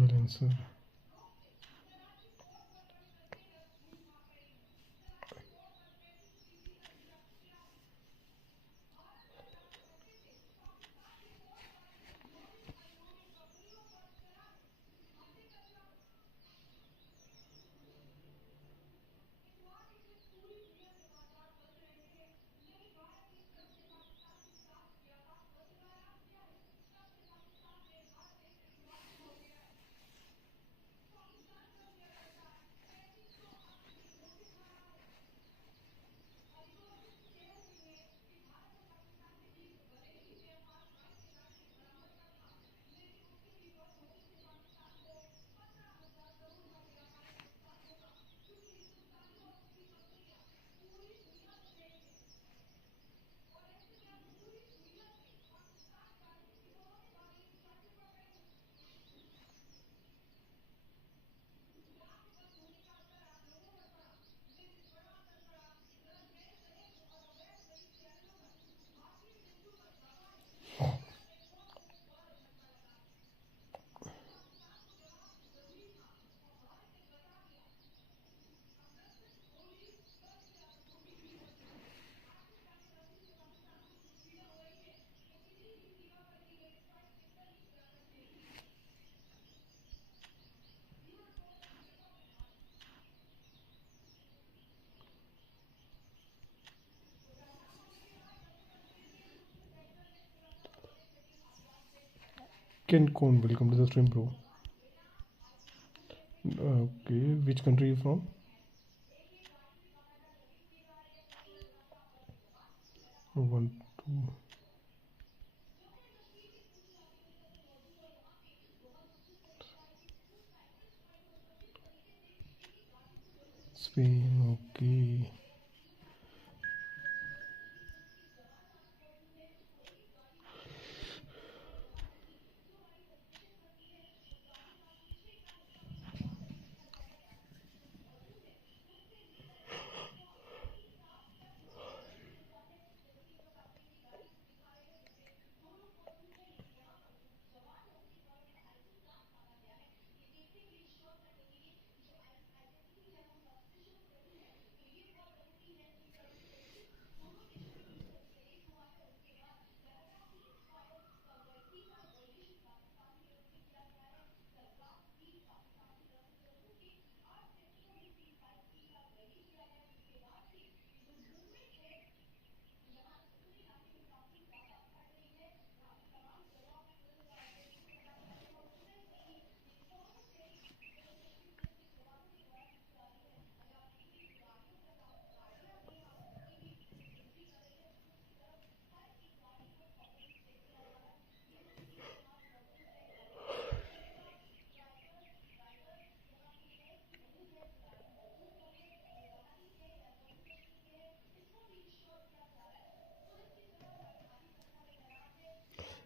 balancer Ken Con, welcome to the stream, bro. Okay, which country are you from? One, two. Spain, okay.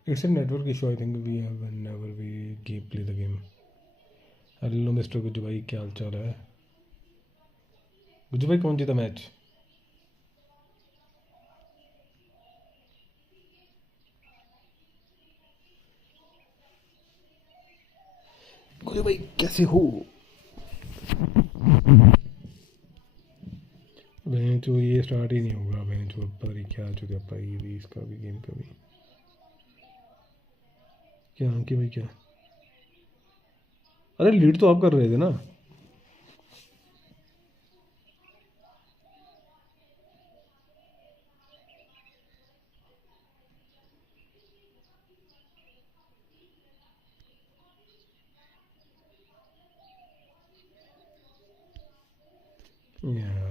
It's a network issue. I think we have whenever we play the game. Hello mister Gujju भाई, क्या हाल चाल है? गुज्जू भाई, कौन जीता match? Gujju भाई कैसे हो? बहन चो, ये स्टार्ट ही नहीं होगा। बहन चो, पता नहीं क्या चुका पाई भी इसका भी गेम का भी। क्या अंकी भाई, क्या? अरे लीड तो आप कर रहे थे ना? यार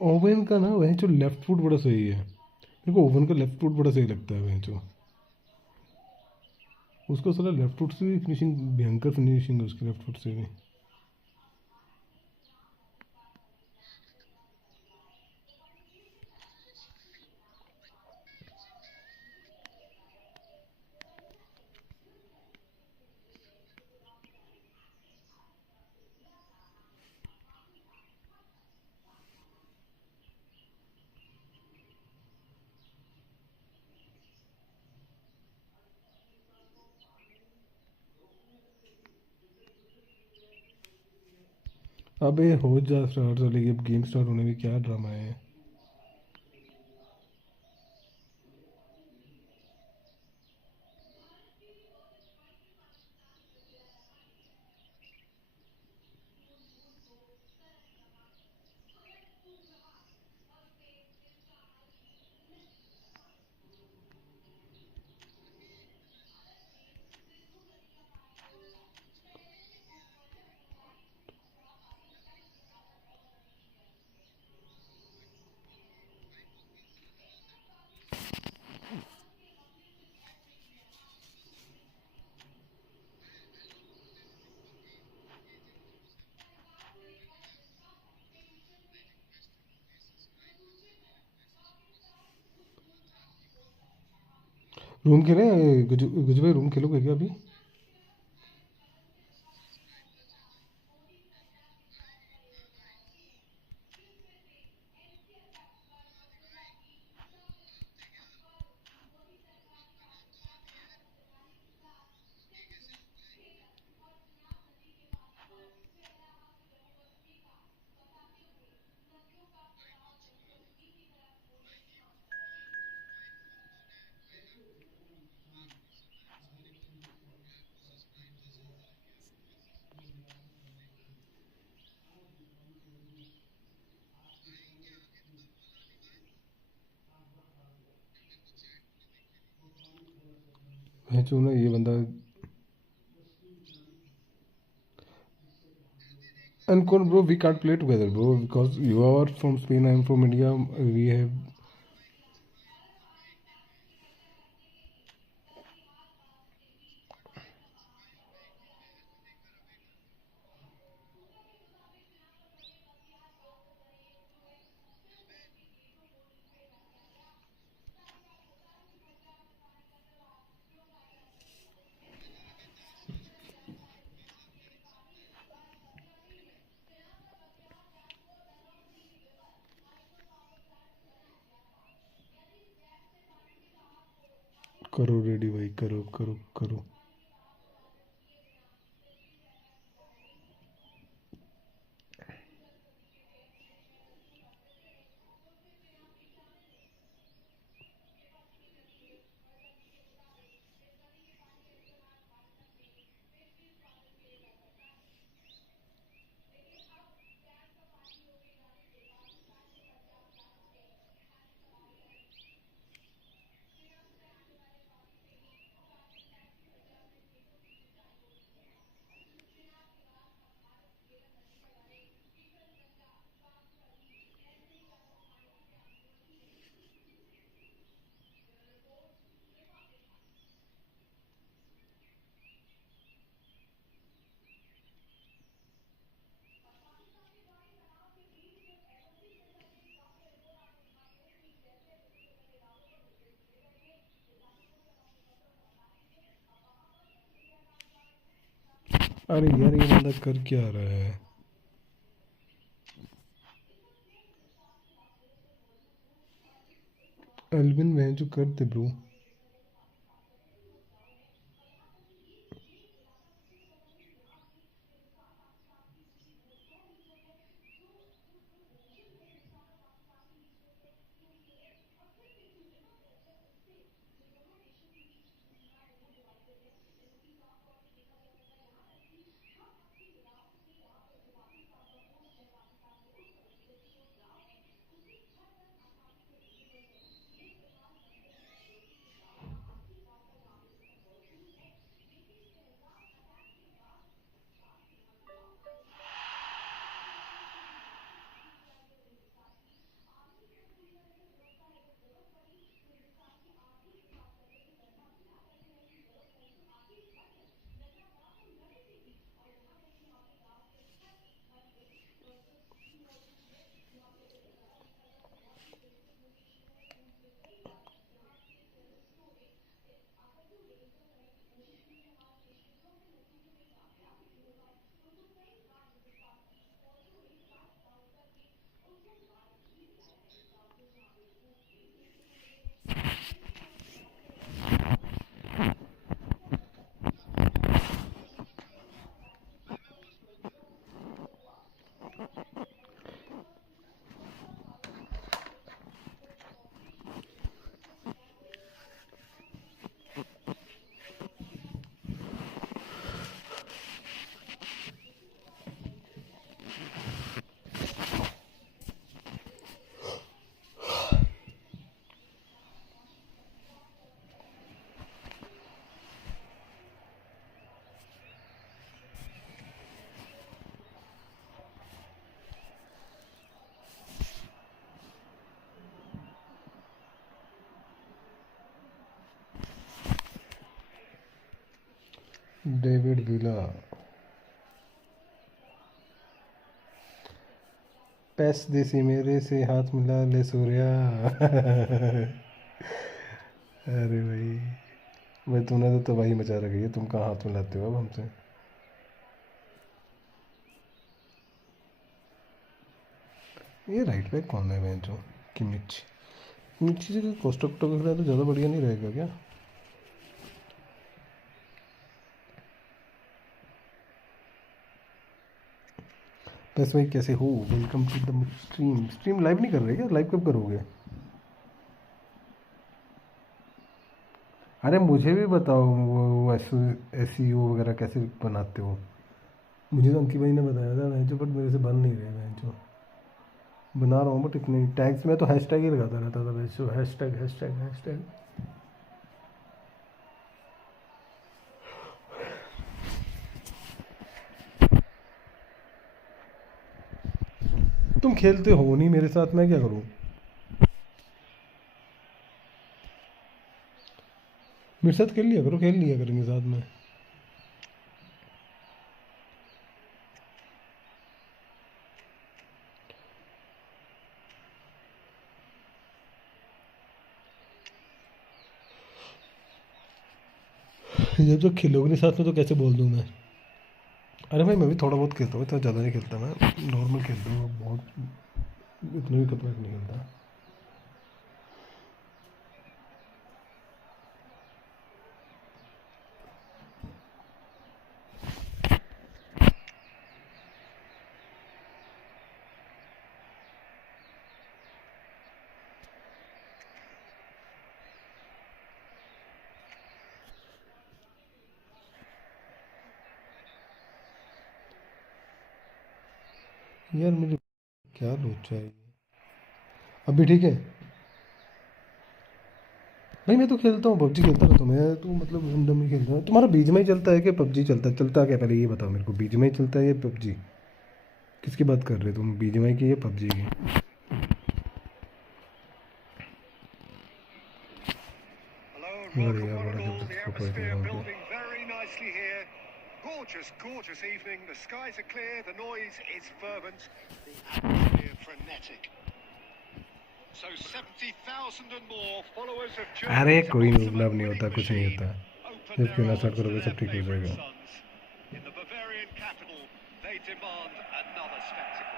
ओवन का ना, वह जो लेफ्ट फुट बड़ा सही है। मेरे को ओवन का लेफ्ट फुट बड़ा सही लगता है। वह जो उसका साला लेफ्ट फुट से भी फिनिशिंग, भयंकर फिनिशिंग है उसकी लेफ्ट फुट से भी। अबे हो जा स्टार्ट चलेगी, अब गेम स्टार्ट होने में क्या ड्रामा है? रूम खेले? गुजू भाई, रूम खेलोगे क्या अभी? भेजो ना ये बंदा Ancon bro, we can't play together bro because you are from Spain, I am from India. We have करो रेडी भाई, करो करो करो। अरे यार ये बंदा कर क्या रहा है? एल्विन में जो कर दे ब्रो। डेविड विला पैस देसी मेरे से हाथ मिला ले सूर्या। अरे भाई तूने तो तबाही मचा रखी है, तुम कहाँ हाथ मिलाते हो अब हमसे? ये राइट बैक कौन है मैं जो किमिच किमिची से कोस्टोक्टो का खिलाया तो ज़्यादा बढ़िया नहीं रहेगा क्या? बस भाई कैसे हो? Welcome to the stream live नहीं कर रहे क्या? लाइव कब करोगे? अरे मुझे भी बताओ वो SEO वगैरह कैसे बनाते हो? मुझे तो अंकी भाई ने बताया था मैं जो, बट मेरे से बन नहीं रहे मैं जो बना रहा हूँ, बट इतने टैग्स में तो हैशटैग ही लगाता रहता था मैं जो हैशटैग हैशटैग हैशटैग। तुम खेलते हो नहीं मेरे साथ, मैं क्या करूं? मेरे साथ खेल लिया करो, खेल लिया करेंगे साथ में। जब तक खेलोगे नहीं साथ में तो कैसे बोल दूं मैं? अरे भाई मैं भी थोड़ा बहुत खेलता हूँ, इतना ज़्यादा नहीं खेलता मैं, नॉर्मल खेलता हूँ, बहुत इतना भी खतरनाक नहीं खेलता। यार मुझे क्या लोचा है ये? अभी ठीक है भाई, मैं तो खेलता हूँ, पबजी खेलता रहता हूँ मैं तो, मतलब रैंडम ही खेलता हूँ। तुम्हारा बीच में ही चलता है कि पबजी चलता है? चलता क्या पहले ये बताओ मेरे को, बीच में ही चलता है या पबजी? किसकी बात कर रहे हो तुम, बीच में की या पबजी की? Hello and अरे welcome यार one बड़ा and all. The जबरदस्त फोटो है atmosphere तुम्हारा पे। building very nicely here. Gorgeous, gorgeous evening. The skies are clear. The noise is fervent. The atmosphere frenetic. So 70,000 and more followers of अरे Germany's कोई नहीं, ultimate अब नहीं winning होता, कुछ नहीं machine होता। open जब their खेलना स्टार्ट arms to करोगे their सब ठीक हो favourite जाएगा। sons. In the Bavarian capital, they demand another spectacle.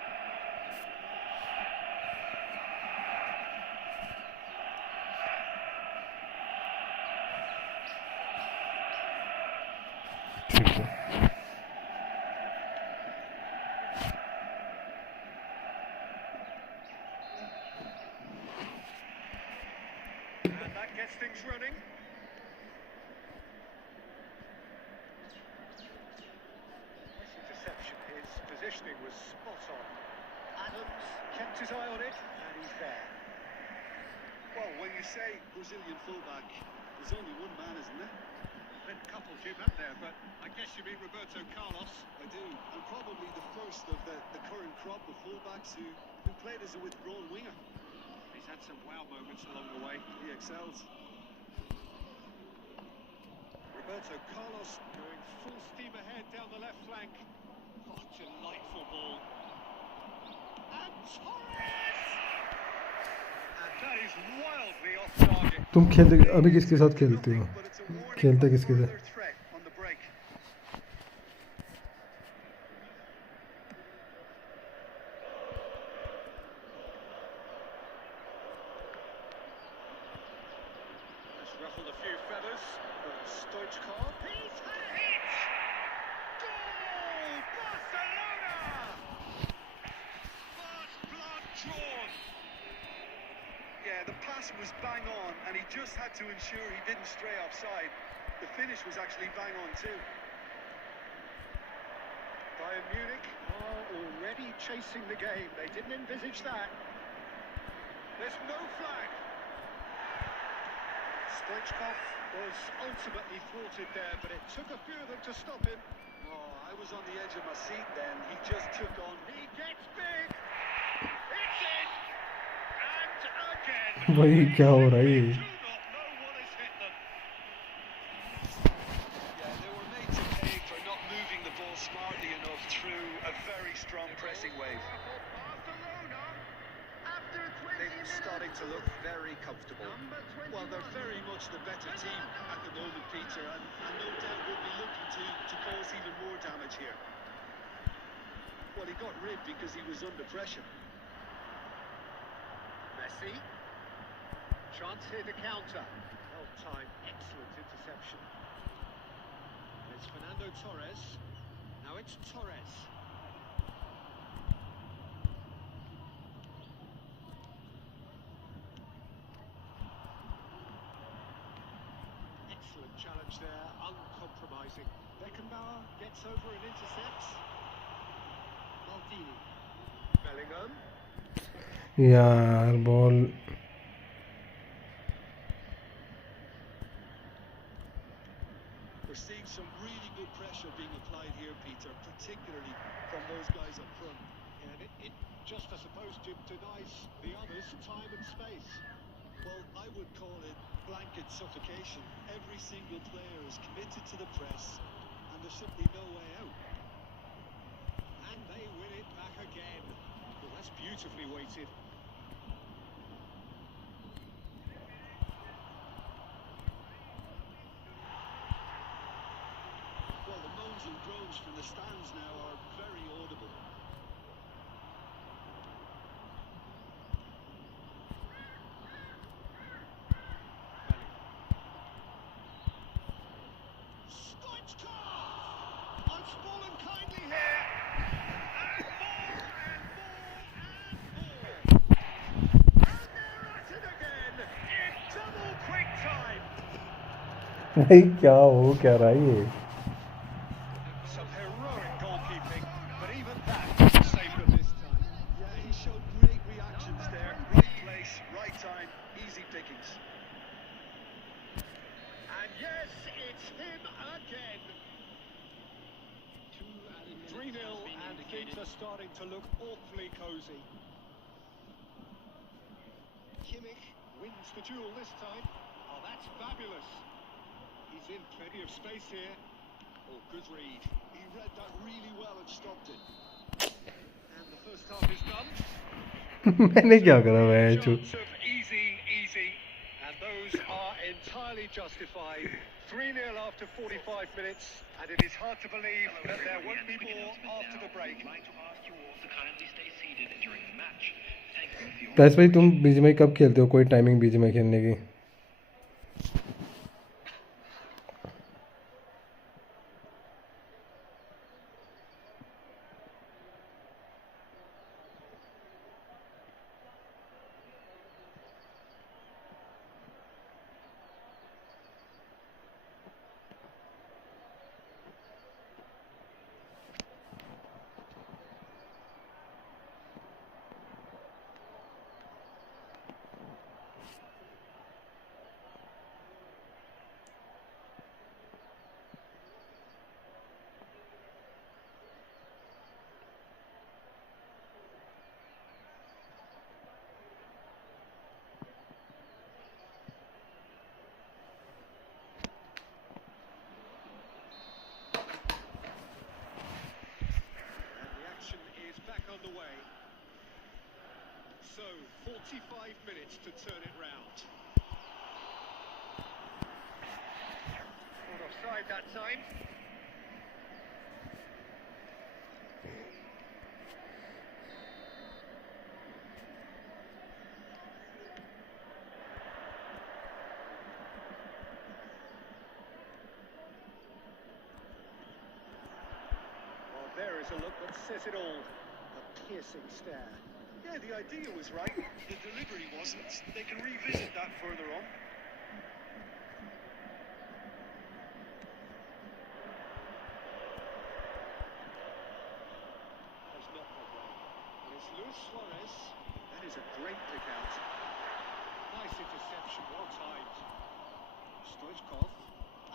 ठीक है। And that gets things running. Nice interception. His positioning was spot on. Adams kept his eye on it, and he's there. Well, when you say Brazilian fullback, there's only one man, isn't there? Been coupled you up there, but I guess you mean Roberto Carlos. I do, and probably the first of the current crop of fullbacks who played as a withdrawn winger. He's had some wow moments along the way. He excels. Roberto Carlos going full steam ahead down the left flank. Oh, delightful ball. And Torres! And that is wildly off target. तुम खेलते अभी किसके साथ खेलते हो? But it's a warning खेलते of किसके साथ? further threat on the break. Just ruffled a few feathers, but Stoichkov, he's had a hit! Goal! Barcelona! First blood drawn. Yeah, the pass was bang on, and he just had to ensure he didn't stray offside. The finish was actually bang on too. Bayern Munich are already chasing the game. They didn't envisage that. There's no flag. Stoichkov was ultimately thwarted there, but it took a few of them to stop him. Oh, I was on the edge of my seat then. He just took on. He gets big. It's in. And again. भाई क्या हो रहा है ये? Do not know what has hit them. Yeah, they were made to pay for not moving the ball smartly enough through a very strong pressing wave. Barcelona, after 20 They're minutes, starting to look very comfortable. number 21. Well, they're very much the better team at the moment, Peter, and no doubt will be looking to cause even more damage here. Well, he got rid because he was under pressure. Messi. Chance here to counter. Well timed, excellent interception. And it's Fernando Torres. Now it's Torres. Excellent challenge there, uncompromising. Beckenbauer gets over and intercepts. Maldini. Bellingham. यार ball We're seeing some really good pressure being applied here, Peter, particularly from those guys up front. And it just, I suppose, denies the others time and space. Well, I would call it blanket suffocation. Every single player is committed to the press, and there's simply no way out. And they win it back again. Well, that's beautifully weighted. Well, the moans and groans from the stands now are very audible. Stoichkov! On fallen kindly here. And more, and more, and more. And they're at it again in double quick time. भाई क्या हो क्या रहा है ये? Some heroic goalkeeping, but even that saved them this time. Yeah, he showed great reactions there. Right place, right time, easy pickings. And yes, it's him again. 3-0, and things are starting to look awfully cosy. Kimmich wins the duel this time. Oh, that's fabulous. He's in plenty of space here. Oh, good read. He read that really well and stopped it. And the first half is done. मैंने क्या करा मैं जो? Chance of easy, and those are entirely justified. 3-0 after 45 minutes, and it is hard to believe that there won't be more after the break. I'd like to ask you all to kindly stay seated during the match. Thank you for your वैसे भाई तुम BGMI कब खेलते हो? कोई timing BGMI खेलने की? Underway. So, 45 minutes to turn it round. Not offside that time. Well, there is a look that says it all. Piercing stare. Yeah, the idea was right. The delivery wasn't. They can revisit that further on. There's not one. And it's Luis Suarez. That is a great pick out. Nice interception, well timed. Stoichkov.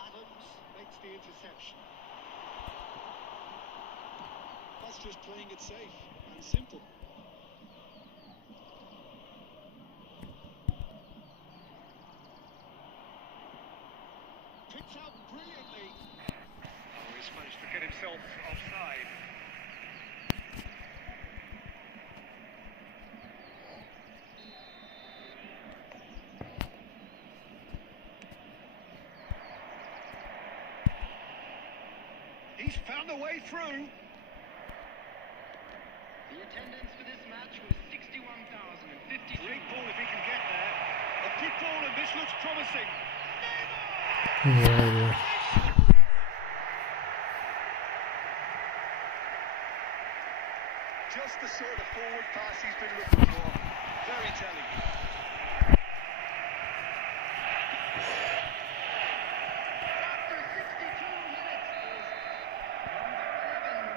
Adams makes the interception. That's just playing it safe and simple. Picked out brilliantly. Oh, he's managed to get himself offside. He's found a way through. The attendance for this match was 61,050. Great ball if he can get there. A good ball, and this looks promising. Just the sort of forward pass he's been looking for. Very telling. After 62 minutes is number 11,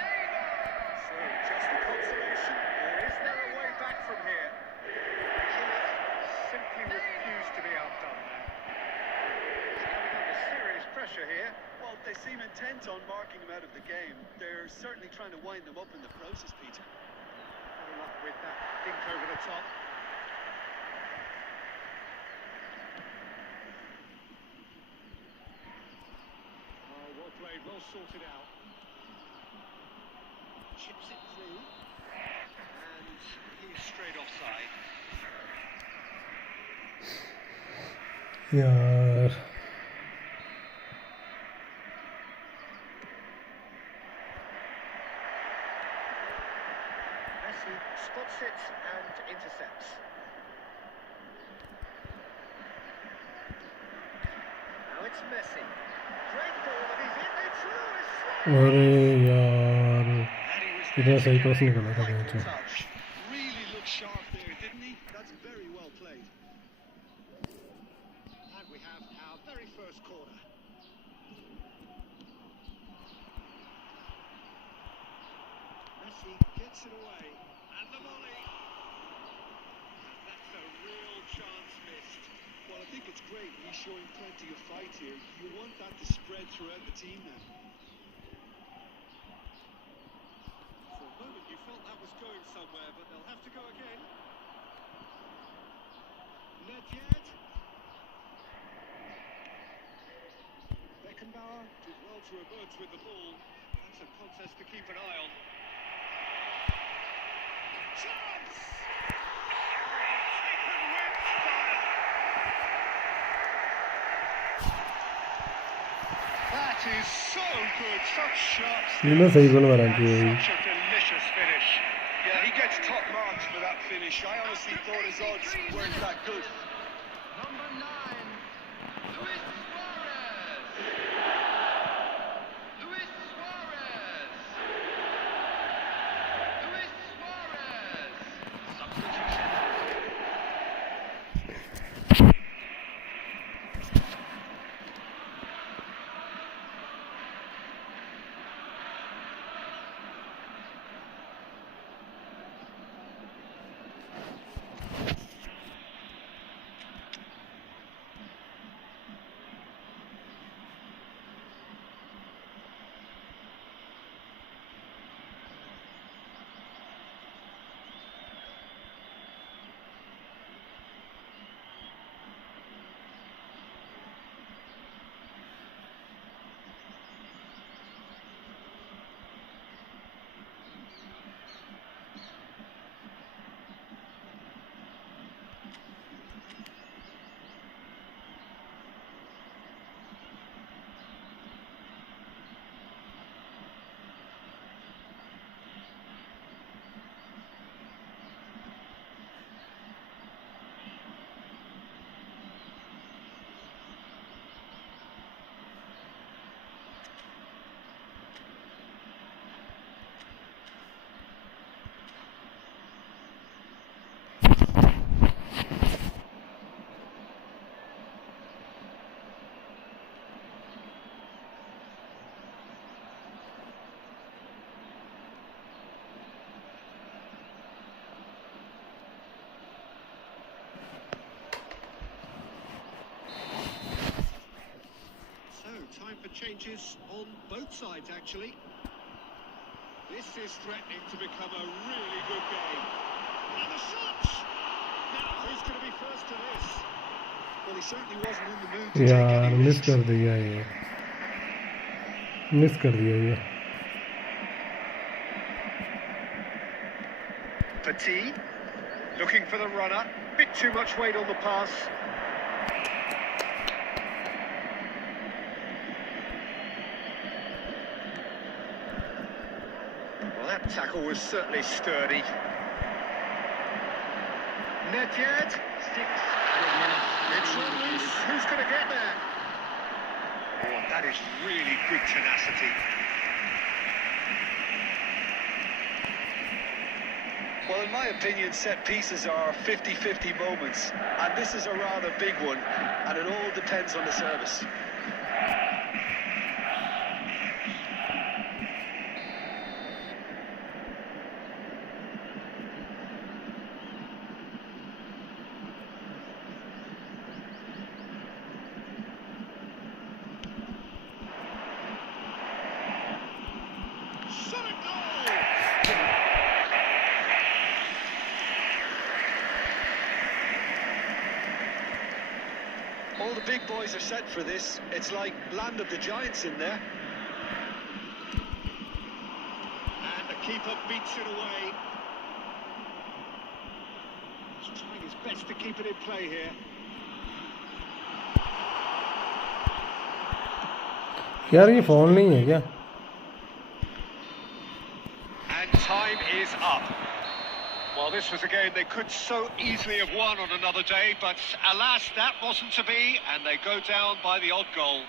Neymar. So, just a consolation, or is there a way back from here? Simply refused to be outdone there. He's coming under serious pressure here. Well, they seem intent intent on marking him out of the game. They're certainly trying to wind them up in the process, Peter. Good luck with that dink over the top. Oh, well played, well sorted out. Chips it through. And he's straight offside. यार Messi spots it and intercepts. Now it's Messi. Great ball and he's in there too. अरे यार And he was इतना सही पास निकला था Vital match में touch. Really looked sharp there, didn't he? That's very well played. And we have our very first corner. Messi gets it away. And the volley. And that's a real chance missed. Well, I think it's great. He's showing plenty of fight here. You want that to spread throughout the team now. For a moment you felt that was going somewhere, but they'll have to go again. Nedved. Beckenbauer did well to emerge with the ball. That's a contest to keep an eye on. Chance! Taken with style. That is so good, such sharp ये ना सही गोल मारा कि and such a delicious finish. Yeah, he gets top marks for that finish. I honestly thought his odds weren't that good. Number 9, Luis Suarez. Luis Suarez. Luis Suarez. Substitution. Time for changes on both sides, actually. This is threatening to become a really good game. And the shot! Now, who's going to be first to this? Well, he certainly wasn't in the mood to take यार any miss risks. कर दिया ये miss कर दिया ये Petit, looking for the runner. Bit too much weight on the pass. Well, that tackle was certainly sturdy. Nedved. Sticks. It's not loose. Who's going to get there? Oh, that is really good tenacity. Well, in my opinion, set pieces are 50-50 moments, and this is a rather big one, and it all depends on the service. boys are set for this. It's like land of the giants in there. And the keeper beats it away. He's trying his best to keep it in play here. यार ये phone नहीं है क्या? And time is up. Well, this was a game they could so easily have won on another day, but alas, that wasn't to be, and they go down by the odd goal.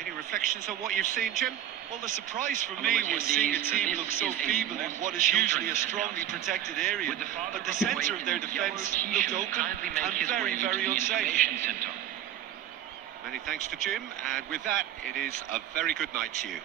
Any reflections on what you've seen, Jim? Well, the surprise for me was seeing a team look so feeble in what is usually a strongly protected area. But the centre of their defence looked open and very, very unsafe. Many thanks to Jim, and with that, it is a very good night to you.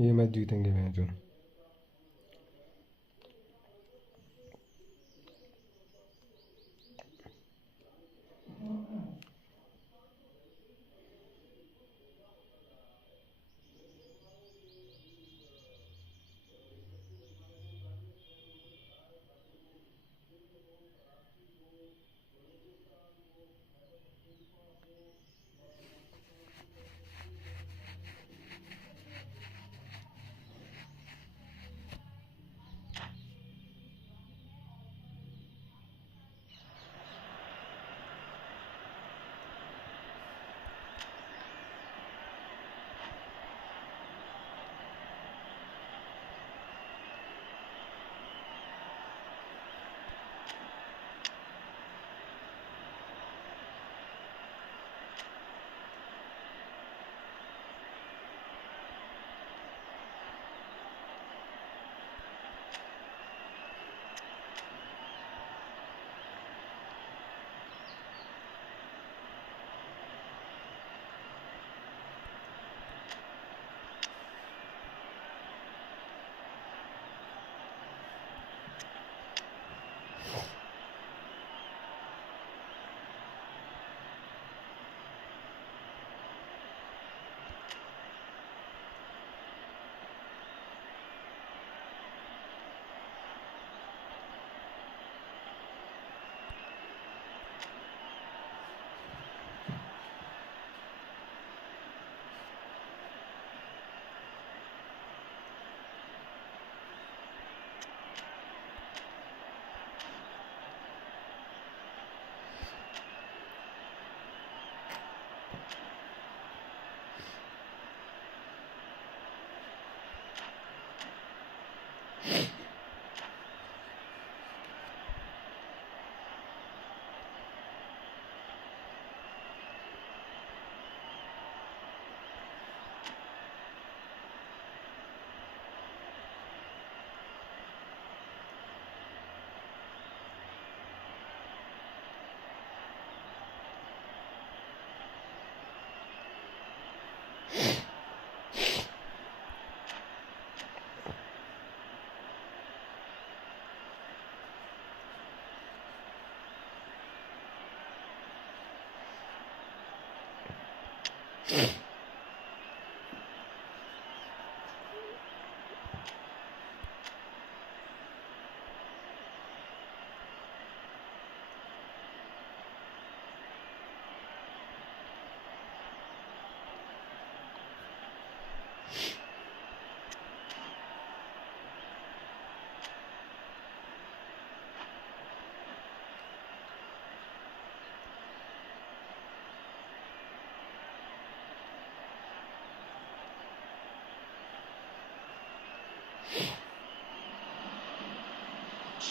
ये match जीतेंगे match.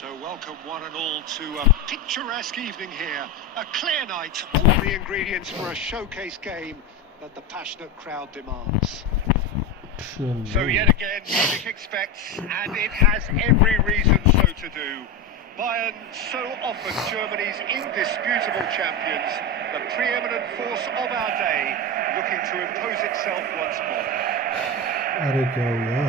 So welcome one and all to a picturesque evening here. A clear night, all the ingredients for a showcase game that the passionate crowd demands. So yet again, Munich expects, and it has every reason so to do. Bayern, so often Germany's indisputable champions, the preeminent force of our day, looking to impose itself once more. अरे क्या हुआ?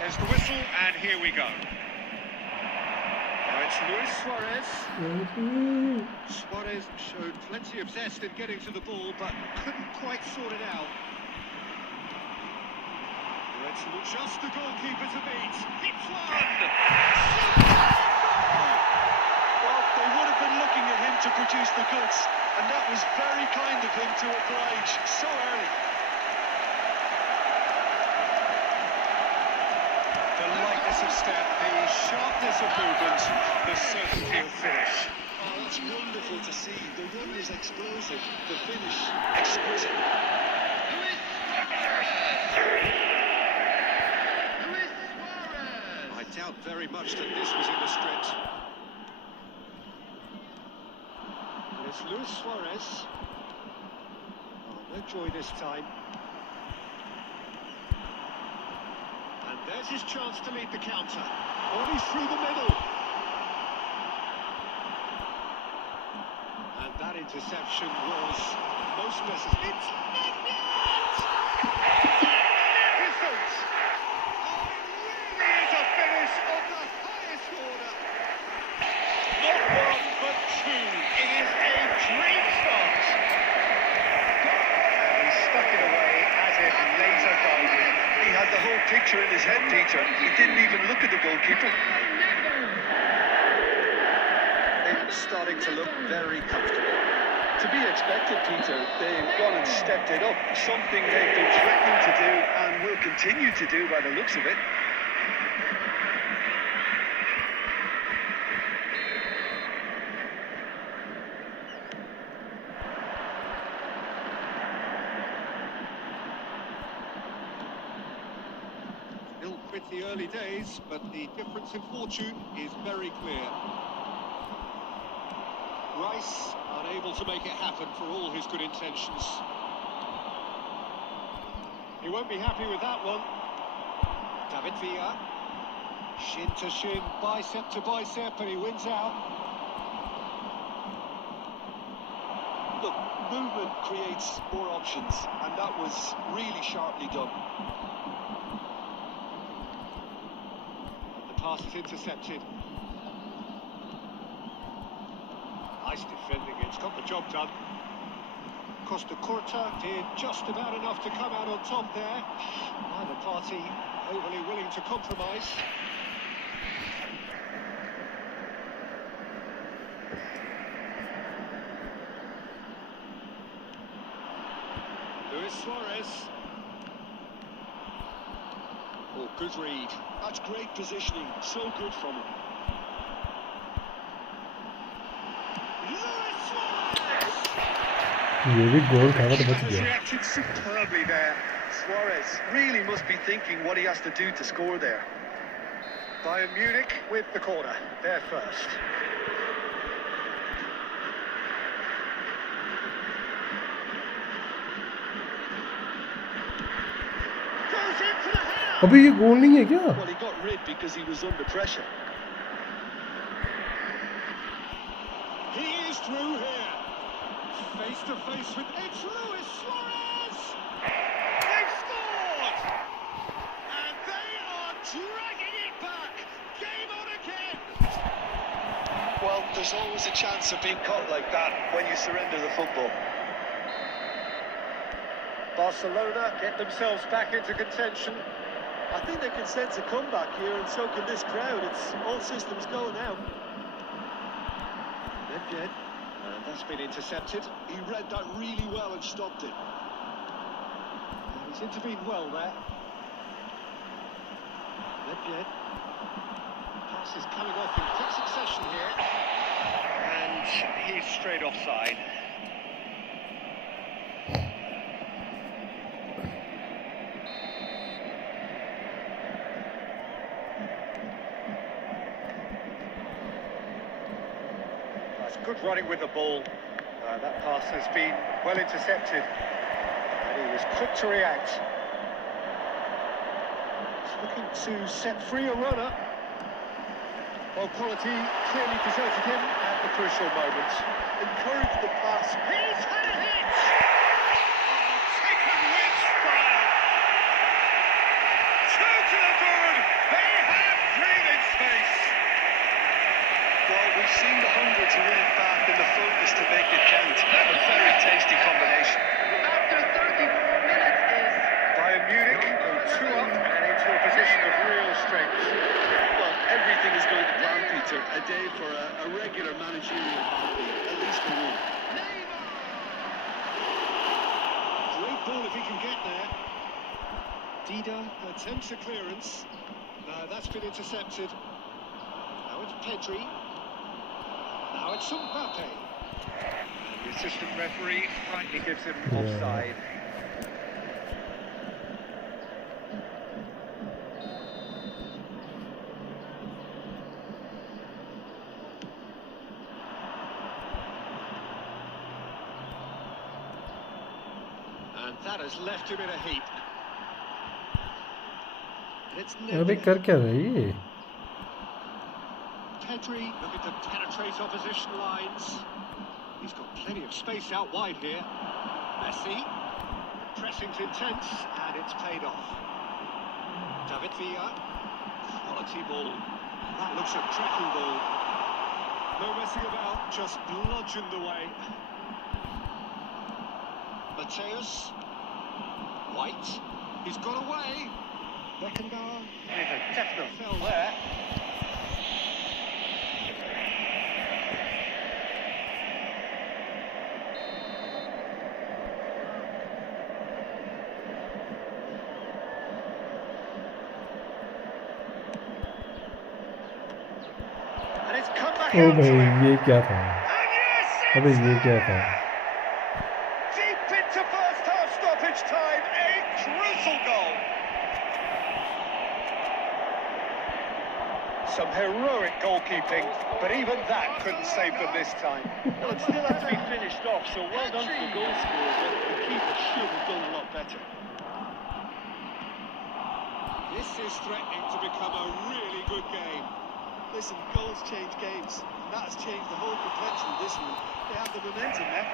There's the whistle, and here we go. Now it's Luis Suarez. Suarez showed plenty of zest in getting to the ball, but couldn't quite sort it out. It's just the goalkeeper to beat. It's one! Well, they would have been looking at him to produce the goods, and that was very kind of him to oblige so early. The lightness of step, the sharpness of movement, the certainty of finish. Oh, that's wonderful to see. The run is explosive, the finish exquisite. Luis Suarez! I doubt very much that this was in the script. And it's Luis Suarez. Oh, no joy this time. And there's his chance to lead the counter. Oh, he's through the middle. And that interception was most necessary. It's magnificent! Oh, it really is a finish of the highest order. Not one, but two. It is a dream start. And he stuck it away as if laser guided. He had the whole picture in his head, Peter. He didn't even look at the goalkeeper. It's starting to look very comfortable. To be expected, Peter. They've gone and stepped it up. Something they've been threatening to do and will continue to do by the looks of it. Still pretty early days, but the difference in fortune is very clear. Rice unable to make it happen for all his good intentions. He won't be happy with that one. David Villa. Shin to shin, bicep to bicep, and he wins out. Look, movement creates more options, and that was really sharply done. The pass is intercepted. Nice defending, it's got the job done. Costa Curta did just about enough to come out on top there. Neither party overly willing to compromise. Luis Suarez. Oh, good read. That's great positioning. So good from him. ये भी गोल था तो बच Has गया. reacted superbly there. Suarez really must be thinking what he has to do to score there. Bayern Munich with the corner. They're first. अबे ये गोल नहीं है क्या? Well, he got rid because he was under pressure. He is through here. Face to face with it's Luis Suarez. They've scored! And they are dragging it back. Game on again. Well, there's always a chance of being caught like that when you surrender the football. Barcelona get themselves back into contention. I think they can sense a comeback here, and so can this crowd. It's all systems go now. Nedved, and that's been intercepted. He read that really well and stopped it. And he's intervened well there. Nedved. Pass is coming off in quick succession here. And he's straight offside. That's good running with the ball. That pass has been well intercepted. And he was quick to react. He's looking to set free a runner. Well, quality clearly deserted him at the crucial moment. Encourage the pass. He's had a hit! Oh, taken with style. Two to the good. They have breathing space. Well, we've seen the hunger to win it back and the focus to make it count. A very tasty combination. After 34 minutes is Bayern Munich go 2 up and into a position of real strength. Well, everything is going to plan, Peter. A day for a regular managerial holiday, at least for one. Great ball if he can get there. Dida attempts a clearance. That's been intercepted. Now it's Pedri. Now it's Mbappe. The assistant referee rightly gives him offside. And that has left him in a heap. And it's अबे कर क्या रहा है ये? Pedri looking to penetrate opposition lines. He's got plenty of space out wide here. Messi. Pressing's intense, and it's paid off. David Villa. Quality ball. That looks a tracking ball. No messing about, just bludgeoned away. Mateus. White. He's got away. Beckenbauer. With a definite Fell there. And it's come back O out to भाई him. ये क्या था? And yes, अबे it's ये क्या there. था? Deep into first half stoppage time, a crucial goal. Some heroic goalkeeping, but even that couldn't save them this time. Well, it still has to be finished off, so well done to the goal scorer, but the keeper should have done a lot better. This is threatening to become a really good game. Listen, goals change games. And that has changed the whole complexion of this one. They have the momentum now.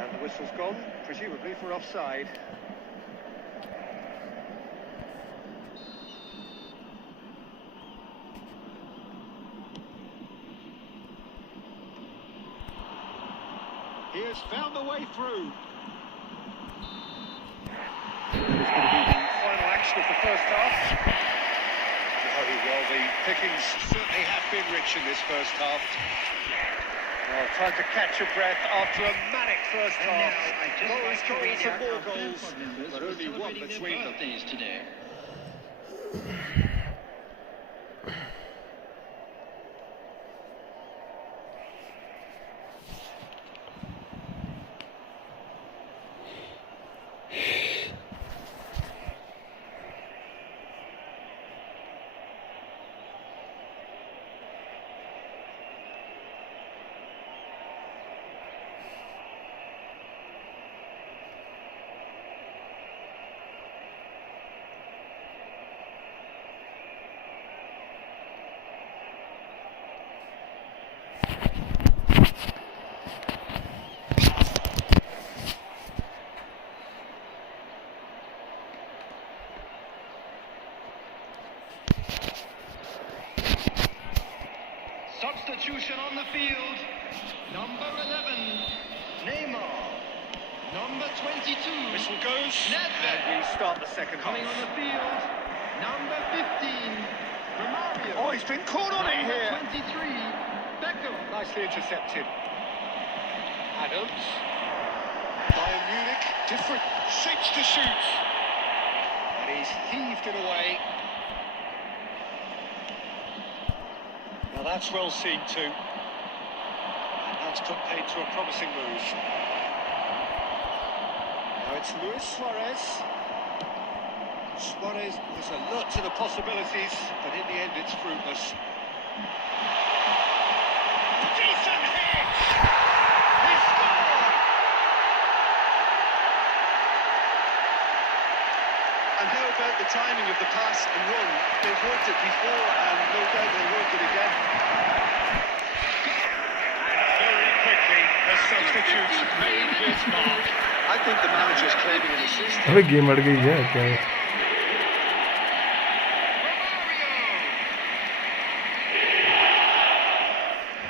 And the whistle's gone, presumably for offside. He has found the way through. It's going to be the final action of the first half. Well, the pickings certainly have been rich in this first half. Well, time to catch your breath after a manic first half. Goals, goals and more goals, but only one between them. today. Number 11, Neymar. Number 22, Whistle goes, Nedved. and we start the second Coming on half. the field, number 15, Romario. Oh, he's been caught on it Number here. 23, Beckham. Nicely intercepted. Adams. Bayern Munich, different shapes to shoot. And he's heaved it away. Now that's well seen too. And that's paid to a promising move. Now it's Luis Suarez. Suarez, there's a lot to the possibilities, but in the end it's fruitless. Decent hit! He scored! And how about the timing of the pass and run? They've worked it before, and no doubt they'll work it again. And very quickly, the substitute made his mark. I think the manager's claiming an assist. अबे game अड़ गई है क्या?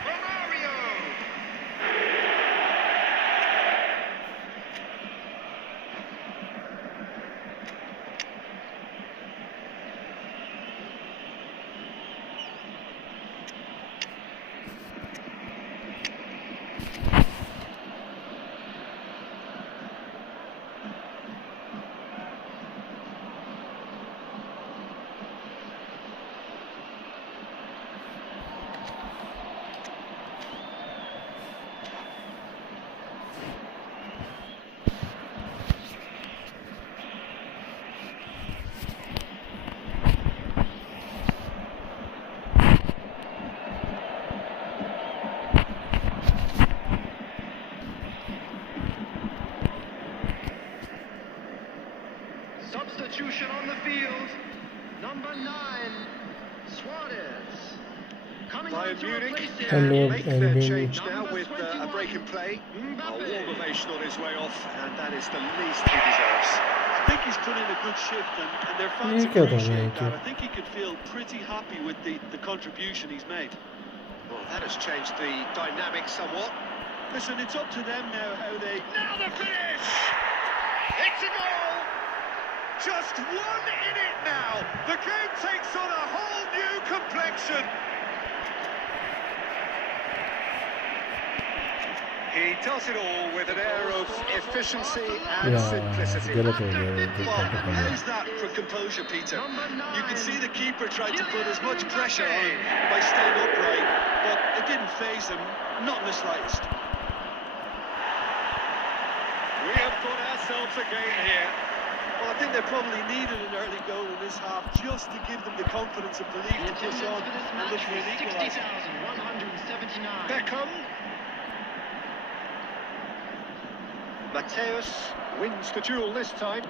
Romario. Substitution on the field. Number 9, Suarez. Coming on Bayern to Munich replace him. Hello, make their Alvin. change now Number with a 21, break in play. A Mbappe. warm ovation on his way off, and that is the least he deserves. I think he's put in a good shift, and their fans Yeah, good on appreciate him, that. too. I think he could feel pretty happy with the contribution he's made. Well, that has changed the dynamic somewhat. Listen, it's up to them now how they... Now the finish! It's a goal! Just one in it now. The game takes on a whole new complexion. He does it all with an air of efficiency and Yeah, simplicity. गलत हो गया कुछ Well, करके how's that for composure, Peter? You can see the keeper tried to put as much pressure on him by staying upright, but it didn't faze him, not in the slightest. We have got ourselves a game here. Well, I think they probably needed an early goal in this half just to give them the confidence and belief The to push attendance on for this and match look for was an equaliser. 60,179. Beckham. Mateus wins the duel this time.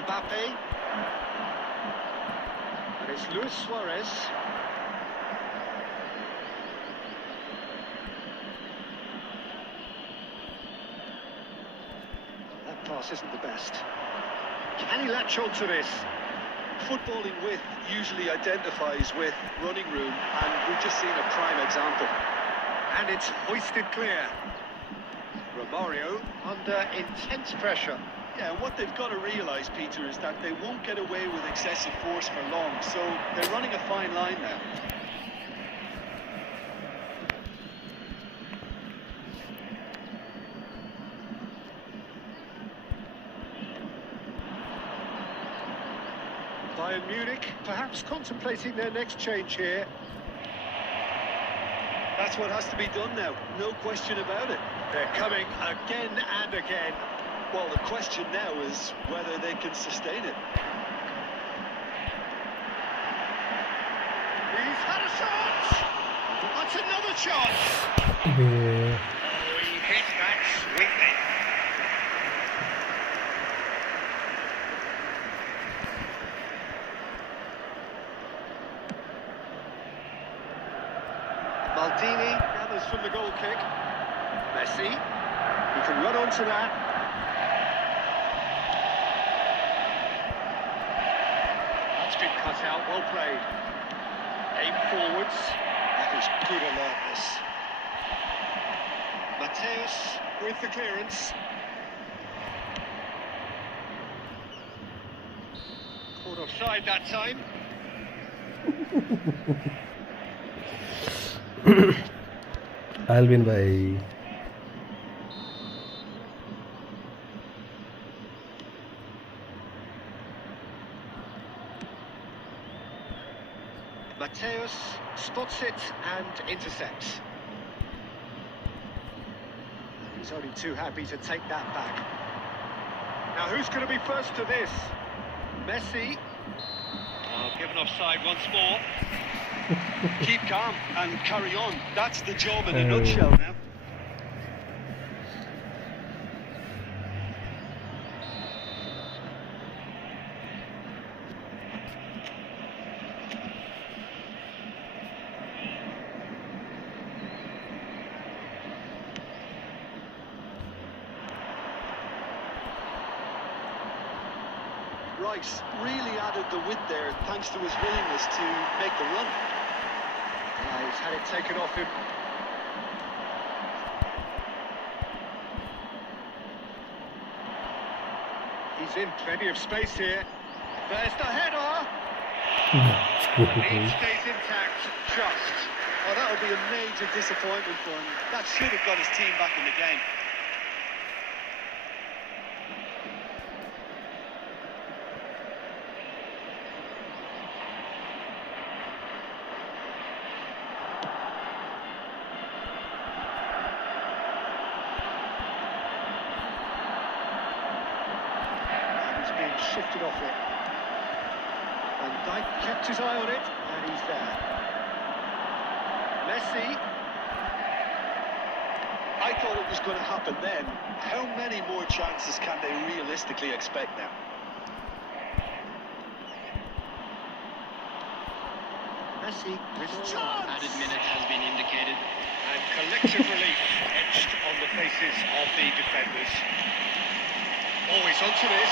Mbappe. And it's Luis Suarez. That pass isn't the best. Can he latch on to this? Footballing width usually identifies with running room, and we've just seen a prime example. And it's hoisted clear. Romario under intense pressure. Yeah, what they've got to realise, Peter, is that they won't get away with excessive force for long, so they're running a fine line now. Bayern Munich perhaps contemplating their next change here. That's what has to be done now, no question about it. They're coming again and again. Well, the question now is whether they can sustain it. He's had a shot! That's another chance! अबे Oh, he hit that sweetly. Maldini gathers from the goal kick. Messi, he can run onto that. That's been cut out, well played. Aim forwards. That is good alertness. Mateus with the clearance. Caught offside that time. Alvin bhai. Mateus spots it and intercepts. He's only too happy to take that back. Now who's going to be first to this? Messi. Given offside once more. Keep calm and carry on. That's the job in a nutshell now. Rice really added the width there thanks to his willingness to make the run. He's had it taken off him. He's in plenty of space here. There's the header! It stays intact, just. Oh, that would be a major disappointment for him. That should have got his team back in the game. Shifted off it. Van Dijk kept his eye on it, and he's there. Messi. I thought it was going to happen then. How many more chances can they realistically expect now? Messi with chance. Added minute has been indicated. And collective relief etched on the faces of the defenders. Always onto this.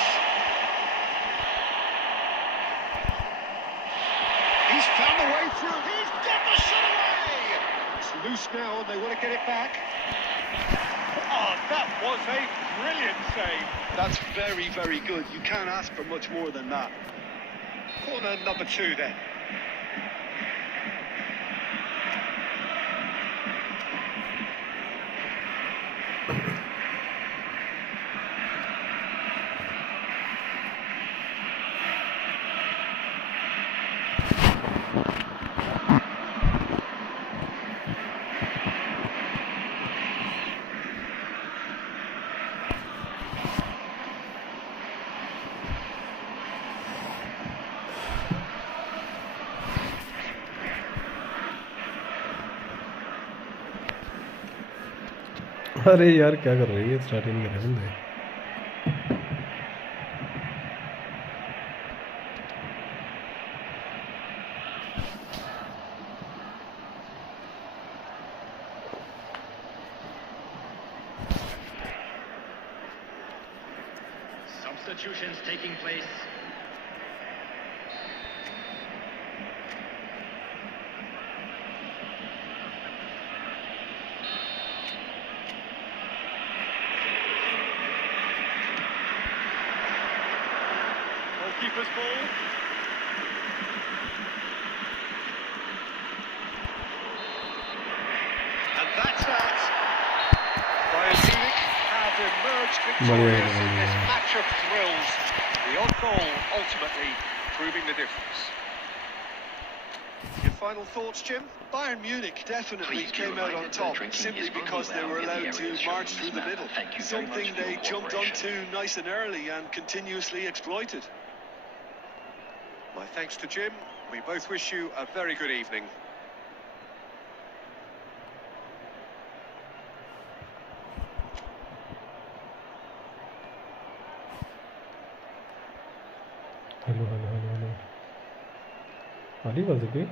He's found a way through. He's got the shot away. It's loose now, and they want to get it back. Oh, that was a brilliant save. That's very, very good. You can't ask for much more than that. Corner number 2 then. अरे यार क्या कर रही है starting में बंदे Substitutions taking place. Keeper's ball. And that's that. Bayern Munich have emerged victorious in this match of thrills. The odd goal ultimately proving the difference. Your final thoughts, Jim? Bayern Munich definitely came out on top simply because they were allowed to march through the middle. Something they jumped onto nice and early and continuously exploited. My thanks to Jim. We both wish you a very good evening. hello Ali was it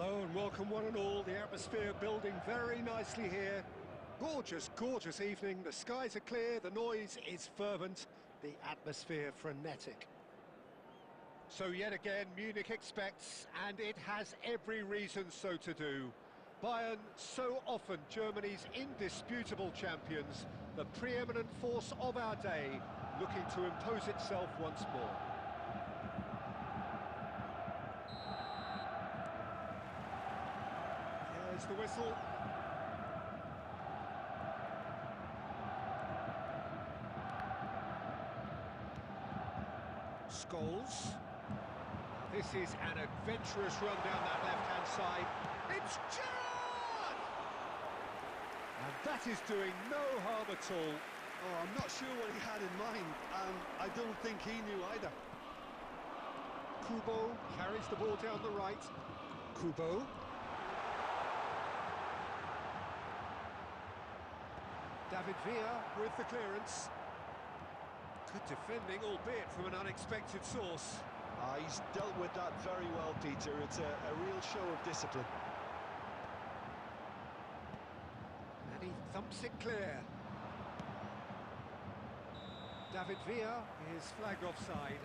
Hello and welcome one and all. The atmosphere building very nicely here. Gorgeous, gorgeous evening. The skies are clear, the noise is fervent, the atmosphere frenetic. So yet again, Munich expects, and it has every reason so to do. Bayern, so often Germany's indisputable champions, the preeminent force of our day, looking to impose itself once more. Here's the whistle. Scholes. This is an adventurous run down that left-hand side. It's Gerrard! And that is doing no harm at all. Oh, I'm not sure what he had in mind, and I don't think he knew either. Kubo carries the ball down the right. Kubo. David Villa with the clearance. Good defending, albeit from an unexpected source. He's dealt with that very well, Peter. It's a real show of discipline. And he thumps it clear. David Villa is flagged offside.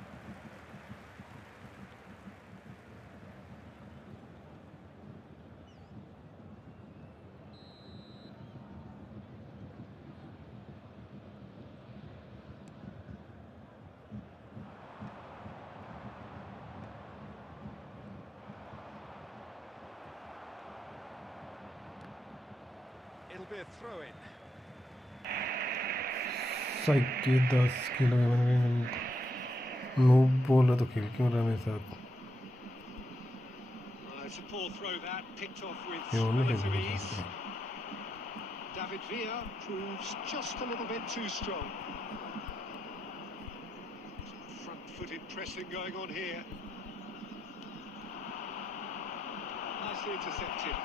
It'll be a throw-in. साइके 10 kilo में noob बोल रहा तो खेल क्यों रहा है मेरे साथ It's a poor throw that, picked off with ये उन्हें relative खेलने ease. का David Villa proves just a little bit too strong. Front-footed pressing going on here. Nicely intercepted.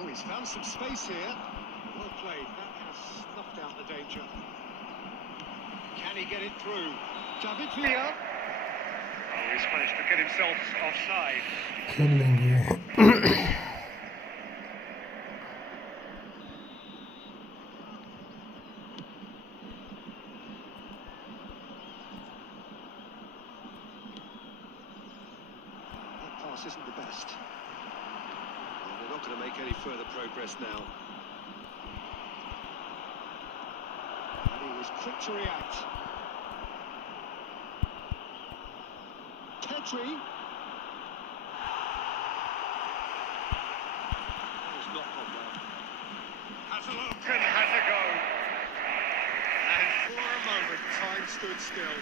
Oh, he's found some space here. Well played. That has snuffed out the danger. Can he get it through? David Villa. Oh, he's managed to get himself offside. खेल लेंगे That pass isn't the best. Well, they're not going to make any further progress now. And he was quick to react. Petri. That has not gone well. Has a look and has a go. And for a moment, time stood still.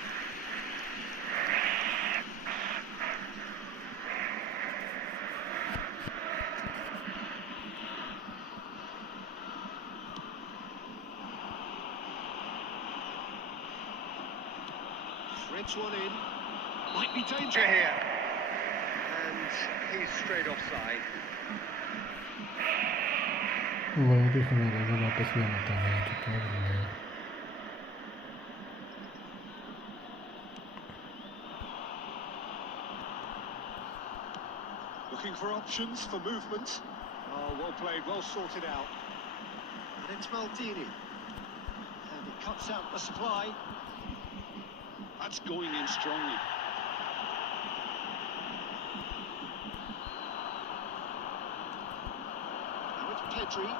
Threads one in. Might be danger here. And he's straight offside. वहीं पे सुना रहेगा वापस भी आना था तो क्या करेंगे Looking for options for movement. Oh, well played, well sorted out. And it's Maldini. And it cuts out the supply. That's going in strongly. Now it's Pedri.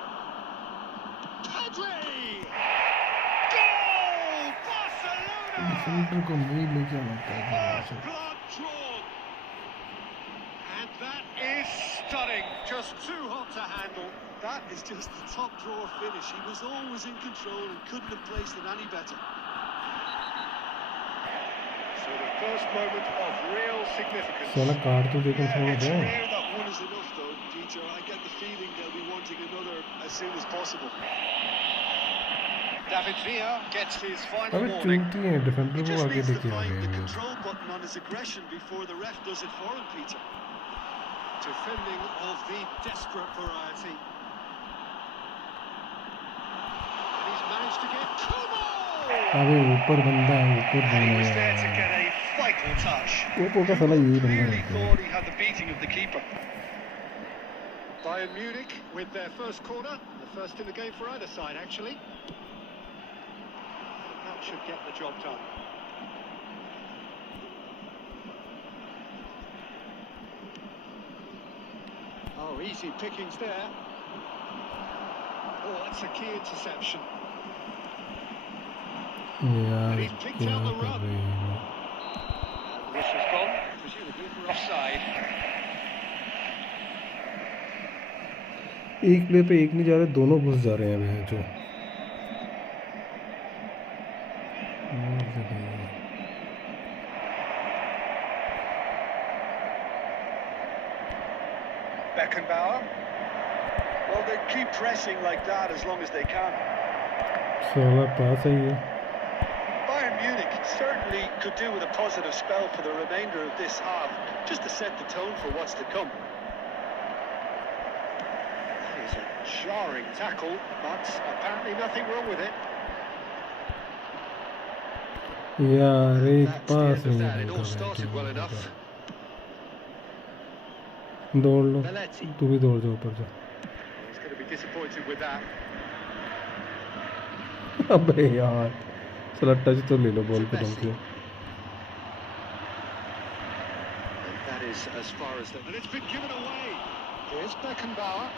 Pedri! Goal! Barcelona! Defender को नहीं लेके आना था First blood drawn. And that is stunning. Just too hot to handle. That is just the top drawer finish. He was always in control and couldn't have placed it any better. So the first moment of real significance. साला card तो देखो थोड़ा It's they rare that one is enough, though, Peter. I get the feeling they'll be wanting another as soon as possible. David Villa gets his final अबे warning. चलती हैं He defender को just आगे needs to लेके आ find the गए control button on his aggression before the ref does it for him, Peter. Defending of the desperate variety. And managed to get Kubo! अबे ऊपर बंदा है ऊपर And he बंदा was there to है get a vital poor touch. वो का साला यही बंदा Really रहता है thought he had the beating of the keeper. Bayern Munich with their first corner, the first in the game for either side, actually. That should get the job done. Oh, easy pickings there. Oh, that's a key interception. यार And he's picked क्या out the कर run. रहे हैं And this has gone, presumably for offside. एक play पे एक नहीं जा रहे दोनों घुस जा रहे हैं अभी जो Beckenbauer. Well, they keep pressing like that as long as they can. साला पास है ये Bayern Munich certainly could do with a positive spell for the remainder of this half, just to set the tone for what's to come. That is a jarring tackle, but apparently nothing wrong with it. यार एक That's the pass end of नहीं that. It निकल all रहा started well enough. दौड़ लो Belletti. तू भी दौड़ जा ऊपर जा He's going to be disappointed with that. अबे यार साला टच तो ले लो बॉल पे तुम से And that is as far as the... And it's been given away. Here's Beckenbauer.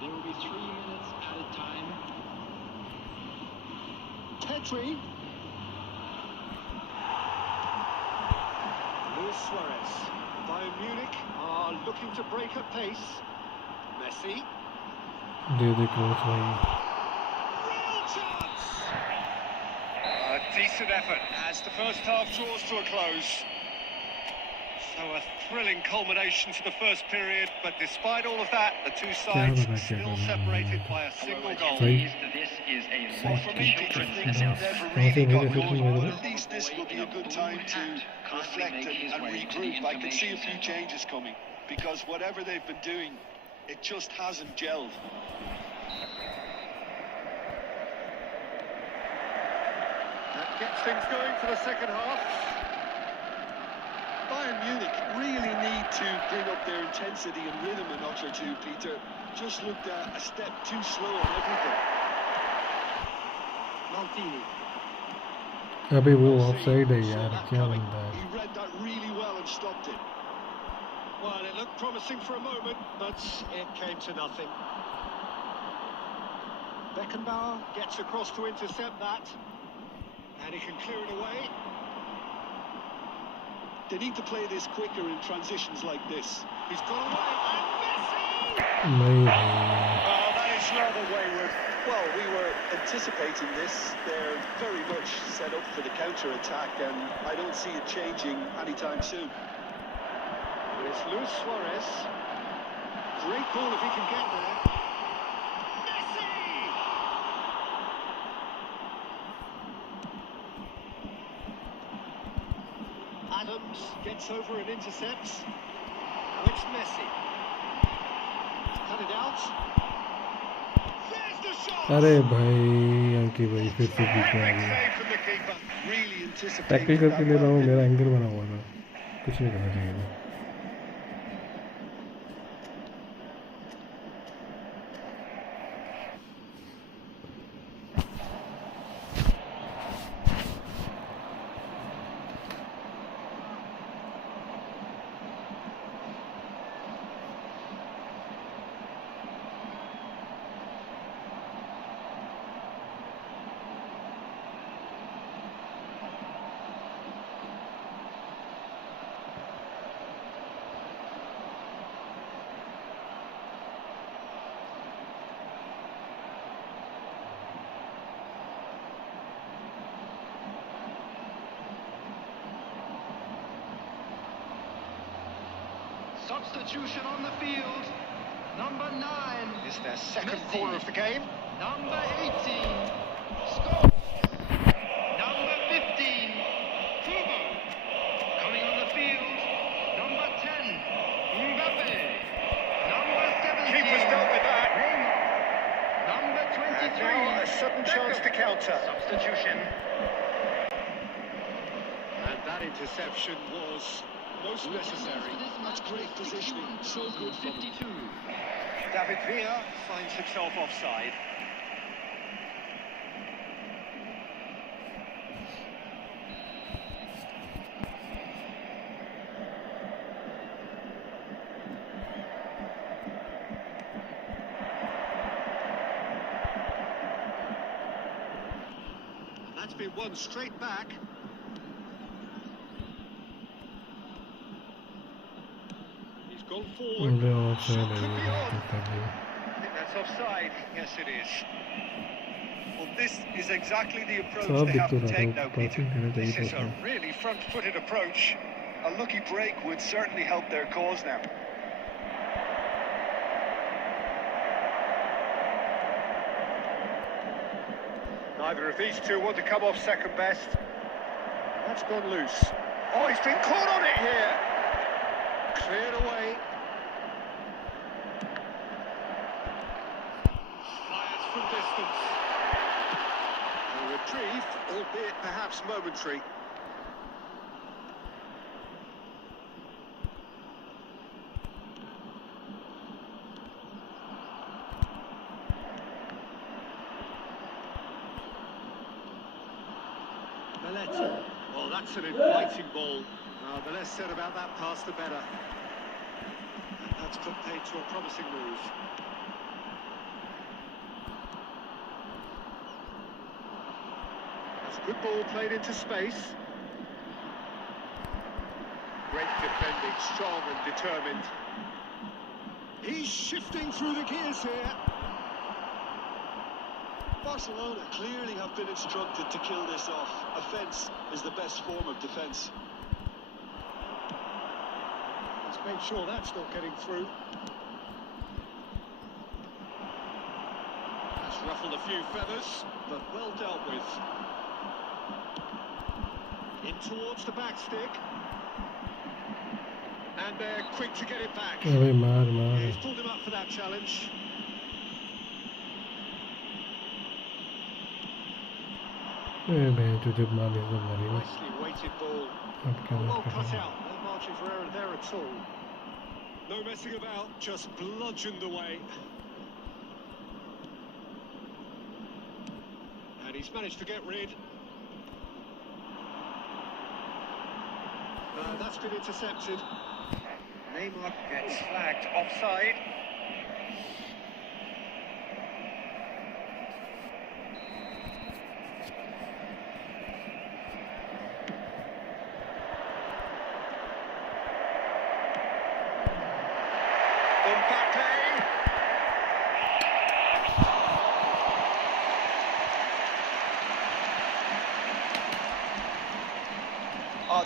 There will be 3 minutes added time. Petri. Luis Suarez. Bayern Munich are looking to break at pace. Messi. They they cross भाई Real chance. A decent effort as the first half draws to a close. So a thrilling culmination to the first period, but despite all of that, the two sides still separated by a single goal. सही This is a Well, for me, Peter, things have never really got going, but at least this will be a good time to reflect and regroup. I can see a few changes coming, because whatever they've been doing, it just hasn't gelled. That gets things going for the second half. Bayern Munich really need to bring up their intensity and rhythm a notch or two, Peter. Just looked a step too slow on everything. Maldini. अबे वो offside है यार क्या बंदा है He read that really well and stopped it. Well, it looked promising for a moment, but it came to nothing. Beckenbauer gets across to intercept that. And he can clear it away. They need to play this quicker in transitions like this. He's got away. And Messi! नहीं भाई Oh, that is rather wayward. Well, we were anticipating this. They're very much set up for the counter-attack, and I don't see it changing anytime soon. It's Luis Suarez. Great ball if he can get there. Messi! Adams gets over and intercepts. Now it's Messi. Cut it out. There's the shot! अरे भाई अंकी भाई फिर से बीच में आ Perfect गया save from the keeper. Really anticipated tackle करके that ले रहा हूँ well. मेरा एंगल बना हुआ था कुछ नहीं करना चाहिए था Substitution on the field. Number 9. It's their second Messi. corner of the game. Number 18. Scott. Number 15. Hugo. Coming on the field. Number 10. Mbappe. Number 17. Keeper's dealt with that. Neymar. Number counter. Substitution. And that interception was most necessary. That's great positioning, so good from him. 52. David Villa finds himself offside. And that's been won straight back. He's gone forward. मुझे offside Could be है on. तो कर I think that's offside. Yes, it is. Well, this is exactly the approach सब they have to दिख तो take रहा now, था Peter. Passing करना This चाहिए is था a really front-footed approach. A lucky break would certainly help their cause now. Neither of these two want to come off second best. That's gone loose. Oh, he's been caught on it here. Cleared away. Fires from distance. A reprieve, albeit perhaps momentary. Well, that's an inviting ball. The less said about that pass, the better. And that's put paid to a promising move. That's a good ball played into space. Great defending, strong and determined. He's shifting through the gears here. Barcelona clearly have been instructed to kill this off. Offence is the best form of defence. Let's make sure that's not getting through. That's ruffled a few feathers, but well dealt with. In towards the back stick. And they're quick to get it back. अबे मार मार He's pulled him up for that challenge. ए भाई तो जब मार इसको मारी ना Nicely weighted ball. अब क्या Well कर cut रहा out. No margin for error there at all. No messing about, just bludgeoned away. And he's managed to get rid. That's been intercepted. Neymar gets flagged offside.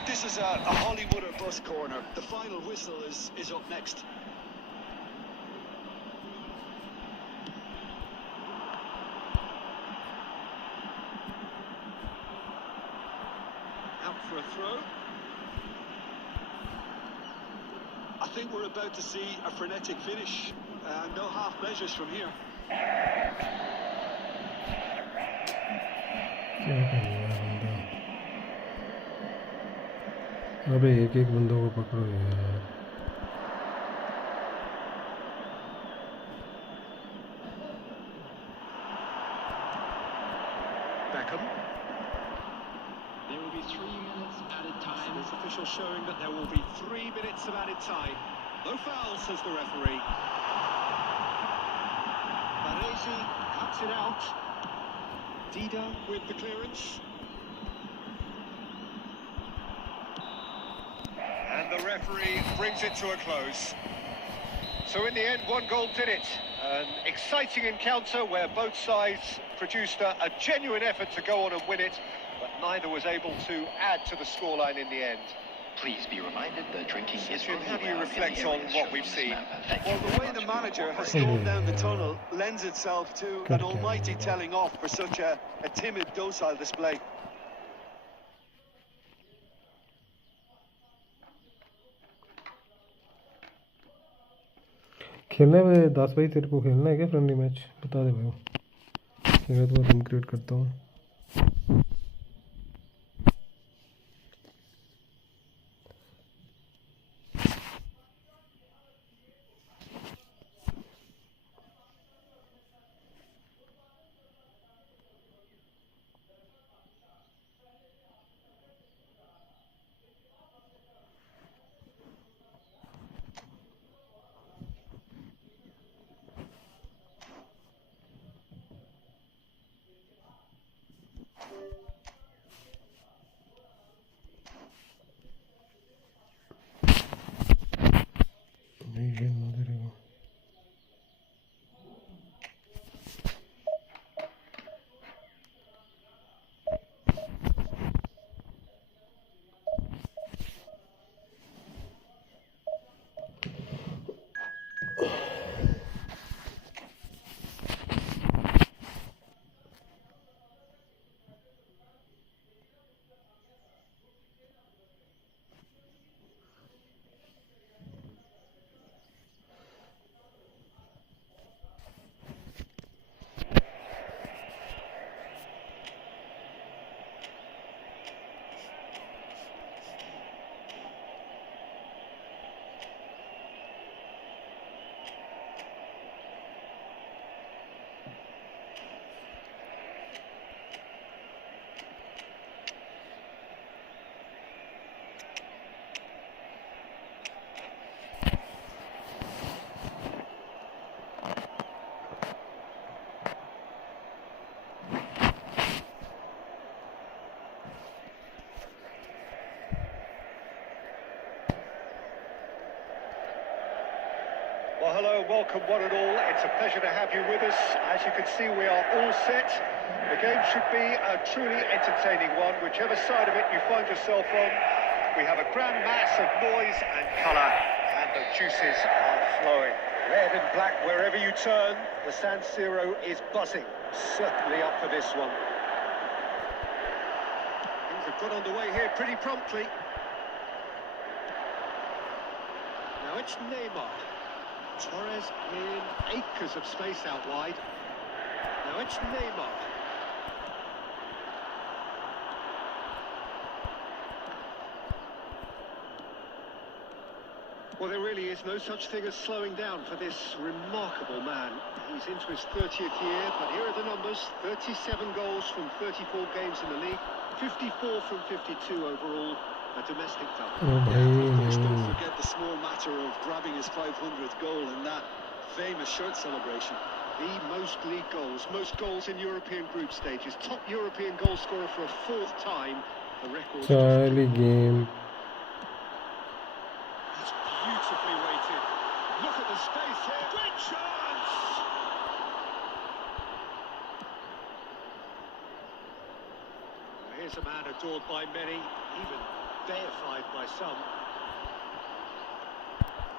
This is a Hollywood or bus corner. The final whistle is up next. Out for a throw. I think we're about to see a frenetic finish. No half measures from here. क्या कर रहा है बंदा अबे एक एक बंदों को पकड़ो यार Beckham. There will be 3 minutes added time. This official showing that there will be 3 minutes of added time. No foul, says the referee. Baresi cuts it out. Dida with the clearance. And the referee brings it to a close. So in the end, 1 goal did it. An exciting encounter where both sides produced a genuine effort to go on and win it, but neither was able to add to the scoreline in the end. Please be reminded that drinking is Jim, how do you allowed in the reflect on areas what shown we've on this seen? map. Thank you Well, the very way much the for your manager has cooperation. slowed down the tunnel lends itself to an almighty telling off for such a timid, docile display. खेलना है 10 भाई तेरे को खेलना है क्या friendly match बता दे भाई मेरे तो रूम क्रिएट करता हूँ. Well, hello, welcome one and all. It's a pleasure to have you with us. As you can see, we are all set. The game should be a truly entertaining one, whichever side of it you find yourself on. We have a grand mass of noise and colour, and the juices are flowing. Red and black wherever you turn, the San Siro is buzzing. Certainly up for this one. Things have got underway here pretty promptly. Now it's Neymar. Torres in acres of space out wide. Now it's Neymar. Well, there really is no such thing as slowing down for this remarkable man. He's into his 30th year, but here are the numbers. 37 goals from 34 games in the league, 54 from 52 overall. A domestic double. Oh, Of course, don't forget the small matter of grabbing his 500th goal in that famous shirt celebration. The most league goals, most goals in European group stages, top European goal scorer for a fourth time. The record. Charlie game. That's beautifully weighted. Look at the space here. Great chance! Here's a man adored by many, even deified by some.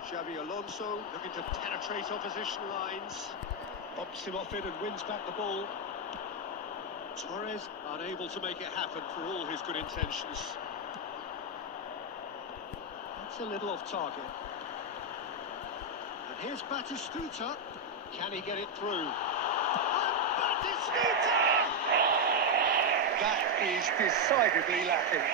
Xabi Alonso looking to penetrate opposition lines. Bumps him off it and wins back the ball. Torres unable to make it happen for all his good intentions. That's a little off target. And here's Batistuta. Can he get it through? And Batistuta! That is decidedly lacking.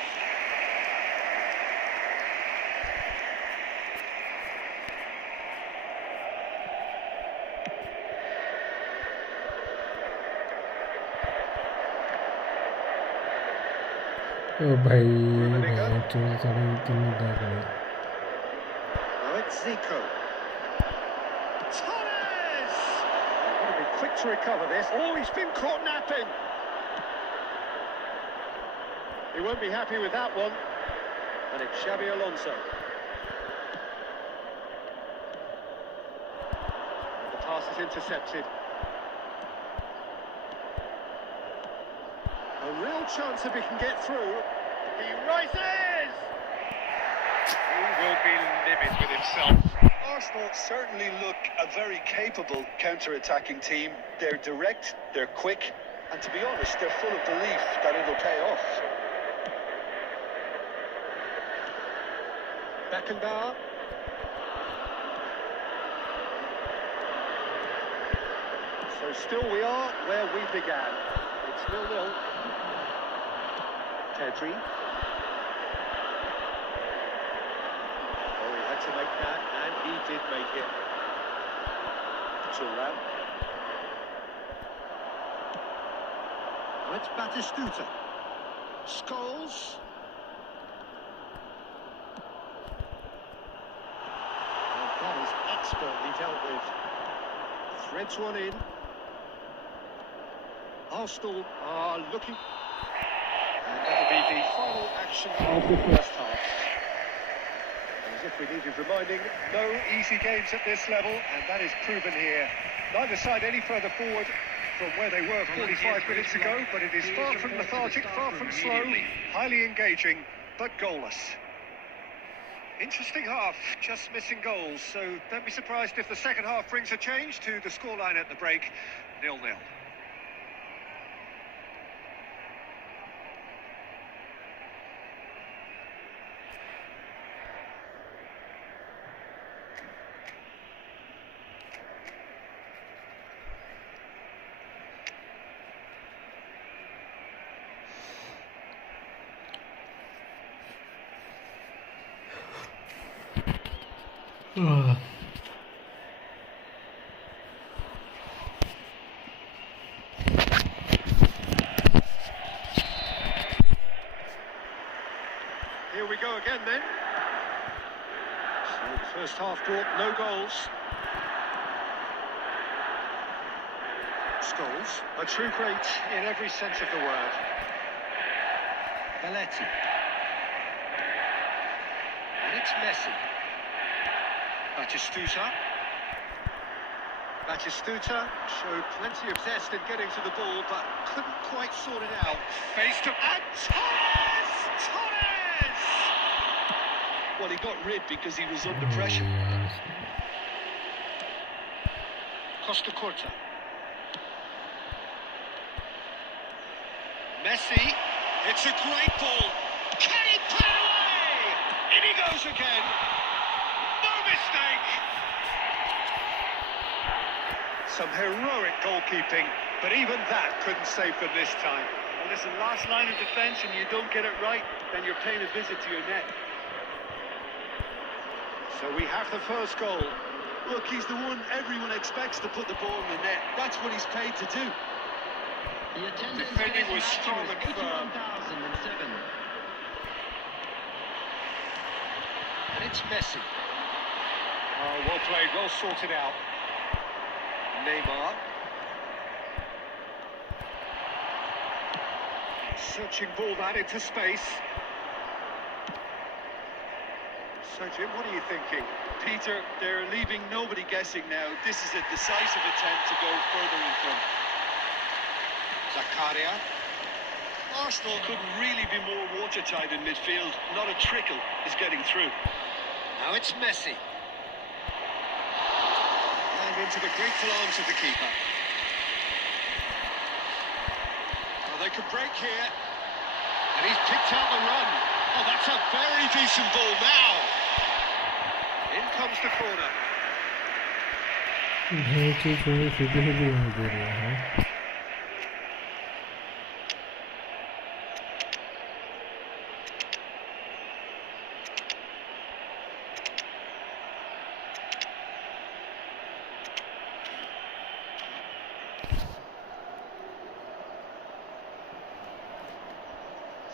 ओ भाई match साढ़े 3 दाग है. Now it's Zico. Torres! They've got to be quick to recover this. Oh, he's been caught napping. He won't be happy with that one. And it's Xabi Alonso. And the pass is intercepted. A real chance if he can get through. He rises! He will be livid with himself. Arsenal certainly look a very capable counter-attacking team. They're direct, they're quick, and to be honest, they're full of belief that it'll pay off. Beckenbauer. So still we are where we began. It's 0-0. Tedri. Oh, he had to make that, and he did make it. Turan. It's Batistuta. Scholes. And that is expertly dealt with. Threads one in. Arsenal are looking. And that'll be the final action of the first half. As if we needed reminding, no easy games at this level, and that is proven here. Neither side any further forward from where they were 45 minutes ago, but it is far from lethargic, far from slow, highly engaging, but goalless. Interesting half, just missing goals, so don't be surprised if the second half brings a change to the scoreline at the break, 0-0. Here we go again then. So the first half brought no goals. Scholes, a true great in every sense of the word. Belletti. And it's Messi. Batistuta. Batistuta showed plenty of zest in getting to the ball, but couldn't quite sort it out. Face to... And Torres! Torres! Well, he got rid because he was under pressure. Costa Curta. Messi. It's a great ball. Can he put it away? In he goes again. No mistake. Some heroic goalkeeping, but even that couldn't save them this time. Well, listen, last line of defence and you don't get it right, then you're paying a visit to your net. So we have the first goal. Look, he's the one everyone expects to put the ball in the net. That's what he's paid to do. The attendance Defending for this was match strong was and firm. 81,007. And it's Messi. Oh, well played, well sorted out. Neymar. Searching ball that into space. So Jim, what are you thinking? Peter, they're leaving nobody guessing now. This is a decisive attempt to go further in front. Zakaria. Arsenal couldn't really be more watertight in midfield. Not a trickle is getting through. Now it's Messi. And into the grateful arms of the keeper. Oh, they could break here. And he's picked out the run. Oh, that's a very decent ball now. In comes the corner.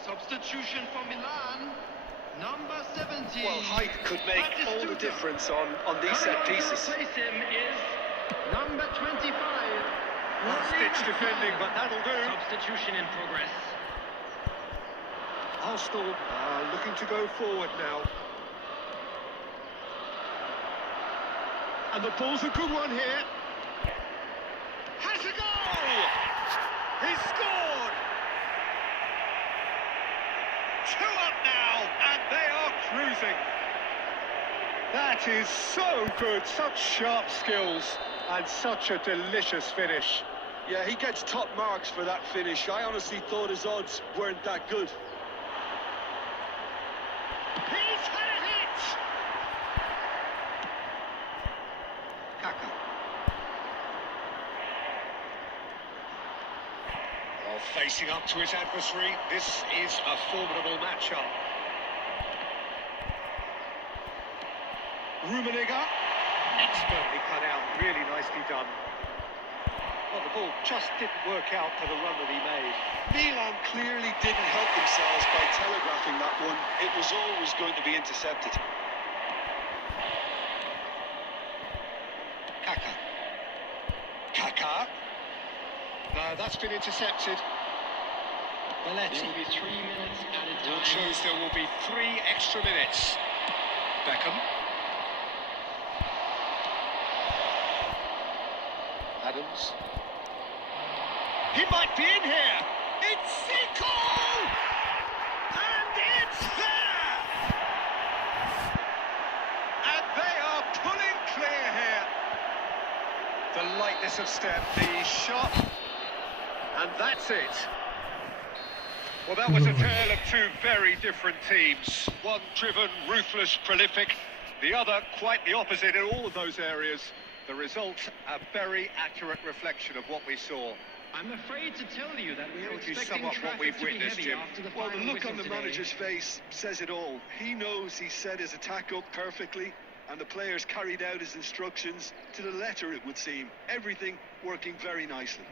Substitution for Milan, number 17. Well, height could make all the difference on these set pieces. To replace him is number 25. Stitch defending, but that'll do. Substitution in progress. Arsenal are looking to go forward now. And the ball's a good one here. Has a goal! He scored! 2 up now, and they are cruising. That is so good, such sharp skills, and such a delicious finish. Yeah, he gets top marks for that finish. I honestly thought his odds weren't that good. He's had a hit! Kaka. Facing up to his adversary, this is a formidable matchup. Rummenigge, expertly cut out, really nicely done. Well, the ball just didn't work out for the run that he made. Milan clearly didn't help themselves by telegraphing that one. It was always going to be intercepted. Kaka. No, that's been intercepted. There will be 3 minutes added All time. shows there will be 3 extra minutes. Beckham. Adams. He might be in here. It's Zico! And it's there! And they are pulling clear here. The lightness of step, the shot, and that's it. Well, that was a tale of two very different teams. One driven, ruthless, prolific. The other quite the opposite in all of those areas. The result, a very accurate reflection of what we saw. I'm afraid to tell you that we How are would you expecting sum up what traffic we've to be witnessed, heavy Jim? after the Well, final the look whistle on the today. manager's face says it all. He knows he set his attack up perfectly, and the players carried out his instructions to the letter, it would seem. Everything working very nicely.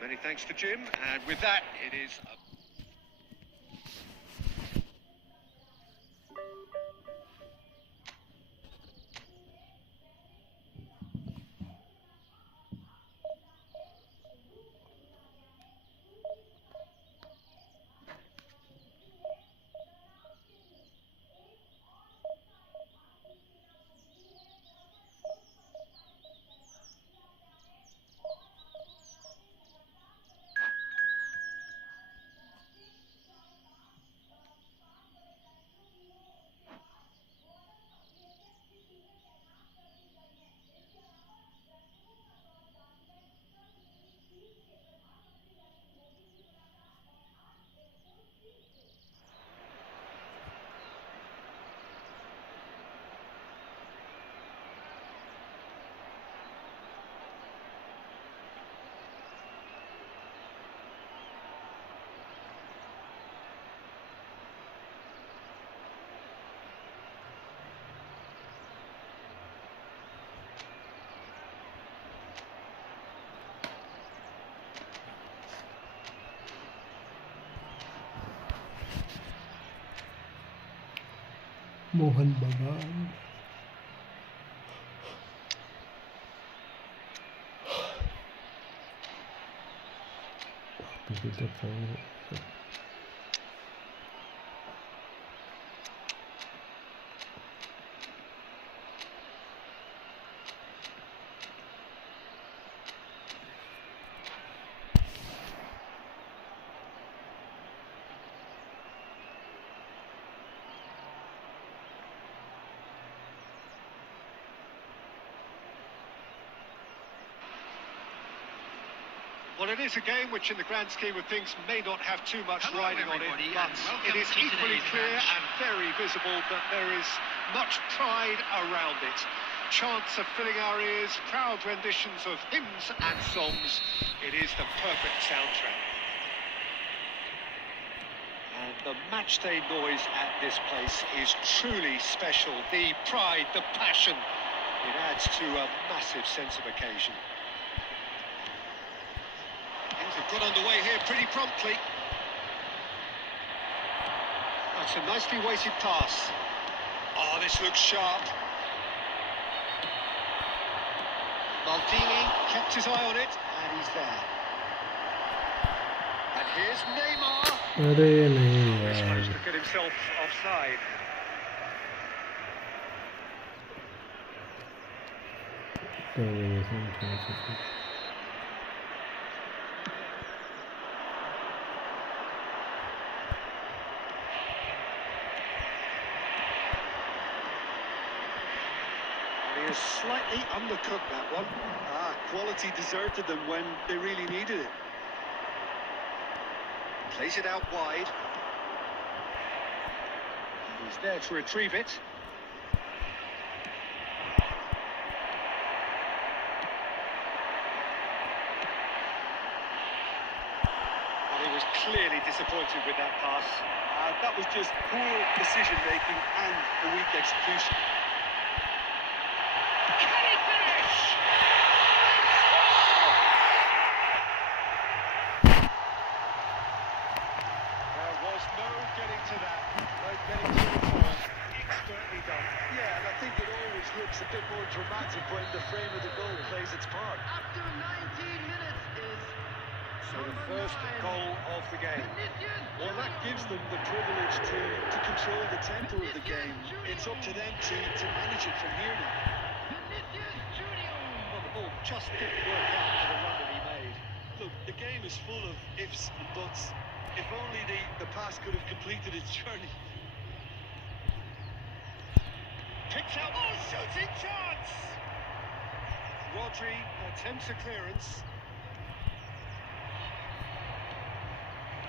Many thanks to Jim, and with that, it is a Mohan Bagan. People that find Well, it is a game which, in the grand scheme of things, may not have too much Hello, riding on it, everybody, but and welcome it is to equally today's clear match. and very visible that there is much pride around it. Chants are filling our ears, proud renditions of hymns and songs. It is the perfect soundtrack. And the matchday noise at this place is truly special. The pride, the passion, it adds to a massive sense of occasion. Things have got underway here pretty promptly. That's a nicely weighted pass. Oh, this looks sharp. Maldini kept his eye on it, and he's there. And here's Neymar. अरे नहीं He's यार managed to get himself offside. He has slightly undercooked that one. Quality deserted them when they really needed it. Plays it out wide. He's there to retrieve it. clearly disappointed with that pass. That was just poor decision-making and a weak execution. Can he finish? There was no getting to that. No getting to it all. Expertly done. Yeah, and I think it always looks a bit more dramatic when the frame of the goal plays its part. After 19 minutes is So the first goal of the game. Well, that gives them the privilege to control the tempo of the game. It's up to them to manage it from here now. Well, the ball just didn't work out for the run that he made. Look, the game is full of ifs and buts. If only the pass could have completed its journey. Picks out, shooting chance! Rodri attempts a clearance.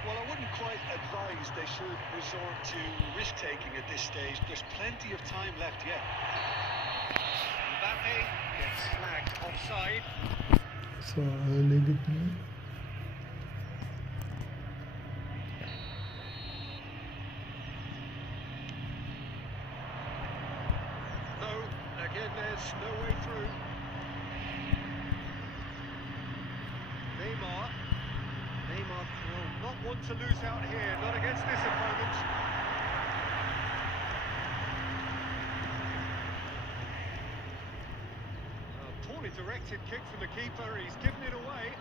Well, I wouldn't quite advise they should resort to risk-taking at this stage. There's plenty of time left yet. Mbappe gets flagged offside. No, again, there's no way through. Neymar will not want to lose out here, not against this opponent. A poorly directed kick from the keeper, he's given it away.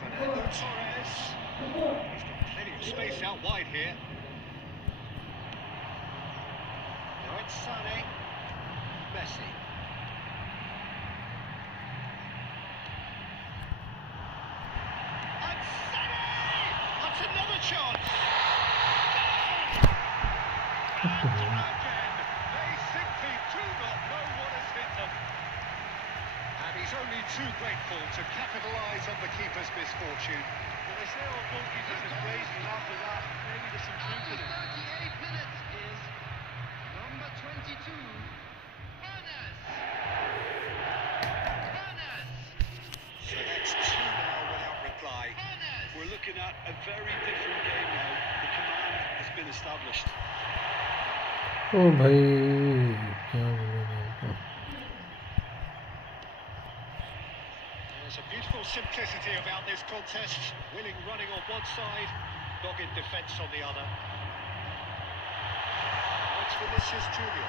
Fernando Torres. He's got plenty of space out wide here. Now it's Sané. Messi. That's another chance. And again, they simply do not know what has hit them. And he's only too grateful to capitalise on the keeper's misfortune. Well, they say our goalkeepers are crazy after that. Maybe there's some truth After in it. 38 minutes is number 22, Ernest. So that's two now without reply. We're looking at a very different game now. The command has been established. ओ भाई क्या बोलूं There's a beautiful simplicity about this contest. Willing running on one side, dogged defence on the other. Now it's Vinicius Junior.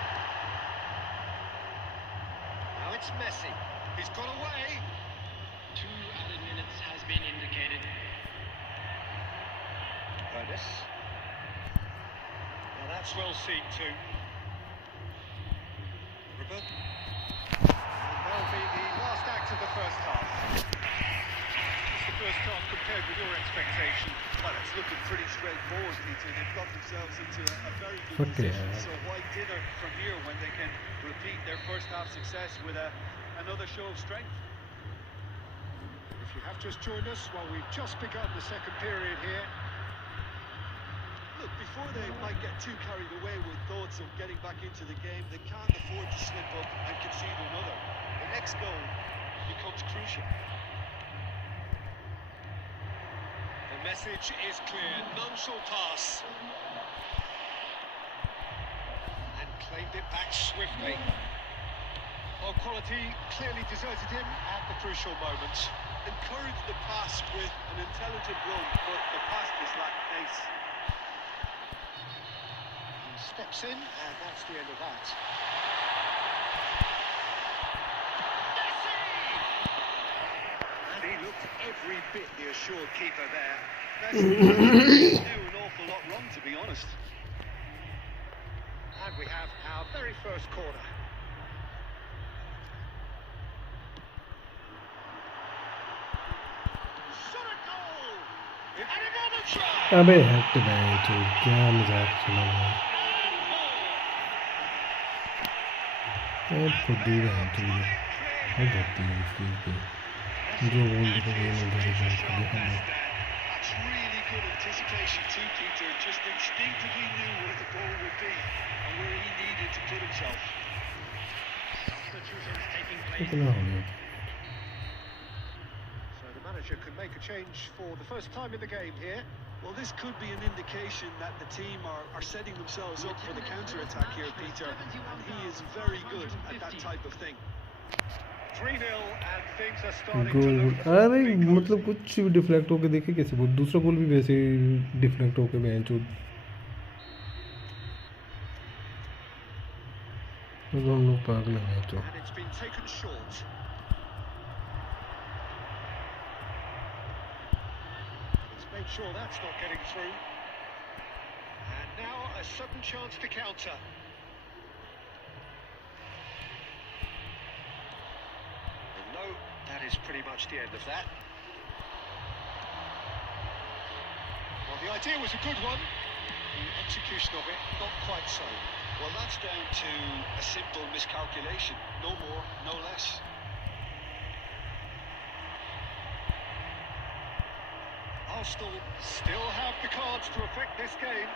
Now it's Messi. He's got away. 2 added minutes has been indicated. Ernest. Now that's well seen too. Ribbon. And that'll be the last act of the first half. What's the first half compared with your expectation? Well, it's looking pretty straightforward, Peter. They've got themselves into a very good Fuck position. yeah. So why dither from here when they can repeat their first half success with another show of strength? If you have just joined us, well, we've just begun the second period here. Look, before they might get too carried away with thoughts of getting back into the game, they can't afford to slip up and concede another. The next goal becomes crucial. The message is clear, none shall pass. And claimed it back swiftly. Well, quality clearly deserted him at the crucial moment. Encourage the pass with an intelligent run, but the pass just lacked pace. He steps in, and that's the end of that. And he looked every bit the assured keeper there. Messi do an awful lot wrong, to be honest. And we have our very first corner. Shot a goal! And another try! अबे हट भाई तो क्या मजाक चला रहा है फुद्दी है तू ये जाती है इसकी जो बोल रहे हैं ये मुझे जाता है That's really good anticipation too, Peter. Just instinctively knew where the ball would be and where he needed to put himself. Substitutions taking place. कितना हो गया So the manager can make a change for the first time in the game here. Well, this could be an indication that the team are setting themselves up for the counter-attack here, Peter, and he is very good at that type of thing. 3-0 and things are starting to goal look अरे big. मतलब कुछ भी deflect होके देखे कैसे वो दूसरा गोल भी वैसे डिफ्लेक्ट होके बेंच हो हम लोग पागल हैं तो And it's been taken short. Let's make sure that's not getting through. And now a sudden chance to counter. And no, that is pretty much the end of that. Well, the idea was a good one. The execution of it, not quite so. Well, that's down to a simple miscalculation. No more, no less. Arsenal still have the cards to affect this game.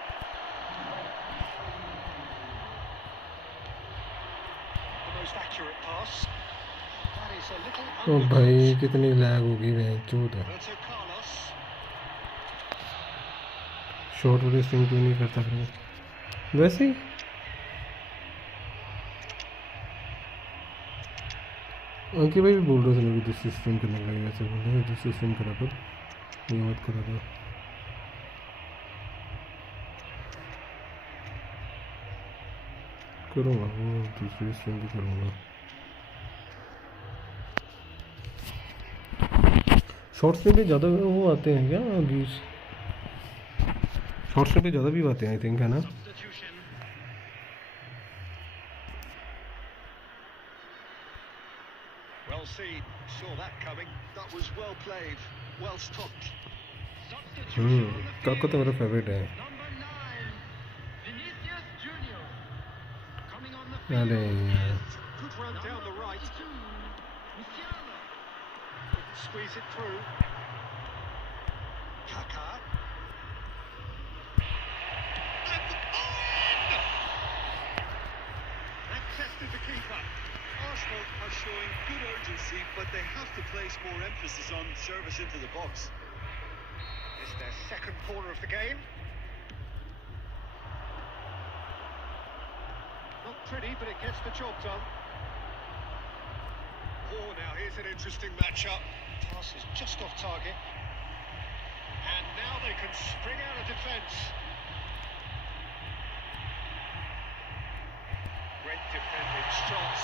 The most accurate pass. That is a little ओ भाई कितनी lag होगी bench हो तो Roberto Carlos. Short वाले string क्यों नहीं करता फिर वैसे ही अंकित भाई भी बोल रहे थे ना कि दूसरी स्ट्रीम करने लगे वैसे बोल रहे थे दूसरी स्ट्रीम करा कर ये मत करा कर करूँगा वो दूसरी स्ट्रीम भी करूँगा शॉर्ट्स में भी ज़्यादा वो आते हैं क्या व्यूज़ शॉर्ट्स में भी ज़्यादा व्यू आते हैं आई थिंक है ना Well seen, saw that coming. That was well played, well stopped. काका तो मेरा फेवरेट है अरे यार Good run down the right. Couldn't squeeze it through. Kaka. And on! That tested the keeper. Arsenal are showing good urgency, but they have to place more emphasis on service into the box. It's their second corner of the game. Not pretty, but it gets the job done. Oh, now here's an interesting matchup. Pass is just off target. And now they can spring out of defence. Great defending shots.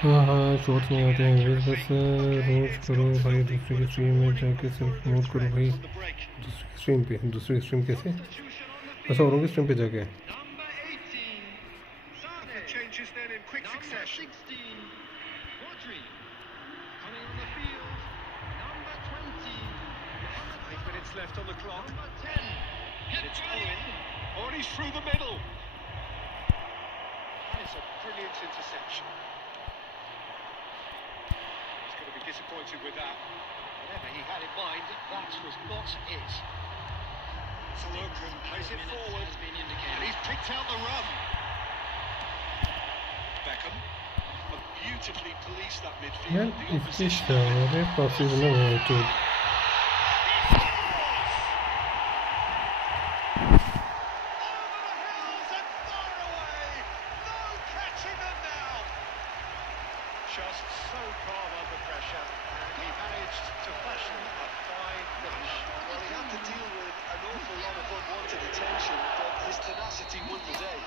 हाँ हाँ shorts में आते हैं बस बस रोज करो भाई दूसरे की स्ट्रीम में जाके सिर्फ नोट करो भाई दूसरी स्ट्रीम पे दूसरी स्ट्रीम कैसे अच्छा औरों की स्ट्रीम पे जाके Changes then in quick succession. 8 minutes left on the clock. And it's Owen. Oh, and he's through the middle. That is a brilliant interception. He's going to be disappointed with that. Whatever he had in mind, that was not it. It's a look and plays it forward. And he's picked out the run. Beckham beautifully policed that midfield. यार The इसकी opposition शायरी काफी ना वो तो Just so calm under pressure, and he managed to fashion a fine finish. Well, he had to deal with an awful lot of unwanted attention, but his tenacity won the day.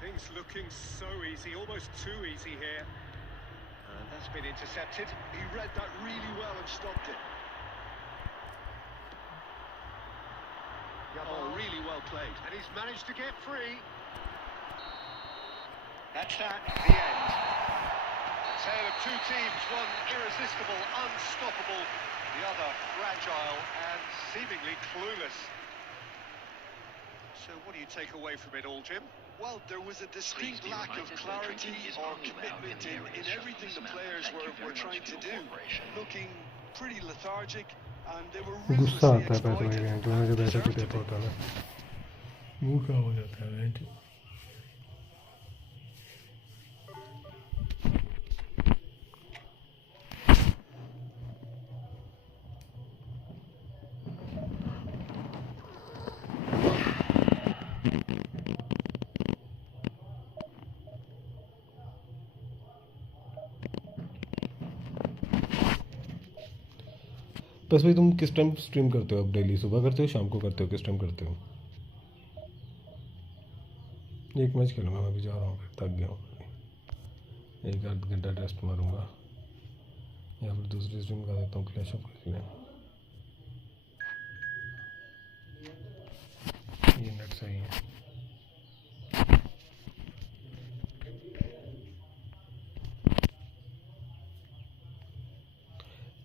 Things looking so easy, almost too easy here. And that's been intercepted. He read that really well and stopped it. Oh, really well played. And he's managed to get free. That's that, the end. A tale of two teams, one irresistible, unstoppable, the other fragile and seemingly clueless. So what do you take away from it all, Jim? Well, there was a distinct lack of clarity or commitment in everything the players were trying to do. Looking pretty lethargic, and they were गुस्सा ruthlessly आता है पैसे exploited वगैरह तो and मुझे पैसे deserved को to देता be. होता है ना मुंह खराब हो जाता है बेंच बस भाई तुम किस टाइम स्ट्रीम करते हो अब डेली सुबह करते हो शाम को करते हो किस टाइम करते हो एक मैच खेलूँगा मैं भी जा रहा हूँ फिर थक गया हूँ एक आध घंटा टेस्ट मारूंगा या फिर दूसरी स्ट्रीम कर देता हूँ क्लैश ऑफ क्लैंस ये नेट सही है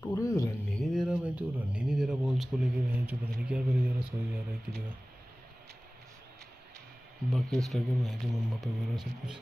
टोरेस रन नहीं दे रहा मैं जो रन ही नहीं दे रहा बॉल्स को लेके मैं जो पता नहीं क्या करे जा रहा सोए जा रहा है कि जगह बाकी स्ट्राइकर में जो मम्मा पे वगैरह सब कुछ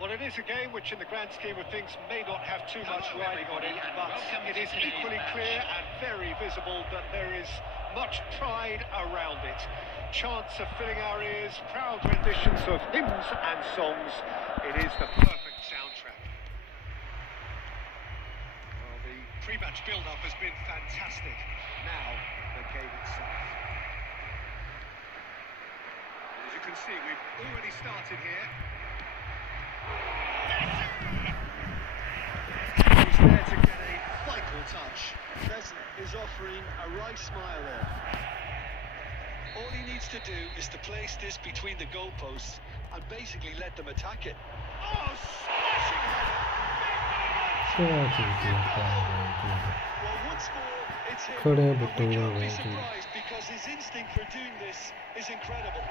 Well, it is a game which in the grand scheme of things may not have too much riding on it, but it is equally clear and very visible that there is much pride around it. Chants are filling our ears, proud renditions of hymns and songs. It is the perfect soundtrack. Well, the pre-match build-up has been fantastic. Now, the game itself. As you can see, we've already started here. He's there to get a vital touch. Besson is offering a right smile there. All he needs to do is to place this between the goalposts and basically let them attack it. Oh, smashing header! क्या चलती है Well, once more, it's him. खड़े हैं But we बटोरा can't be bench surprised because his instinct for doing this is incredible.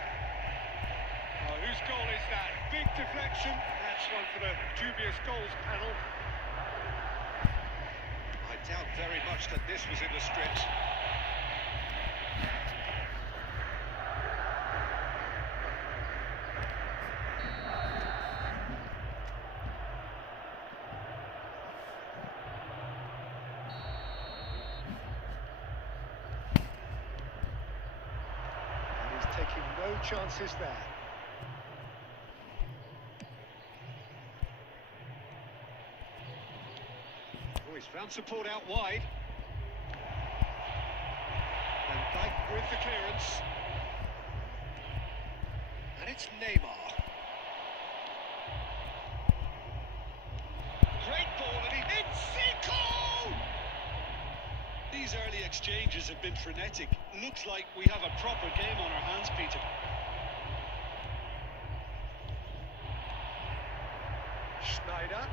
Oh, whose goal is that? Big deflection. That's one for the dubious goals panel. I doubt very much that this was in the script. And he's taking no chances there. Oh, he's found support out wide. And back with the clearance. And it's Neymar. Great ball, and it's Zico! These early exchanges have been frenetic. Looks like we have a proper game on our hands, Peter. Schneider.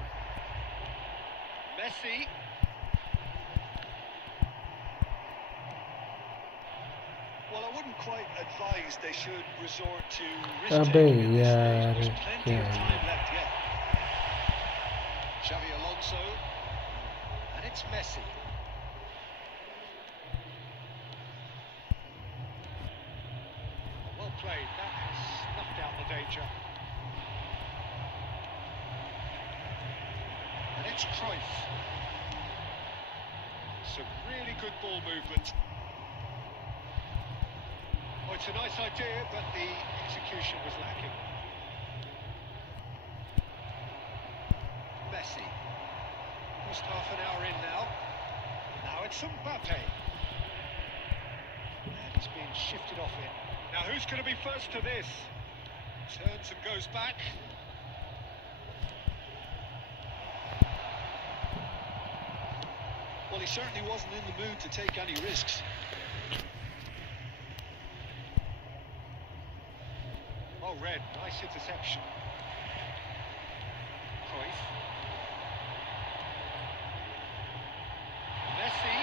Messi. Well, I wouldn't quite advise they should resort to अबे risk-taking at यार this stage. There's plenty क्या of है time left yet. Xavi Alonso. And it's Messi. Well played. That has snuffed out the danger. And it's Cruyff. Some really good ball movement. Oh, it's a nice idea, but the execution was lacking. Messi. Almost half an hour in now. Now it's Mbappe. And he's been shifted off it. Now who's going to be first to this? Turns and goes back. Well, he certainly wasn't in the mood to take any risks. Oh, Red, nice interception. Cruyff. Messi.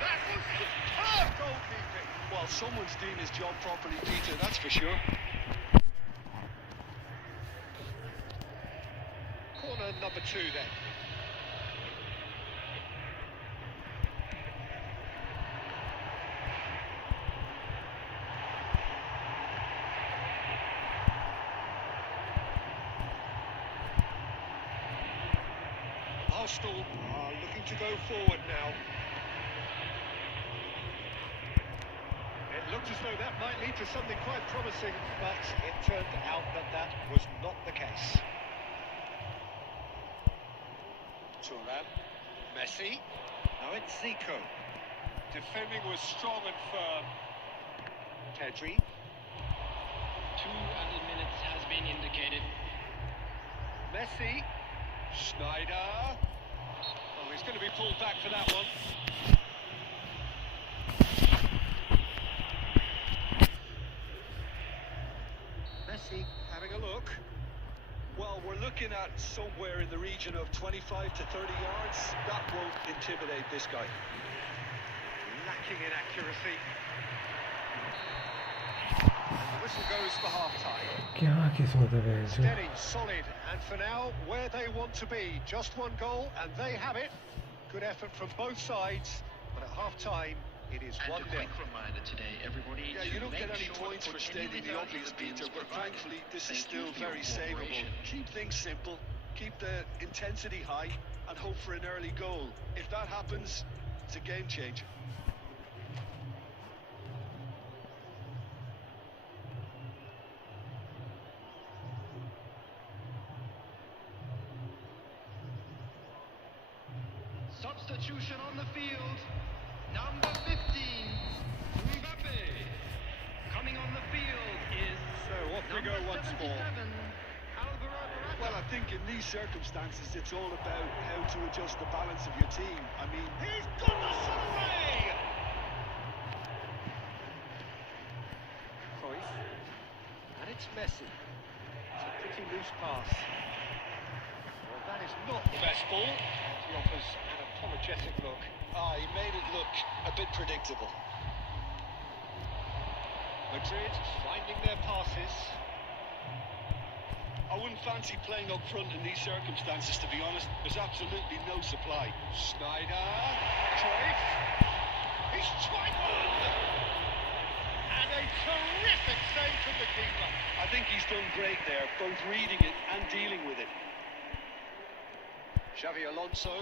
That was superb goalkeeping. Well, someone's doing his job properly, Peter, that's for sure. Corner number 2 then. Arsenal are looking to go forward now. It looked as though that might lead to something quite promising, but it turned out that that was not the case. Turan, Messi, now it's Zico. Defending was strong and firm. Pedri. 2 added minutes has been indicated. Messi. Schneider. Oh, he's going to be pulled back for that one. Messi having a look. Well, we're looking at somewhere in the region of 25 to 30 yards. That won't intimidate this guy. Lacking in accuracy. And the whistle goes for half-time. क्या किस्मत है भाई जो Steady, solid, and for now, where they want to be. Just one goal, and they have it. Good effort from both sides, but at half-time, it is And 1-0. a quick reminder today, everybody. Yeah, to you don't get make any sure points to for put stating any the without obvious, the bins Peter, but provided. thankfully this is Thank you still for your very savable. cooperation. Keep things simple, keep the intensity high, and hope for an early goal. If that happens, it's a game changer. Substitution on the field. Number 15, Mbappe. Coming on the field is So, off we go number once 77, more. Alvaro Morata. Well, I think in these circumstances, it's all about how to adjust the balance of your team. I mean, He's got the shot away! Cruyff. And it's Messi. It's a pretty loose pass. Well, that is not the best ball. He offers an apologetic look. he made it look a bit predictable. Madrid finding their passes. I wouldn't fancy playing up front in these circumstances, to be honest. There's absolutely no supply. Schneider. Cruyff. He's tried one! And a terrific save from the keeper. I think he's done great there, both reading it and dealing with it. Xavi Alonso.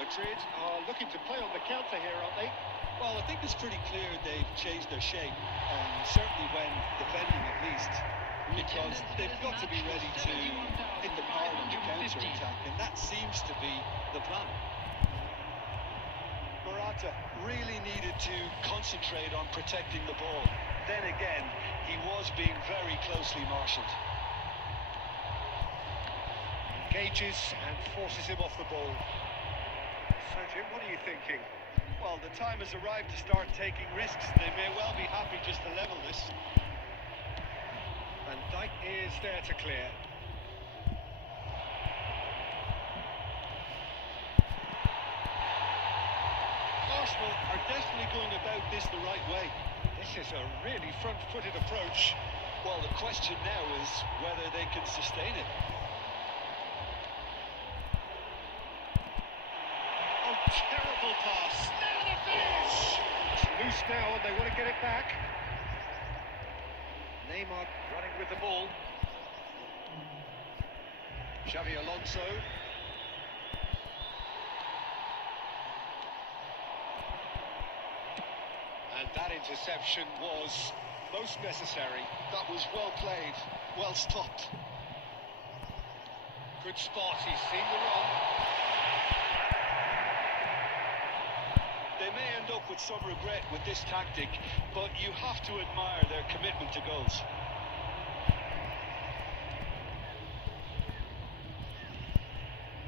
Madrid are looking to play on the counter here, aren't they? Well, I think it's pretty clear they've changed their shape, certainly when defending at least, because they've got to be ready to hit the power of the counter-attack, and that seems to be the plan. Morata really needed to concentrate on protecting the ball. Then again, he was being very closely marshalled. Engages and forces him off the ball. So, Jim, what are you thinking? Well, the time has arrived to start taking risks. They may well be happy just to level this. Van Dijk is there to clear. Arsenal are definitely going about this the right way. This is a really front-footed approach. Well, the question now is whether they can sustain it. Oh, terrible pass. Now the finish! It's loose now and they want to get it back. Neymar running with the ball. Xavi Alonso. And that interception was most necessary. That was well played, well stopped. Good spot, he's seen the run. They may end up up with some regret with this tactic, but you have to admire their commitment to goals.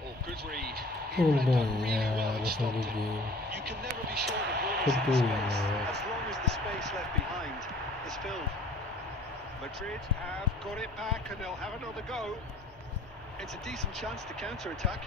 Oh, good read. He read that really well and stopped it. You can never be short of runners in the space, as long as the space left behind is filled. Madrid have got it back and they'll have another go. It's a decent chance to counter-attack.